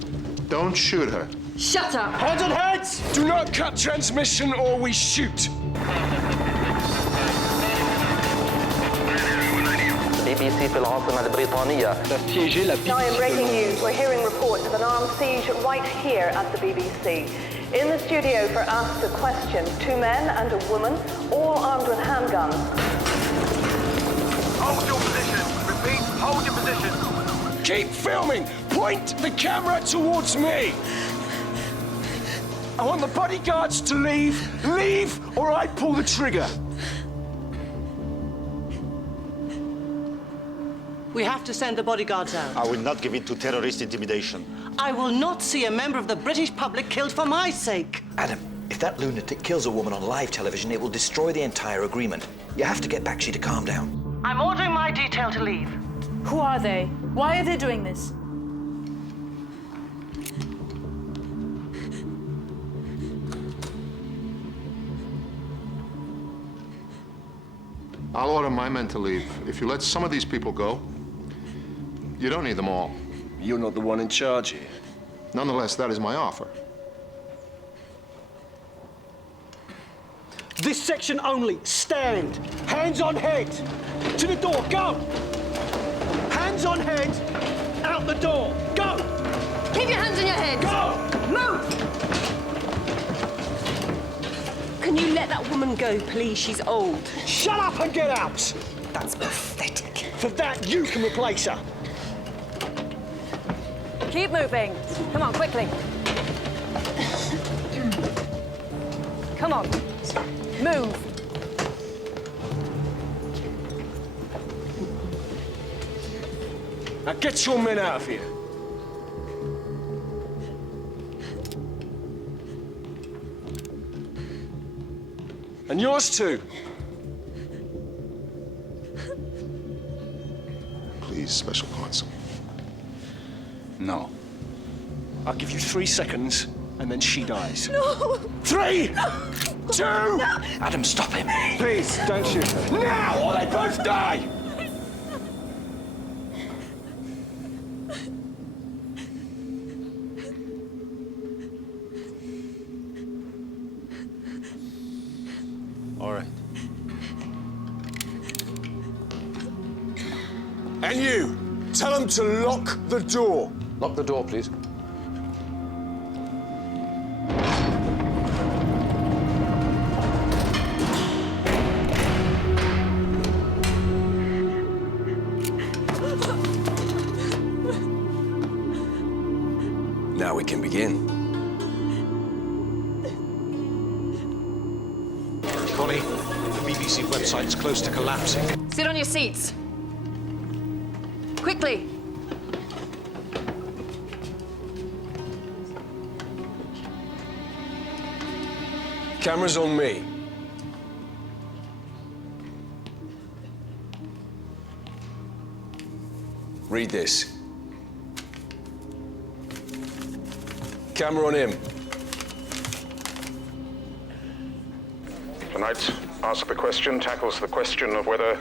don't shoot her. Shut up! Hands on heads! Do not cut transmission or we shoot! BBC في العاصمة البريطانية. Now in breaking news, we're hearing reports of an armed siege right here at the BBC. In the studio for Ask the Question, 2 men and a woman, all armed with handguns. Hold your position. Repeat, hold your position. Keep filming. Point the camera towards me. I want the bodyguards to leave. Leave, or I pull the trigger. We have to send the bodyguards out. I will not give in to terrorist intimidation. I will not see a member of the British public killed for my sake. Adam, if that lunatic kills a woman on live television, it will destroy the entire agreement. You have to get Bakshi to calm down. I'm ordering my detail to leave. Who are they? Why are they doing this? I'll order my men to leave. If you let some of these people go, you don't need them all. You're not the one in charge here. Nonetheless, that is my offer. This section only. Stand. Hands on head. To the door. Go. Hands on head. Out the door. Go. Keep your hands on your heads. Go. Move! Can you let that woman go, please? She's old. Shut up and get out. That's pathetic. For that, you can replace her. Keep moving. Come on, quickly. Come on. Move. Now get your men out of here. And yours too. Please, Special Counsel. No. I'll give you 3 seconds, and then she dies. No! 3, 2... No. Adam, stop him. Please, don't shoot her. Now, or they both die! All right. And you, tell them to lock the door. Lock the door, please. Now we can begin. Connie, the BBC website is close to collapsing. Sit on your seats. Quickly. Camera's on me. Read this. Camera on him. Tonight's Ask the Question tackles the question of whether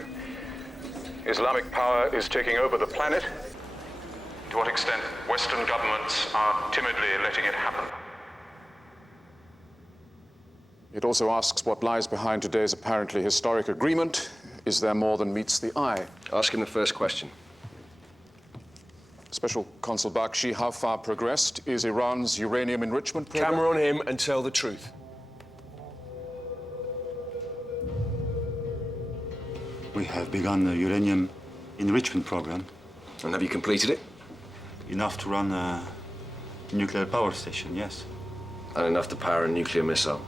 Islamic power is taking over the planet, to what extent Western governments are timidly letting it happen. It also asks what lies behind today's apparently historic agreement. Is there more than meets the eye? Ask him the first question. Special Consul Bakshi, how far progressed is Iran's uranium enrichment program? Camera on him and tell the truth. We have begun the uranium enrichment program. And have you completed it? Enough to run a nuclear power station, yes. And enough to power a nuclear missile?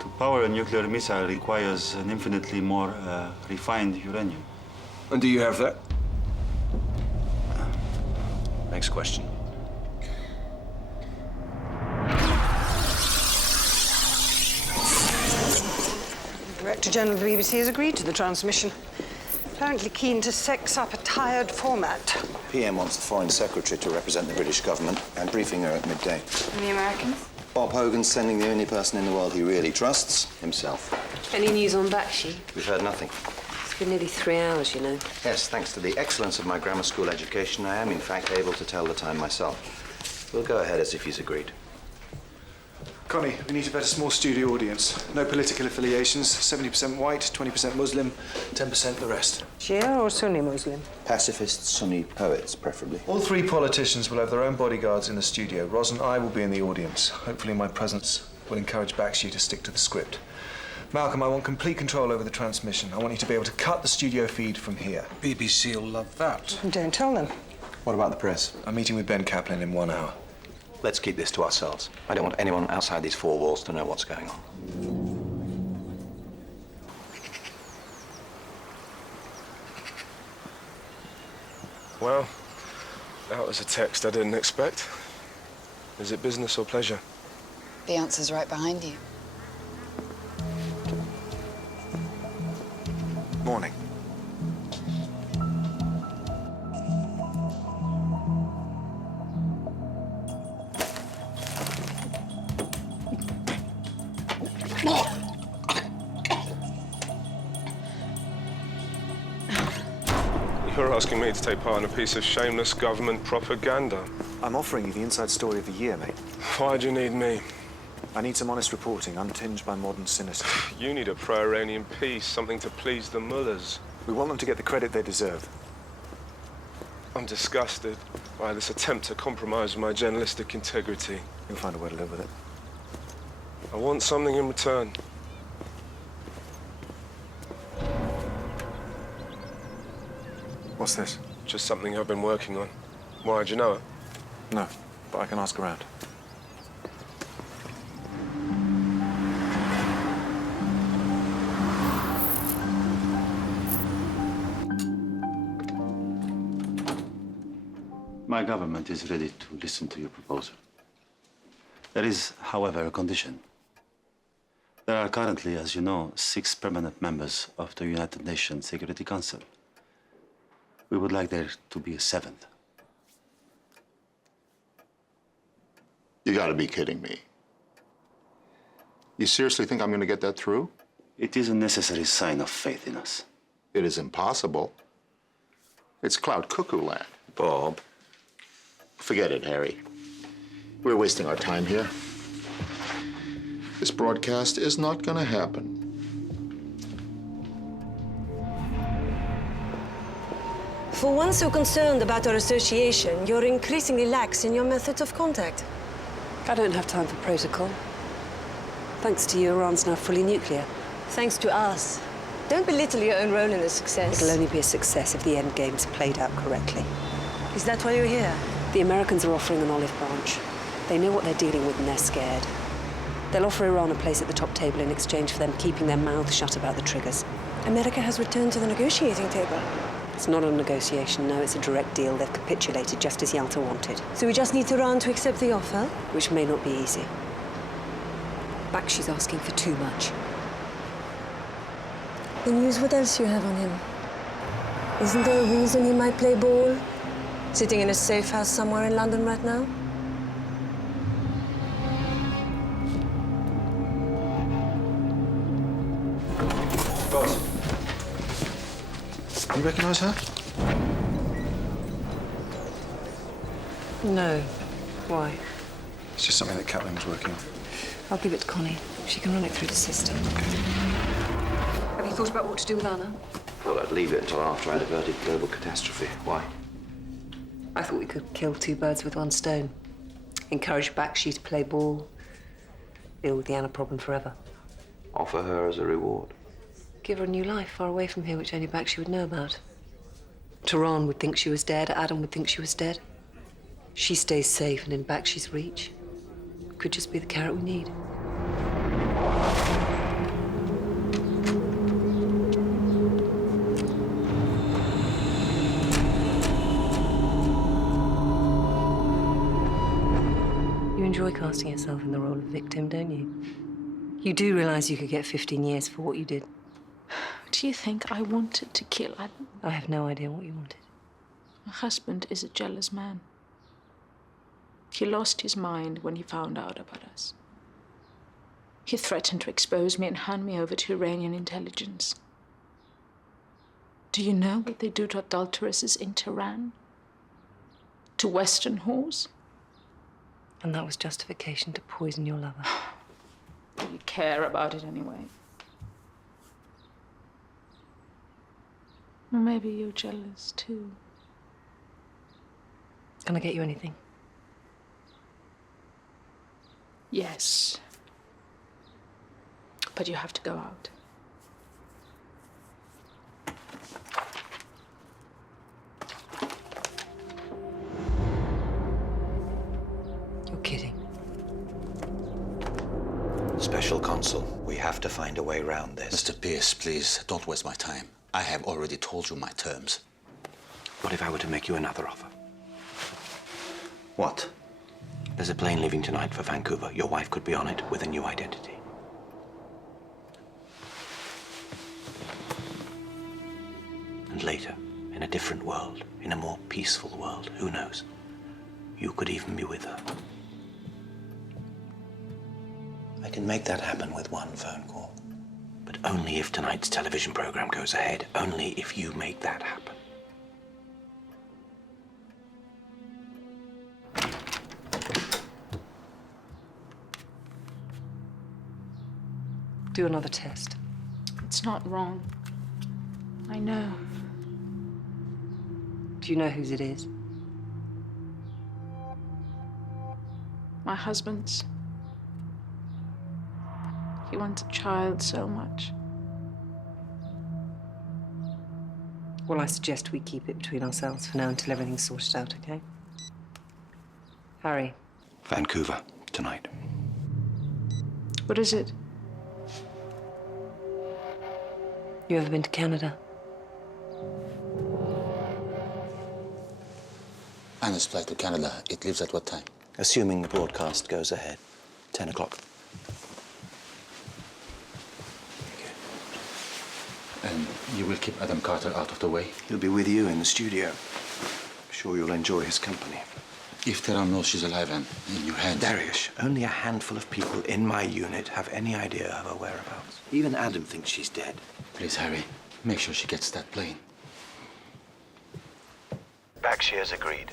To power a nuclear missile requires an infinitely more refined uranium. And do you have that? Next question. The Director General of the BBC has agreed to the transmission. Apparently keen to sex up a tired format. PM wants the Foreign Secretary to represent the British government and briefing her at midday. And the Americans? Bob Hogan's sending the only person in the world he really trusts, himself. Any news on Bakshi? We've heard nothing. It's been nearly 3 hours, you know. Yes, thanks to the excellence of my grammar school education, I am in fact able to tell the time myself. We'll go ahead as if he's agreed. Connie, we need to vet a small studio audience. No political affiliations, 70% white, 20% Muslim, 10% the rest. Shia or Sunni Muslim? Pacifists, Sunni poets, preferably. All 3 politicians will have their own bodyguards in the studio. Roz and I will be in the audience. Hopefully my presence will encourage Bakshi to stick to the script. Malcolm, I want complete control over the transmission. I want you to be able to cut the studio feed from here. BBC will love that. Don't tell them. What about the press? I'm meeting with Ben Kaplan in 1 hour. Let's keep this to ourselves. I don't want anyone outside these four walls to know what's going on. Well, that was a text I didn't expect. Is it business or pleasure? The answer's right behind you. Morning. You're asking me to take part in a piece of shameless government propaganda. I'm offering you the inside story of the year, mate. Why do you need me? I need some honest reporting, untinged by modern cynicism. You need a pro-Iranian peace, something to please the mullahs. We want them to get the credit they deserve. I'm disgusted by this attempt to compromise my journalistic integrity. You'll find a way to live with it. I want something in return. What's this? Just something I've been working on. Why, do you know it? No, but I can ask around. My government is ready to listen to your proposal. There is, however, a condition. There are currently, as you know, 6 permanent members of the United Nations Security Council. We would like there to be a 7th. You gotta be kidding me. You seriously think I'm gonna get that through? It is a necessary sign of faith in us. It is impossible. It's cloud cuckoo land. Bob. Forget it, Harry. We're wasting our time here. This broadcast is not gonna happen. For one so concerned about our association, you're increasingly lax in your methods of contact. I don't have time for protocol. Thanks to you, Iran's now fully nuclear. Thanks to us. Don't belittle your own role in the success. It'll only be a success if the end game's played out correctly. Is that why you're here? The Americans are offering an olive branch. They know what they're dealing with and they're scared. They'll offer Iran a place at the top table in exchange for them keeping their mouths shut about the triggers. America has returned to the negotiating table. It's not a negotiation, no, it's a direct deal. They've capitulated just as Yalta wanted. So we just need Iran to accept the offer? Which may not be easy. Bakshi's asking for too much. The news, what else you have on him? Isn't there a reason he might play ball? Sitting in a safe house somewhere in London right now? Boss. You recognize her? No. Why? It's just something that Kaplan was working on. I'll give it to Connie. She can run it through the system. Have you thought about what to do with Anna? Thought I'd leave it until after I'd averted global catastrophe. Why? I thought we could kill 2 birds with 1 stone. Encourage Bakshi to play ball. Deal with the Anna problem forever. Offer her as a reward. Give her a new life far away from here, which only Bakshi would know about. Tehran would think she was dead. Adam would think she was dead. She stays safe and in Bakshi's reach. Could just be the carrot we need. You enjoy casting yourself in the role of victim, don't you? You do realize you could get 15 years for what you did. Do you think I wanted to kill Adam? I have no idea what you wanted. My husband is a jealous man. He lost his mind when he found out about us. He threatened to expose me and hand me over to Iranian intelligence. Do you know what they do to adulteresses in Tehran? To Western whores? And that was justification to poison your lover. Do you care about it anyway? Or maybe you're jealous too. Can I get you anything? Yes. but you have to go out. You're kidding. Special Consul, we have to find a way around this. Mr. Pierce, please, don't waste my time. I have already told you my terms. What if I were to make you another offer? What? There's a plane leaving tonight for Vancouver. Your wife could be on it with a new identity. And later, in a different world, in a more peaceful world, who knows? You could even be with her. I can make that happen with one phone call. But only if tonight's television program goes ahead. Only if you make that happen. Do another test. It's not wrong. I know. Do you know whose it is? My husband's. He wants a child so much. Well, I suggest we keep it between ourselves for now until everything's sorted out, okay? Harry. Vancouver, tonight. What is it? You ever been to Canada? Anna's flight to Canada, it leaves at what time? Assuming the broadcast goes ahead. 10 o'clock. And you will keep Adam Carter out of the way? He'll be with you in the studio. I'm sure you'll enjoy his company. If Terran knows she's alive and in your hands... Darius, only a handful of people in my unit have any idea of her whereabouts. Even Adam thinks she's dead. Please, Harry, make sure she gets that plane. Backshear's agreed.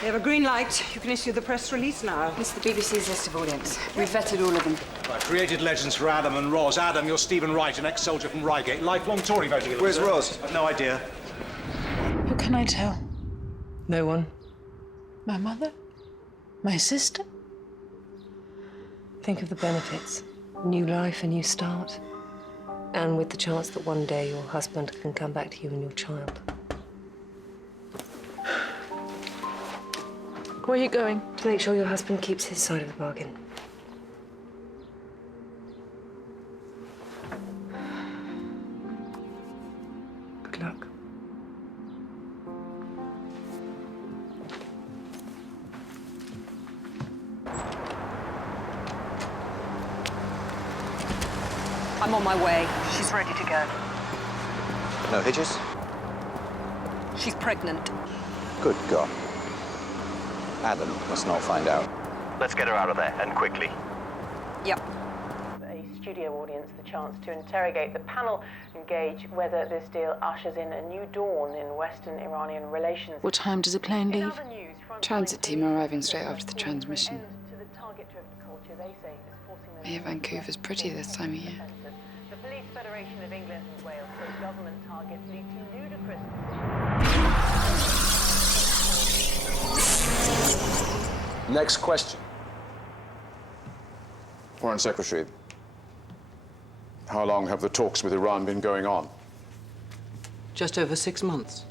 We have a green light. You can issue the press release now. It's the BBC's list of audience. We've vetted all of them. I've created legends for Adam and Roz. Adam, you're Stephen Wright, an ex-soldier from Reigate. Lifelong Tory voting. Where's Roz? I've no idea. Who can I tell? No one. My mother? My sister? Think of the benefits. New life, a new start. And with the chance that one day your husband can come back to you and your child. Where are you going? To make sure your husband keeps his side of the bargain. Good luck. I'm on my way. She's ready to go. No hitches? She's pregnant. Good God. Adam must not find out. Let's get her out of there, and quickly. Yep. A studio audience the chance to interrogate the panel and gauge whether this deal ushers in a new dawn in Western Iranian relations. What time does the plane leave? Transit team arriving straight after the transmission. Yeah, Vancouver's pretty this time of year. The Police Federation of England and Wales says government targets lead to ludicrous... Next question. Foreign Secretary, how long have the talks with Iran been going on? Just over 6 months.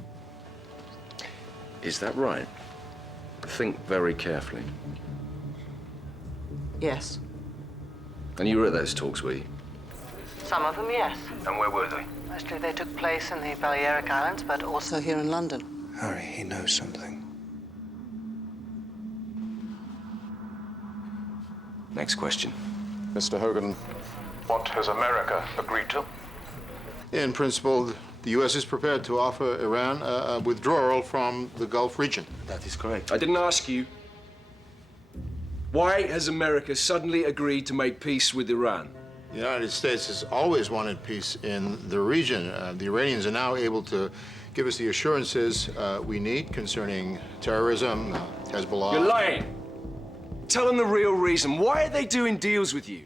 Is that right? Think very carefully. Yes. And you were at those talks, were you? Some of them, yes. And where were they? Mostly they took place in the Balearic Islands, but also here in London. Harry, he knows something. Next question. Mr. Hogan. What has America agreed to? In principle, the U.S. is prepared to offer Iran a withdrawal from the Gulf region. That is correct. I didn't ask you. Why has America suddenly agreed to make peace with Iran? The United States has always wanted peace in the region. The Iranians are now able to give us the assurances we need concerning terrorism, Hezbollah. You're lying. Tell them the real reason. Why are they doing deals with you?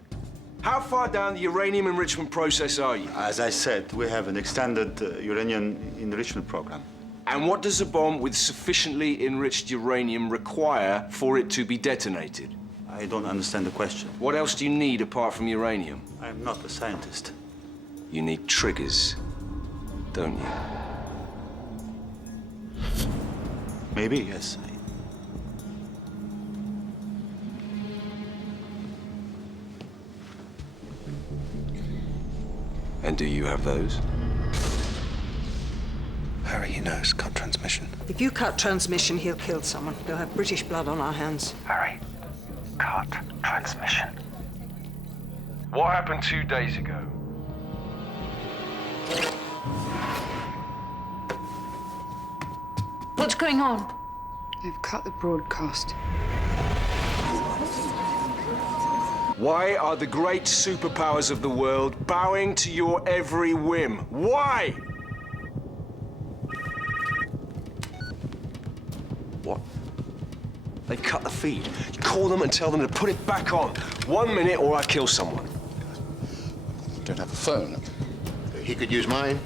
How far down the uranium enrichment process are you? As I said, we have an extended uranium enrichment program. And what does a bomb with sufficiently enriched uranium require for it to be detonated? I don't understand the question. What else do you need apart from uranium? I'm not a scientist. You need triggers, don't you? Maybe, yes. And do you have those? Harry, he knows. Cut transmission. If you cut transmission, he'll kill someone. We'll have British blood on our hands. Harry, cut transmission. What happened 2 days ago? What's going on? They've cut the broadcast. Why are the great superpowers of the world bowing to your every whim? Why? What? They cut the feed. You call them and tell them to put it back on. 1 minute or I kill someone. I don't have a phone. He could use mine.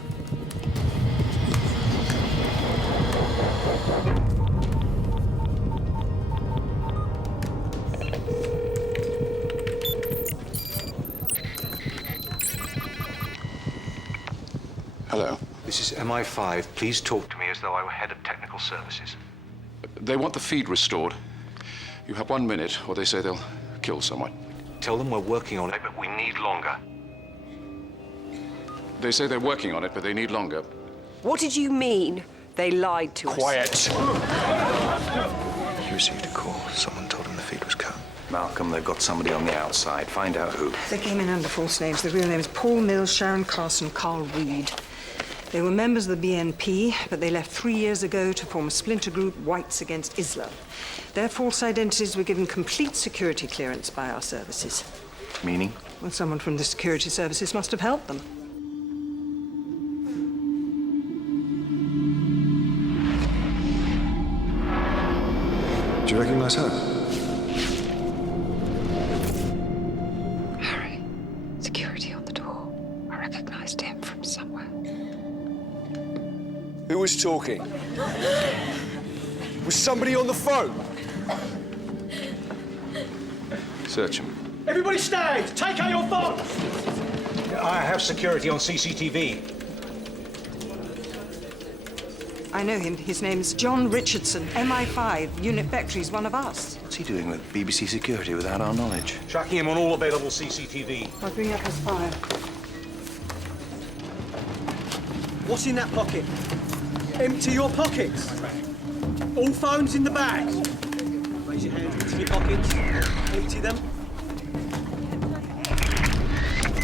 Hello. This is MI5. Please talk to me as though I were head of technical services. They want the feed restored. You have 1 minute, or they say they'll kill someone. Tell them we're working on it, but we need longer. They say they're working on it, but they need longer. What did you mean? They lied to us. Quiet! He received a call. Someone told him the feed was cut. Malcolm, they've got somebody on the outside. Find out who. They came in under false names. The real names: Paul Mills, Sharon Carson, Carl Reed. They were members of the BNP, but they left 3 years ago to form a splinter group, Whites Against Islam. Their false identities were given complete security clearance by our services. Meaning? Well, someone from the security services must have helped them. Do you recognize her? Harry, security on the door. I recognized him from somewhere. Who was talking? Was somebody on the phone? Search him. Everybody stand! Take out your phones! I have security on CCTV. I know him. His name's John Richardson, MI5, Unit Vector. He's one of us. What's he doing with BBC security without our knowledge? Tracking him on all available CCTV. I'll bring up his file. What's in that pocket? Empty your pockets. All phones in the bag. Raise your hands into your pockets. Empty them.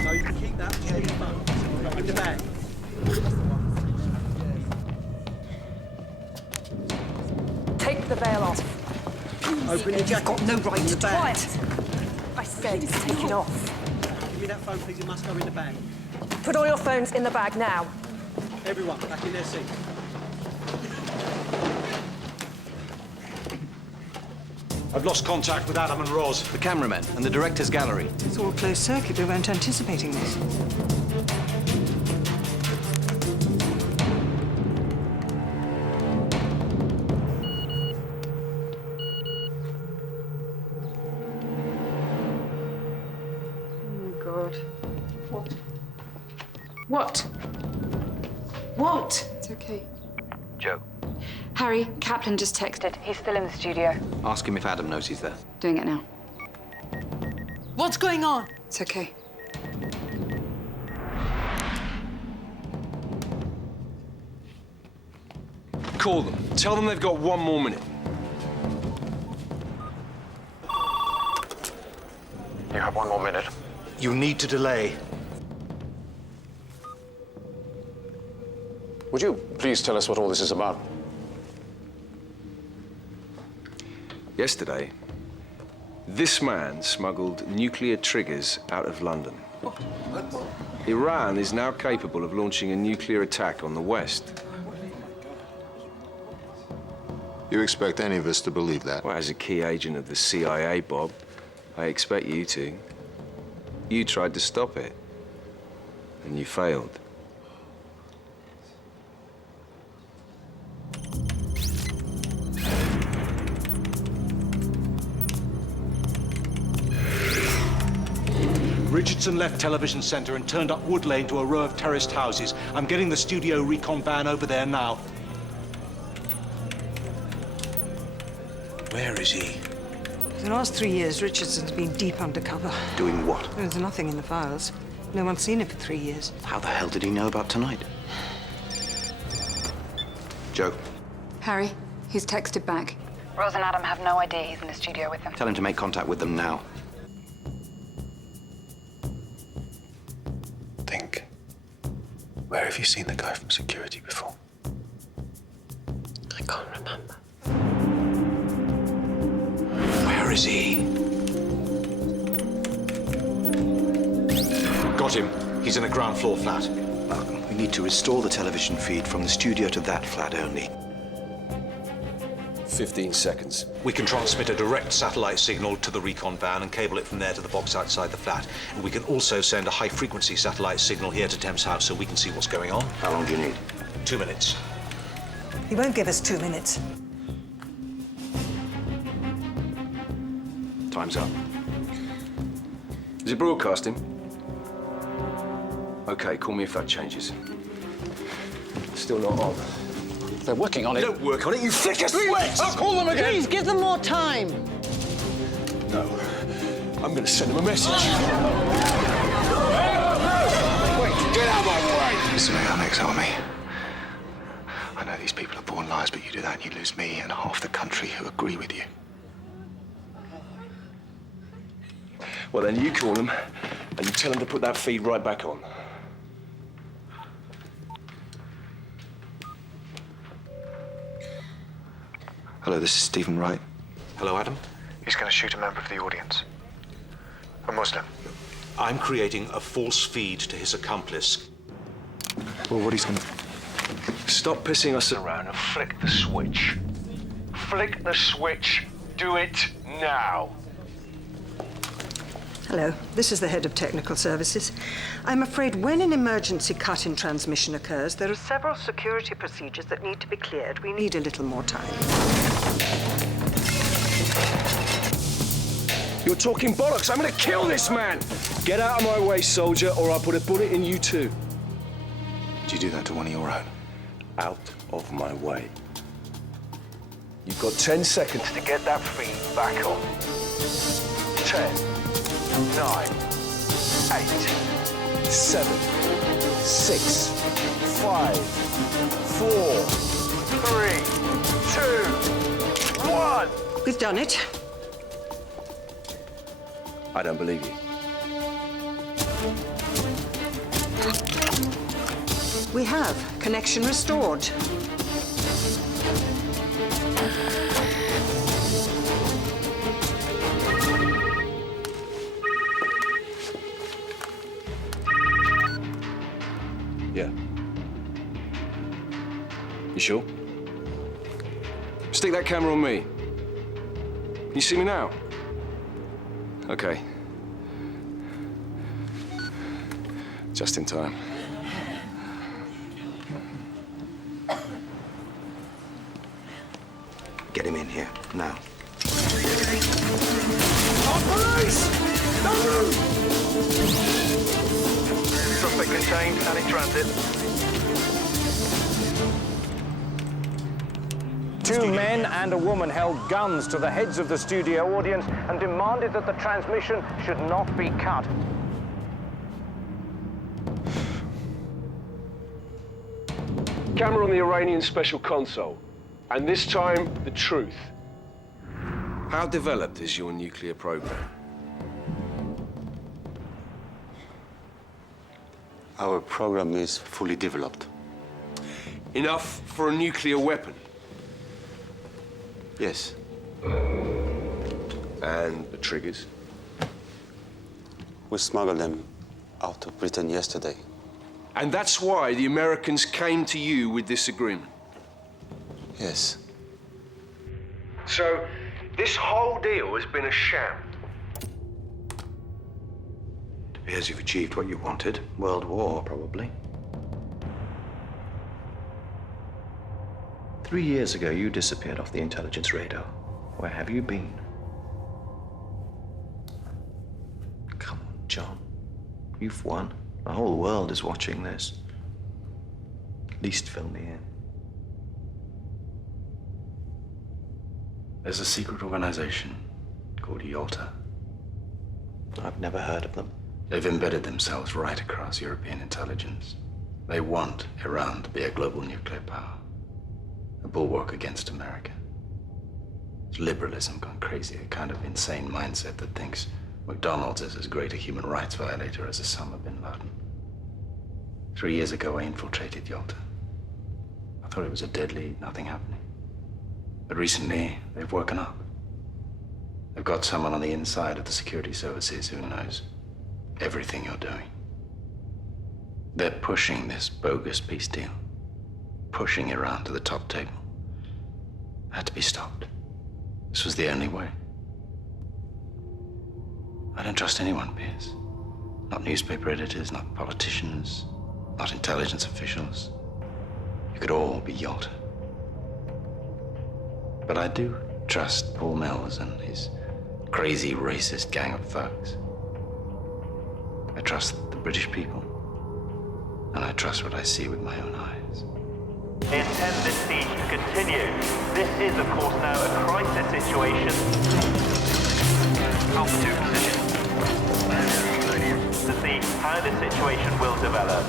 No, you can keep that. Share your phone. In the bag. Take the veil off. Open your jacket. You've got no right to bag. quiet. I said take it off. Give me that phone, please. It must go in the bag. Put all your phones in the bag now. Everyone, back in their seats. I've lost contact with Adam and Roz. The cameramen and the director's gallery. It's all closed circuit. We weren't anticipating this. What? What? It's okay. Joe. Harry, Kaplan just texted. He's still in the studio. Ask him if Adam knows he's there. Doing it now. What's going on? It's okay. Call them. Tell them they've got 1 more minute. You have 1 more minute. You need to delay. Would you please tell us what all this is about? Yesterday, this man smuggled nuclear triggers out of London. Iran is now capable of launching a nuclear attack on the West. You expect any of us to believe that? Well, as a key agent of the CIA, Bob, I expect you to. You tried to stop it, and you failed. Richardson left Television Centre and turned up Wood Lane to a row of terraced houses. I'm getting the studio recon van over there now. Where is he? For the last 3 years, Richardson's been deep undercover. Doing what? There's nothing in the files. No one's seen him for 3 years. How the hell did he know about tonight? Joe, Harry, he's texted back. Rose and Adam have no idea he's in the studio with them. tell him to make contact with them now. Think. Where have you seen the guy from security before? I can't remember. Where is he? Got him. He's in a ground floor flat. We need to restore the television feed from the studio to that flat only. 15 seconds. We can transmit a direct satellite signal to the recon van and cable it from there to the box outside the flat. And we can also send a high-frequency satellite signal here to Thames House so we can see what's going on. How long do you need? 2 minutes. He won't give us 2 minutes. Time's up. Is it broadcasting? Okay, call me if that changes. Still not on. They're working on it. Don't work on it, you flick a switch! I'll call them again! Please, give them more time. No. I'm going to send them a message. Wait, get out of my way! This is our next army. I know these people are born liars, but you do that and you lose me and half the country who agree with you. Well, then you call them and you tell them to put that feed right back on. Hello, this is Stephen Wright. Hello, Adam. He's going to shoot a member of the audience. A Muslim. I'm creating a false feed to his accomplice. Well, what he's going to... Stop pissing us Around and flick the switch. Flick the switch. Do it now. Hello, this is the head of technical services. I'm afraid when an emergency cut in transmission occurs, there are several security procedures that need to be cleared. We need a little more time. You're talking bollocks. I'm going to kill this man. Get out of my way, soldier, or I'll put a bullet in you too. Did you do that to one of your own? Out of my way. You've got 10 seconds to get that feed back on. 10, 9, 8, 7, 6, 5, 4, 3, 2, 1. We've done it. I don't believe you. We have. Connection restored. Yeah. You sure? Stick that camera on me. Can you see me now? Okay. Just in time. Get him in here, now. Police! Don't move! Suspect contained and in transit. 2 men and a woman held guns to the heads of the studio audience and demanded that the transmission should not be cut. Camera on the Iranian special console. And this time, the truth. How developed is your nuclear program? Our program is fully developed. Enough for a nuclear weapon? Yes. And the triggers? We smuggled them out of Britain yesterday. And that's why the Americans came to you with this agreement? Yes. So, this whole deal has been a sham? It appears you've achieved what you wanted. World War, probably. 3 years ago, you disappeared off the intelligence radar. Where have you been? Come on, John. You've won. The whole world is watching this. At least fill me in. There's a secret organization called Yalta. I've never heard of them. They've embedded themselves right across European intelligence. They want Iran to be a global nuclear power, a bulwark against America. It's liberalism gone crazy, a kind of insane mindset that thinks McDonald's is as great a human rights violator as Osama bin Laden. 3 years ago, I infiltrated Yalta. I thought it was a dead lead, nothing happening. But recently, they've woken up. They've got someone on the inside of the security services who knows everything you're doing. They're pushing this bogus peace deal, pushing Iran to the top table. It had to be stopped. This was the only way. I don't trust anyone, Pierce. Not newspaper editors, not politicians, not intelligence officials. You could all be Yalta. But I do trust Paul Mills and his crazy racist gang of thugs. I trust the British people, and I trust what I see with my own eyes. They intend this siege to continue. This is, of course, now a crisis situation. Alpha 2 position. To see how this situation will develop.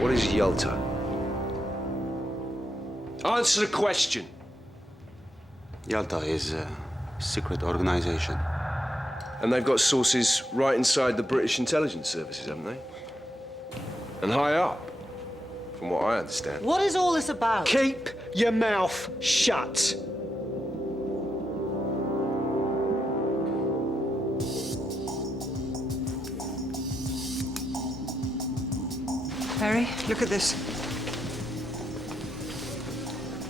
What is Yalta? Answer the question. Yalta is a secret organization. And they've got sources right inside the British intelligence services, haven't they? And high up, from what I understand. What is all this about? Keep your mouth shut. Harry, look at this.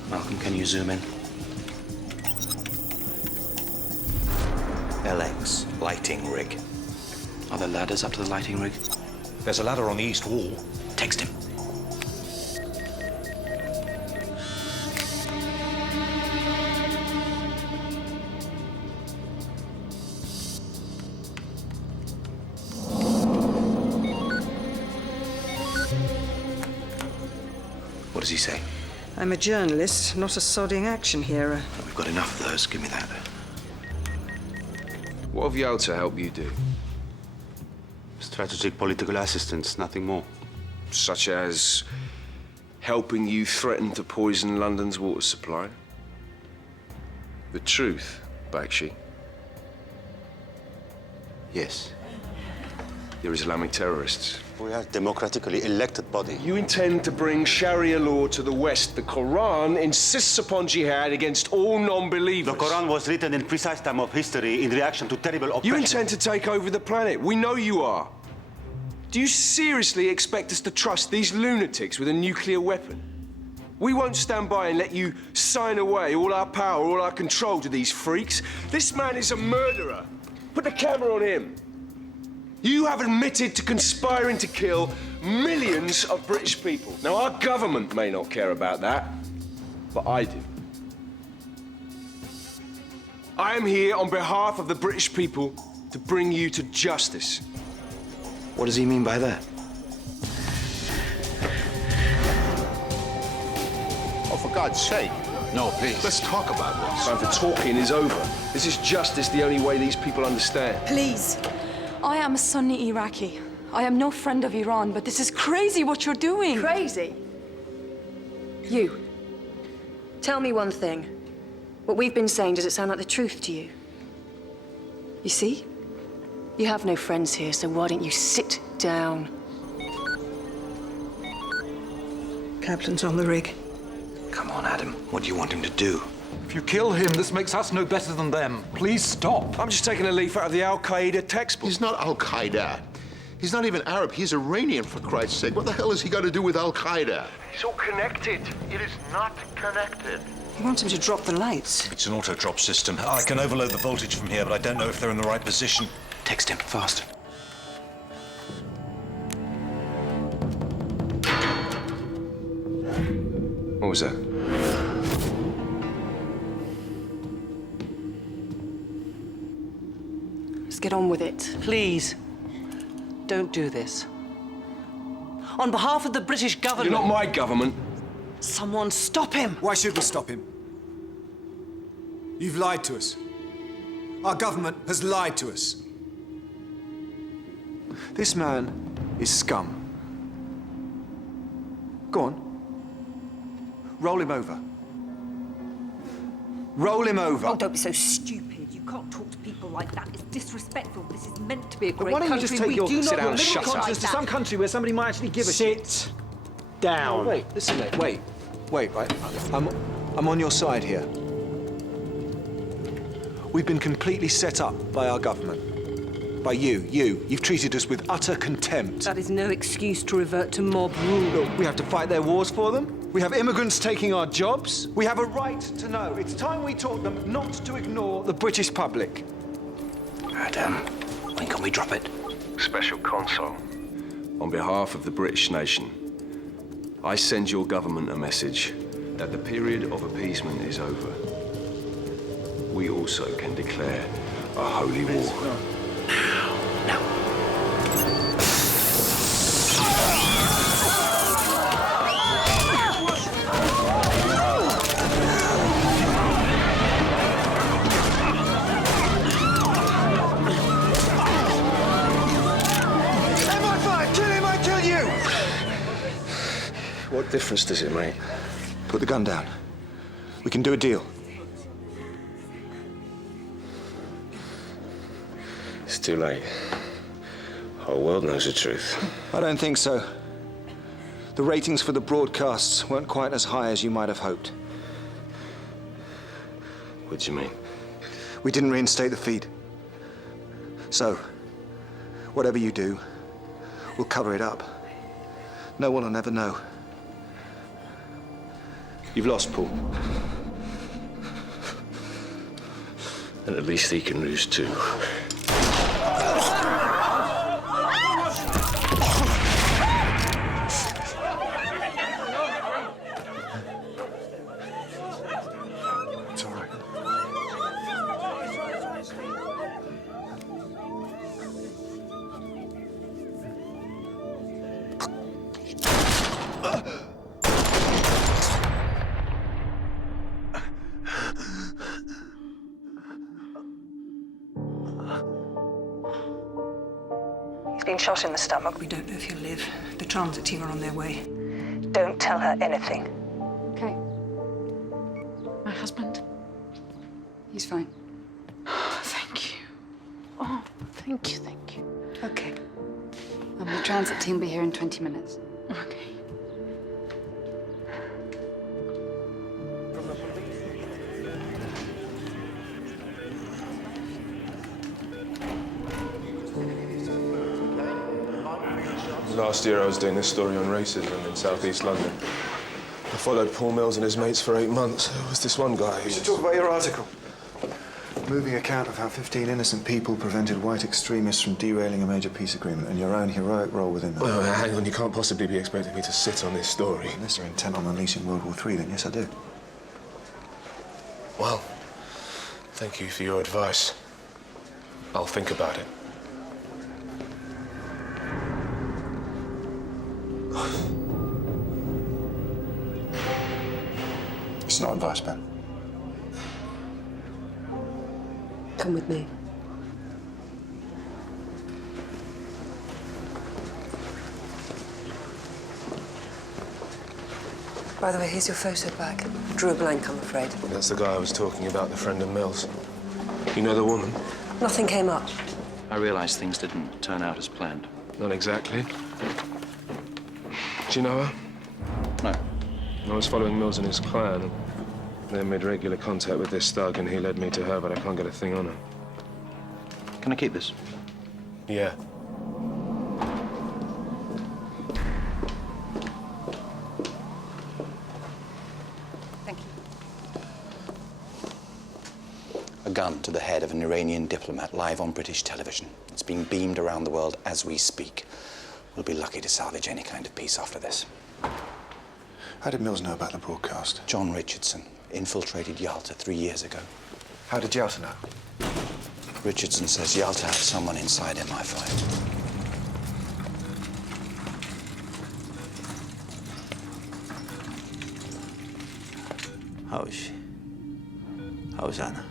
Malcolm, can you zoom in? LX, lighting rig. Are there ladders up to the lighting rig? There's a ladder on the east wall. Text him. What does he say? I'm a journalist, not a sodding action hero. We've got enough of those. Give me that. What have Yalta helped you do? Strategic political assistance, nothing more. Such as helping you threaten to poison London's water supply? The truth, Bakshi. Yes. You're Islamic terrorists. We are a democratically elected body. You intend to bring Sharia law to the West. The Quran insists upon jihad against all non-believers. The Quran was written in precise time of history in reaction to terrible oppression. You intend to take over the planet. We know you are. Do you seriously expect us to trust these lunatics with a nuclear weapon? We won't stand by and let you sign away all our power, all our control to these freaks. This man is a murderer. Put the camera on him. You have admitted to conspiring to kill millions of British people. Now, our government may not care about that, but I do. I am here on behalf of the British people to bring you to justice. What does he mean by that? Oh, for God's sake. No, please. Let's talk about this. Time for talking is over. This is justice the only way these people understand. Please. I am a Sunni Iraqi. I am no friend of Iran, but this is crazy what you're doing. Crazy? You. Tell me one thing. What we've been saying, does it sound like the truth to you? You see? You have no friends here, so why don't you sit down? Kaplan's on the rig. Come on, Adam. What do you want him to do? If you kill him, this makes us no better than them. Please stop. I'm just taking a leaf out of the Al-Qaeda textbook. He's not Al-Qaeda. He's not even Arab. He's Iranian, for Christ's sake. What the hell has he got to do with Al-Qaeda? It's all connected. It is not connected. He wants him to drop the lights. It's an auto-drop system. I can overload the voltage from here, but I don't know if they're in the right position. Text him, fast. What was that? Let's get on with it. Please. Don't do this. On behalf of the British government... You're not my government. Someone stop him! Why should we stop him? You've lied to us. Our government has lied to us. This man is scum. Go on. Roll him over. Roll him over. Oh, don't be so stupid. You can't talk to people like that. It's disrespectful. This is meant to be a great Why don't you country. just take your Sit down and shut up. To some country where somebody might actually give a shit. Sit down. Oh, wait, listen, mate. Wait, right. I'm on your side here. We've been completely set up by our government. By you. You've treated us with utter contempt. That is no excuse to revert to mob rule. Look, we have to fight their wars for them. We have immigrants taking our jobs. We have a right to know. It's time we taught them not to ignore the British public. Adam, when can we drop it? Special Consul, on behalf of the British nation, I send your government a message that the period of appeasement is over. We also can declare a holy war. What difference does it make? Put the gun down. We can do a deal. It's too late. The whole world knows the truth. I don't think so. The ratings for the broadcasts weren't quite as high as you might have hoped. What do you mean? We didn't reinstate the feed. So, whatever you do, we'll cover it up. No one will ever know. You've lost, Paul. And at least he can lose too. It's all right. He's been shot in the stomach. We don't know if he'll live. The transit team are on their way. Don't tell her anything. Okay. My husband? He's fine. Thank you. Oh, thank you. Okay. The transit team will be here in 20 minutes. Okay. Last year I was doing this story on racism in southeast London. I followed Paul Mills and his mates for 8 months. There was this one guy who... We should talk about your article. Moving account of how 15 innocent people prevented white extremists from derailing a major peace agreement and your own heroic role within that. Well, hang on, you can't possibly be expecting me to sit on this story. Unless you're intent on unleashing World War III, then yes, I do. Well, thank you for your advice. I'll think about it. It's not advice, Ben. Come with me. By the way, here's your photo back. Drew a blank, I'm afraid. That's the guy I was talking about, the friend of Mills. You know the woman? Nothing came up. I realized things didn't turn out as planned. Not exactly. Do you know her? No. I was following Mills and his clan. They made regular contact with this thug, and he led me to her, but I can't get a thing on her. Can I keep this? Yeah. Thank you. A gun to the head of an Iranian diplomat live on British television. It's being beamed around the world as we speak. We'll be lucky to salvage any kind of peace after this. How did Mills know about the broadcast? John Richardson infiltrated Yalta 3 years ago. How did Yalta know? Richardson says Yalta had someone inside MI5. How is she? How is Anna?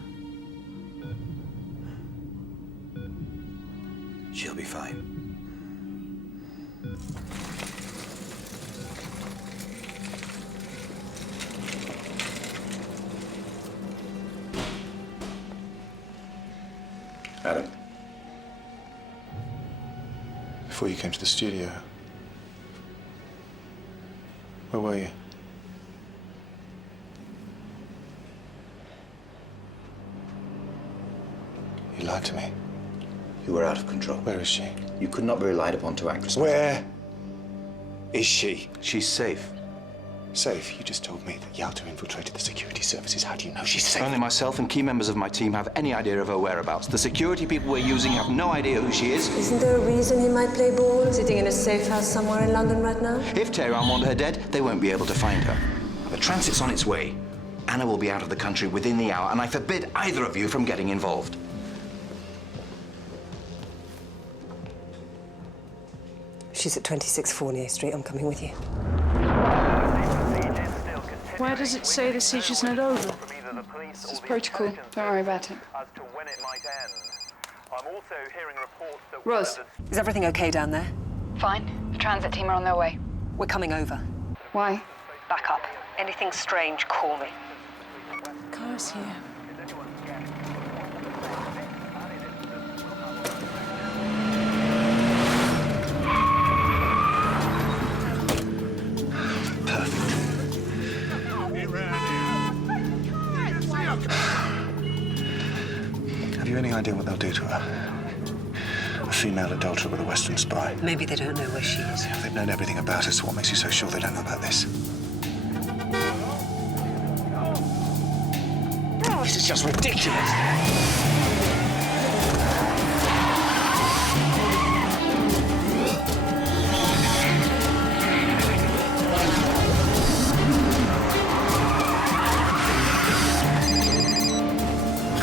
She'll be fine. Adam. Before you came to the studio, where were you? You lied to me. You were out of control. Where is she? You could not be relied upon to act responsibly. Where is she? She's safe. Safe? You just told me that Yalta infiltrated the security services. How do you know she's safe? Only myself and key members of my team have any idea of her whereabouts. The security people we're using have no idea who she is. Isn't there a reason he might play ball, sitting in a safe house somewhere in London right now? If Tehran want her dead, they won't be able to find her. The transit's on its way. Anna will be out of the country within the hour, and I forbid either of you from getting involved. She's at 26 Fournier Street. I'm coming with you. Why does it say the siege is not over? This is protocol. Don't worry about it. Roz. Is everything okay down there? Fine. The transit team are on their way. We're coming over. Why? Back up. Anything strange, call me. Car's here. Have you any idea what they'll do to her? A female adulterer with a Western spy. Maybe they don't know where she is. Yeah, they've known everything about us. What makes you so sure they don't know about this? This is just ridiculous.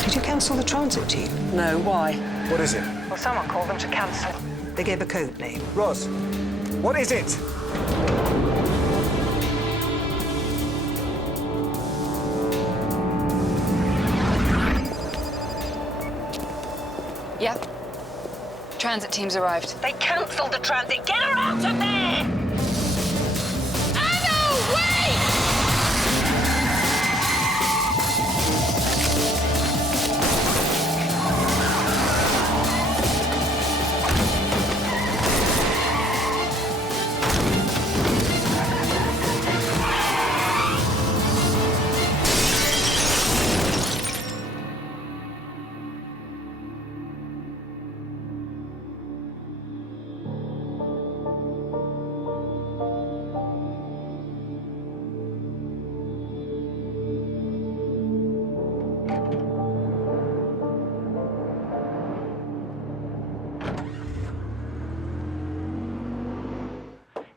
Did you cancel the transit team? No, why? What is it? Well, someone called them to cancel. They gave a code name. Roz, what is it? Yep. Transit team's arrived. They cancelled the transit. Get her out of there! Anna, wait!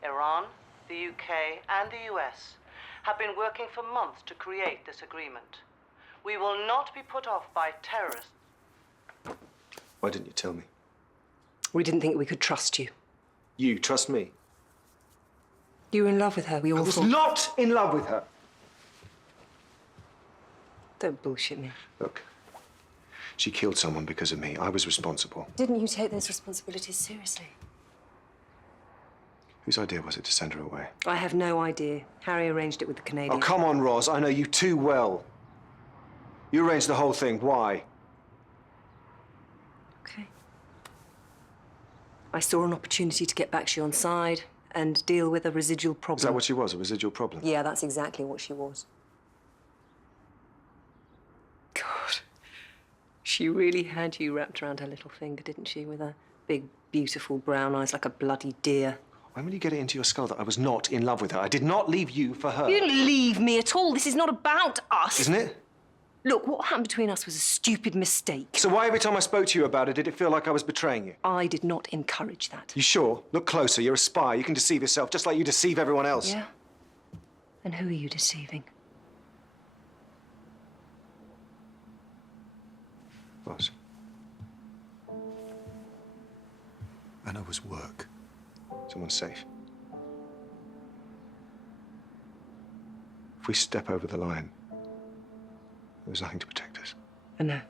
Iran, the UK, and the US have been working for months to create this agreement. We will not be put off by terrorists. Why didn't you tell me? We didn't think we could trust you. You trust me? You were in love with her. We all I was thought... not in love with her. Don't bullshit me. Look, she killed someone because of me. I was responsible. Didn't you take those responsibilities seriously? Whose idea was it to send her away? I have no idea. Harry arranged it with the Canadian. Oh, come on, Roz. I know you too well. You arranged the whole thing. Why? Okay. I saw an opportunity to get back on side and deal with a residual problem. Is that what she was, a residual problem? Yeah, that's exactly what she was. God. She really had you wrapped around her little finger, didn't she? With her big, beautiful brown eyes like a bloody deer. When will you get it into your skull that I was not in love with her? I did not leave you for her. You didn't leave me at all. This is not about us. Isn't it? Look, what happened between us was a stupid mistake. So why every time I spoke to you about it, did it feel like I was betraying you? I did not encourage that. You sure? Look closer. You're a spy. You can deceive yourself just like you deceive everyone else. Yeah? And who are you deceiving? Roz. Anna was work. Someone's safe. If we step over the line, There was nothing to protect us. I know.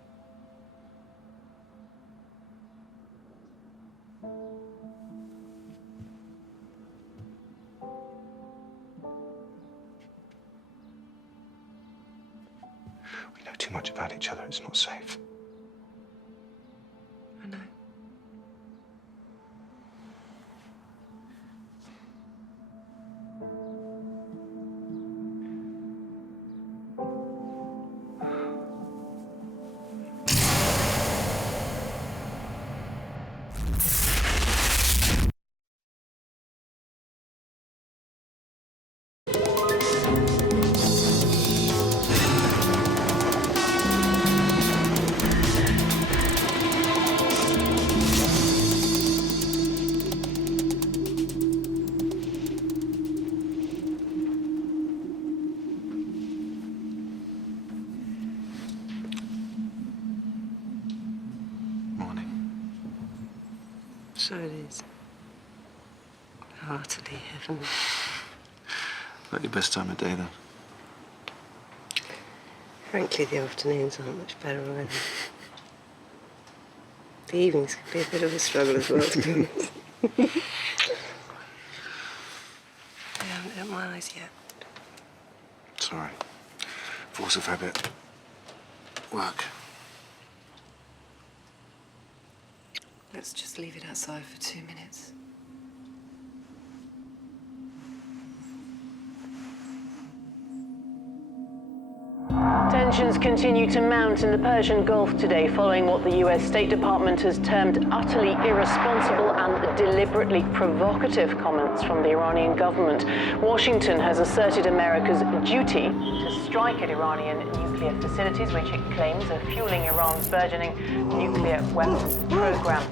We know too much about each other. It's not safe. I know. So it is. Heartily heaven. Not your best time of day, then? Frankly, the afternoons aren't much better either. The evenings can be a bit of a struggle as well, to be honest. I haven't opened my eyes yet. Sorry. Force of habit. Work. Let's just leave it outside for 2 minutes. Tensions continue to mount in the Persian Gulf today following what the US State Department has termed utterly irresponsible and deliberately provocative comments from the Iranian government. Washington has asserted America's duty to strike at Iranian nuclear facilities, which it claims are fueling Iran's burgeoning nuclear weapons program.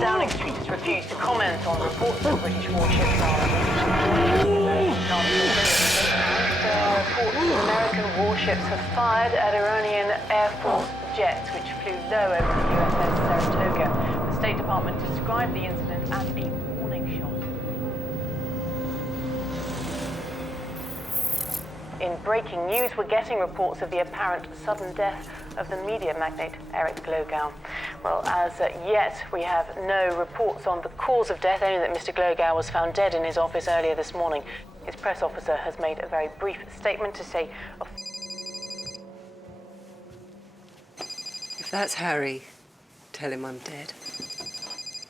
Downing Street has refused to comment on reports that British warships are joining the counter-terrorism. Reports that American warships have fired at Iranian Air Force jets, which flew low over the USS Saratoga. The State Department described the incident as a warning shot. In breaking news, we're getting reports of the apparent sudden death of the media magnate Eric Glogow. Well, as yet, we have no reports on the cause of death, only that Mr. Glogow was found dead in his office earlier this morning. His press officer has made a very brief statement to say... If that's Harry, tell him I'm dead.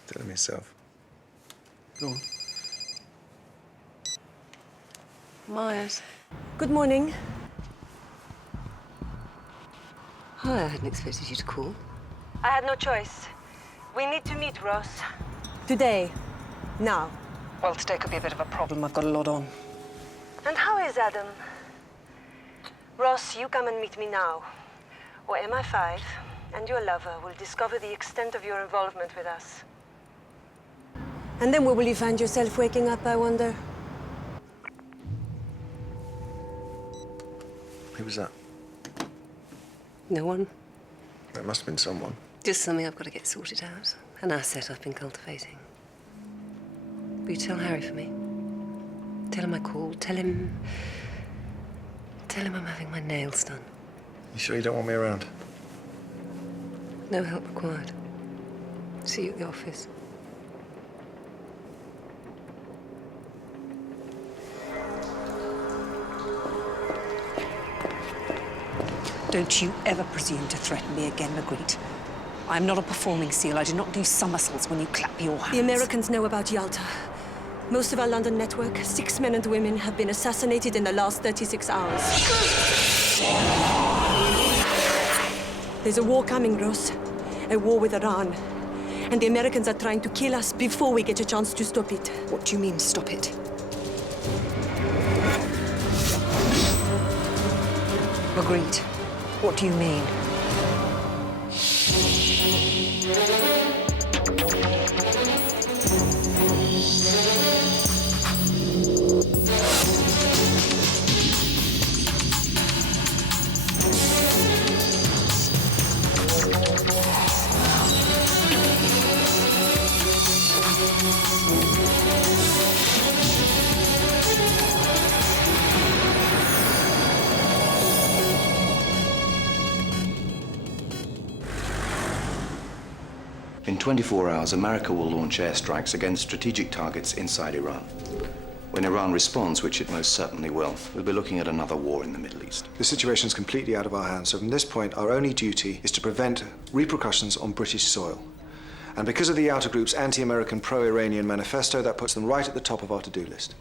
Tell him yourself. Go on. Myers. Good morning. Hi, I hadn't expected you to call. I had no choice. We need to meet, Ross. Today. Now. Well, today could be a bit of a problem. I've got a lot on. And how is Adam? Ross, you come and meet me now. Or MI5 and your lover will discover the extent of your involvement with us. And then where will you find yourself waking up, I wonder? Who was that? No one. There must have been someone. Just something I've got to get sorted out. An asset I've been cultivating. Will you tell Harry for me? Tell him I called. Tell him I'm having my nails done. You sure you don't want me around? No help required. See you at the office. Don't you ever presume to threaten me again, Magritte. I'm not a performing SEAL. I do not do somersaults when you clap your hands. The Americans know about Yalta. Most of our London network, 6 men and women, have been assassinated in the last 36 hours. There's a war coming, Ross. A war with Iran. And the Americans are trying to kill us before we get a chance to stop it. What do you mean, stop it? Magritte, what do you mean? In 24 hours, America will launch airstrikes against strategic targets inside Iran. When Iran responds, which it most certainly will, we'll be looking at another war in the Middle East. The situation's completely out of our hands, so from this point, our only duty is to prevent repercussions on British soil. And because of the outer group's anti-American, pro-Iranian manifesto, that puts them right at the top of our to-do list.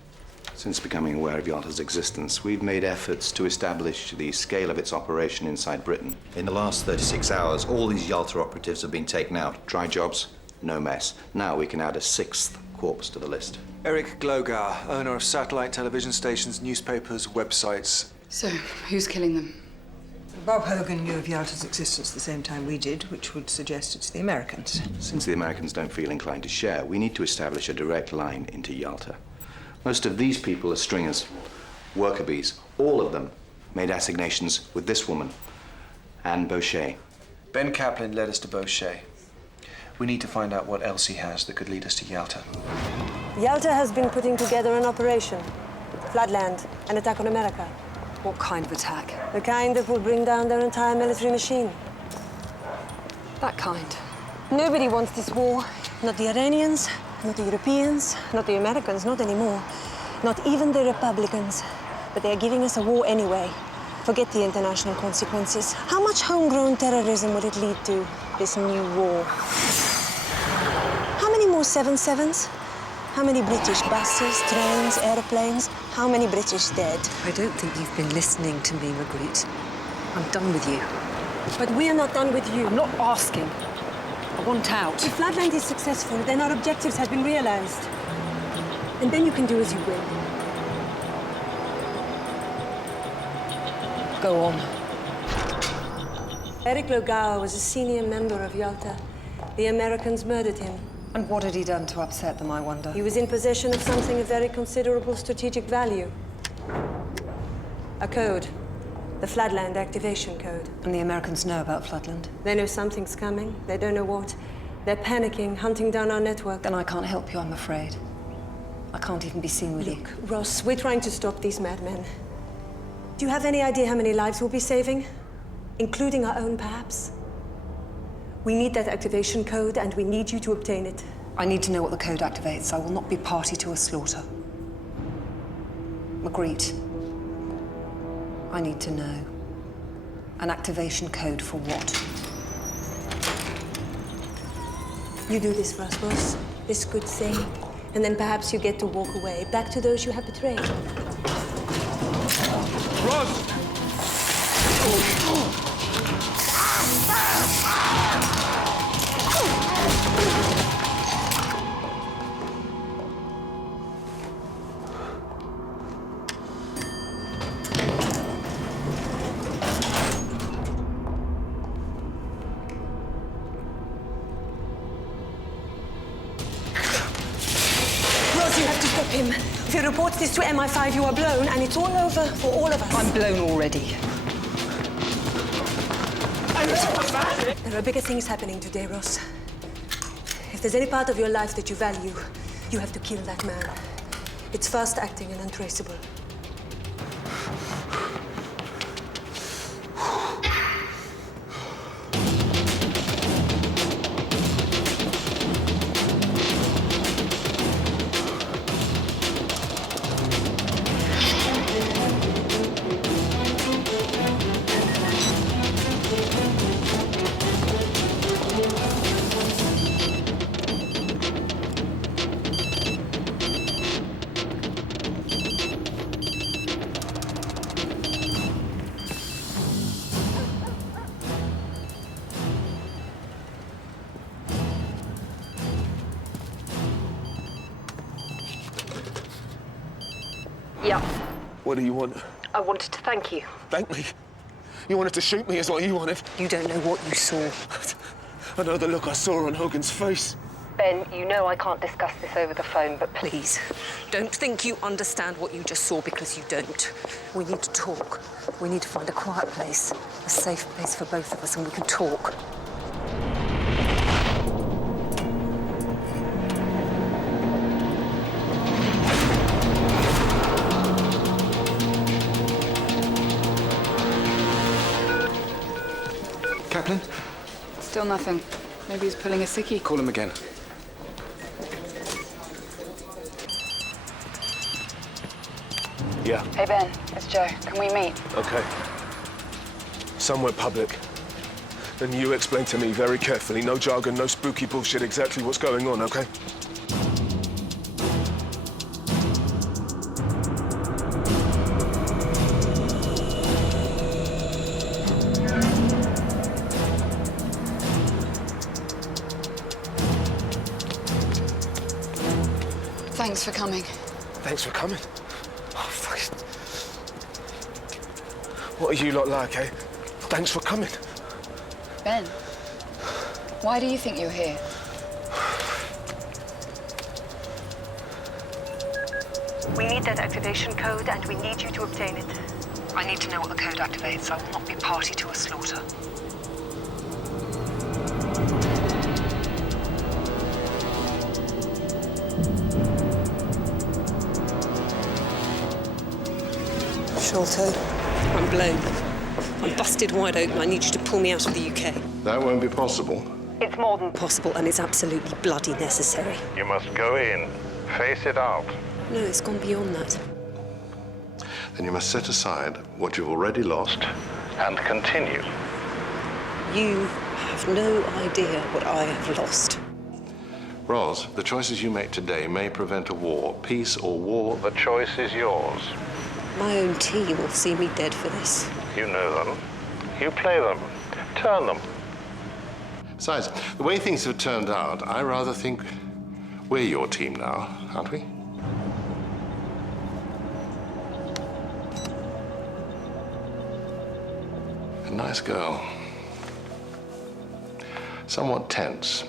Since becoming aware of Yalta's existence, we've made efforts to establish the scale of its operation inside Britain. In the last 36 hours, all these Yalta operatives have been taken out. Dry jobs, no mess. Now we can add a 6th corpse to the list. Eric Glogar, owner of satellite television stations, newspapers, websites. So, who's killing them? Bob Hogan knew of Yalta's existence at the same time we did, which would suggest it's the Americans. Since the Americans don't feel inclined to share, we need to establish a direct line into Yalta. Most of these people are stringers, worker bees. All of them made assignations with this woman, Anne Boucher. Ben Kaplan led us to Boucher. We need to find out what else he has that could lead us to Yalta. Yalta has been putting together an operation. Flatland, an attack on America. What kind of attack? The kind that will bring down their entire military machine. That kind. Nobody wants this war. Not the Iranians, not the Europeans, not the Americans, not anymore. Not even the Republicans. But they're giving us a war anyway. Forget the international consequences. How much homegrown terrorism will it lead to, this new war? How many more 7-7s? How many British buses, trains, airplanes? How many British dead? I don't think you've been listening to me, Marguerite. I'm done with you. But we're not done with you. I'm not asking. I want out. If Flatland is successful, then our objectives have been realized. And then you can do as you will. Go on. Eric Glogar was a senior member of Yalta. The Americans murdered him. And what had he done to upset them, I wonder? He was in possession of something of very considerable strategic value. A code. The Flatland Activation Code. And the Americans know about Flatland? They know something's coming. They don't know what. They're panicking, hunting down our network. Then I can't help you, I'm afraid. I can't even be seen with you. Look, Ross, we're trying to stop these madmen. Do you have any idea how many lives we'll be saving? Including our own, perhaps? We need that activation code, and we need you to obtain it. I need to know what the code activates. I will not be party to a slaughter. Marguerite, I need to know. An activation code for what? You do this for us, Ross. This good thing. And then perhaps you get to walk away, back to those you have betrayed. Ross! Ross, you have to stop him. If he reports this to MI5, you are blown, and it's all over for all of us. I'm blown already. There are bigger things happening today, Ross. If there's any part of your life that you value, you have to kill that man. It's fast-acting and untraceable. Yeah. What do you want? I wanted to thank you. Thank me? You wanted to shoot me is what you wanted? You don't know what you saw. I know the look I saw on Hogan's face. Ben, you know I can't discuss this over the phone, but Please, don't think you understand what you just saw, because you don't. We need to talk. We need to find a quiet place, a safe place for both of us, and we can talk. Kaplan? still nothing. Maybe he's pulling a sickie. Call him again. Yeah. Hey, Ben. It's Joe. Can we meet? Okay. Somewhere public. Then you explain to me very carefully, no jargon, no spooky bullshit, exactly what's going on, okay? Thanks for coming. Thanks for coming. Oh, fuck. What are you lot like, eh? Thanks for coming. Ben, why do you think you're here? We need that activation code, and we need you to obtain it. I need to know what the code activates. I will not be party to a slaughter. Sholto, I'm blown. I'm busted wide open. I need you to pull me out of the UK. That won't be possible. It's more than possible, and it's absolutely bloody necessary. You must go in, face it out. No, it's gone beyond that. Then you must set aside what you've already lost and continue. You have no idea what I have lost. Roz, the choices you make today may prevent a war. Peace or war, the choice is yours. My own team will see me dead for this. You know them. You play them. Turn them. Besides, the way things have turned out, I rather think we're your team now, aren't we? A nice girl. Somewhat tense.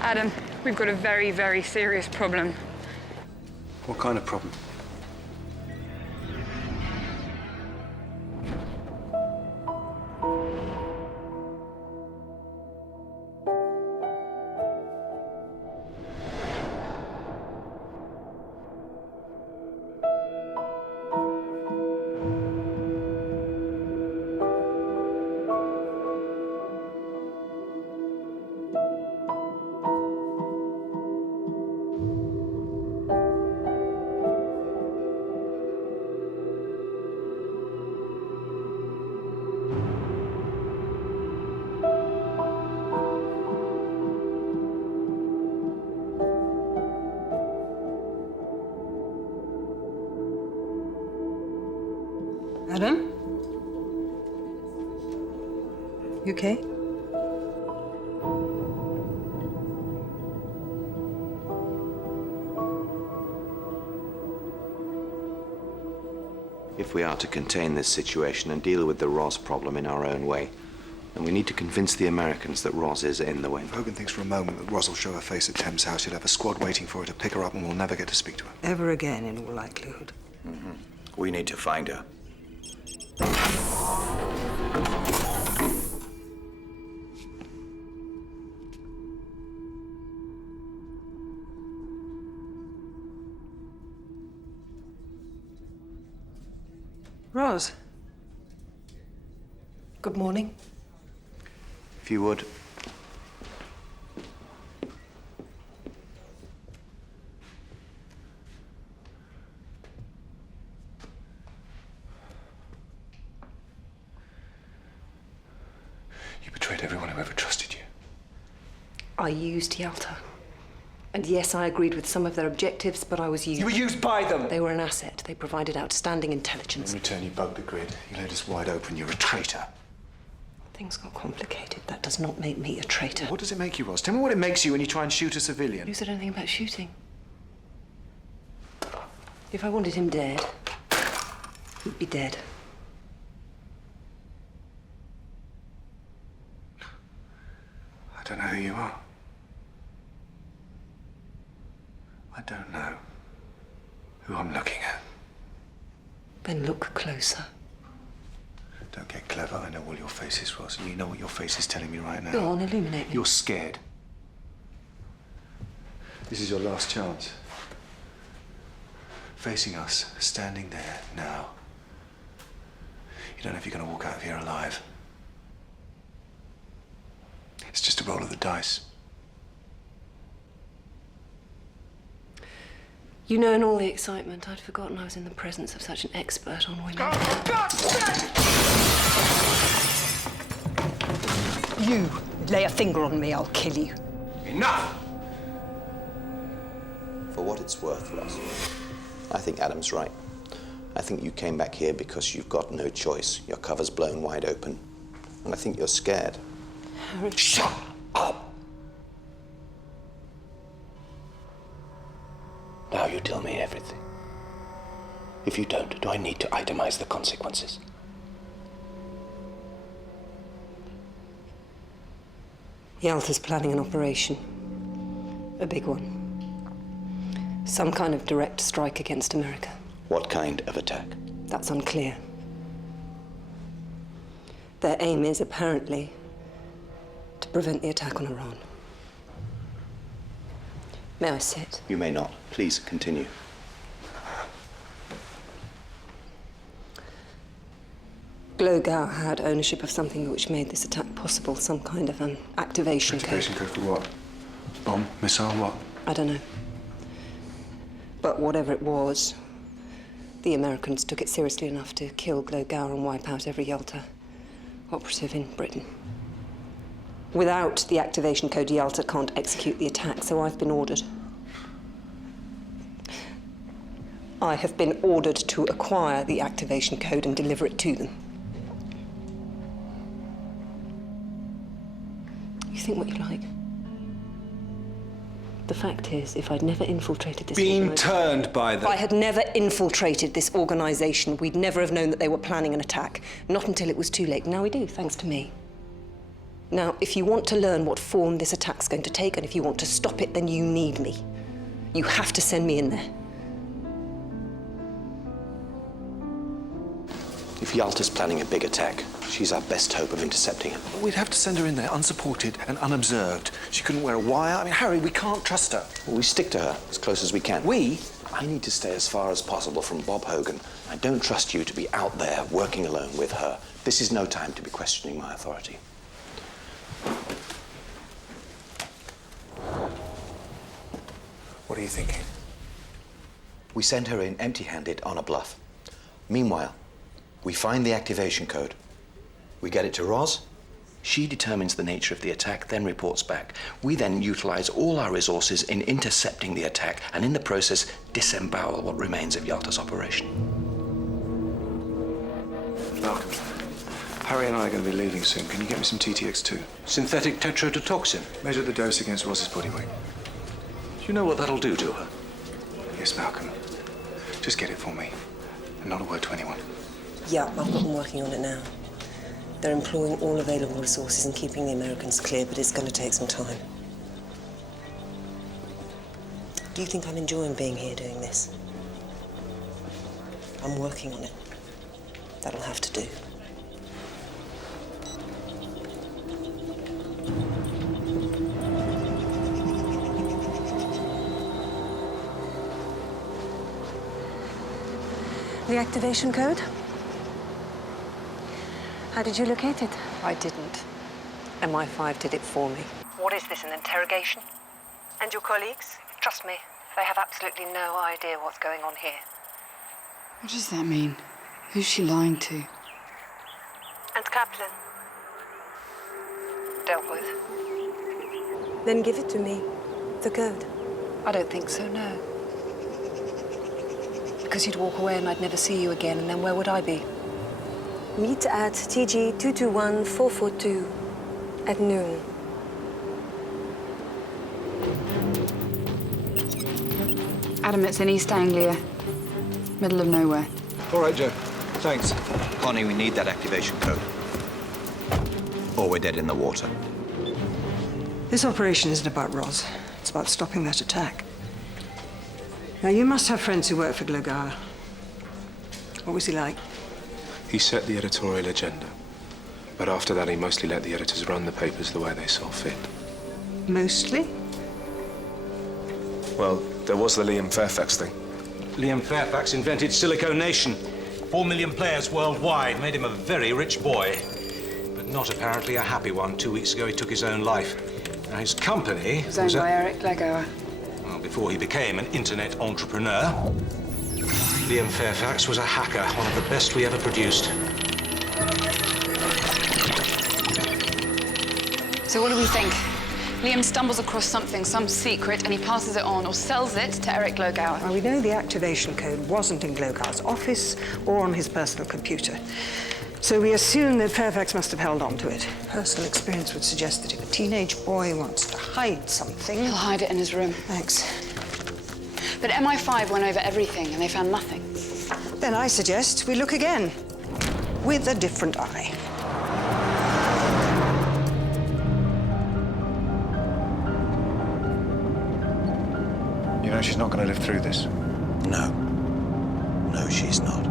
Adam, we've got a very, very serious problem. What kind of problem? Adam? You okay? If we are to contain this situation and deal with the Roz problem in our own way, then we need to convince the Americans that Roz is in the way. If Hogan thinks for a moment that Roz will show her face at Thames House, he'll have a squad waiting for her to pick her up and we'll never get to speak to her. Ever again, in all likelihood. We need to find her. Roz. Good morning. If you would. You betrayed everyone who ever trusted you. I used Yalta. And yes, I agreed with some of their objectives, but I was used. You were used by them! They were an asset. They provided outstanding intelligence. In return, you bugged the grid. You laid us wide open. You're a traitor. Things got complicated. That does not make me a traitor. What does it make you, Roz? Tell me what it makes you when you try and shoot a civilian. Who said anything about shooting? If I wanted him dead, he'd be dead. I don't know who you are. I don't know who I'm looking at. Then look closer. Don't get clever. I know all your faces, Roz. You know what your face is telling me right now. Go on, illuminate me. You're scared. This is your last chance. Facing us, standing there now. You don't know if you're going to walk out of here alive. It's just a roll of the dice. You know, in all the excitement, I'd forgotten I was in the presence of such an expert on women. You lay a finger on me, I'll kill you. Enough! For what it's worth, Russ, I think Adam's right. I think you came back here because you've got no choice. Your cover's blown wide open. And I think you're scared. Harry. Shut up! Now you tell me everything. If you don't, do I need to itemize the consequences? Yalta's planning an operation. A big one. Some kind of direct strike against America. What kind of attack? That's unclear. Their aim is, apparently, to prevent the attack on Iran. May I sit? You may not. Please continue. Glogau had ownership of something which made this attack possible, some kind of an activation code. Activation code for what? Bomb? Missile? What? I don't know. But whatever it was, the Americans took it seriously enough to kill Glogau and wipe out every Yalta operative in Britain. Without the activation code, Yalta can't execute the attack, so I've been ordered. I have been ordered to acquire the activation code and deliver it to them. You think what you like. The fact is, if I'd never infiltrated this Turned by If I had never infiltrated this organization, we'd never have known that they were planning an attack. Not until it was too late. Now we do, thanks to me. Now, if you want to learn what form this attack's going to take, and if you want to stop it, then you need me. You have to send me in there. If Yalta's planning a big attack, she's our best hope of intercepting it. We'd have to send her in there unsupported and unobserved. She couldn't wear a wire. I mean, Harry, we can't trust her. Well, we stick to her as close as we can. I need to stay as far as possible from Bob Hogan. I don't trust you to be out there working alone with her. This is no time to be questioning my authority. What are you thinking? We send her in empty-handed on a bluff. Meanwhile, we find the activation code. We get it to Roz. She determines the nature of the attack, then reports back. We then utilize all our resources in intercepting the attack and in the process disembowel what remains of Yalta's operation. Malcolm, Harry and I are going to be leaving soon. Can you get me some TTX-2? Synthetic tetrodotoxin. Measure the dose against Roz's body weight. Do you know what that'll do to her? Yes, Malcolm. Just get it for me. And not a word to anyone. Yeah, I've got them working on it now. They're employing all available resources and keeping the Americans clear, but it's going to take some time. Do you think I'm enjoying being here doing this? I'm working on it. That'll have to do. The activation code? How did you locate it? I didn't. MI5 did it for me. What is this, an interrogation? And your colleagues? Trust me, they have absolutely no idea what's going on here. What does that mean? Who's she lying to? And Kaplan? Dealt with. Then give it to me. The code. I don't think so, no. Because you'd walk away and I'd never see you again, and then where would I be? Meet at TG 221442 at noon. Adam, it's in East Anglia. Middle of nowhere. All right, Joe. Thanks. Connie, we need that activation code. Or we're dead in the water. This operation isn't about Roz. It's about stopping that attack. Now, you must have friends who work for Glogau. What was he like? He set the editorial agenda. But after that, he mostly let the editors run the papers the way they saw fit. Mostly? Well, there was the Liam Fairfax thing. Liam Fairfax invented Silicon Nation. 4 million players worldwide made him a very rich boy. But not apparently a happy one. 2 weeks ago, he took his own life. Now, his company It was owned by Eric Legower. Well, before he became an internet entrepreneur, Liam Fairfax was a hacker, one of the best we ever produced. So what do we think? Liam stumbles across something, some secret, and he passes it on or sells it to Eric Legower. Well, we know the activation code wasn't in Glogar's office or on his personal computer. So we assume that Fairfax must have held on to it. Personal experience would suggest that if a teenage boy wants to hide something... He'll hide it in his room. Thanks. But MI5 went over everything and they found nothing. Then I suggest we look again, with a different eye. You know she's not going to live through this. No. No, she's not.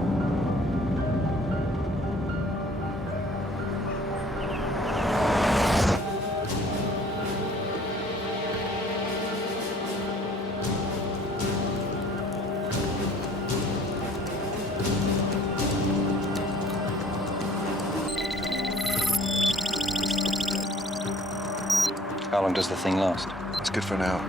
How long does the thing last? It's good for an hour.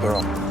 We're on.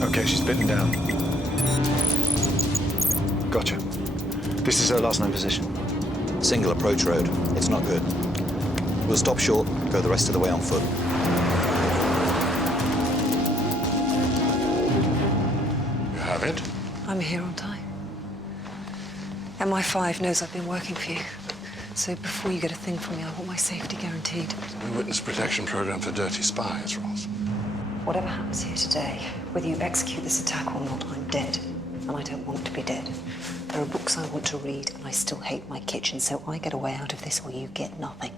Okay, she's bitten down. Gotcha. This is her last known position. Single approach road. It's not good. We'll stop short, go the rest of the way on foot. You have it? I'm here on time. MI5 knows I've been working for you. So before you get a thing from me, I want my safety guaranteed. A witness protection program for dirty spies, Ross. Whatever happens here today, whether you execute this attack or not, I'm dead. And I don't want to be dead. There are books I want to read, and I still hate my kitchen, so I get a way out of this or you get nothing.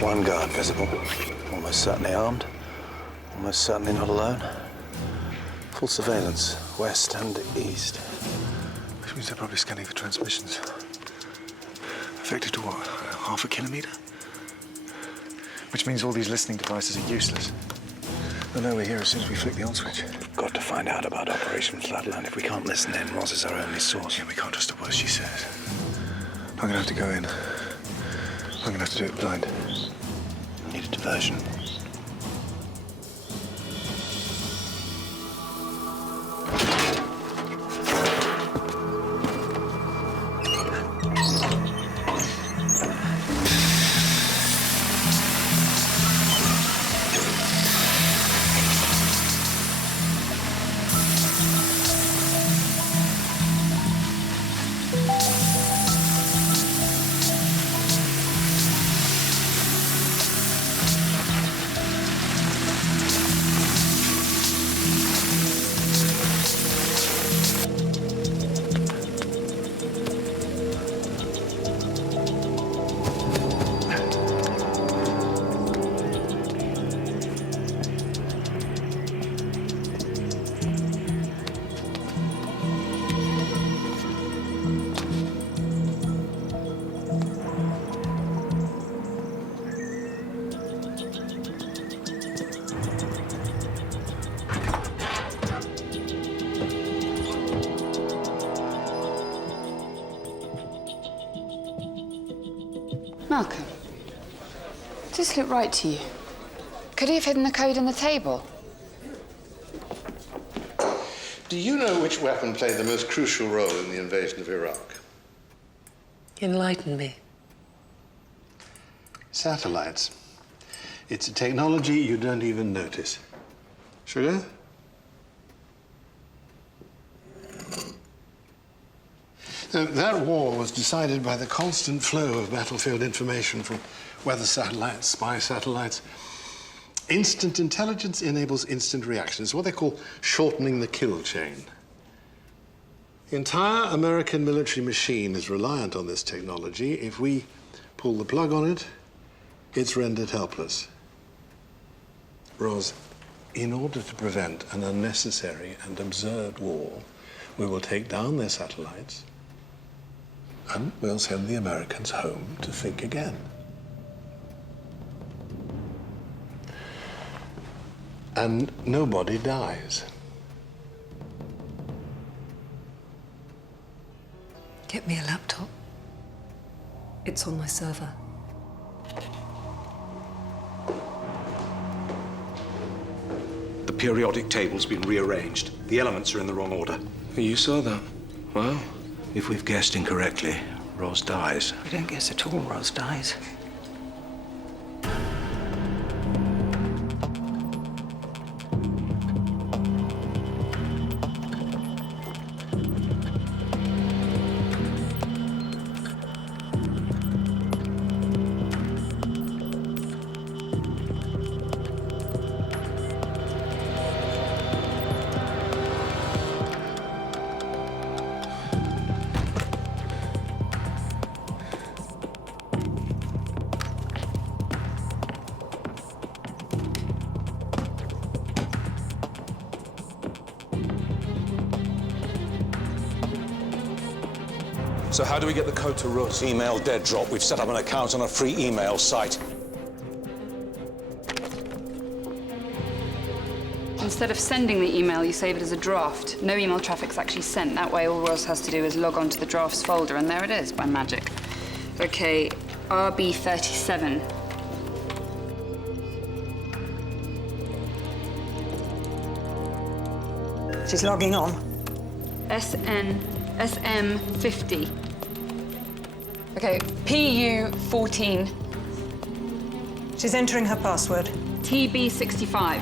One guard visible. Almost certainly armed. Almost certainly not alone. Full surveillance, west and east. Which means they're probably scanning for transmissions. Effective to what? Half a kilometre? Which means all these listening devices are useless. They'll know we're here as soon as we flick the on switch. We've got to find out about Operation Floodland. If we can't listen in, Roz is our only source. Yeah, we can't trust a word she says. I'm gonna have to go in. I'm gonna have to do it blind. Need a diversion. Malcolm, does this look right to you? Could he have hidden the code in the table? Do you know which weapon played the most crucial role in the invasion of Iraq? Enlighten me. Satellites. It's a technology you don't even notice. Sugar? Now, that war was decided by the constant flow of battlefield information from weather satellites, spy satellites. Instant intelligence enables instant reaction. It's what they call shortening the kill chain. The entire American military machine is reliant on this technology. If we pull the plug on it, it's rendered helpless. Ros, in order to prevent an unnecessary and absurd war, we will take down their satellites and we'll send the Americans home to think again. And nobody dies. Get me a laptop. It's on my server. The periodic table's been rearranged. The elements are in the wrong order. You saw that? Well, if we've guessed incorrectly, Ros dies. We don't guess at all, Ros dies. So how do we get the code to Ros? Email dead drop. We've set up an account on a free email site. Instead of sending the email, you save it as a draft. No email traffic's actually sent. That way, all Ros has to do is log on to the drafts folder, and there it is, by magic. Okay, RB37. She's logging on. SM50. Okay, PU14. She's entering her password. TB65.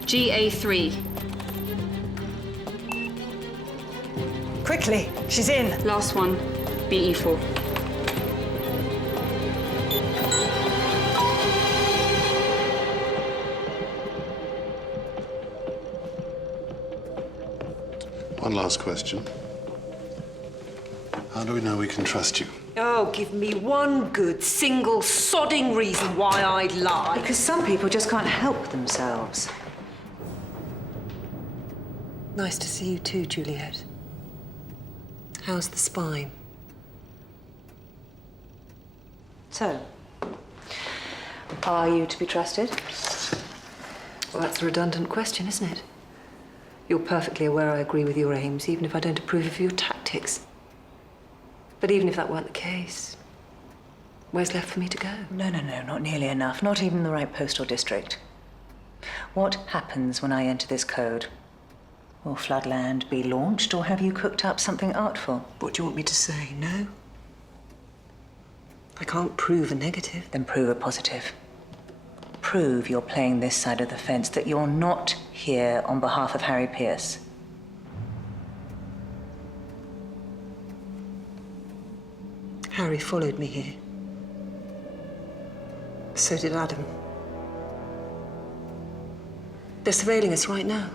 GA3. Quickly, she's in. Last one, BE4. One last question. How do we know we can trust you? Oh, give me one good, single, sodding reason why I'd lie. Because some people just can't help themselves. Nice to see you too, Juliet. How's the spine? So, are you to be trusted? Well, that's a redundant question, isn't it? You're perfectly aware I agree with your aims, even if I don't approve of your tactics. But even if that weren't the case, where's left for me to go? No, not nearly enough. Not even the right postal district. What happens when I enter this code? Will Floodland be launched, or have you cooked up something artful? What do you want me to say? No? I can't prove a negative. Then prove a positive. Prove you're playing this side of the fence, that you're not here on behalf of Harry Pierce. Harry followed me here. So did Adam. They're surveilling us right now.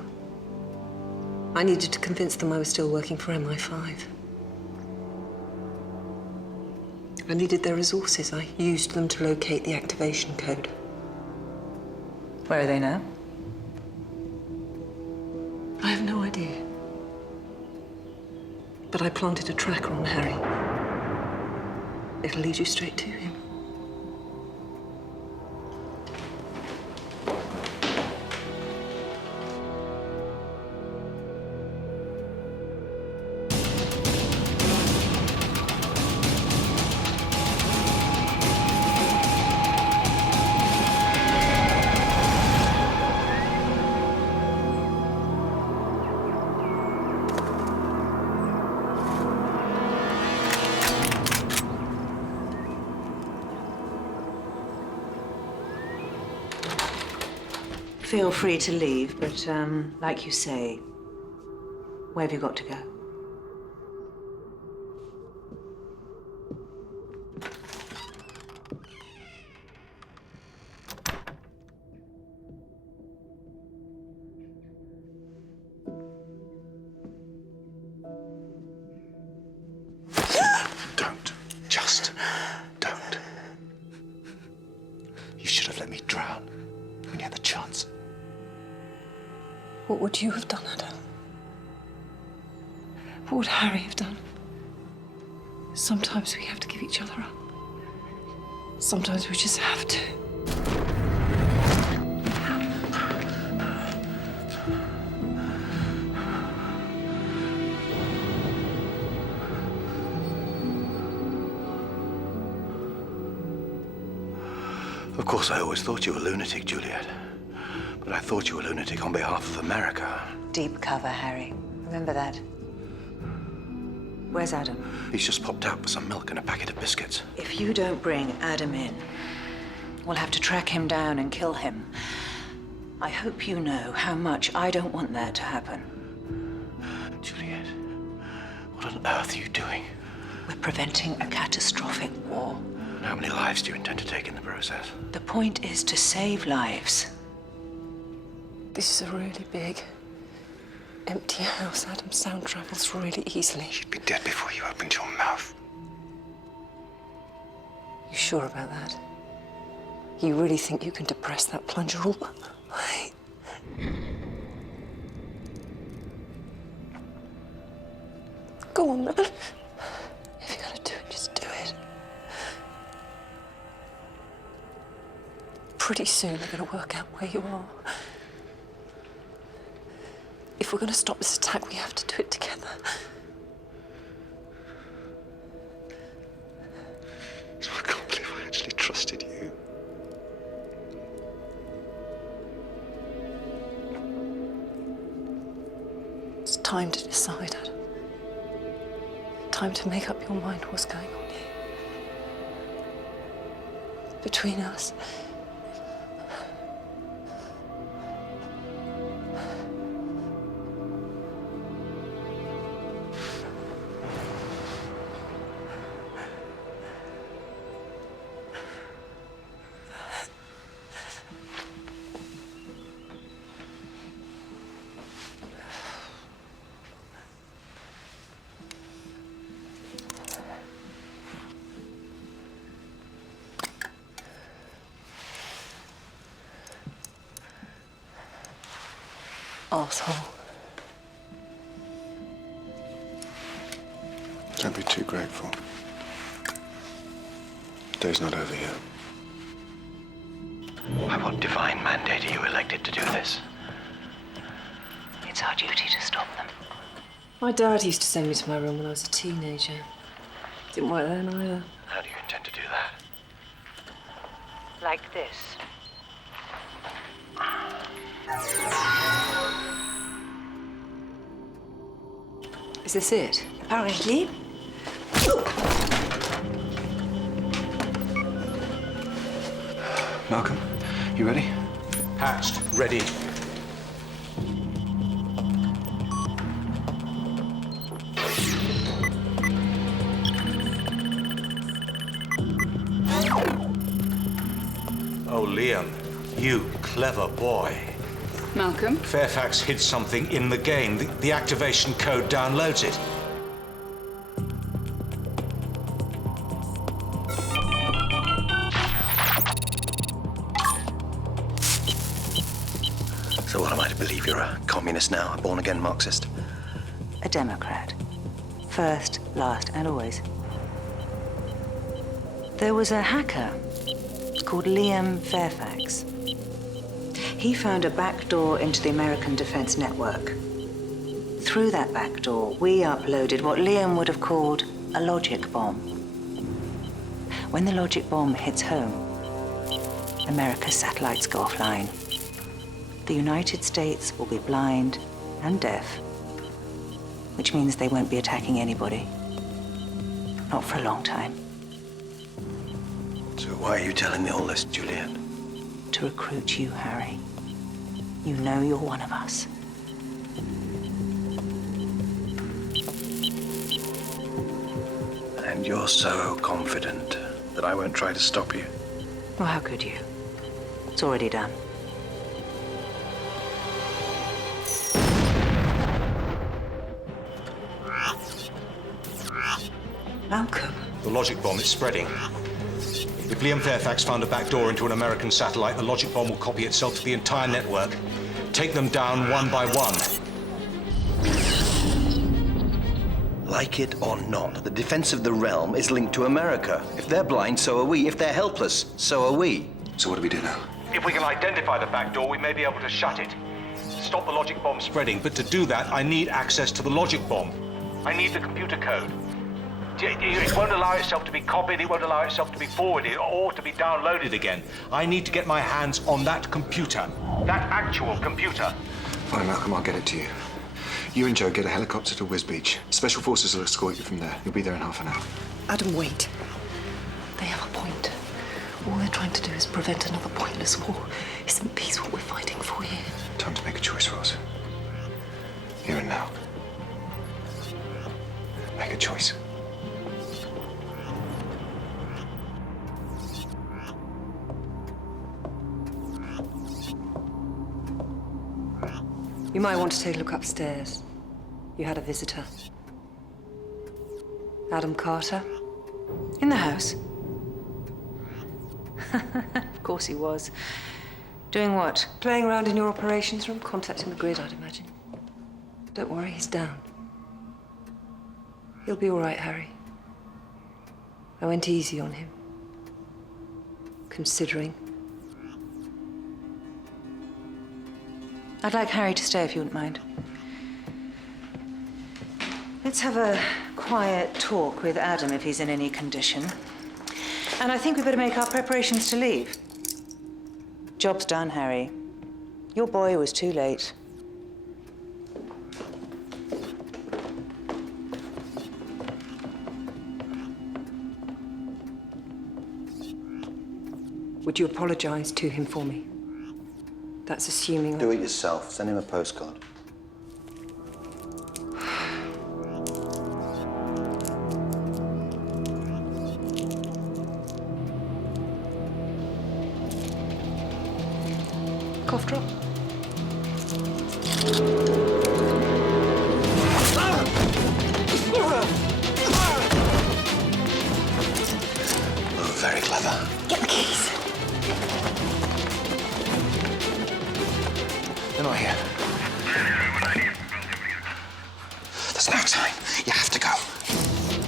I needed to convince them I was still working for MI5. I needed their resources. I used them to locate the activation code. Where are they now? I have no idea. But I planted a tracker on Harry. It'll lead you straight to him. Feel free to leave, but like you say, where have you got to go? Don't. Just don't. You should have let me drown when you had the chance. What would you have done, Adam? What would Harry have done? Sometimes we have to give each other up. Sometimes we just have to. Of course, I always thought you were a lunatic, Juliet. But I thought you were a lunatic on behalf of America. Deep cover, Harry. Remember that. Where's Adam? He's just popped out for some milk and a packet of biscuits. If you don't bring Adam in, we'll have to track him down and kill him. I hope you know how much I don't want that to happen. Juliet, what on earth are you doing? We're preventing a catastrophic war. How many lives do you intend to take in the process? The point is to save lives. This is a really big, empty house. Adam. Sound travels really easily. You'd be dead before you opened your mouth. You sure about that? You really think you can depress that plunger all the way? Go on, man. If you're gonna do it, just do it. Pretty soon they're gonna work out where you are. If we're gonna stop this attack, we have to do it together. I can't believe I actually trusted you. It's time to decide, Adam. Time to make up your mind what's going on here. Between us. Arsehole. Don't be too grateful. The day's not over yet. By what divine mandate are you elected to do this? It's our duty to stop them. My dad used to send me to my room when I was a teenager. Didn't work then either. How do you intend to do that? Like this. Is this it? Apparently. Malcolm, you ready? Hatched, ready. Oh, Liam, you clever boy. Malcolm? Fairfax hid something in the game. The activation code downloads it. So what am I to believe? You're a communist now, a born-again Marxist? A Democrat. First, last, and always. There was a hacker called Liam Fairfax. He found a back door into the American Defense Network. Through that back door, we uploaded what Liam would have called a logic bomb. When the logic bomb hits home, America's satellites go offline. The United States will be blind and deaf, which means they won't be attacking anybody. Not for a long time. So why are you telling me all this, Juliet? To recruit you, Harry. You know you're one of us. And you're so confident that I won't try to stop you. Well, how could you? It's already done. Malcolm. The logic bomb is spreading. If Liam Fairfax found a back door into an American satellite, the logic bomb will copy itself to the entire network. Take them down one by one. Like it or not, the defense of the realm is linked to America. If they're blind, so are we. If they're helpless, so are we. So what do we do now? If we can identify the back door, we may be able to shut it. Stop the logic bomb spreading, but to do that, I need access to the logic bomb. I need the computer code. It won't allow itself to be copied, it won't allow itself to be forwarded or to be downloaded again. I need to get my hands on that computer. That actual computer. Fine, Malcolm, I'll get it to you. You and Joe get a helicopter to Whiz Beach. Special Forces will escort you from there. You'll be there in half an hour. Adam, wait. They have a point. All they're trying to do is prevent another pointless war. Isn't peace what we're fighting for here? Time to make a choice, Rose. Here and now. Make a choice. You might want to take a look upstairs. You had a visitor. Adam Carter. In the house? Of course he was. Doing what? Playing around in your operations room, contacting the grid, I'd imagine. Don't worry, he's down. He'll be all right, Harry. I went easy on him. Considering. I'd like Harry to stay if you wouldn't mind. Let's have a quiet talk with Adam if he's in any condition. And I think we better make our preparations to leave. Job's done, Harry. Your boy was too late. Would you apologize to him for me? That's assuming... Do it yourself. Send him a postcard. Cough drop. Oh, very clever. Get the keys. They're not here. There's no time. You have to go.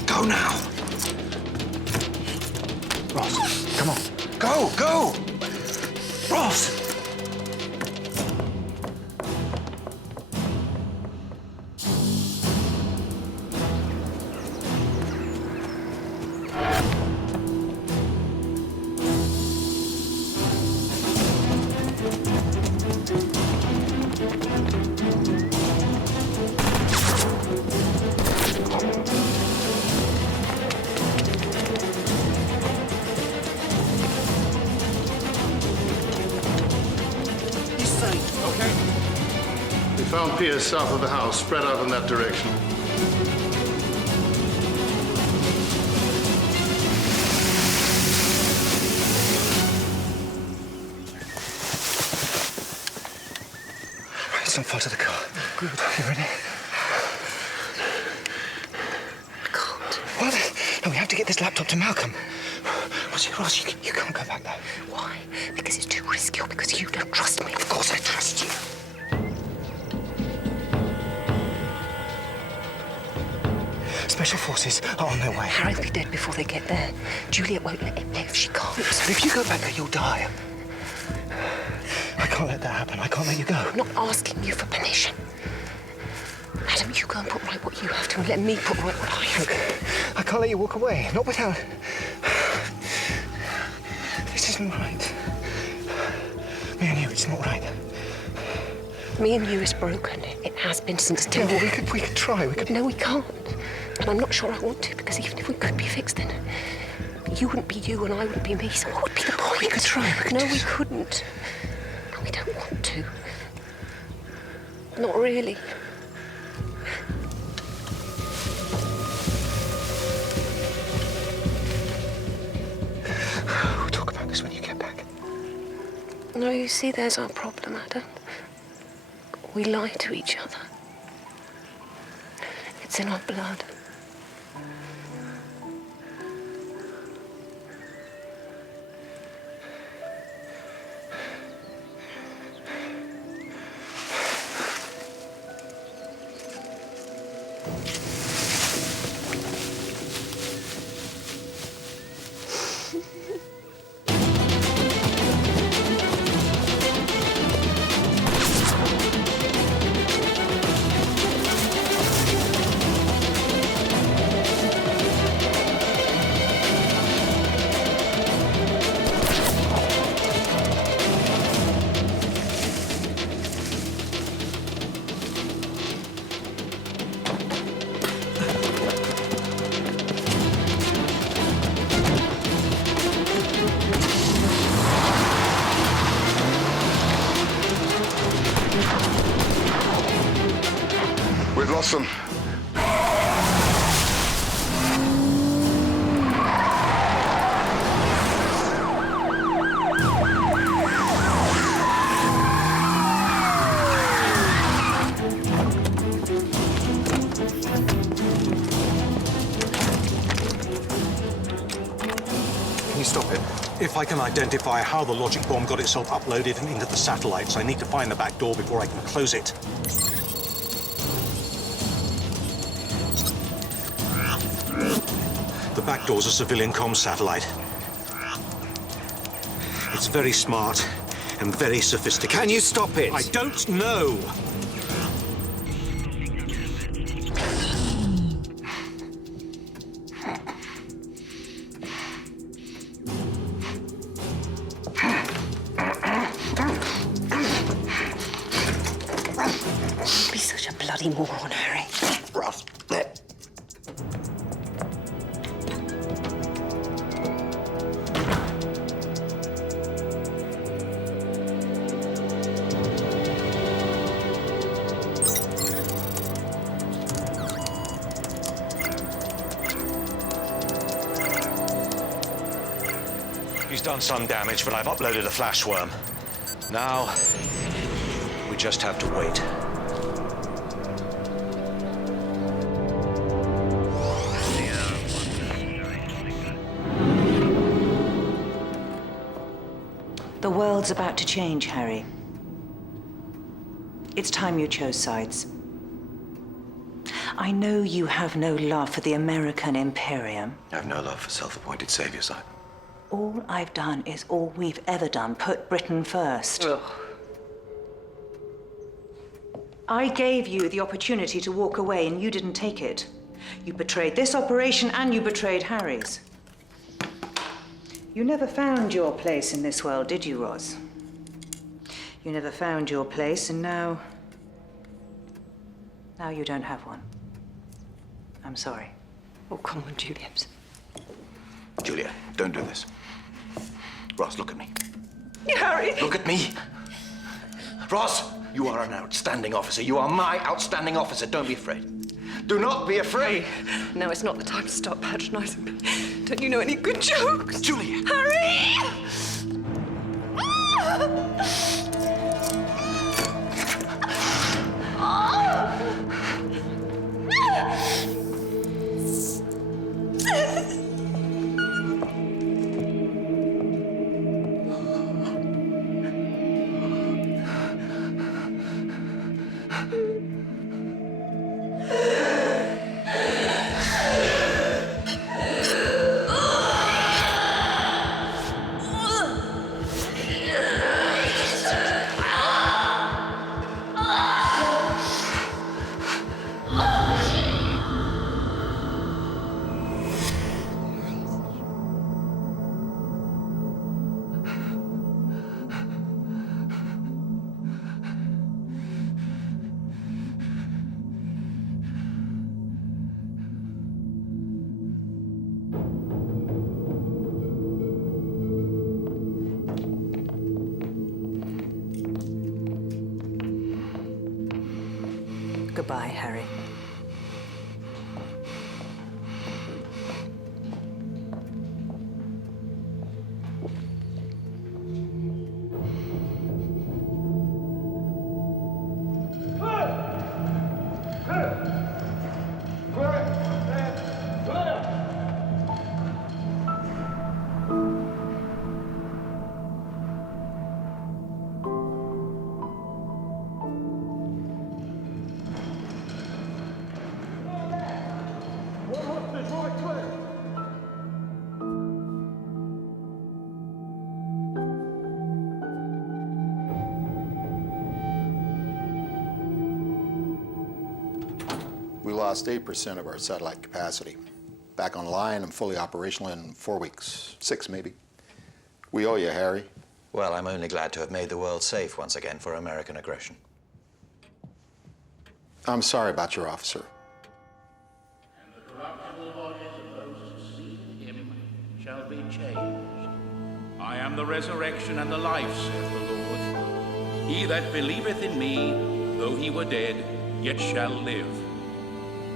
Go now. Ross, come on. Go, go! Ross! Found Pierce south of the house, spread out in that direction. Right, don't fall to the car. Good. You ready? I can't. What? No, we have to get this laptop to Malcolm. Ross, you can't go back there. Why? Because it's too risky or because you don't trust me? Of course I trust you. Special Forces are on their way. Harry will be dead before they get there. Juliet won't let him live. She can't. But if you go back there, you'll die. I can't let that happen. I can't let you go. I'm not asking you for permission. Adam, you go and put right what you have to and let me put right what I have. Look, I can't let you walk away. Not without... This isn't right. Me and you, it's not right. Me and you is broken. It has been since day one. one. We could try. No, we can't. And I'm not sure I want to, because even if we could be fixed, then you wouldn't be you and I wouldn't be me. So what would be the point? We could try. No, we couldn't. And we don't want to. Not really. We'll talk about this when you get back. No, you see, there's our problem, Adam. We lie to each other. It's in our blood. We've lost them. Can you stop it? If I can identify how the logic bomb got itself uploaded and into the satellites, I need to find the back door before I can close it. The back door's a civilian comm satellite. It's very smart and very sophisticated. Can you stop it? I don't know. Don't be such a bloody moron, Harry. Ross. He's done some damage, but I've uploaded a flash worm. Now, we just have to wait. The world's about to change, Harry. It's time you chose sides. I know you have no love for the American Imperium. I have no love for self-appointed saviors. All I've done is all we've ever done, put Britain first. Ugh. I gave you the opportunity to walk away and you didn't take it. You betrayed this operation and you betrayed Harry's. You never found your place in this world, did you, Roz? You never found your place, and now you don't have one. I'm sorry. Oh, come on, Juliet. Julia, don't do this. Ross, look at me. Harry! Look at me! Ross, you are an outstanding officer. You are my outstanding officer. Don't be afraid. Do not be afraid. Now it's not the time to start patronising me. Don't you know any good jokes? Julia! Harry! lost 8% of our satellite capacity. Back online and fully operational in 4 weeks, 6 maybe. We owe you, Harry. Well, I'm only glad to have made the world safe once again for American aggression. I'm sorry about your officer. And the corruptible bodies of those who sleep in him shall be changed. I am the resurrection and the life, saith the Lord. He that believeth in me, though he were dead, yet shall live.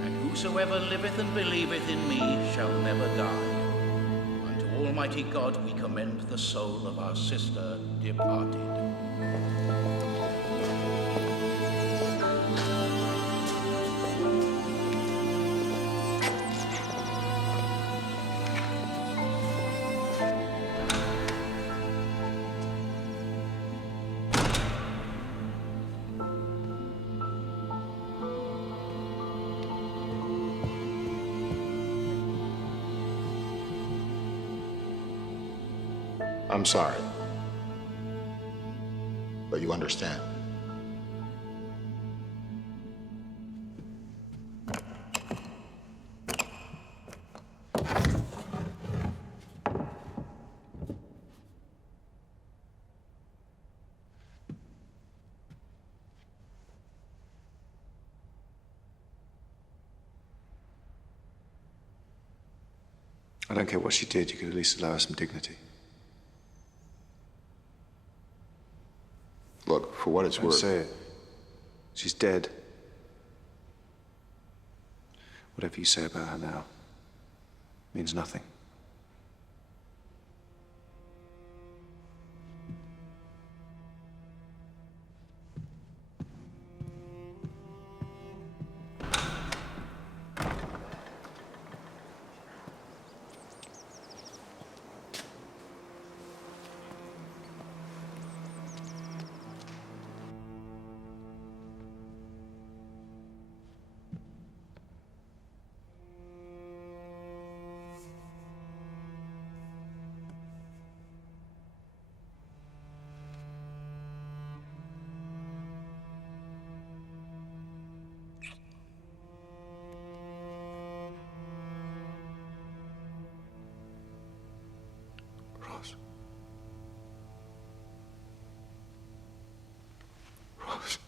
And whosoever liveth and believeth in me shall never die. Unto Almighty God we commend the soul of our sister departed. I'm sorry. But you understand. I don't care what she did, you could at least allow her some dignity. Look, for what it's Don't worth. say it. She's dead. Whatever you say about her now means nothing. Ross. Ross.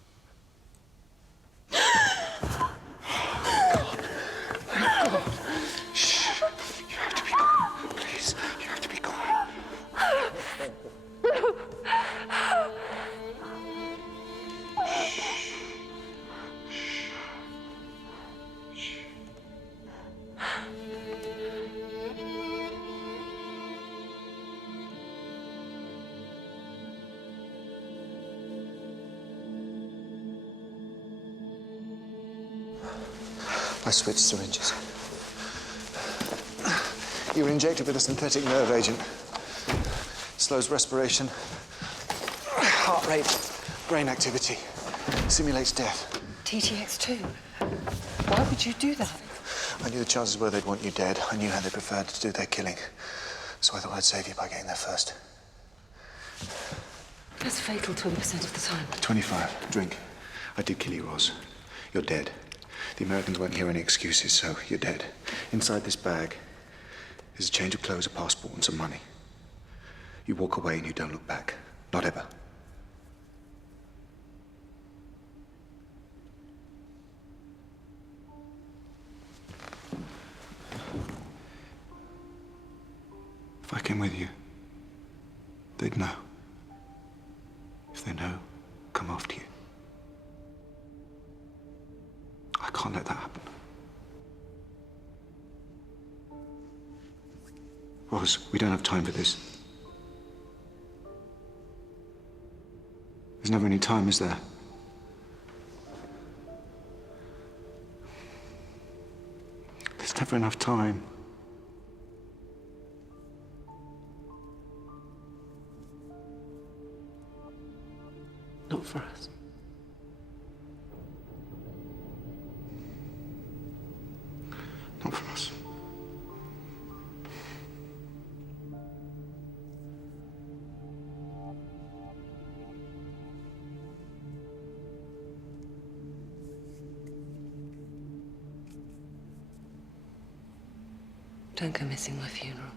Shh. You have to be calm. Please. You have to be calm. I switched syringes. You were injected with a synthetic nerve agent. Slows respiration, heart rate, brain activity. Simulates death. TTX2? Why would you do that? I knew the chances were they'd want you dead. I knew how they preferred to do their killing. So I thought I'd save you by getting there first. That's fatal 20% of the time. 25. Drink. I did kill you, Roz. You're dead. The Americans won't hear any excuses, so you're dead. Inside this bag is a change of clothes, a passport, and some money. You walk away and you don't look back. Not ever. If I came with you, they'd know. If they know, come after you. I can't let that happen. Roz, we don't have time for this. There's never any time, is there? There's never enough time. Not for us. Not for us. Don't go missing my funeral.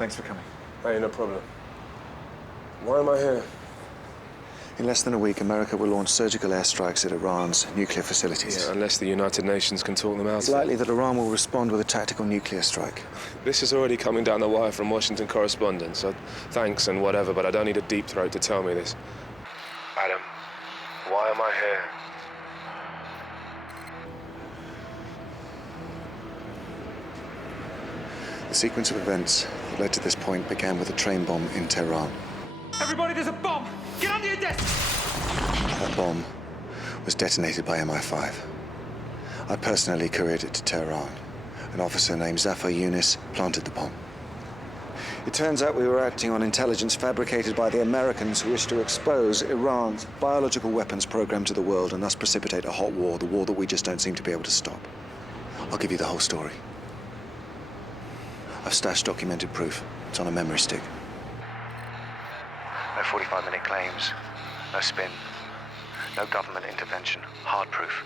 Thanks for coming. Hey, no problem. Why am I here? In less than a week, America will launch surgical airstrikes at Iran's nuclear facilities. Yeah, unless the United Nations can talk them out. It's likely that Iran will respond with a tactical nuclear strike. This is already coming down the wire from Washington correspondents, so thanks and whatever, but I don't need a deep throat to tell me this. Adam, why am I here? The sequence of events that led to this point began with a train bomb in Tehran. Everybody, there's a bomb! Get under your desk! That bomb was detonated by MI5. I personally couriered it to Tehran. An officer named Zafar Yunus planted the bomb. It turns out we were acting on intelligence fabricated by the Americans who wished to expose Iran's biological weapons program to the world and thus precipitate a hot war, the war that we just don't seem to be able to stop. I'll give you the whole story. I've stashed documented proof. It's on a memory stick. No 45-minute claims, no spin, no government intervention, hard proof.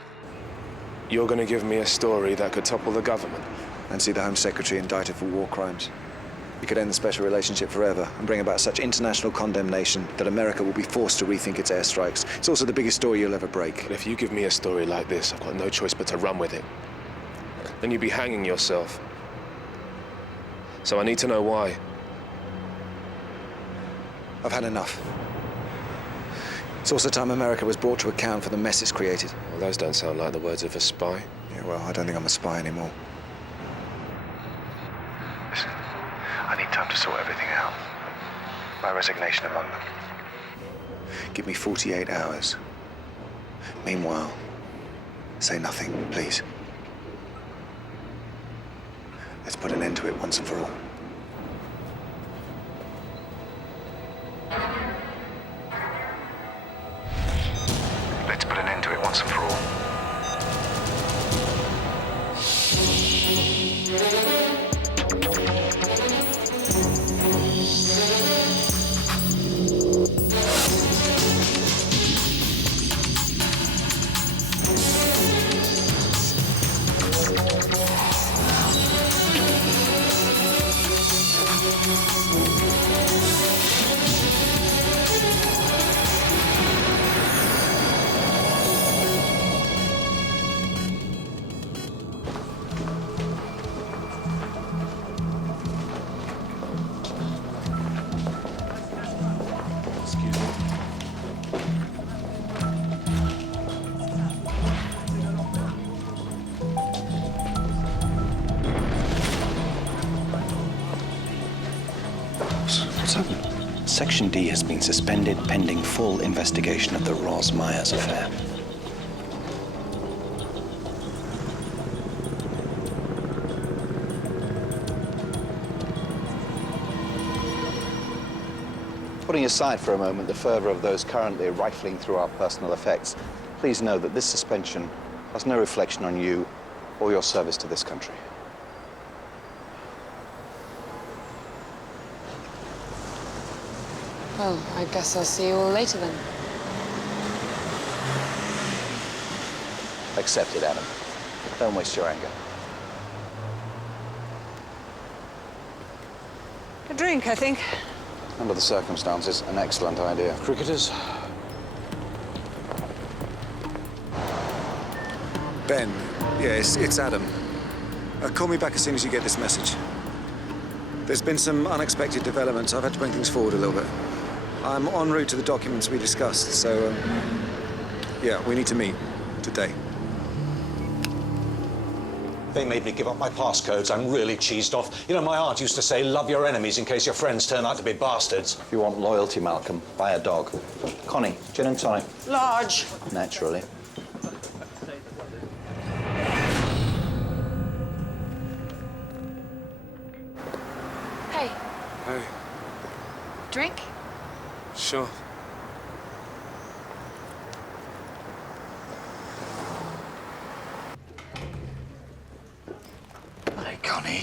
You're going to give me a story that could topple the government? And see the Home Secretary indicted for war crimes. It could end the special relationship forever and bring about such international condemnation that America will be forced to rethink its airstrikes. It's also the biggest story you'll ever break. But if you give me a story like this, I've got no choice but to run with it. Then you'd be hanging yourself. So I need to know why. I've had enough. It's also time America was brought to account for the mess it's created. Well, those don't sound like the words of a spy. Yeah, well, I don't think I'm a spy anymore. Listen, I need time to sort everything out. My resignation among them. Give me 48 hours. Meanwhile, say nothing, please. Let's put an end to it once and for all. Let's put an end to it once and for all. What's happened? Section D has been suspended pending full investigation of the Ross Myers affair. Putting aside for a moment the fervour of those currently rifling through our personal effects, please know that this suspension has no reflection on you or your service to this country. Well, I guess I'll see you all later then. Accept it, Adam. Don't waste your anger. A drink, I think. Under the circumstances, an excellent idea. Cricketers? Ben, yes, it's Adam. Call me back as soon as you get this message. There's been some unexpected developments. I've had to bring things forward a little bit. I'm en route to the documents we discussed, so, yeah, we need to meet today. They made me give up my passcodes. I'm really cheesed off. You know, my aunt used to say, love your enemies in case your friends turn out to be bastards. If you want loyalty, Malcolm, buy a dog. Connie, gin and tonic. Large. Naturally. Hey, Hey, drink? sure. Hi, Connie.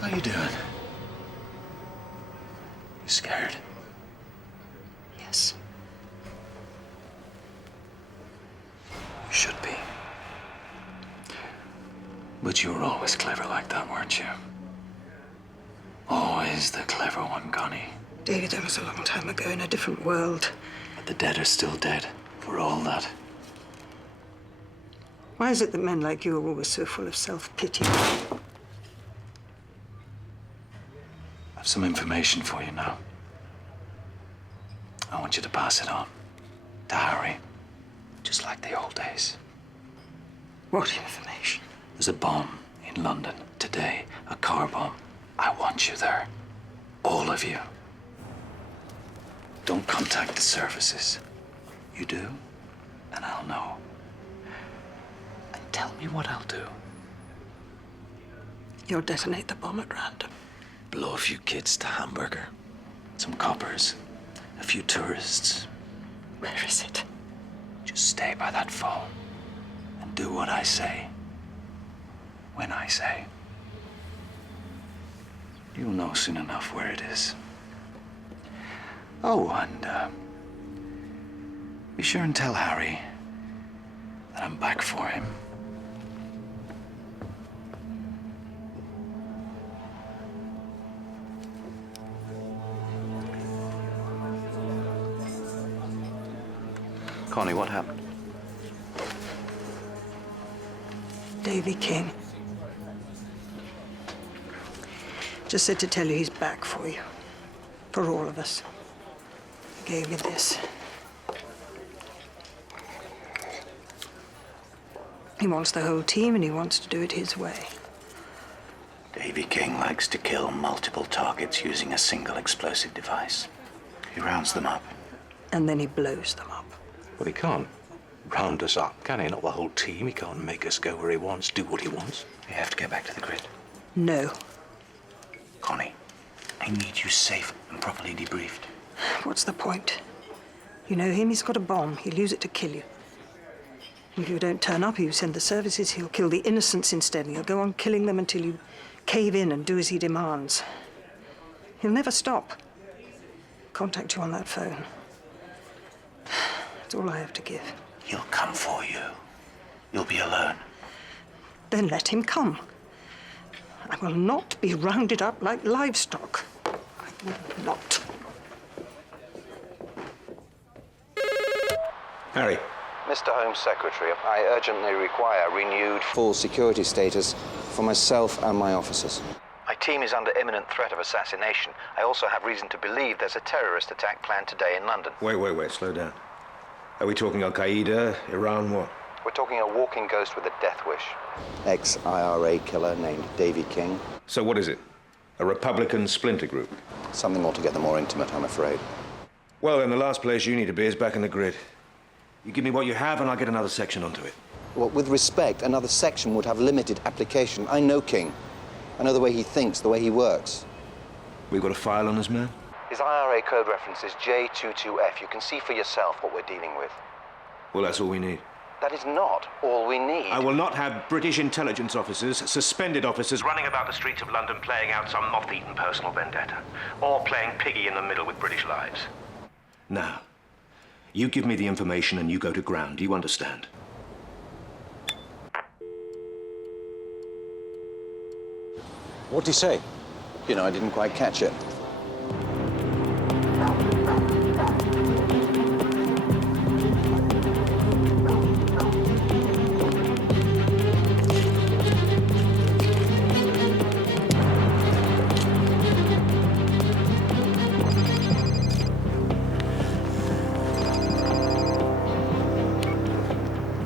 How you doing? You scared? Yes. You should be. But you were always clever like that, weren't you? Always the clever one, Connie. David, that was a long time ago in a different world. But the dead are still dead, for all that. Why is it that men like you are always so full of self-pity? I've some information for you now. I want you to pass it on to Harry, just like the old days. What information? There's a bomb in London today, a car bomb. I want you there. All of you. Don't contact the services. You do, and I'll know. And tell me what I'll do. You'll detonate the bomb at random. Blow a few kids to Hamburger. Some coppers. A few tourists. Where is it? Just stay by that phone. And do what I say. When I say. You'll know soon enough where it is. Oh, and be sure and tell Harry that I'm back for him. Connie, what happened? Davy King. Just said to tell you he's back for you. For all of us. He gave me this. He wants the whole team and he wants to do it his way. Davy King likes to kill multiple targets using a single explosive device. He rounds them up. And then he blows them up. Well, he can't round us up, can he? Not the whole team. He can't make us go where he wants, do what he wants. We have to get back to the grid. No. Connie, I need you safe and properly debriefed. What's the point? You know him, he's got a bomb. He'll use it to kill you. If you don't turn up, you send the services, he'll kill the innocents instead. And he'll go on killing them until you cave in and do as he demands. He'll never stop. Contact you on that phone. That's all I have to give. He'll come for you. You'll be alone. Then let him come. I will not be rounded up like livestock. I will not. Harry. Mr. Home Secretary, I urgently require renewed full security status for myself and my officers. My team is under imminent threat of assassination. I also have reason to believe there's a terrorist attack planned today in London. Wait, slow down. Are we talking Al-Qaeda, Iran, what? We're talking a walking ghost with a death wish. Ex-IRA killer named Davy King. So what is it? A Republican splinter group. Something altogether more intimate, I'm afraid. Well, then the last place you need to be is back in the grid. You give me what you have and I'll get another section onto it. Well, with respect, another section would have limited application. I know King. I know the way he thinks, the way he works. We've got a file on this man? His IRA code reference is J22F. You can see for yourself what we're dealing with. Well, that's all we need. That is not all we need. I will not have British intelligence officers, suspended officers, running about the streets of London playing out some moth-eaten personal vendetta. Or playing piggy in the middle with British lives. Now, you give me the information and you go to ground. Do you understand? What'd he say? You know, I didn't quite catch it.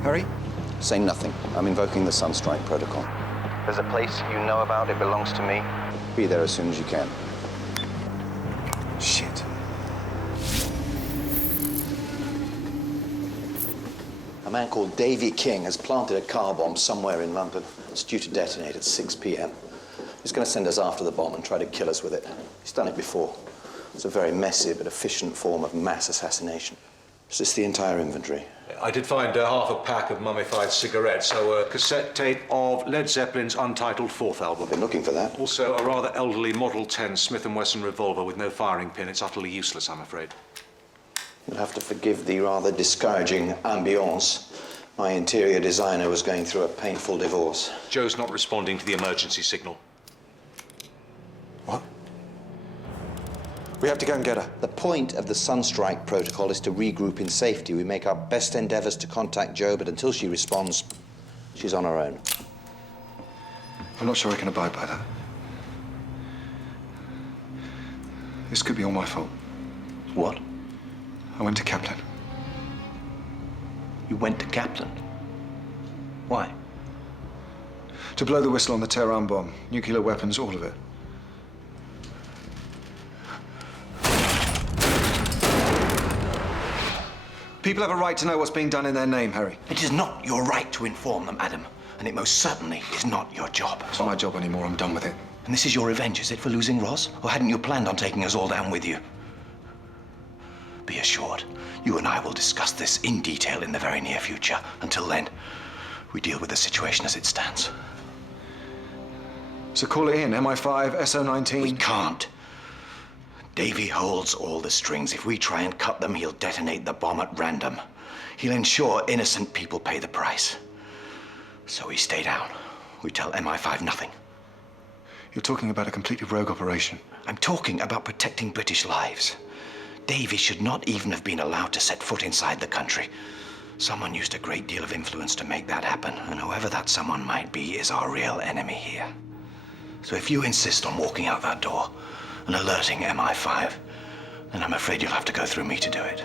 Harry? Say nothing. I'm invoking the Sunstrike Protocol. There's a place you know about. It belongs to me. Be there as soon as you can. Shit. A man called Davy King has planted a car bomb somewhere in London. It's due to detonate at 6 p.m. He's going to send us after the bomb and try to kill us with it. He's done it before. It's a very messy but efficient form of mass assassination. Is this the entire inventory? I did find half a pack of mummified cigarettes, so a cassette tape of Led Zeppelin's untitled fourth album. Been looking for that. Also, a rather elderly Model 10 Smith & Wesson revolver with no firing pin. It's utterly useless, I'm afraid. You'll have to forgive the rather discouraging ambiance. My interior designer was going through a painful divorce. Joe's not responding to the emergency signal. What? We have to go and get her. The point of the Sunstrike Protocol is to regroup in safety. We make our best endeavors to contact Jo, but until she responds, she's on her own. I'm not sure I can abide by that. This could be all my fault. What? I went to Kaplan. You went to Kaplan? Why? To blow the whistle on the Tehran bomb. Nuclear weapons, all of it. People have a right to know what's being done in their name, Harry. It is not your right to inform them, Adam. And it most certainly is not your job. It's not my job anymore. I'm done with it. And this is your revenge, is it, for losing Roz? Or hadn't you planned on taking us all down with you? Be assured, you and I will discuss this in detail in the very near future. Until then, we deal with the situation as it stands. So call it in. MI5, SO19. We can't. Davy holds all the strings. If we try and cut them, he'll detonate the bomb at random. He'll ensure innocent people pay the price. So we stay down. We tell MI5 nothing. You're talking about a completely rogue operation. I'm talking about protecting British lives. Davy should not even have been allowed to set foot inside the country. Someone used a great deal of influence to make that happen, and whoever that someone might be is our real enemy here. So if you insist on walking out that door and alerting MI5, then I'm afraid you'll have to go through me to do it.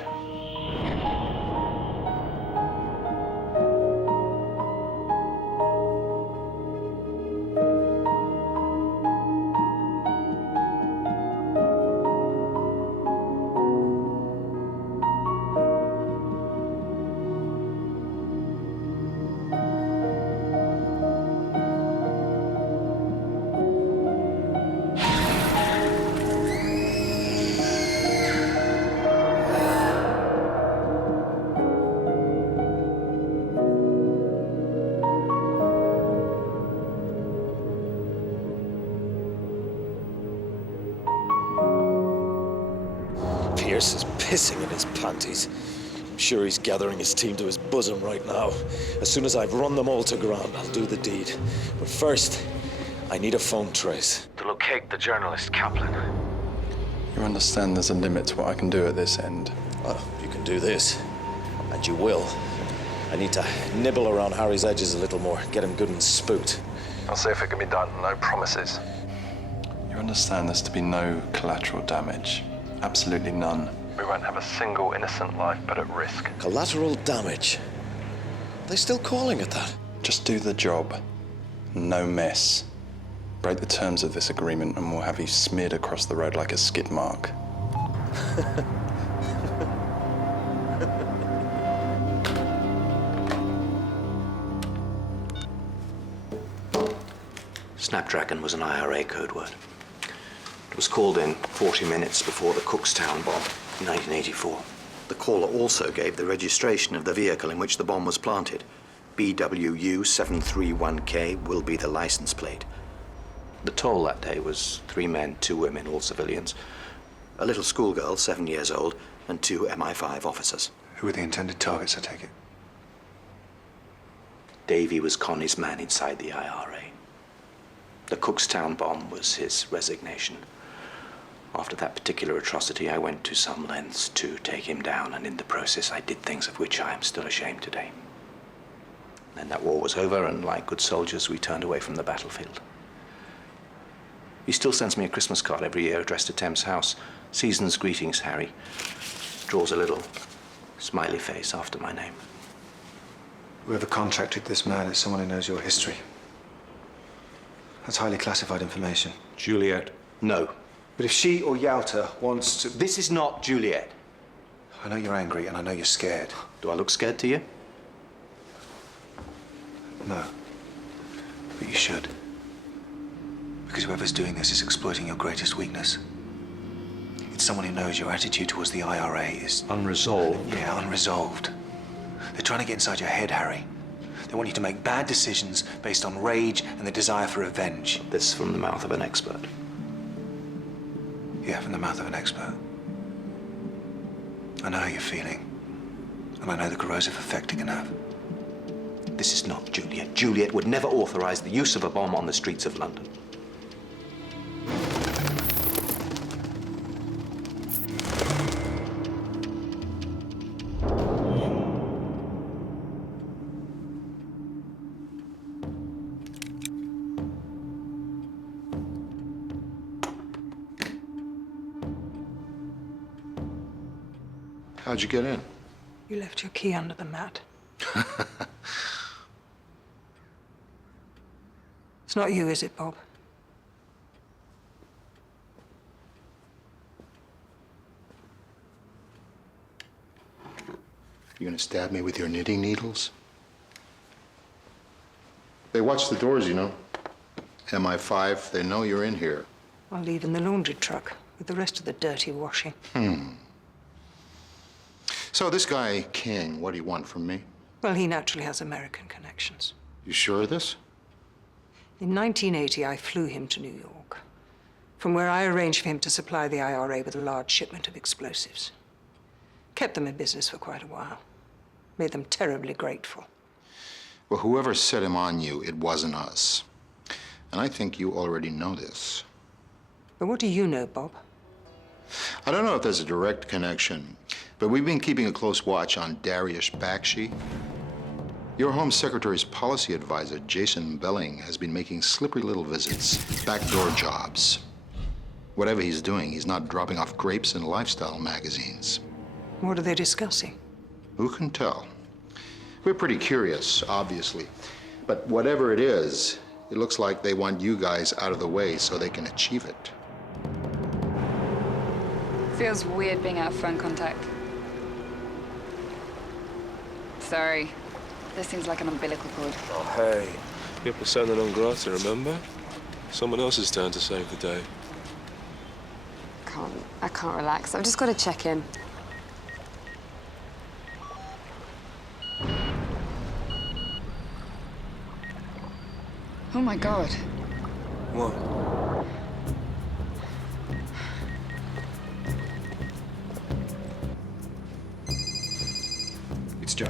Pierce is pissing in his panties. I'm sure he's gathering his team to his bosom right now. As soon as I've run them all to ground, I'll do the deed. But first, I need a phone trace. To locate the journalist, Kaplan. You understand there's a limit to what I can do at this end. Well, you can do this, and you will. I need to nibble around Harry's edges a little more, get him good and spooked. I'll see if it can be done, no promises. You understand there's to be no collateral damage. Absolutely none. We won't have a single innocent life put at risk. Collateral damage? Are they still calling it that? Just do the job. No mess. Break the terms of this agreement and we'll have you smeared across the road like a skid mark. Snapdragon was an IRA code word. It was called in 40 minutes before the Cookstown bomb in 1984. The caller also gave the registration of the vehicle in which the bomb was planted. BWU 731K will be the license plate. The toll that day was 3 men, 2 women, all civilians. A little schoolgirl, 7 years old, and 2 MI5 officers. Who were the intended targets, I take it? Davy was Connie's man inside the IRA. The Cookstown bomb was his resignation. After that particular atrocity, I went to some lengths to take him down, and in the process I did things of which I am still ashamed today. Then that war was over, and like good soldiers, we turned away from the battlefield. He still sends me a Christmas card every year addressed to Thames House. Season's greetings, Harry. Draws a little smiley face after my name. Whoever contracted this man is someone who knows your history. That's highly classified information. Juliet? No. But if she or Yalta wants to... This is not Juliet. I know you're angry and I know you're scared. Do I look scared to you? No. But you should. Because whoever's doing this is exploiting your greatest weakness. It's someone who knows your attitude towards the IRA is... Unresolved? Yeah, unresolved. They're trying to get inside your head, Harry. They want you to make bad decisions based on rage and the desire for revenge. This from the mouth of an expert. Yeah, from the mouth of an expert. I know how you're feeling. And I know the corrosive effect it can have. This is not Juliet. Juliet would never authorize the use of a bomb on the streets of London. How'd you get in? You left your key under the mat. It's not you, is it, Bob? You gonna stab me with your knitting needles? They watch the doors, you know. MI5, they know you're in here. I'll leave in the laundry truck with the rest of the dirty washing. So this guy, King, what do you want from me? Well, he naturally has American connections. You sure of this? In 1980, I flew him to New York, from where I arranged for him to supply the IRA with a large shipment of explosives. Kept them in business for quite a while. Made them terribly grateful. Well, whoever set him on you, it wasn't us. And I think you already know this. But what do you know, Bob? I don't know if there's a direct connection, but we've been keeping a close watch on Dariush Bakshi. Your Home Secretary's policy advisor, Jason Belling, has been making slippery little visits, backdoor jobs. Whatever he's doing, he's not dropping off grapes in lifestyle magazines. What are they discussing? Who can tell? We're pretty curious, obviously. But whatever it is, it looks like they want you guys out of the way so they can achieve it. Feels weird being out of phone contact. Sorry. This seems like an umbilical cord. Oh, hey. You're persona non grata, remember? Someone else's turn to save the day. I can't relax. I've just got to check in. Oh my God. What? It's Joe.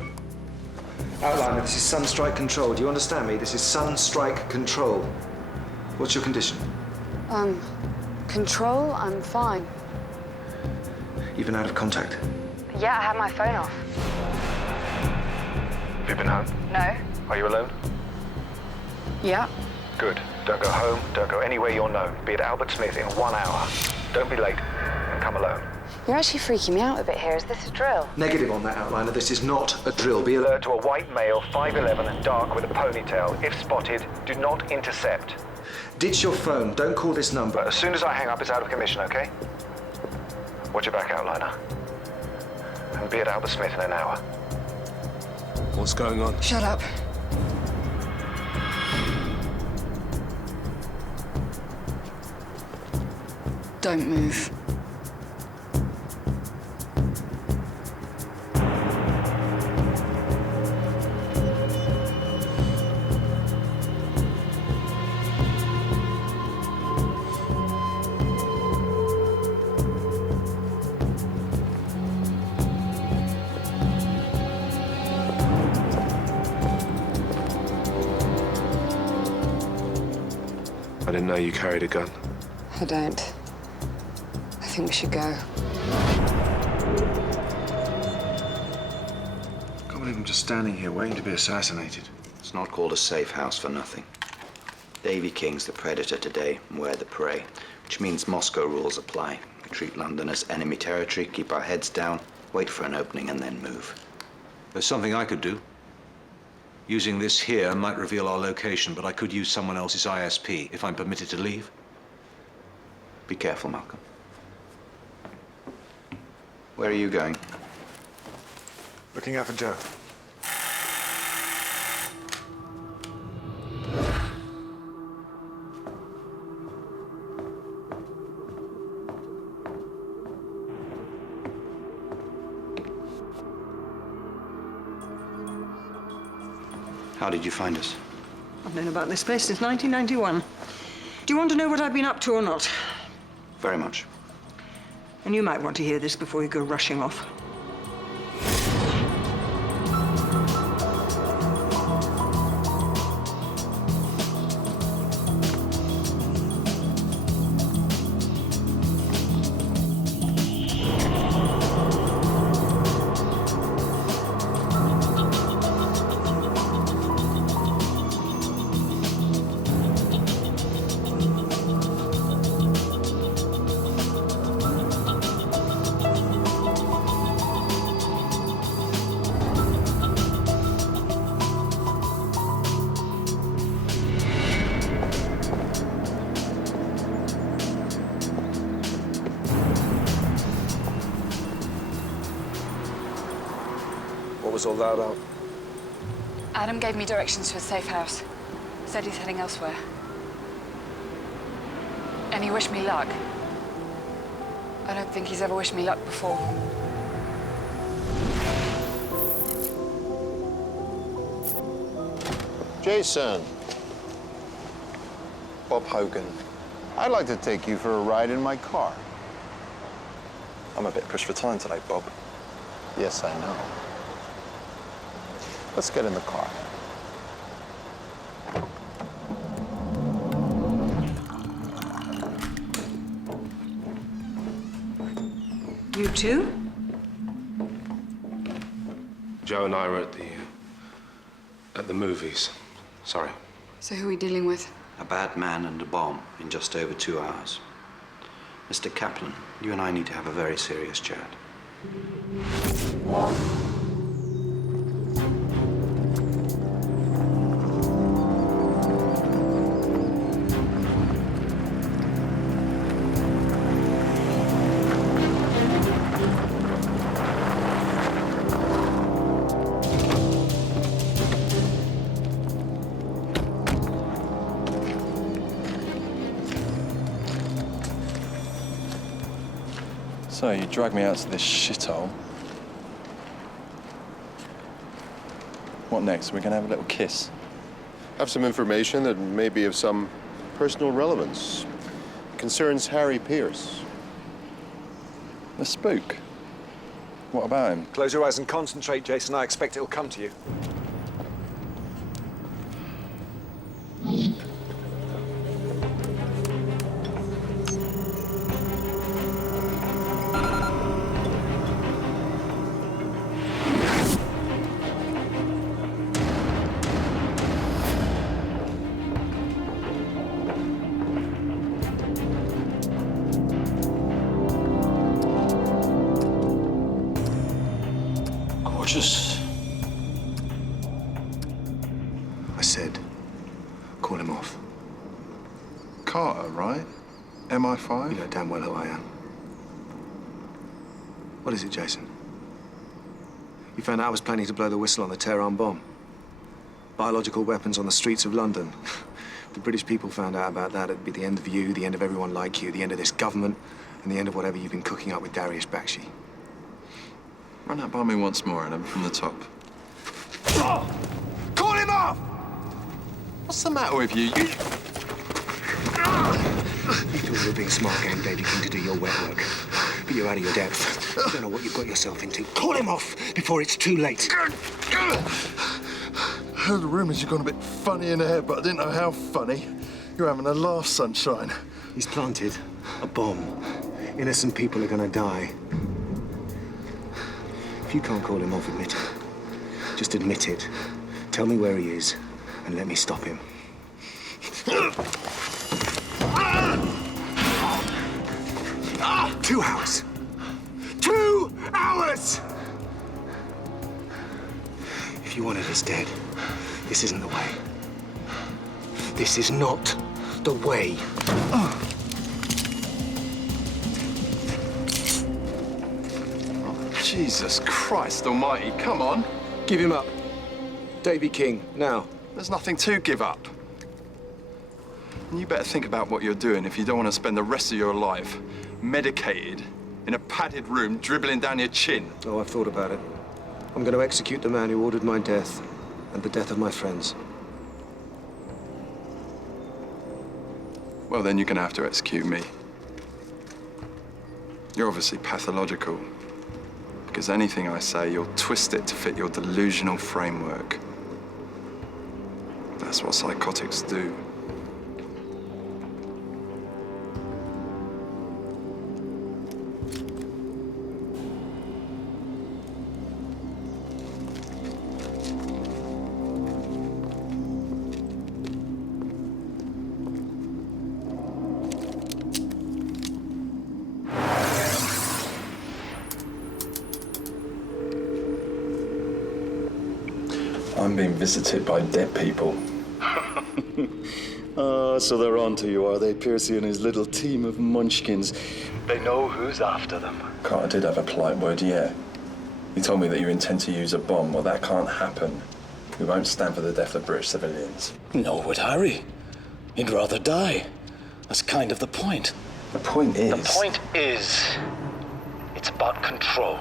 Outliner, this is Sunstrike Control. Do you understand me? This is Sunstrike Control. What's your condition? Control? I'm fine. You've been out of contact. Yeah, I have my phone off. Have you been home? No. Are you alone? Yeah. Good. Don't go home, don't go anywhere you're known. Be at Albert Smith in 1 hour. Don't be late, and come alone. You're actually freaking me out a bit here. Is this a drill? Negative on that, Outliner. This is not a drill. Be alert. To a white male, 5'11", dark with a ponytail. If spotted, do not intercept. Ditch your phone. Don't call this number. But as soon as I hang up, it's out of commission, okay? Watch your back, outliner. And be at Albert Smith in an hour. What's going on? Shut up. Don't move. I didn't know you carried a gun. I don't. I think we should go. I can't believe I'm just standing here waiting to be assassinated. It's not called a safe house for nothing. Davy King's the predator today, and we're the prey, which means Moscow rules apply. We treat London as enemy territory, keep our heads down, wait for an opening, and then move. There's something I could do. Using this here might reveal our location, but I could use someone else's ISP if I'm permitted to leave. Be careful, Malcolm. Where are you going? Looking out for Joe. How did you find us? I've known about this place since 1991. Do you want to know what I've been up to or not? Very much. And you might want to hear this before you go rushing off. What was all that about? Adam gave me directions to a safe house. Said he's heading elsewhere. And he wished me luck. I don't think he's ever wished me luck before. Jason. Bob Hogan. I'd like to take you for a ride in my car. I'm a bit pushed for time today, Bob. Yes, I know. Let's get in the car. You too? Joe and I were at the movies. Sorry. So who are we dealing with? A bad man and a bomb in just over 2 hours. Mr. Kaplan, you and I need to have a very serious chat. So, you dragged me out to this shithole. What next? We're gonna have a little kiss? Have some information that may be of some personal relevance. Concerns Harry Pierce. The spook? What about him? Close your eyes and concentrate, Jason. I expect it'll come to you. Cautious. I said, call him off. Carter, right? MI5? You know damn well who I am. What is it, Jason? You found out I was planning to blow the whistle on the Tehran bomb. Biological weapons on the streets of London. If the British people found out about that, it'd be the end of you, the end of everyone like you, the end of this government, and the end of whatever you've been cooking up with Darius Bakshi. Run that by me once more, Adam, from the top. Oh! Call him off! What's the matter with you? You thought you were being smart getting David King to do your wet work. But you're out of your depth. You don't know what you've got yourself into. Call him off before it's too late. I heard the rumours you've gone a bit funny in the head, but I didn't know how funny. You're having a laugh, sunshine. He's planted a bomb. Innocent people are gonna die. If you can't call him off, admit it. Just admit it. Tell me where he is, and let me stop him. 2 hours. 2 hours! If you wanted us dead, this isn't the way. This is not the way. Oh, Jesus Christ almighty, come on. Give him up. Davy King, now. There's nothing to give up. And you better think about what you're doing if you don't want to spend the rest of your life medicated in a padded room dribbling down your chin. Oh, I've thought about it. I'm going to execute the man who ordered my death and the death of my friends. Well, then you're going to have to execute me. You're obviously pathological. Because anything I say, you'll twist it to fit your delusional framework. That's what psychotics do. I'm being visited by dead people. So they're on to you, are they, Piercy and his little team of munchkins? They know who's after them. Carter did have a polite word, yeah. He told me that you intend to use a bomb. Well, that can't happen. We won't stand for the death of British civilians. Nor would Harry. He'd rather die. That's kind of the point. The point is... The point is... it's about control.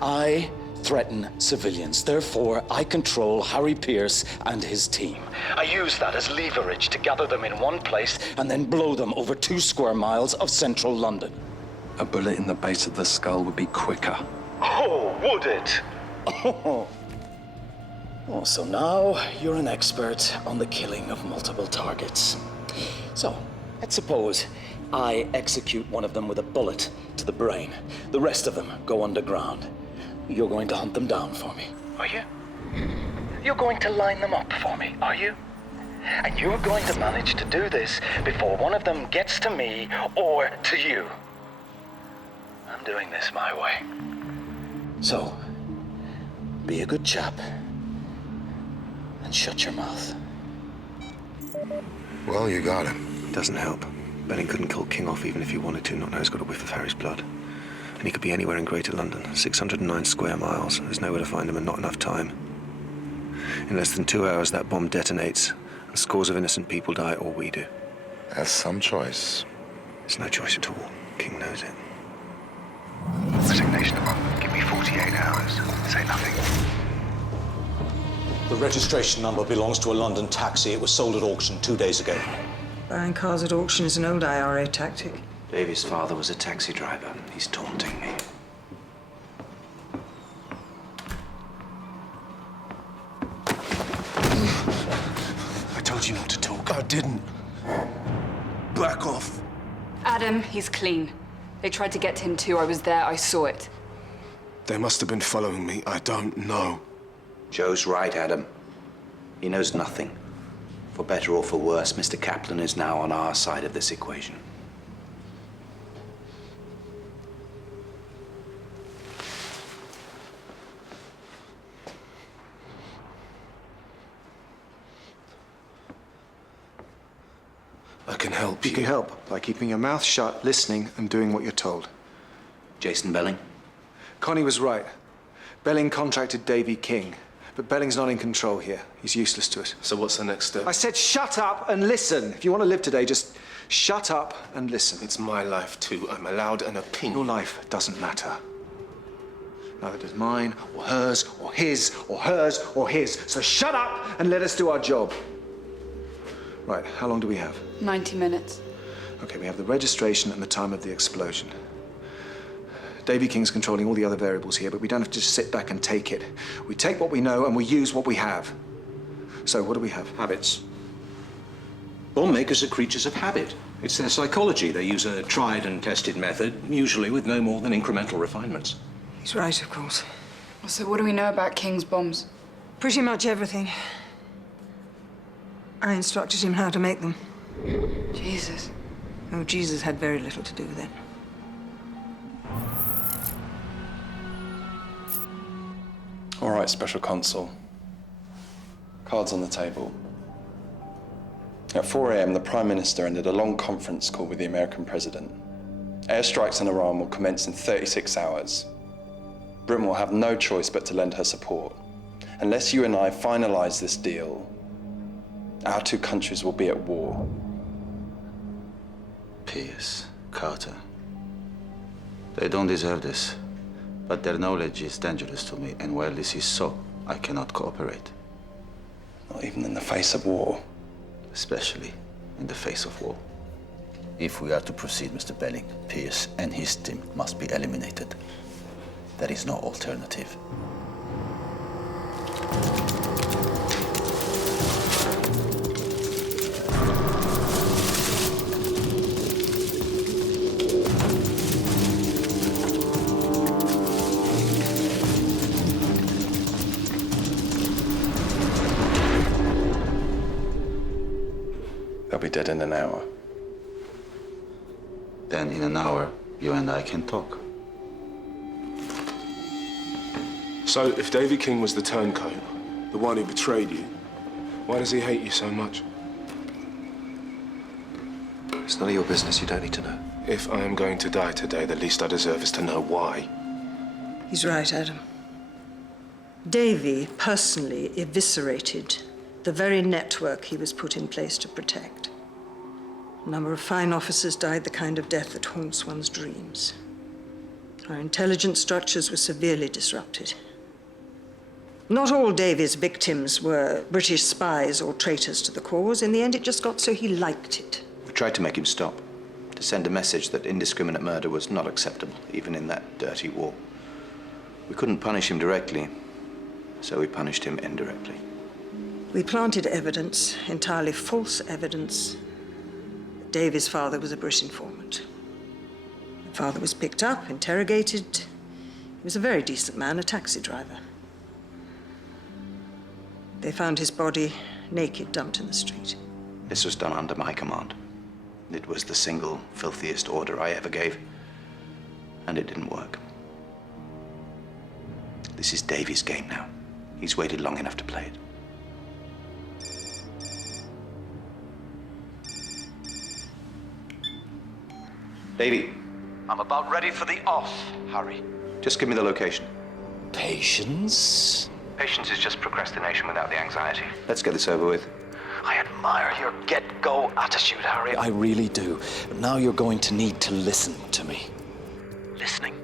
I threaten civilians. Therefore, I control Harry Pierce and his team. I use that as leverage to gather them in one place and then blow them over 2 square miles of central London. A bullet in the base of the skull would be quicker. Oh, would it? Oh, so now you're an expert on the killing of multiple targets. So, let's suppose I execute one of them with a bullet to the brain. The rest of them go underground. You're going to hunt them down for me, are you? You're going to line them up for me, are you? And you're going to manage to do this before one of them gets to me or to you. I'm doing this my way. So, be a good chap and shut your mouth. Well, you got him. Doesn't help. Belling couldn't kill King off even if he wanted to. Not now he's got a whiff of Harry's blood. And he could be anywhere in Greater London. 609 square miles. There's nowhere to find him and not enough time. In less than 2 hours, that bomb detonates, and scores of innocent people die, or we do. That's some choice. It's no choice at all. King knows it. Resignation among. Give me 48 hours. Say nothing. The registration number belongs to a London taxi. It was sold at auction 2 days ago. Buying cars at auction is an old IRA tactic. Davy's father was a taxi driver. He's taunting me. I told you not to talk. I didn't. Back off. Adam, he's clean. They tried to get to him too. I was there. I saw it. They must have been following me. I don't know. Joe's right, Adam. He knows nothing. For better or for worse, Mr. Kaplan is now on our side of this equation. I can help You can help by keeping your mouth shut, listening, and doing what you're told. Jason Belling? Connie was right. Belling contracted Davy King. But Belling's not in control here. He's useless to us. So what's the next step? I said shut up and listen. If you want to live today, just shut up and listen. It's my life too. I'm allowed an opinion. Your life doesn't matter. Neither does mine, or hers, or his, or hers, or his. So shut up and let us do our job. Right, how long do we have? 90 minutes. Okay, we have the registration and the time of the explosion. Davy King's controlling all the other variables here, but we don't have to just sit back and take it. We take what we know and we use what we have. So, what do we have? Habits. Bomb makers are creatures of habit. It's their psychology. They use a tried and tested method, usually with no more than incremental refinements. He's right, of course. So what do we know about King's bombs? Pretty much everything. I instructed him how to make them. Jesus. Oh, Jesus had very little to do with it. All right, Special Consul. Cards on the table. At 4 a.m., the Prime Minister ended a long conference call with the American President. Airstrikes on Iran will commence in 36 hours. Britain will have no choice but to lend her support. Unless you and I finalize this deal, our two countries will be at war. Pierce, Carter. They don't deserve this, but their knowledge is dangerous to me, and while this is so, I cannot cooperate. Not even in the face of war. Especially in the face of war. If we are to proceed, Mr. Belling, Pierce and his team must be eliminated. There is no alternative. They'll be dead in an hour. Then in an hour, you and I can talk. So, if Davy King was the turncoat, the one who betrayed you, why does he hate you so much? It's none of your business. You don't need to know. If I am going to die today, the least I deserve is to know why. He's right, Adam. Davy personally eviscerated the very network he was put in place to protect. A number of fine officers died the kind of death that haunts one's dreams. Our intelligence structures were severely disrupted. Not all Davy's victims were British spies or traitors to the cause. In the end, it just got so he liked it. We tried to make him stop, to send a message that indiscriminate murder was not acceptable, even in that dirty war. We couldn't punish him directly, so we punished him indirectly. We planted evidence, entirely false evidence, that Davy's father was a British informant. The father was picked up, interrogated. He was a very decent man, a taxi driver. They found his body naked, dumped in the street. This was done under my command. It was the single filthiest order I ever gave, and it didn't work. This is Davy's game now. He's waited long enough to play it. Davy. I'm about ready for the off, Harry. Just give me the location. Patience? Patience is just procrastination without the anxiety. Let's get this over with. I admire your get-go attitude, Harry. I really do. But now you're going to need to listen to me. Listening.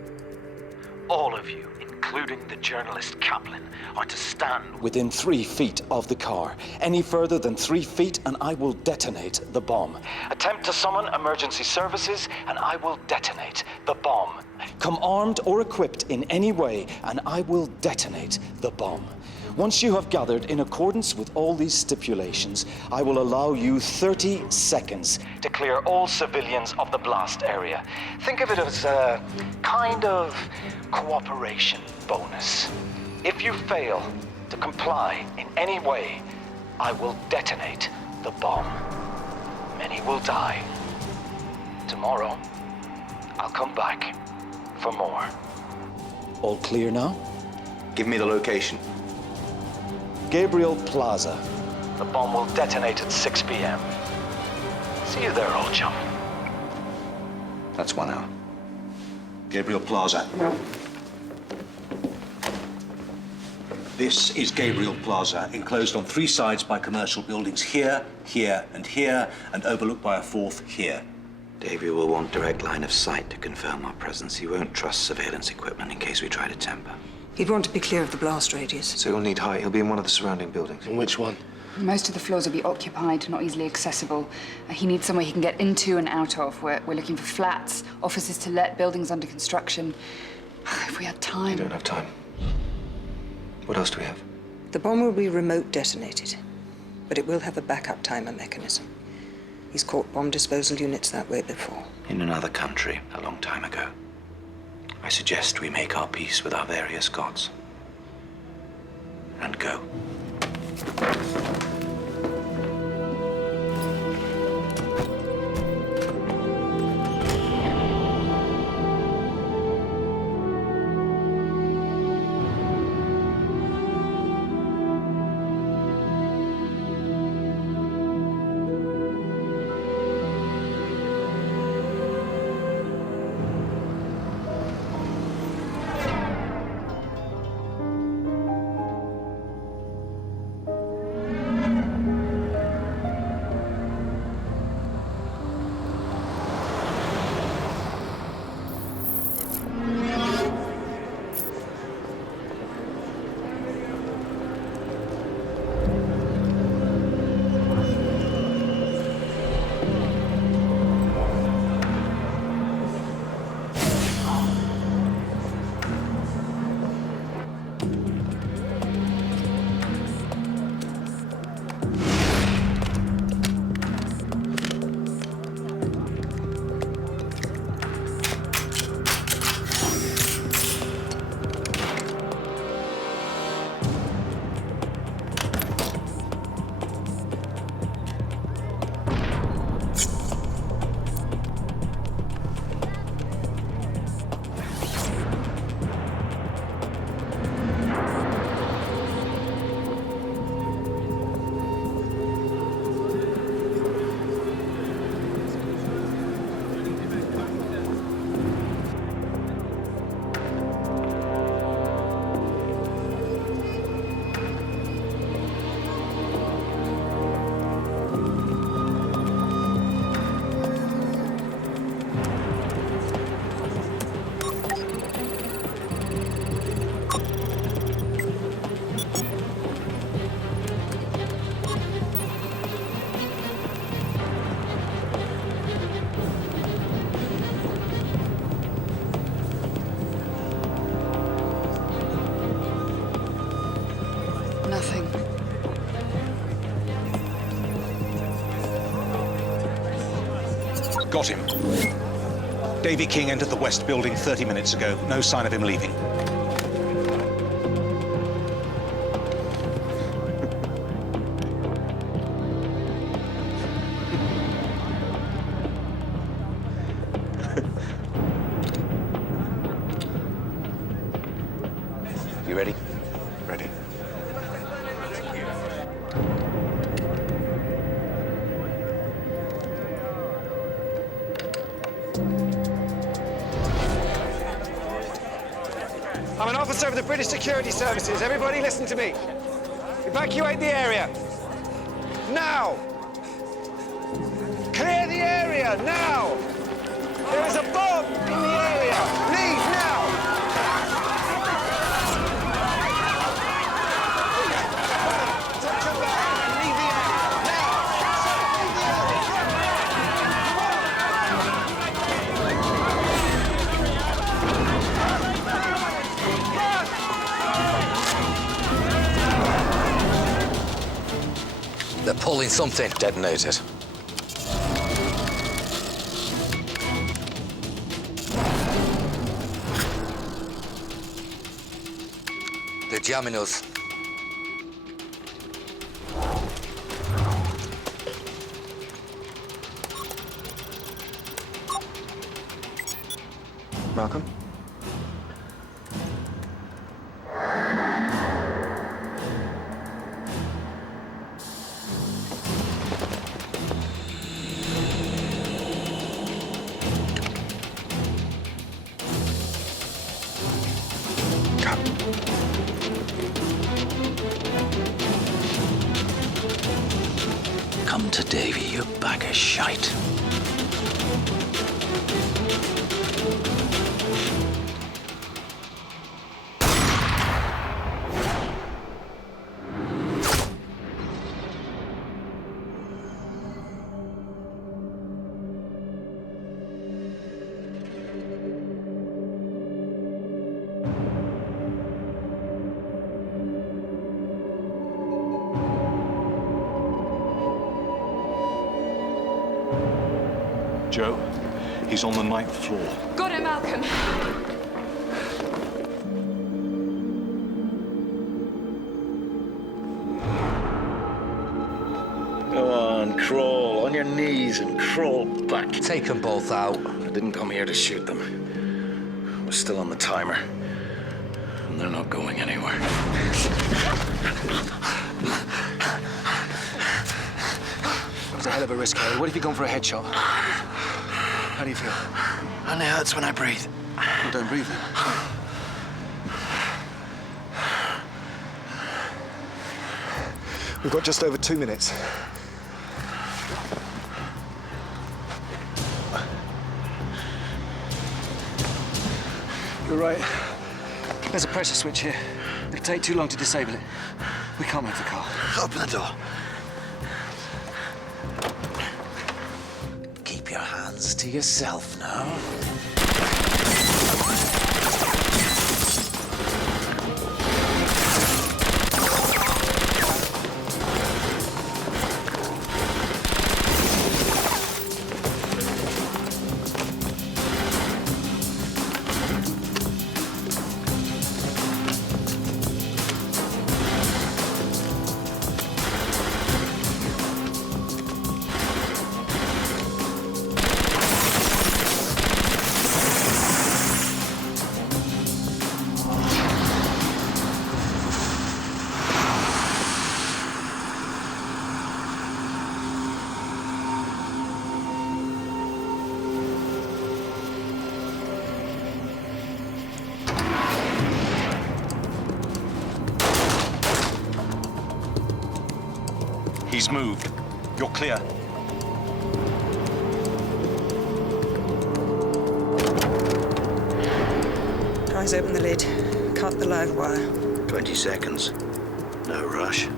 All of you, including the journalist Kaplan, are to stand within 3 feet of the car. Any further than 3 feet and I will detonate the bomb. Attempt to summon emergency services and I will detonate the bomb. Come armed or equipped in any way and I will detonate the bomb. Once you have gathered in accordance with all these stipulations, I will allow you 30 seconds to clear all civilians of the blast area. Think of it as a kind of cooperation bonus. If you fail to comply in any way, I will detonate the bomb. Many will die. Tomorrow, I'll come back for more. All clear now? Give me the location. Gabriel Plaza. The bomb will detonate at 6 p.m. See you there, old chum. That's 1 hour. Gabriel Plaza. This is Gabriel Plaza, enclosed on 3 sides by commercial buildings here, here, and overlooked by a 4th here. Davey will want direct line of sight to confirm our presence. He won't trust surveillance equipment in case we try to tamper. He'd want to be clear of the blast radius. So he'll need height. He'll be in one of the surrounding buildings. In which one? Most of the floors will be occupied, not easily accessible. He needs somewhere he can get into and out of. We're looking for flats, offices to let, buildings under construction. If we had time. We don't have time. What else do we have? The bomb will be remote detonated, but it will have a backup timer mechanism. He's caught bomb disposal units that way before. In another country, a long time ago. I suggest we make our peace with our various gods. And go. Nothing. Got him. Davy King entered the West Building 30 minutes ago. No sign of him leaving. You ready? Ready. I'm an officer of the British Security Services. Everybody listen to me. Evacuate the area. Now! Clear the area, now! There is a bomb in the area. Leave now! They're pulling something. Detonated. They're jamming us. Malcolm? Davy, you bag of shite. Joe, he's on the 9th floor. Got it, Malcolm. Go on, crawl on your knees and crawl back. Take them both out. I didn't come here to shoot them. We're still on the timer. And they're not going anywhere. It's a hell of a risk, Harry. What if you gone for a headshot? How do you feel? Only hurts when I breathe. Well, don't breathe then. We've got just over 2 minutes. You're right. There's a pressure switch here. It'll take too long to disable it. We can't move the car. Open the door. Keep your hands to yourself now. He's moved. You're clear. Guys, open the lid. Cut the live wire. 20 seconds. No rush.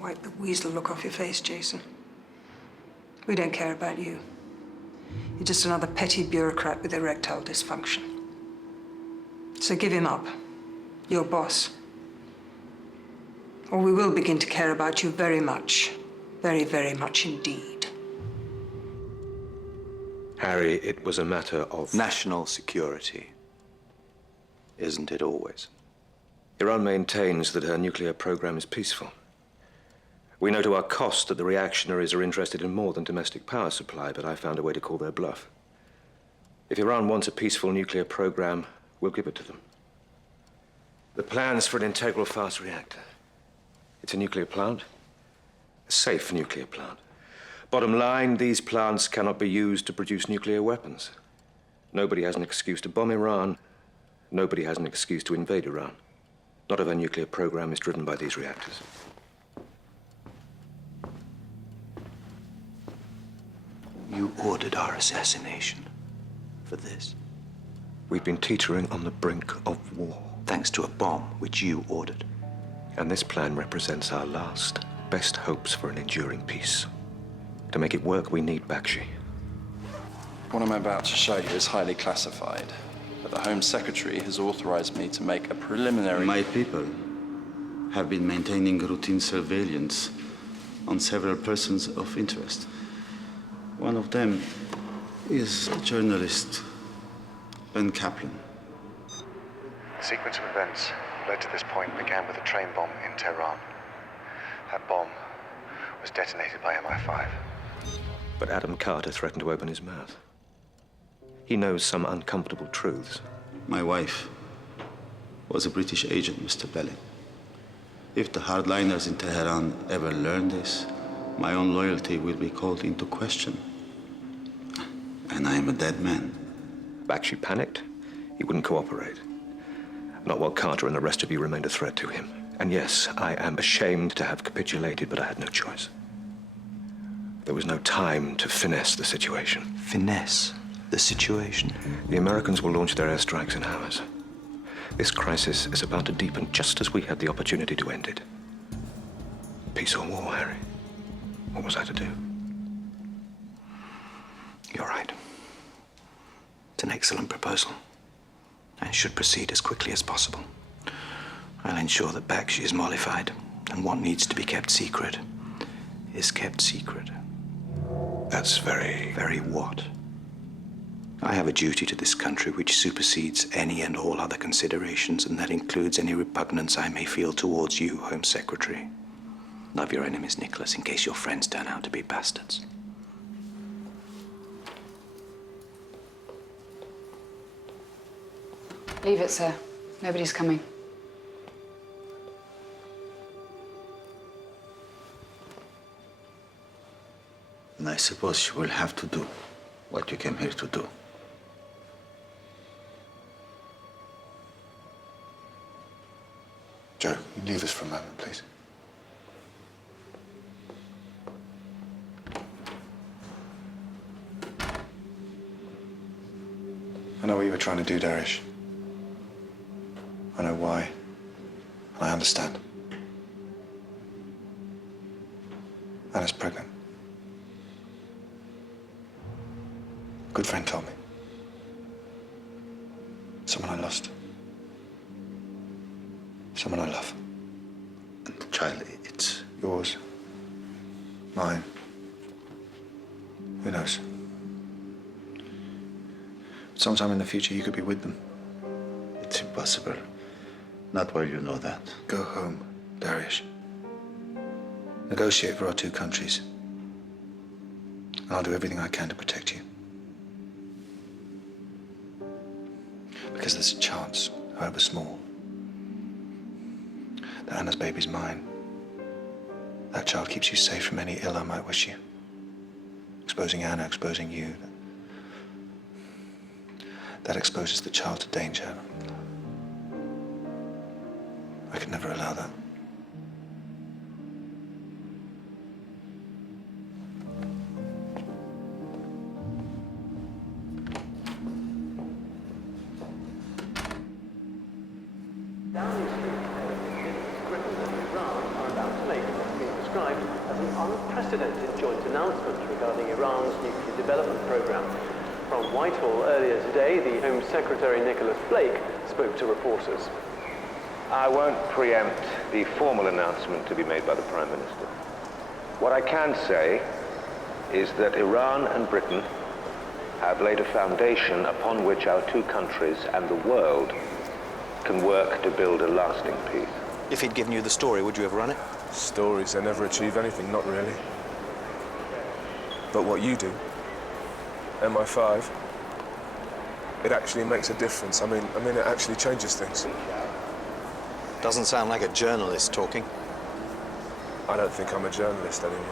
Wipe the weasel look off your face, Jason. We don't care about you. You're just another petty bureaucrat with erectile dysfunction. So give him up. Your boss. Or we will begin to care about you very much. Very, very much indeed. Harry, it was a matter of national security. Isn't it always? Iran maintains that her nuclear program is peaceful. We know to our cost that the reactionaries are interested in more than domestic power supply, but I found a way to call their bluff. If Iran wants a peaceful nuclear program, we'll give it to them. The plan's for an integral fast reactor. It's a nuclear plant, a safe nuclear plant. Bottom line, these plants cannot be used to produce nuclear weapons. Nobody has an excuse to bomb Iran. Nobody has an excuse to invade Iran. Not if our nuclear program is driven by these reactors. You ordered our assassination for this. We've been teetering on the brink of war. Thanks to a bomb which you ordered. And this plan represents our last, best hopes for an enduring peace. To make it work, we need Bakshi. What I'm about to show you is highly classified, but the Home Secretary has authorized me to make a preliminary... My people have been maintaining routine surveillance on several persons of interest. One of them is the journalist Ben Kaplan. The sequence of events led to this point began with a train bomb in Tehran. That bomb was detonated by MI5. But Adam Carter threatened to open his mouth. He knows some uncomfortable truths. My wife was a British agent, Mr. Belling. If the hardliners in Tehran ever learn this, my own loyalty will be called into question. And I am a dead man. Bakshi panicked. He wouldn't cooperate. Not while Carter and the rest of you remained a threat to him. And yes, I am ashamed to have capitulated, but I had no choice. There was no time to finesse the situation. Finesse the situation? The Americans will launch their airstrikes in hours. This crisis is about to deepen just as we had the opportunity to end it. Peace or war, Harry? What was I to do? You're right. It's an excellent proposal and should proceed as quickly as possible. I'll ensure that Bakshi is mollified and what needs to be kept secret is kept secret. That's very... Very what? I have a duty to this country which supersedes any and all other considerations, and that includes any repugnance I may feel towards you, Home Secretary. Love your enemies, Nicholas, in case your friends turn out to be bastards. Leave it, sir. Nobody's coming. And I suppose you will have to do what you came here to do. Joe, you leave us for a moment, please. I know what you were trying to do, Darish. I know why. And I understand. Anna's pregnant. A good friend told me. Someone I lost. Someone I love. And the child, it's yours. Mine. Who knows? Sometime in the future, you could be with them. It's impossible. Not while you know that. Go home, Darius. Negotiate for our two countries. And I'll do everything I can to protect you. Because there's a chance, however small, that Anna's baby's mine. That child keeps you safe from any ill I might wish you. Exposing Anna, exposing you. That exposes the child to danger. I could never allow that. described as an unprecedented joint announcement regarding Iran's nuclear development program. From Whitehall earlier today, the Home Secretary Nicholas Blake spoke to reporters. I won't preempt the formal announcement to be made by the Prime Minister. What I can say is that Iran and Britain have laid a foundation upon which our two countries and the world can work to build a lasting peace. If he'd given you the story, would you have run it? Stories, they never achieve anything, not really. But what you do, MI5, it actually makes a difference. I mean, it actually changes things. Doesn't sound like a journalist talking. I don't think I'm a journalist anymore.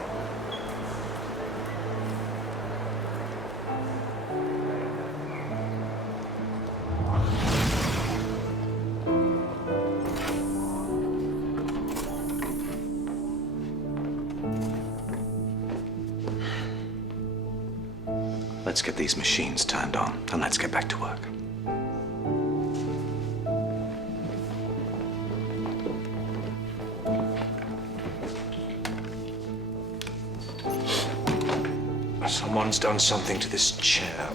Let's get these machines turned on, and let's get back to work. Someone's done something to this chair.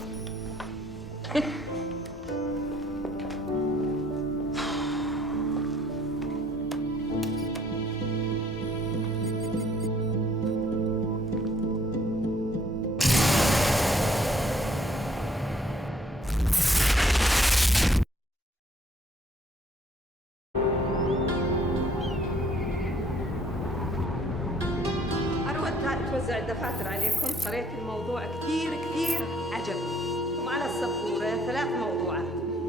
توزع الدفاتر عليكم. قريت الموضوع كثير عجبني. وعلى السبورة 3 موضوعات.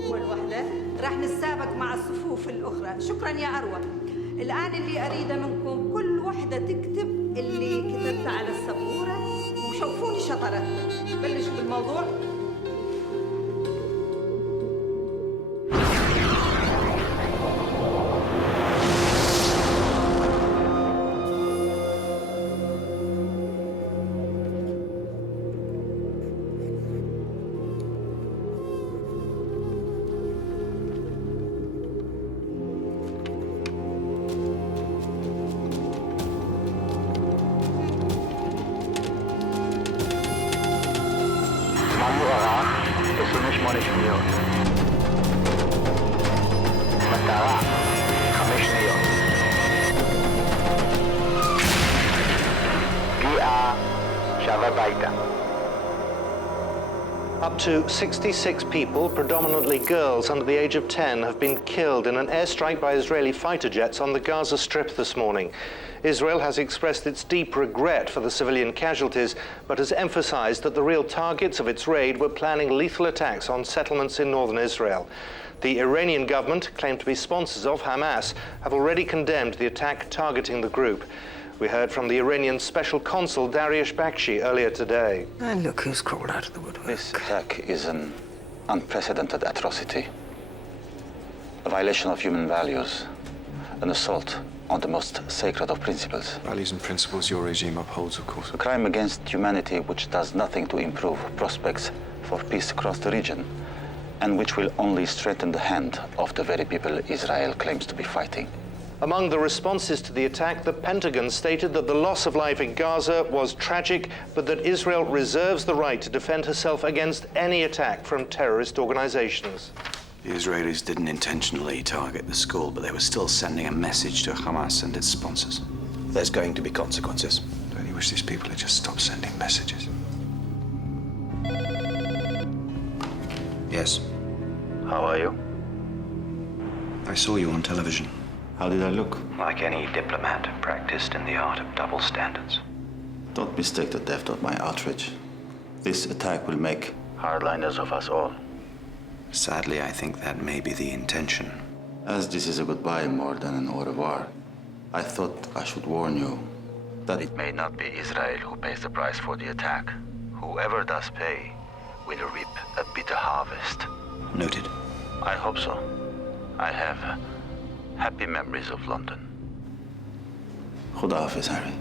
أول وحدة راح نتسابق مع الصفوف الأخرى. شكرا يا أروى. الآن اللي أريده منكم كل وحدة تكتب اللي كتبتها على السبورة وشوفوني شطرتها. بلش بالموضوع. Up to 66 people, predominantly girls under the age of 10, have been killed in an airstrike by Israeli fighter jets on the Gaza Strip this morning. Israel has expressed its deep regret for the civilian casualties, but has emphasized that the real targets of its raid were planning lethal attacks on settlements in northern Israel. The Iranian government, claimed to be sponsors of Hamas, have already condemned the attack targeting the group. We heard from the Iranian Special Consul Dariush Bakshi earlier today. And look who's crawled out of the woodwork. This attack is an unprecedented atrocity, a violation of human values, an assault on the most sacred of principles. Values and principles your regime upholds, of course. A crime against humanity which does nothing to improve prospects for peace across the region, and which will only strengthen the hand of the very people Israel claims to be fighting. Among the responses to the attack, the Pentagon stated that the loss of life in Gaza was tragic, but that Israel reserves the right to defend herself against any attack from terrorist organizations. The Israelis didn't intentionally target the school, but they were still sending a message to Hamas and its sponsors. There's going to be consequences. I only wish these people had just stopped sending messages. Yes. How are you? I saw you on television. How did I look? Like any diplomat practiced in the art of double standards. Don't mistake the depth of my outrage. This attack will make hardliners of us all. Sadly, I think that may be the intention. As this is a goodbye more than an au revoir, I thought I should warn you that it may not be Israel who pays the price for the attack. Whoever does pay will reap a bitter harvest. Noted. I hope so. I have happy memories of London. Khuda Hafiz, Harry.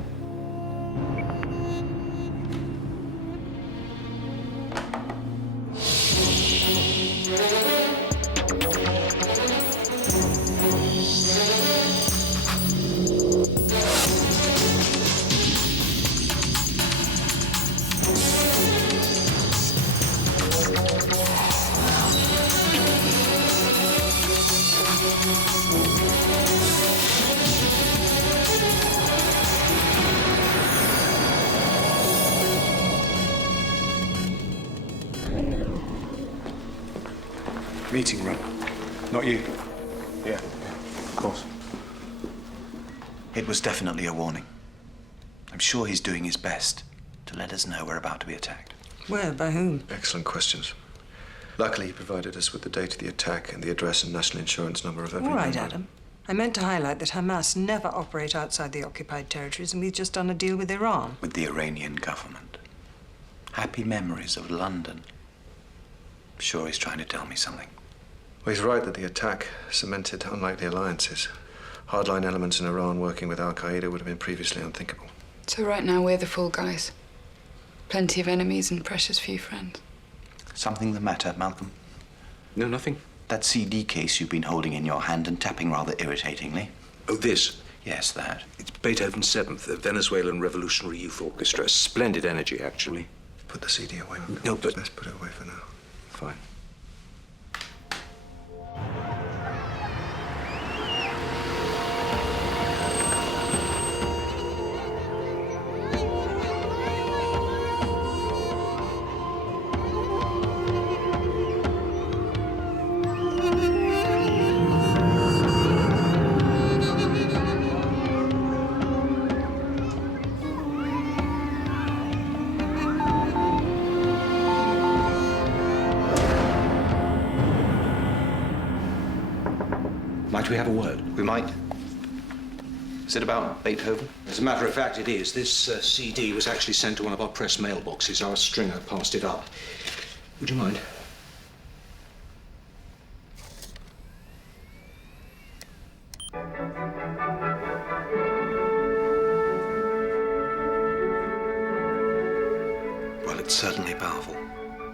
Meeting room. Not you. Yeah, of course. It was definitely a warning. I'm sure he's doing his best to let us know we're about to be attacked. Where? By whom? Excellent questions. Luckily, he provided us with the date of the attack and the address and national insurance number of every All right, member. Adam. I meant to highlight that Hamas never operate outside the occupied territories, and we've just done a deal with Iran. With the Iranian government. Happy memories of London. Sure he's trying to tell me something. Well, he's right that the attack cemented unlikely alliances. Hardline elements in Iran working with Al-Qaeda would have been previously unthinkable. So right now we're the fall guys. Plenty of enemies and precious few friends. Something the matter, Malcolm? No, nothing. That CD case you've been holding in your hand and tapping rather irritatingly. Oh, this? Yes, that. It's Beethoven's Seventh, the Venezuelan Revolutionary Youth Orchestra. Splendid energy, actually. Put the CD away. No, but... Best put it away for now. Fine. Might we have a word? We might. Is it about Beethoven? As a matter of fact, it is. This CD was actually sent to one of our press mailboxes. Our stringer passed it up. Would you mind? Well, it's certainly powerful.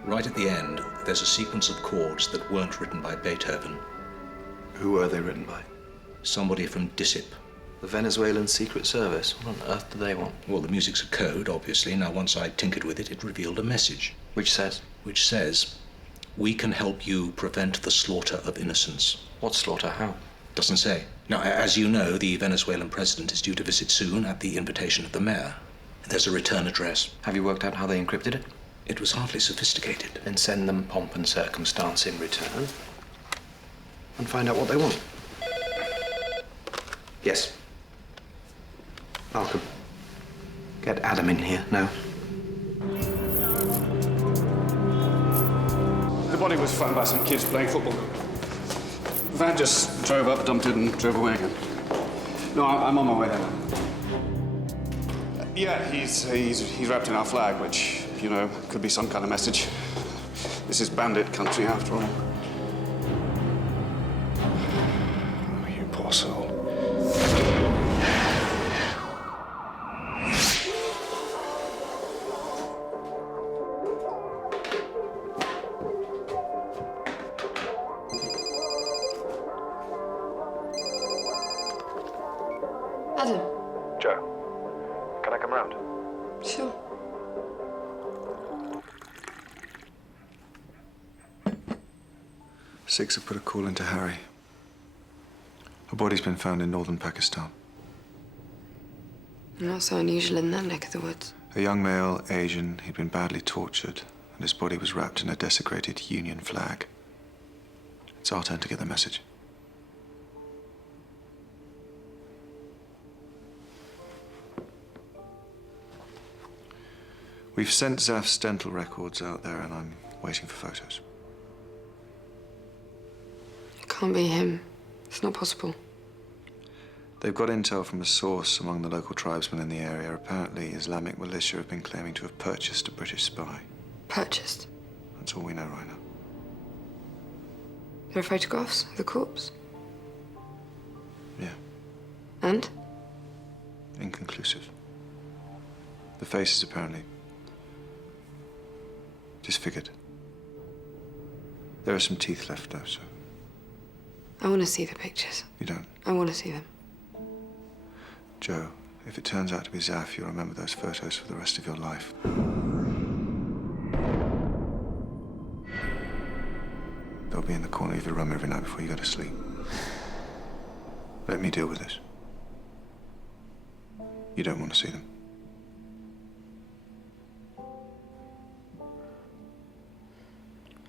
Right at the end, there's a sequence of chords that weren't written by Beethoven. Who were they written by? Somebody from DISIP. The Venezuelan Secret Service. What on earth do they want? Well, the music's a code, obviously. Now, once I tinkered with it, it revealed a message. Which says? Which says, we can help you prevent the slaughter of innocents. What slaughter? How? Doesn't say. Now, as you know, the Venezuelan president is due to visit soon at the invitation of the mayor. There's a return address. Have you worked out how they encrypted it? It was hardly sophisticated. Then send them pomp and circumstance in return. And find out what they want. Yes. Malcolm. Get Adam in here now. The body was found by some kids playing football. Van just drove up, dumped it, and drove away again. No, I'm on my way there. Yeah, he's wrapped in our flag, which, you know, could be some kind of message. This is bandit country, after all. You poor soul. Adam. Joe, can I come round? Sure. Sikhs have put a call into Harry. A body's been found in northern Pakistan. Not so unusual in that neck of the woods. A young male, Asian, he'd been badly tortured, and his body was wrapped in a desecrated Union flag. It's our turn to get the message. We've sent Zaf's dental records out there, and I'm waiting for photos. It can't be him. It's not possible. They've got intel from a source among the local tribesmen in the area. Apparently, Islamic militia have been claiming to have purchased a British spy. Purchased? That's all we know right now. There are photographs of the corpse? Yeah. And? Inconclusive. The face is apparently disfigured. There are some teeth left, though, so... I want to see the pictures. You don't? I want to see them. Joe, if it turns out to be Zaf, you'll remember those photos for the rest of your life. They'll be in the corner of your room every night before you go to sleep. Let me deal with this. You don't want to see them.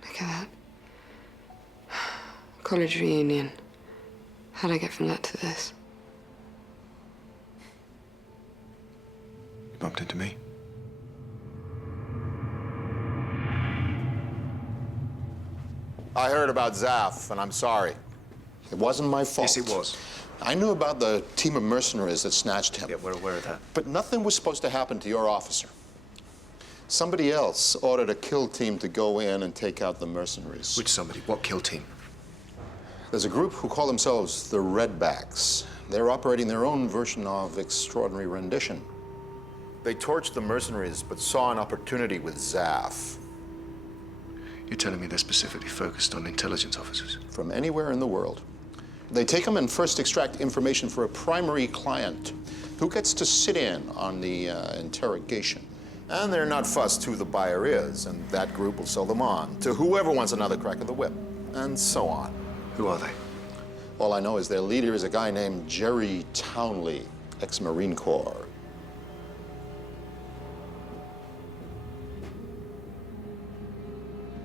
Look at that. College reunion. How'd I get from that to this? You bumped into me. I heard about Zaf, and I'm sorry. It wasn't my fault. Yes, it was. I knew about the team of mercenaries that snatched him. Yeah, we're aware of that. But nothing was supposed to happen to your officer. Somebody else ordered a kill team to go in and take out the mercenaries. Which somebody? What kill team? There's a group who call themselves the Redbacks. They're operating their own version of extraordinary rendition. They torched the mercenaries, but saw an opportunity with Zaf. You're telling me they're specifically focused on intelligence officers? From anywhere in the world. They take them and first extract information for a primary client who gets to sit in on the interrogation. And they're not fussed who the buyer is, and that group will sell them on to whoever wants another crack of the whip, and so on. Who are they? All I know is their leader is a guy named Jerry Townley, ex-Marine Corps.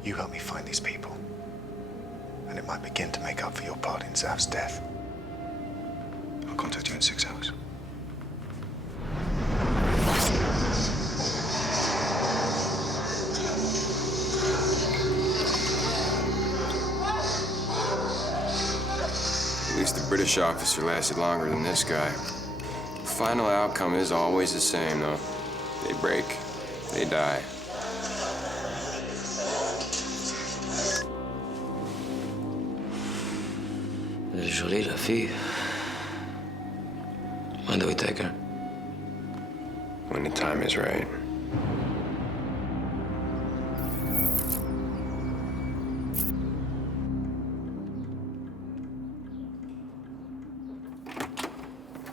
You help me find these people, and it might begin to make up for your part in Zaf's death. I'll contact you in 6 hours. At least the British officer lasted longer than this guy. The final outcome is always the same, though. They break, they die. Elle est jolie, la fille. When do we take her? When the time is right.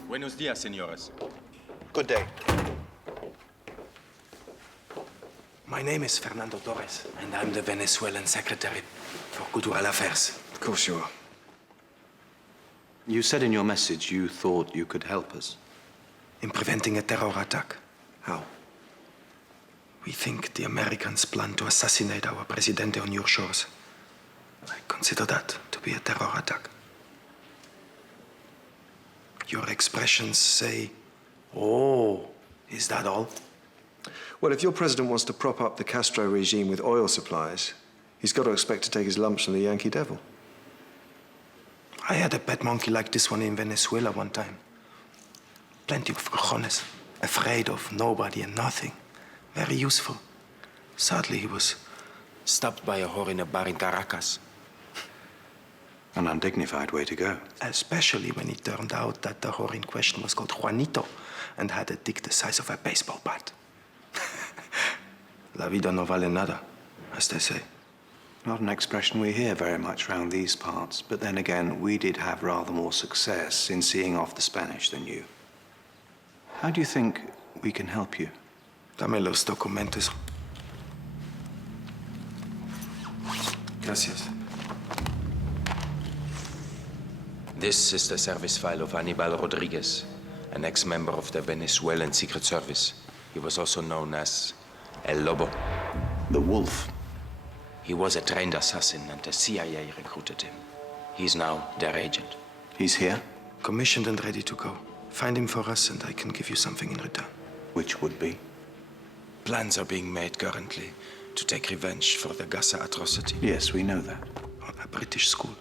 Buenos días, señores. Good day. My name is Fernando Torres, and I'm the Venezuelan secretary for Cultural Affairs. Of course you are. You said in your message you thought you could help us. In preventing a terror attack. How? We think the Americans plan to assassinate our president on your shores. I consider that to be a terror attack. Your expressions say, "Oh, is that all?" Well, if your president wants to prop up the Castro regime with oil supplies, he's got to expect to take his lumps from the Yankee devil. I had a pet monkey like this one in Venezuela one time. Plenty of cojones, afraid of nobody and nothing. Very useful. Sadly, he was stabbed by a whore in a bar in Caracas. An undignified way to go. Especially when it turned out that the whore in question was called Juanito and had a dick the size of a baseball bat. La vida no vale nada, as they say. Not an expression we hear very much round these parts, but then again, we did have rather more success in seeing off the Spanish than you. How do you think we can help you? Dame los documentos. Gracias. This is the service file of Aníbal Rodriguez, an ex-member of the Venezuelan Secret Service. He was also known as El Lobo. The Wolf. He was a trained assassin, and the CIA recruited him. He's now their agent. He's here? Commissioned and ready to go. Find him for us, and I can give you something in return. Which would be? Plans are being made currently to take revenge for the Gaza atrocity. Yes, we know that. A British school.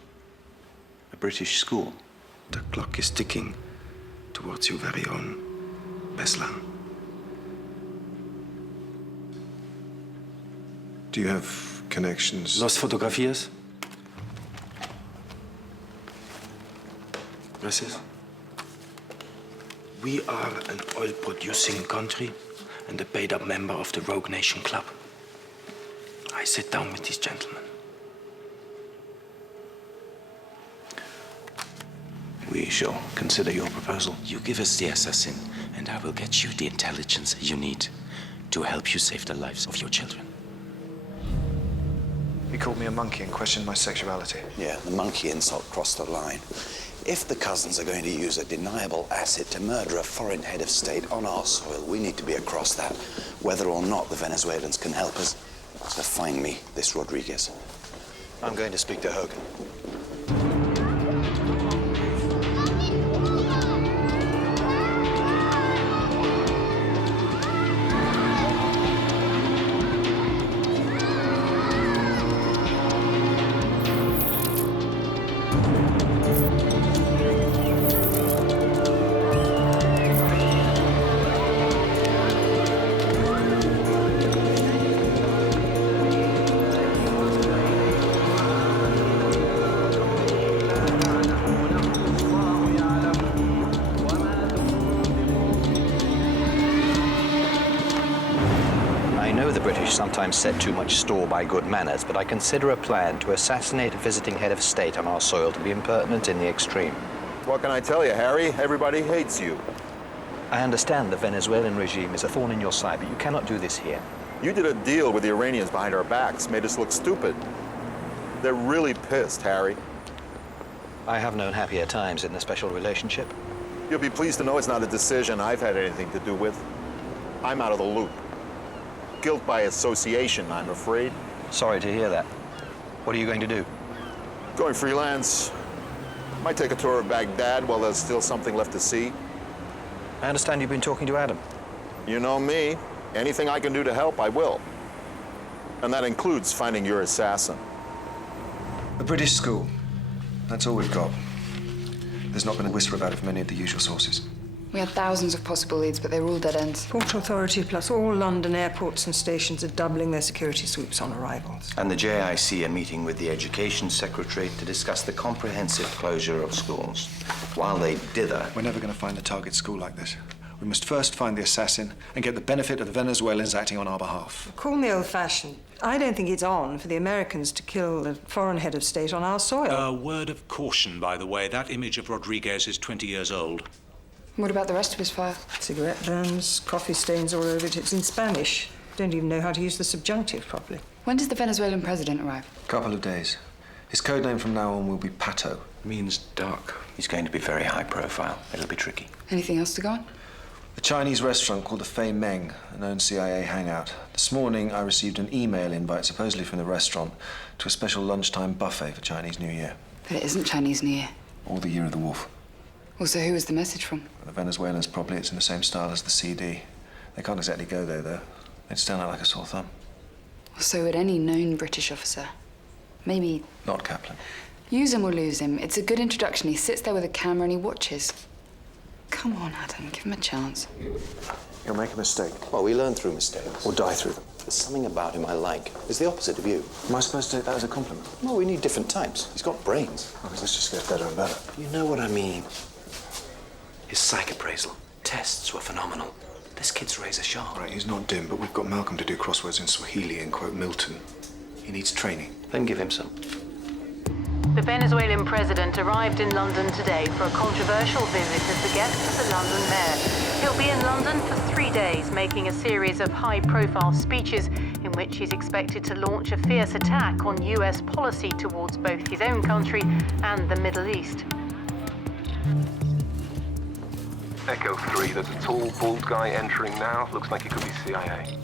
A British school? The clock is ticking towards your very own Beslan. Do you have connections? Los fotografías? Gracias. We are an oil-producing country and a paid-up member of the Rogue Nation Club. I sit down with these gentlemen. We shall consider your proposal. You give us the assassin, and I will get you the intelligence you need to help you save the lives of your children. He called me a monkey and questioned my sexuality. Yeah, the monkey insult crossed the line. If the cousins are going to use a deniable asset to murder a foreign head of state on our soil, we need to be across that, whether or not the Venezuelans can help us. So find me this Rodriguez. I'm going to speak to Hogan. know the British sometimes set too much store by good manners, but I consider a plan to assassinate a visiting head of state on our soil to be impertinent in the extreme. What can I tell you, Harry? Everybody hates you. I understand the Venezuelan regime is a thorn in your side, but you cannot do this here. You did a deal with the Iranians behind our backs, made us look stupid. They're really pissed, Harry. I have known happier times in the special relationship. You'll be pleased to know it's not a decision I've had anything to do with. I'm out of the loop. Guilt by association, I'm afraid. Sorry to hear that. What are you going to do? Going freelance. Might take a tour of Baghdad while there's still something left to see. I understand you've been talking to Adam. You know me. Anything I can do to help, I will. And that includes finding your assassin. A British school. That's all we've got. There's not been a whisper about it from any of the usual sources. We had thousands of possible leads, but they were all dead ends. Port Authority plus all London airports and stations are doubling their security sweeps on arrivals. And the JIC are meeting with the Education Secretary to discuss the comprehensive closure of schools. While they dither... We're never going to find a target school like this. We must first find the assassin and get the benefit of the Venezuelans acting on our behalf. Call me old-fashioned. I don't think it's on for the Americans to kill a foreign head of state on our soil. A word of caution, by the way. That image of Rodriguez is 20 years old. What about the rest of his file? Cigarette burns, coffee stains all over it. It's in Spanish. Don't even know how to use the subjunctive properly. When does the Venezuelan president arrive? Couple of days. His code name from now on will be Pato. Means dark. He's going to be very high profile. It'll be tricky. Anything else to go on? A Chinese restaurant called the Fei Meng, a known CIA hangout. This morning, I received an email invite, supposedly from the restaurant, to a special lunchtime buffet for Chinese New Year. But it isn't Chinese New Year. Or the Year of the Wolf. Also, who was the message from? The Venezuelans, probably. It's in the same style as the CD. They can't exactly go there, though. They'd stand out like a sore thumb. So would any known British officer. Maybe... Not Kaplan. Use him or lose him. It's a good introduction. He sits there with a camera and he watches. Come on, Adam. Give him a chance. He'll make a mistake. Well, we learn through mistakes. Or die through them. There's something about him I like. It's the opposite of you. Am I supposed to take that as a compliment? Well, we need different types. He's got brains. Oh, let's just get better and better. You know what I mean. His psych appraisal. Tests were phenomenal. This kid's razor sharp. Right, he's not dim, but we've got Malcolm to do crosswords in Swahili and quote Milton. He needs training. Then give him some. The Venezuelan president arrived in London today for a controversial visit as the guest of the London mayor. He'll be in London for 3 days, making a series of high-profile speeches in which he's expected to launch a fierce attack on US policy towards both his own country and the Middle East. Echo 3, there's a tall, bald guy entering now. Looks like he could be CIA.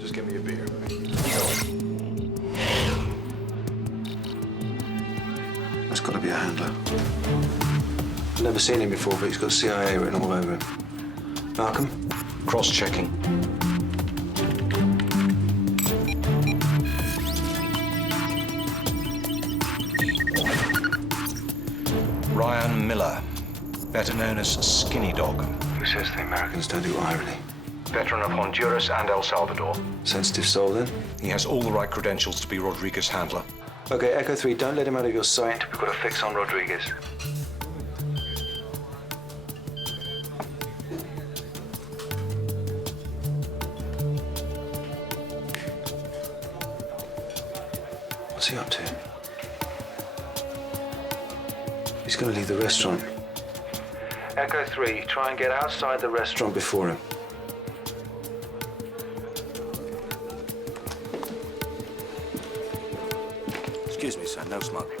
Just give me a beer. That's got to be a handler. I've never seen him before, but he's got CIA written all over him. Malcolm? Cross-checking. Ryan Miller, better known as Skinny Dog. Who says the Americans don't do irony? Veteran of Honduras and El Salvador. Sensitive soul, then? He has all the right credentials to be Rodriguez's handler. Okay, Echo 3, don't let him out of your sight. We've got a fix on Rodriguez. What's he up to? He's going to leave the restaurant. Echo 3, try and get outside the restaurant before him. Excuse me, sir, no smoking.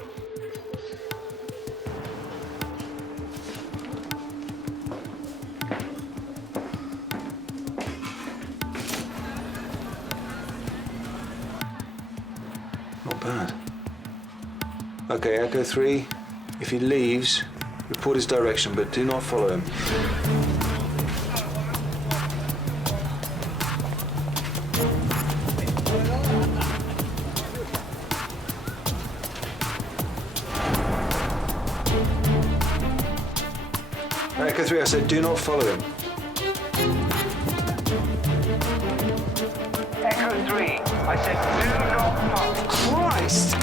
Not bad. Okay, Echo 3, if he leaves, report his direction, but do not follow him. Echo 3, I said do not follow him. Echo 3, I said do not follow. Christ!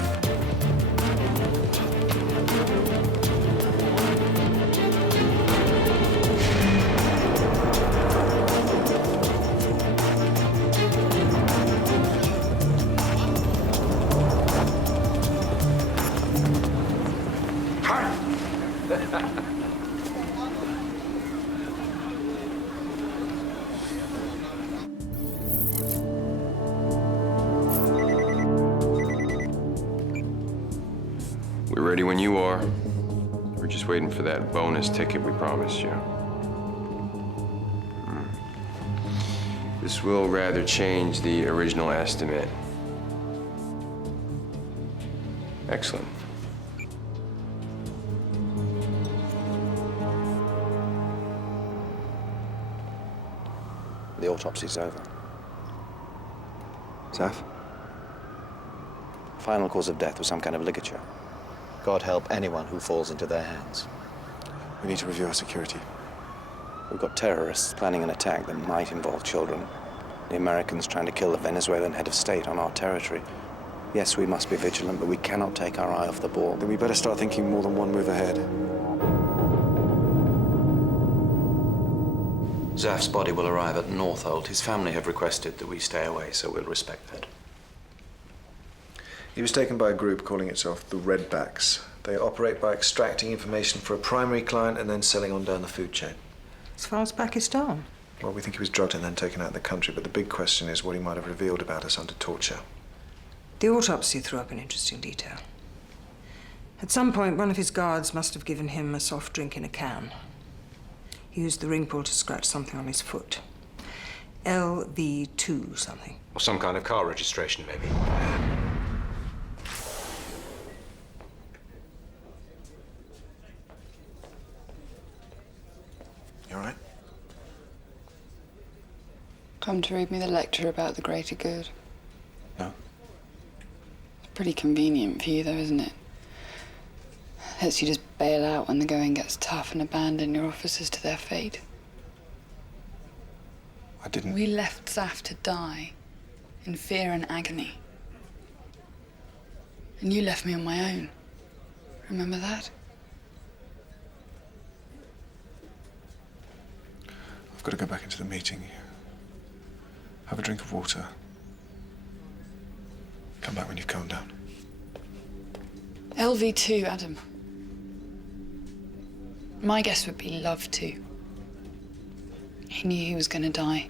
We're ready when you are. We're just waiting for that bonus ticket we promised you. This will rather change the original estimate. Excellent. The autopsy's over. Zaf? Final cause of death was some kind of ligature. God help anyone who falls into their hands. We need to review our security. We've got terrorists planning an attack that might involve children. The Americans trying to kill the Venezuelan head of state on our territory. Yes, we must be vigilant, but we cannot take our eye off the ball. Then we better start thinking more than one move ahead. Zaf's body will arrive at Northolt. His family have requested that we stay away, so we'll respect that. He was taken by a group calling itself the Redbacks. They operate by extracting information for a primary client and then selling on down the food chain. As far as Pakistan? Well, we think he was drugged and then taken out of the country, but the big question is what he might have revealed about us under torture. The autopsy threw up an interesting detail. At some point, one of his guards must have given him a soft drink in a can. He used the ring pull to scratch something on his foot. LV2 something. Or some kind of car registration, maybe. You all right? Come to read me the lecture about the greater good. No. It's pretty convenient for you, though, isn't it? Lets you just bail out when the going gets tough and abandon your officers to their fate. I didn't... We left Zaf to die in fear and agony. And you left me on my own. Remember that? I've got to go back into the meeting. Have a drink of water. Come back when you've calmed down. LV2, Adam. My guess would be love too. He knew he was going to die,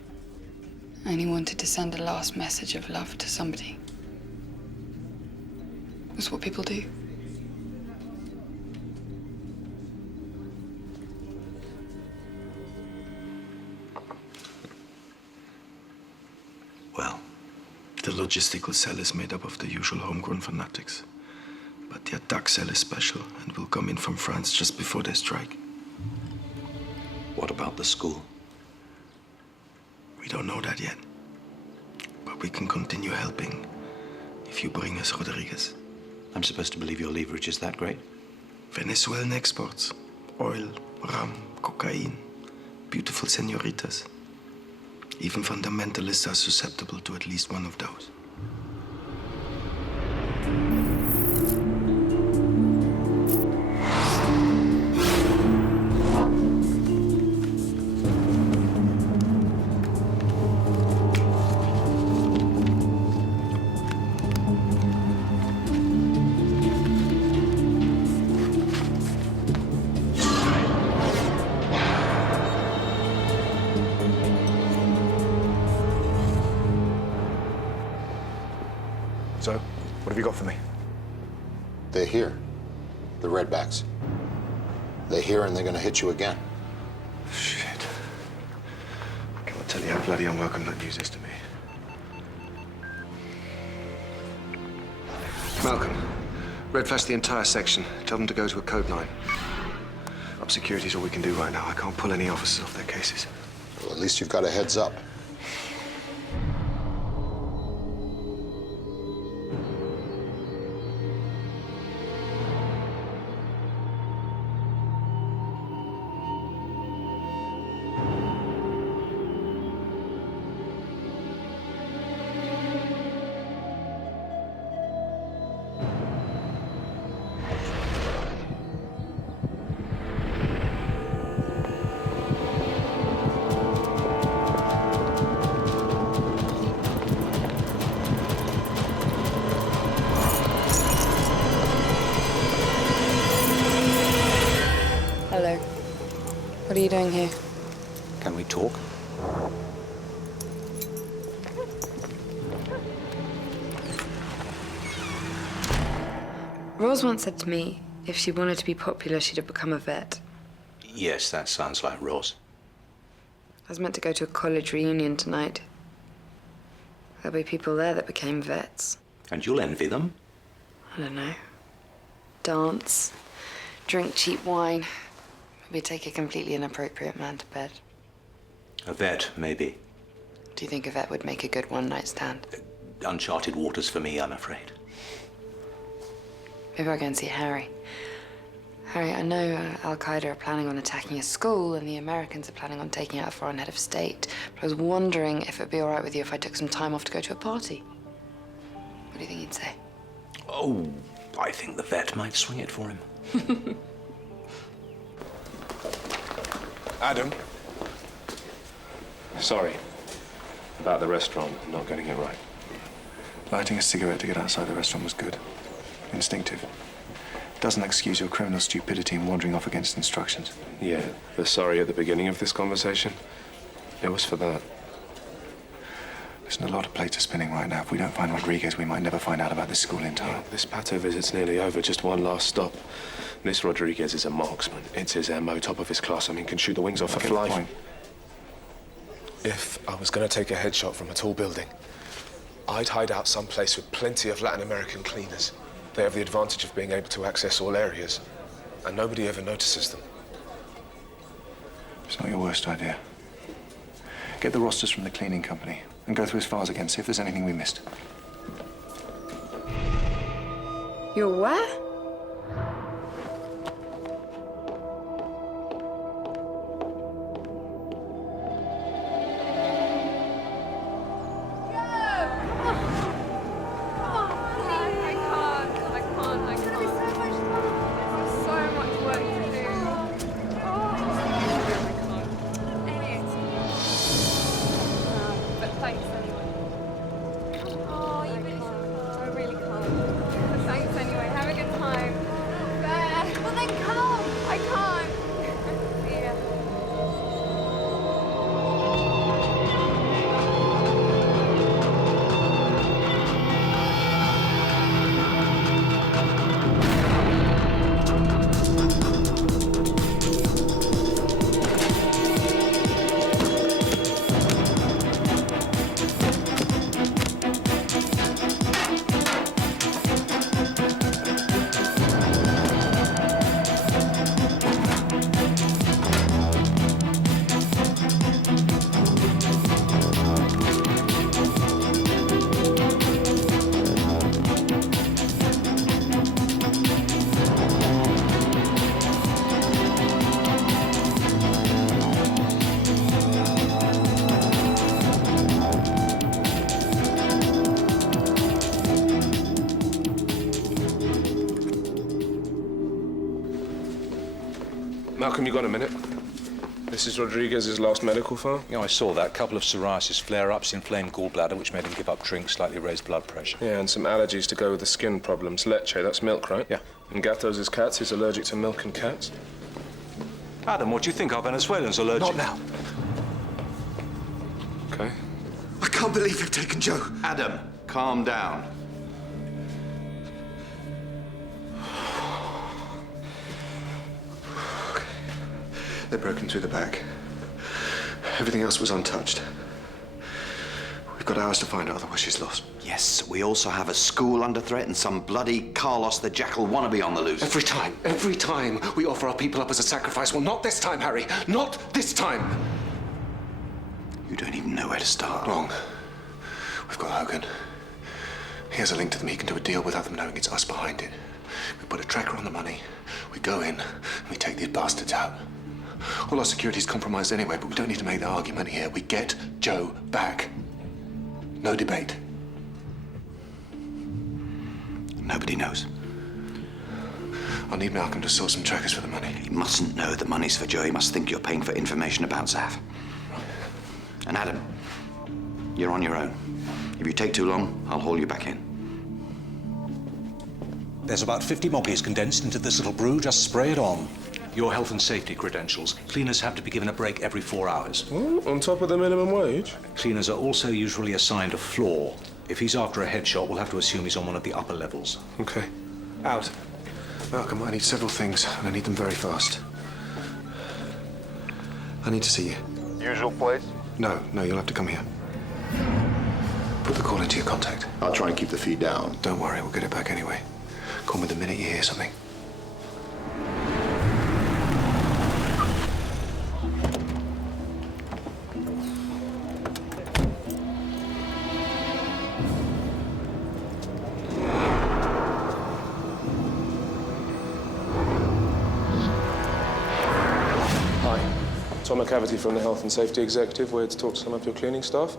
and he wanted to send a last message of love to somebody. That's what people do. Well, the logistical cell is made up of the usual homegrown fanatics. But the attack cell is special and will come in from France just before they strike. What about the school? We don't know that yet. But we can continue helping if you bring us Rodriguez. I'm supposed to believe your leverage is that great? Venezuelan exports. Oil, rum, cocaine. Beautiful senoritas. Even fundamentalists are susceptible to at least one of those. So, what have you got for me? They're here. The Redbacks. They're here and they're gonna hit you again. Shit. I can't tell you how bloody unwelcome that news is to me. Malcolm, red flash the entire section. Tell them to go to a code 9. Up security is all we can do right now. I can't pull any officers off their cases. Well, at least you've got a heads up. Hello. What are you doing here? Can we talk? Rose once said to me, if she wanted to be popular, she'd have become a vet. Yes, that sounds like Rose. I was meant to go to a college reunion tonight. There'll be people there that became vets. And you'll envy them? I don't know. Dance, drink cheap wine, maybe take a completely inappropriate man to bed. A vet, maybe. Do you think a vet would make a good one-night stand? Uncharted waters for me, I'm afraid. Maybe I'll go and see Harry. Harry, I know Al-Qaeda are planning on attacking a school and the Americans are planning on taking out a foreign head of state. But I was wondering if it'd be all right with you if I took some time off to go to a party. What do you think he'd say? Oh, I think the vet might swing it for him. Adam. Sorry about the restaurant not getting it right. Lighting a cigarette to get outside the restaurant was good. Instinctive. Doesn't excuse your criminal stupidity in wandering off against instructions. Yeah, the sorry at the beginning of this conversation. It was for that. Listen, a lot of plates are spinning right now. If we don't find Rodriguez, we might never find out about this school in time. This Pato visit's nearly over. Just one last stop. This Rodriguez is a marksman. It's his MO, top of his class. I mean, can shoot the wings off a fly. Point. If I was going to take a headshot from a tall building, I'd hide out someplace with plenty of Latin American cleaners. They have the advantage of being able to access all areas, and nobody ever notices them. It's not your worst idea. Get the rosters from the cleaning company and go through his files again, see if there's anything we missed. You're where? Malcolm, you got a minute? This is Rodriguez's last medical file? Yeah, I saw that. Couple of psoriasis flare-ups, inflamed gallbladder, which made him give up drink, slightly raised blood pressure. Yeah, and some allergies to go with the skin problems. Leche, that's milk, right? Yeah. And Gatos is cats. He's allergic to milk and cats. Adam, what do you think? Our Venezuelans allergic? Not now. Okay. I can't believe they've taken Joe. Adam, calm down. They'd broken through the back. Everything else was untouched. We've got hours to find her, otherwise she's lost. Yes, we also have a school under threat and some bloody Carlos the Jackal wannabe on the loose. Every time we offer our people up as a sacrifice. Well, not this time, Harry. Not this time. You don't even know where to start. Wrong. We've got Hogan. He has a link to them. He can do a deal without them knowing it's us behind it. We put a tracker on the money. We go in and we take these bastards out. All our security's compromised anyway, but we don't need to make the argument here. We get Joe back. No debate. Nobody knows. I'll need Malcolm to source some trackers for the money. He mustn't know the money's for Joe. He must think you're paying for information about Zav. And Adam, you're on your own. If you take too long, I'll haul you back in. There's about 50 moggies condensed into this little brew. Just spray it on. Your health and safety credentials. Cleaners have to be given a break every 4 hours. Oh, on top of the minimum wage? Cleaners are also usually assigned a floor. If he's after a headshot, we'll have to assume he's on one of the upper levels. Okay. Out. Malcolm, I need several things, and I need them very fast. I need to see you. Usual place? No, you'll have to come here. Put the call into your contact. I'll try and keep the feed down. Don't worry, we'll get it back anyway. Call me the minute you hear something. Tom McCavity from the Health and Safety Executive. We're here to talk to some of your cleaning staff.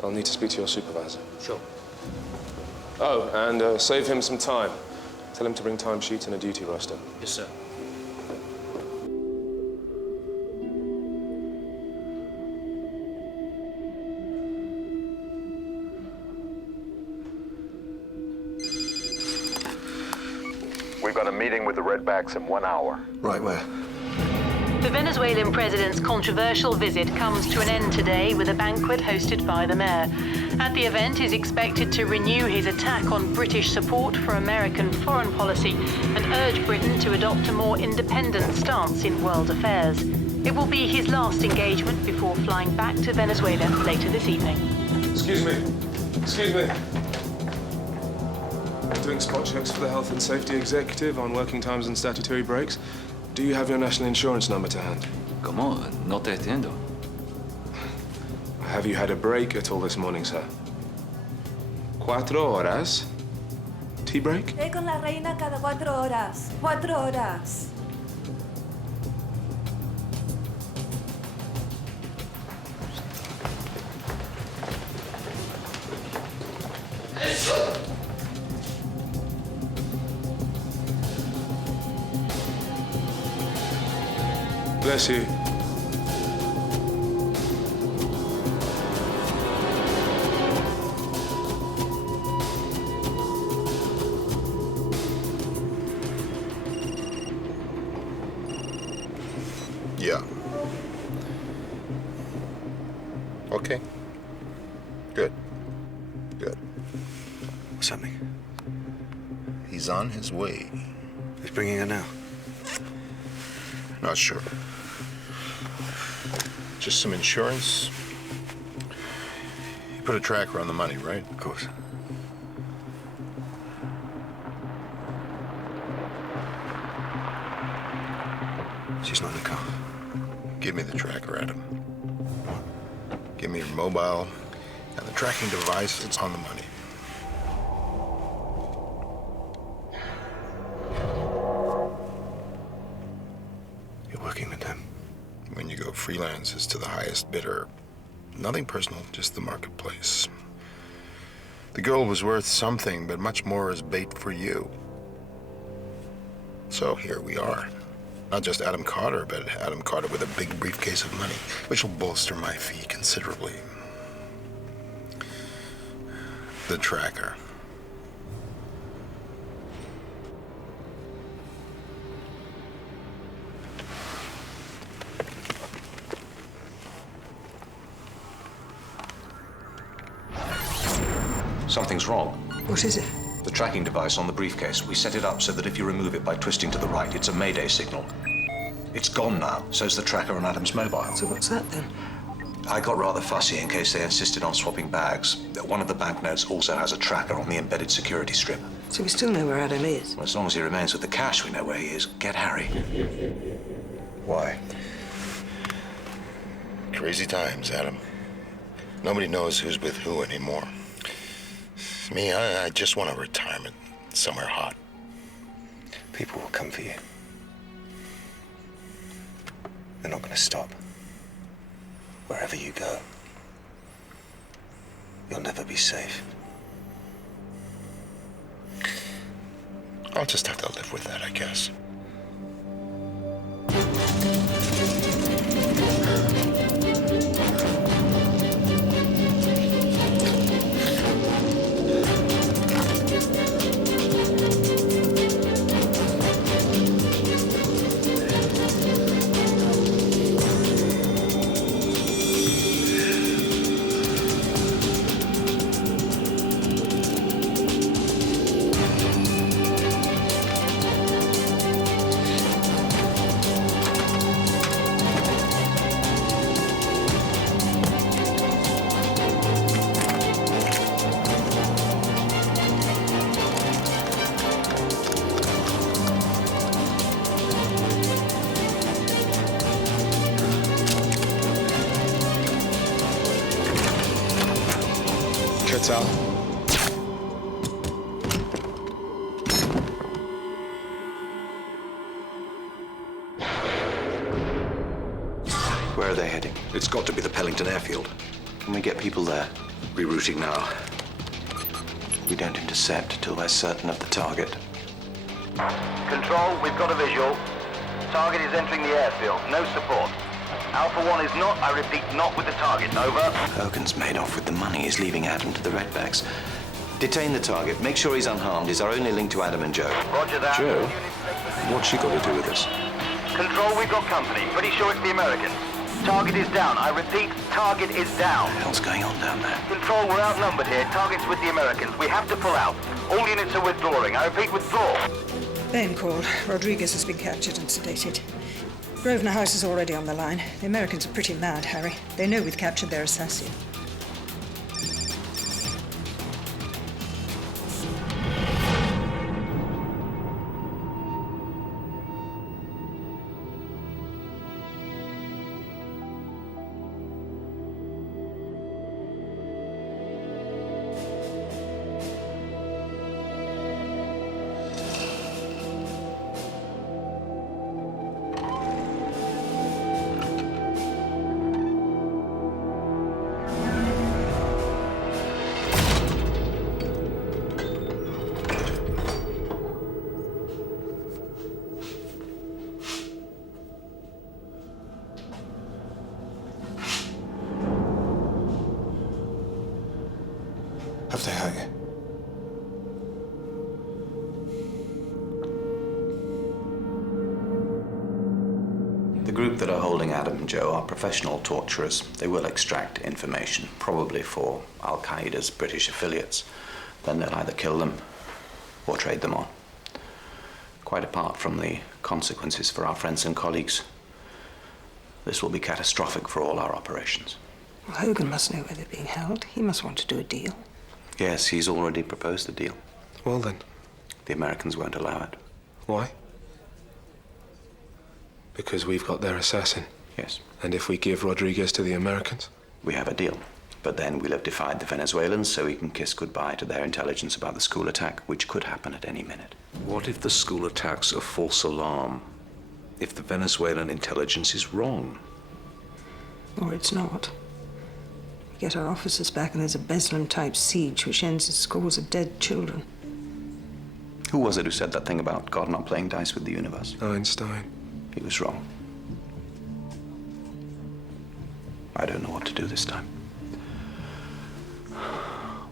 I'll need to speak to your supervisor. Sure. Oh, and save him some time. Tell him to bring timesheet and a duty roster. Yes, sir. We've got a meeting with the Redbacks in 1 hour. Right, where? The Venezuelan president's controversial visit comes to an end today with a banquet hosted by the mayor. At the event, he's expected to renew his attack on British support for American foreign policy and urge Britain to adopt a more independent stance in world affairs. It will be his last engagement before flying back to Venezuela later this evening. Excuse me. Excuse me. Doing spot checks for the Health and Safety Executive on working times and statutory breaks. Do you have your national insurance number to hand? ¿Cómo? No te entiendo. Have you had a break at all this morning, sir? 4 horas? Tea break? Estoy con la reina cada 4 horas. 4 horas. Bless you. Yeah. Okay. Good. Good. What's happening? He's on his way. Who's bringing her now? Not sure. Just some insurance. You put a tracker on the money, right? Of course. She's not in the car. Give me the tracker, Adam. Give me your mobile and the tracking device that's on the money. You're working with them. When you go freelance, it's to the highest bidder. Nothing personal, just the marketplace. The girl was worth something, but much more as bait for you. So here we are. Not just Adam Carter, but Adam Carter with a big briefcase of money, which will bolster my fee considerably. The tracker. Something's wrong. What is it? The tracking device on the briefcase. We set it up so that if you remove it by twisting to the right, it's a Mayday signal. It's gone now. So's the tracker on Adam's mobile. So what's that then? I got rather fussy in case they insisted on swapping bags. One of the banknotes also has a tracker on the embedded security strip. So we still know where Adam is? Well, as long as he remains with the cash, we know where he is. Get Harry. Why? Crazy times, Adam. Nobody knows who's with who anymore. Me, I just want a retirement somewhere hot. People will come for you. They're not going to stop. Wherever you go, you'll never be safe. I'll just have to live with that, I guess. Lights out. Where are they heading? It's got to be the Pellington airfield. Can we get people there? Rerouting now. We don't intercept till we're certain of the target. Control, we've got a visual. Target is entering the airfield. No support. Alpha 1 is not, I repeat, not with the target. Over. Hogan's made off with the money. He's leaving Adam to the Redbacks. Detain the target. Make sure he's unharmed. He's our only link to Adam and Joe. Roger that. Joe? What's she got to do with this? Control, we've got company. Pretty sure it's the Americans. Target is down. I repeat, target is down. What the hell's going on down there? Control, we're outnumbered here. Target's with the Americans. We have to pull out. All units are withdrawing. I repeat, withdraw. Ben called. Rodriguez has been captured and sedated. Grosvenor House is already on the line. The Americans are pretty mad, Harry. They know we've captured their assassin. Have they hurt you? The group that are holding Adam and Joe are professional torturers. They will extract information, probably for Al-Qaeda's British affiliates. Then they'll either kill them or trade them on. Quite apart from the consequences for our friends and colleagues, this will be catastrophic for all our operations. Well, Hogan must know where they're being held. He must want to do a deal. Yes, he's already proposed a deal. Well then. The Americans won't allow it. Why? Because we've got their assassin. Yes. And if we give Rodriguez to the Americans? We have a deal. But then we'll have defied the Venezuelans so we can kiss goodbye to their intelligence about the school attack, which could happen at any minute. What if the school attack's a false alarm? If the Venezuelan intelligence is wrong? Or it's not. We get our officers back and there's a Beslan-type siege which ends in scores of dead children. Who was it who said that thing about God not playing dice with the universe? Einstein. He was wrong. I don't know what to do this time.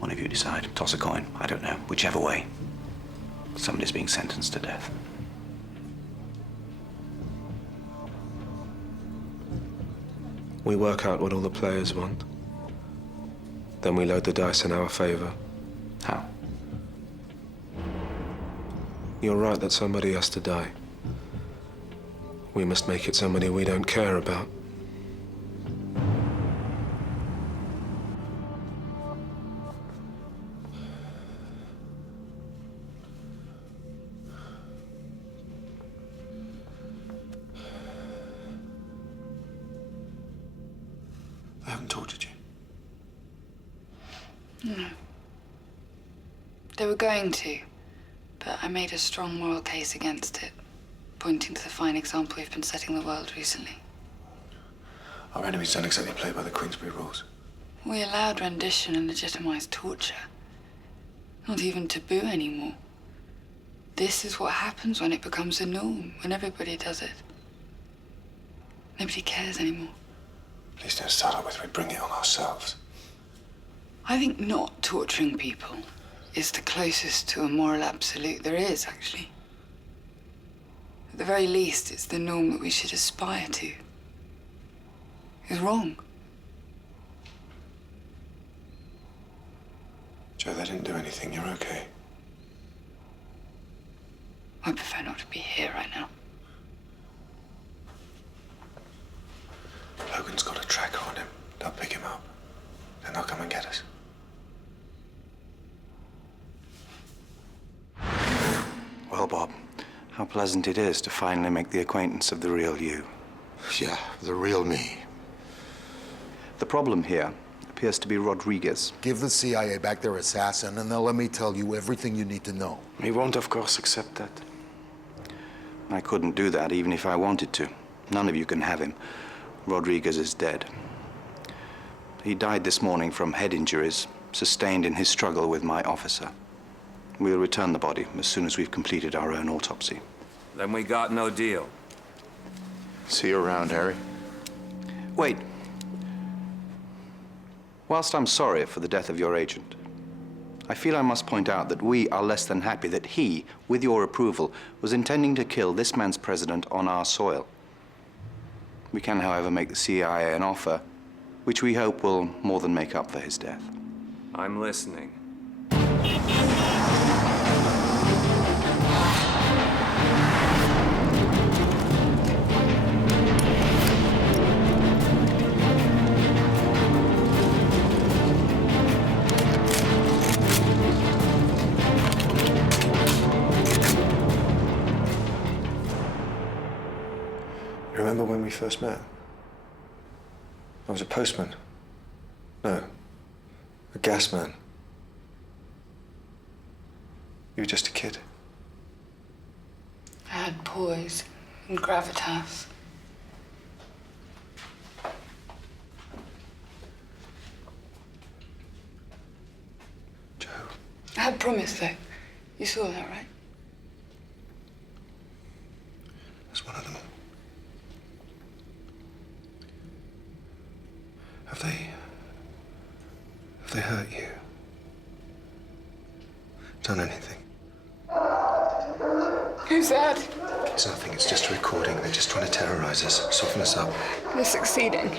One of you decide. Toss a coin. I don't know. Whichever way. Somebody's being sentenced to death. We work out what all the players want. Then we load the dice in our favor. How? You're right that somebody has to die. We must make it somebody we don't care about. I haven't tortured you. No. They were going to, but I made a strong moral case against it, pointing to the fine example we've been setting the world recently. Our enemies don't exactly play by the Queensberry rules. We allowed rendition and legitimized torture. Not even taboo anymore. This is what happens when it becomes a norm, when everybody does it. Nobody cares anymore. Please don't start out with we bring it on ourselves. I think not torturing people is the closest to a moral absolute there is, actually. At the very least, it's the norm that we should aspire to. It's wrong. Joe, they didn't do anything. You're okay. I prefer not to be here right now. Logan's got a tracker on him. They'll pick him up. Then they'll come and get us. Well, Bob, how pleasant it is to finally make the acquaintance of the real you. Yeah, the real me. The problem here appears to be Rodriguez. Give the CIA back their assassin, and they'll let me tell you everything you need to know. He won't, of course, accept that. I couldn't do that even if I wanted to. None of you can have him. Rodriguez is dead. He died this morning from head injuries sustained in his struggle with my officer. We'll return the body as soon as we've completed our own autopsy. Then we got no deal. See you around, Harry. Wait. Whilst I'm sorry for the death of your agent, I feel I must point out that we are less than happy that he, with your approval, was intending to kill this man's president on our soil. We can, however, make the CIA an offer which we hope will more than make up for his death. I'm listening. Remember when we first met? I was a postman. No, a gas man. You were just a kid. I had poise and gravitas. Joe. I had promise, though. You saw that, right? That's one of them. Have they hurt you? Done anything? Who's that? It's nothing, it's just a recording. They're just trying to terrorize us, soften us up. They're succeeding.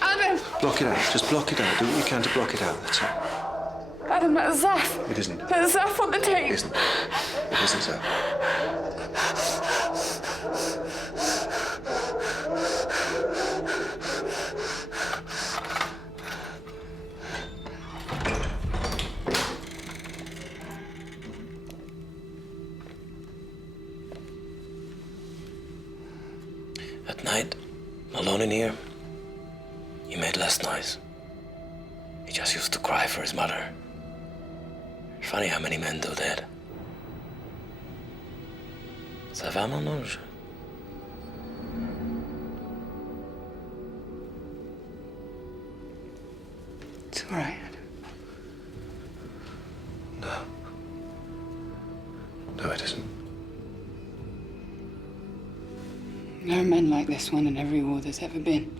Adam! Block it out, just block it out. Do what you can to block it out, that's all. Adam, that's Zaf. It isn't. That's Zaf on the tape. It isn't. It isn't Zaf. At night, alone in here, he made less noise. He just used to cry for his mother. Funny how many men do that. Ça va, mon ange? It's all right. No, it isn't. There are men like this one in every war there's ever been.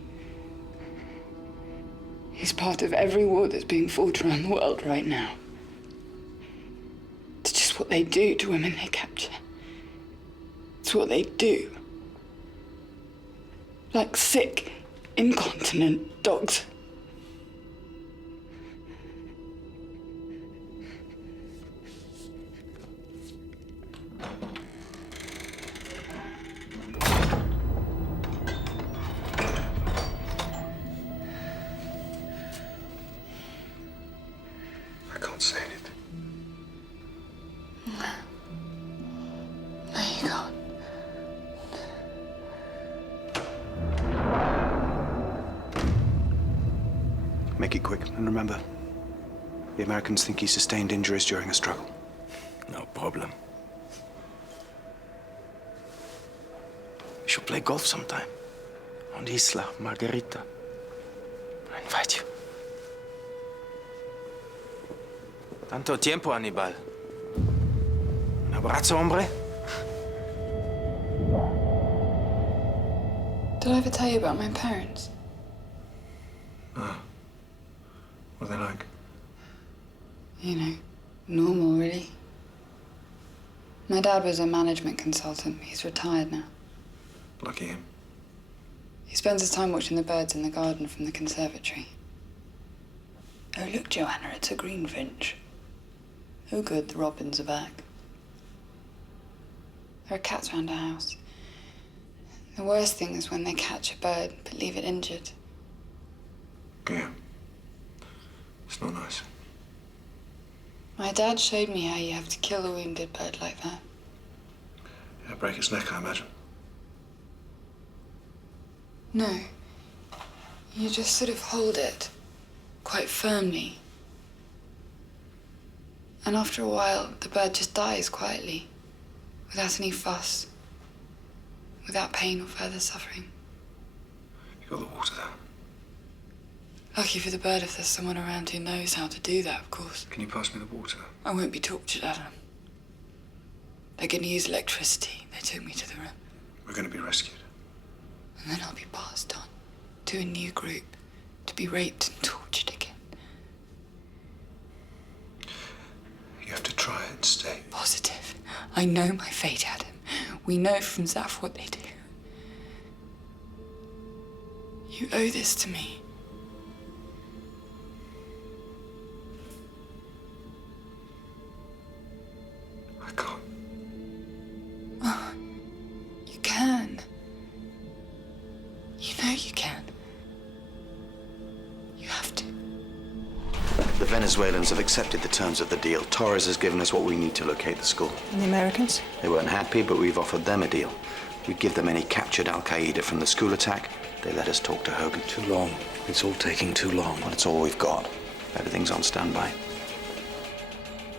He's part of every war that's being fought around the world right now. It's just what they do to women they capture. It's what they do. Like sick, incontinent dogs. I can't say it. No, you can't. Make it quick, and remember, the Americans think he sustained injuries during a struggle. No problem. We should play golf sometime. On the Isla Margarita. I invite you. Tanto tiempo, Hannibal. Un abrazo, hombre. Did I ever tell you about my parents? What are they like? You know, normal, really. My dad was a management consultant. He's retired now. Lucky him. He spends his time watching the birds in the garden from the conservatory. Oh, look, Joanna, it's a greenfinch. Oh, good, the robins are back. There are cats around our house. The worst thing is when they catch a bird but leave it injured. Yeah. It's not nice. My dad showed me how you have to kill a wounded bird like that. Yeah, break its neck, I imagine. No. You just sort of hold it quite firmly. And after a while, the bird just dies quietly, without any fuss, without pain or further suffering. You got the water there? Lucky for the bird if there's someone around who knows how to do that, of course. Can you pass me the water? I won't be tortured, Adam. They're going to use electricity. They took me to the room. We're going to be rescued. And then I'll be passed on to a new group to be raped and tortured again. You have to try and stay positive. I know my fate, Adam. We know from Zaf what they do. You owe this to me. I can't. Oh, you can. You know you can. You have to. The Venezuelans have accepted the terms of the deal. Torres has given us what we need to locate the school. And the Americans? They weren't happy, but we've offered them a deal. We'd give them any captured Al-Qaeda from the school attack. They let us talk to Hogan. Too long. It's all taking too long. Well, it's all we've got. Everything's on standby.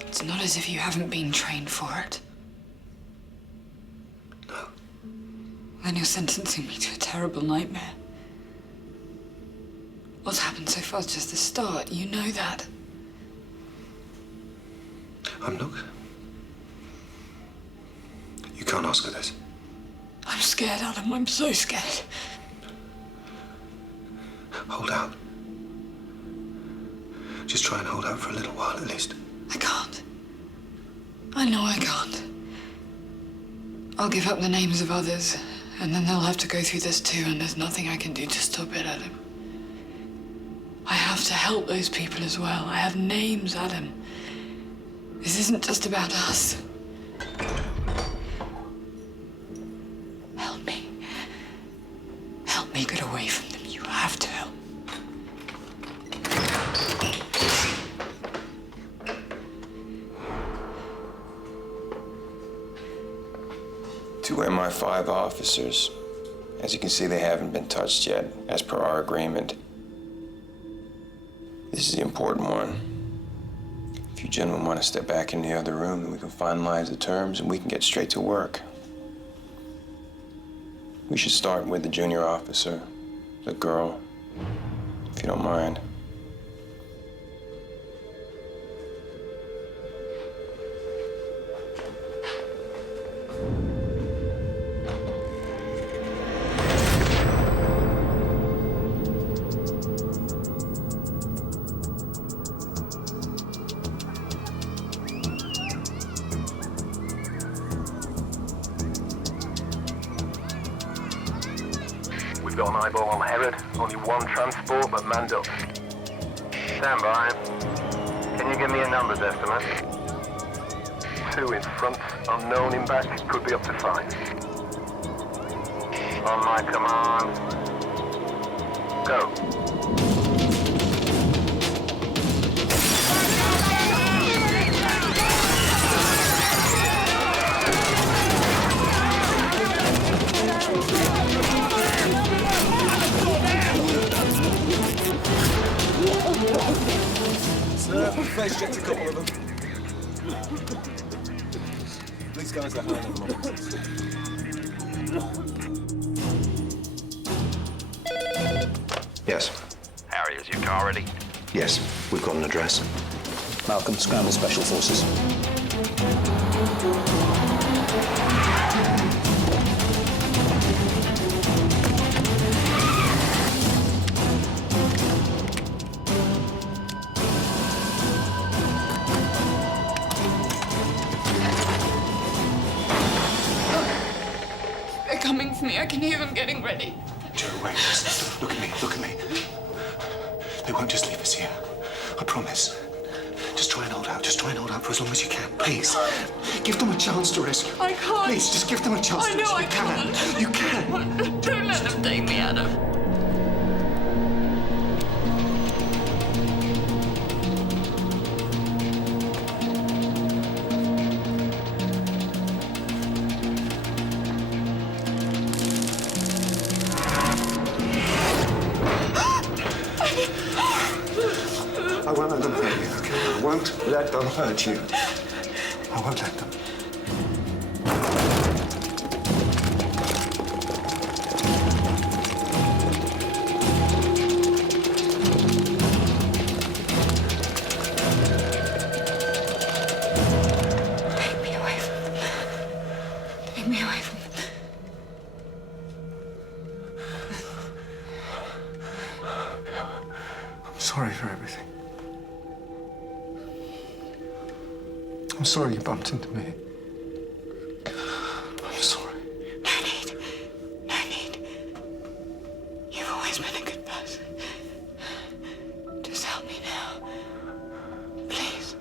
It's not as if you haven't been trained for it. No. Then you're sentencing me to a terrible nightmare. What's happened so far is just the start. You know that. Look. You can't ask her this. I'm scared, Adam. I'm so scared. Hold out. Just try and hold out for a little while at least. I can't. I know I can't. I'll give up the names of others, and then they'll have to go through this too, and there's nothing I can do to stop it, Adam. I have to help those people as well. I have names, Adam. This isn't just about us. Help me. Help me get away from them. You have to help. Two MI5 officers. As you can see, they haven't been touched yet, as per our agreement. This is the important one. If you gentlemen want to step back in the other room, then we can finalize the terms and we can get straight to work. We should start with the junior officer, the girl, if you don't mind. We've got an eyeball on Herod. Only one transport, but manned up. Stand by. Can you give me a numbers estimate? 2 in front, unknown in back, could be up to 5. On my command. Go. Sir, face checked a couple of them. These guys are high-level officers. Yes. Harry, is your car ready? Yes. We've got an address. Malcolm, scramble Special Forces. They're coming for me. I can hear them getting ready. Joe, wait. Look at me. Look at me. They won't just leave us here. I promise. Just try and hold out. Just try and hold out for as long as you can. Please. Give them a chance to rescue. I can't. Please, just give them a chance I to know rescue. I can't. You can. Don't let them take me, Adam. won't let them hurt you. I won't let them. Take me away from them. Take me away from them. I'm sorry for everything. I'm sorry you bumped into me. I'm sorry. No need. You've always been a good person. Just help me now. Please.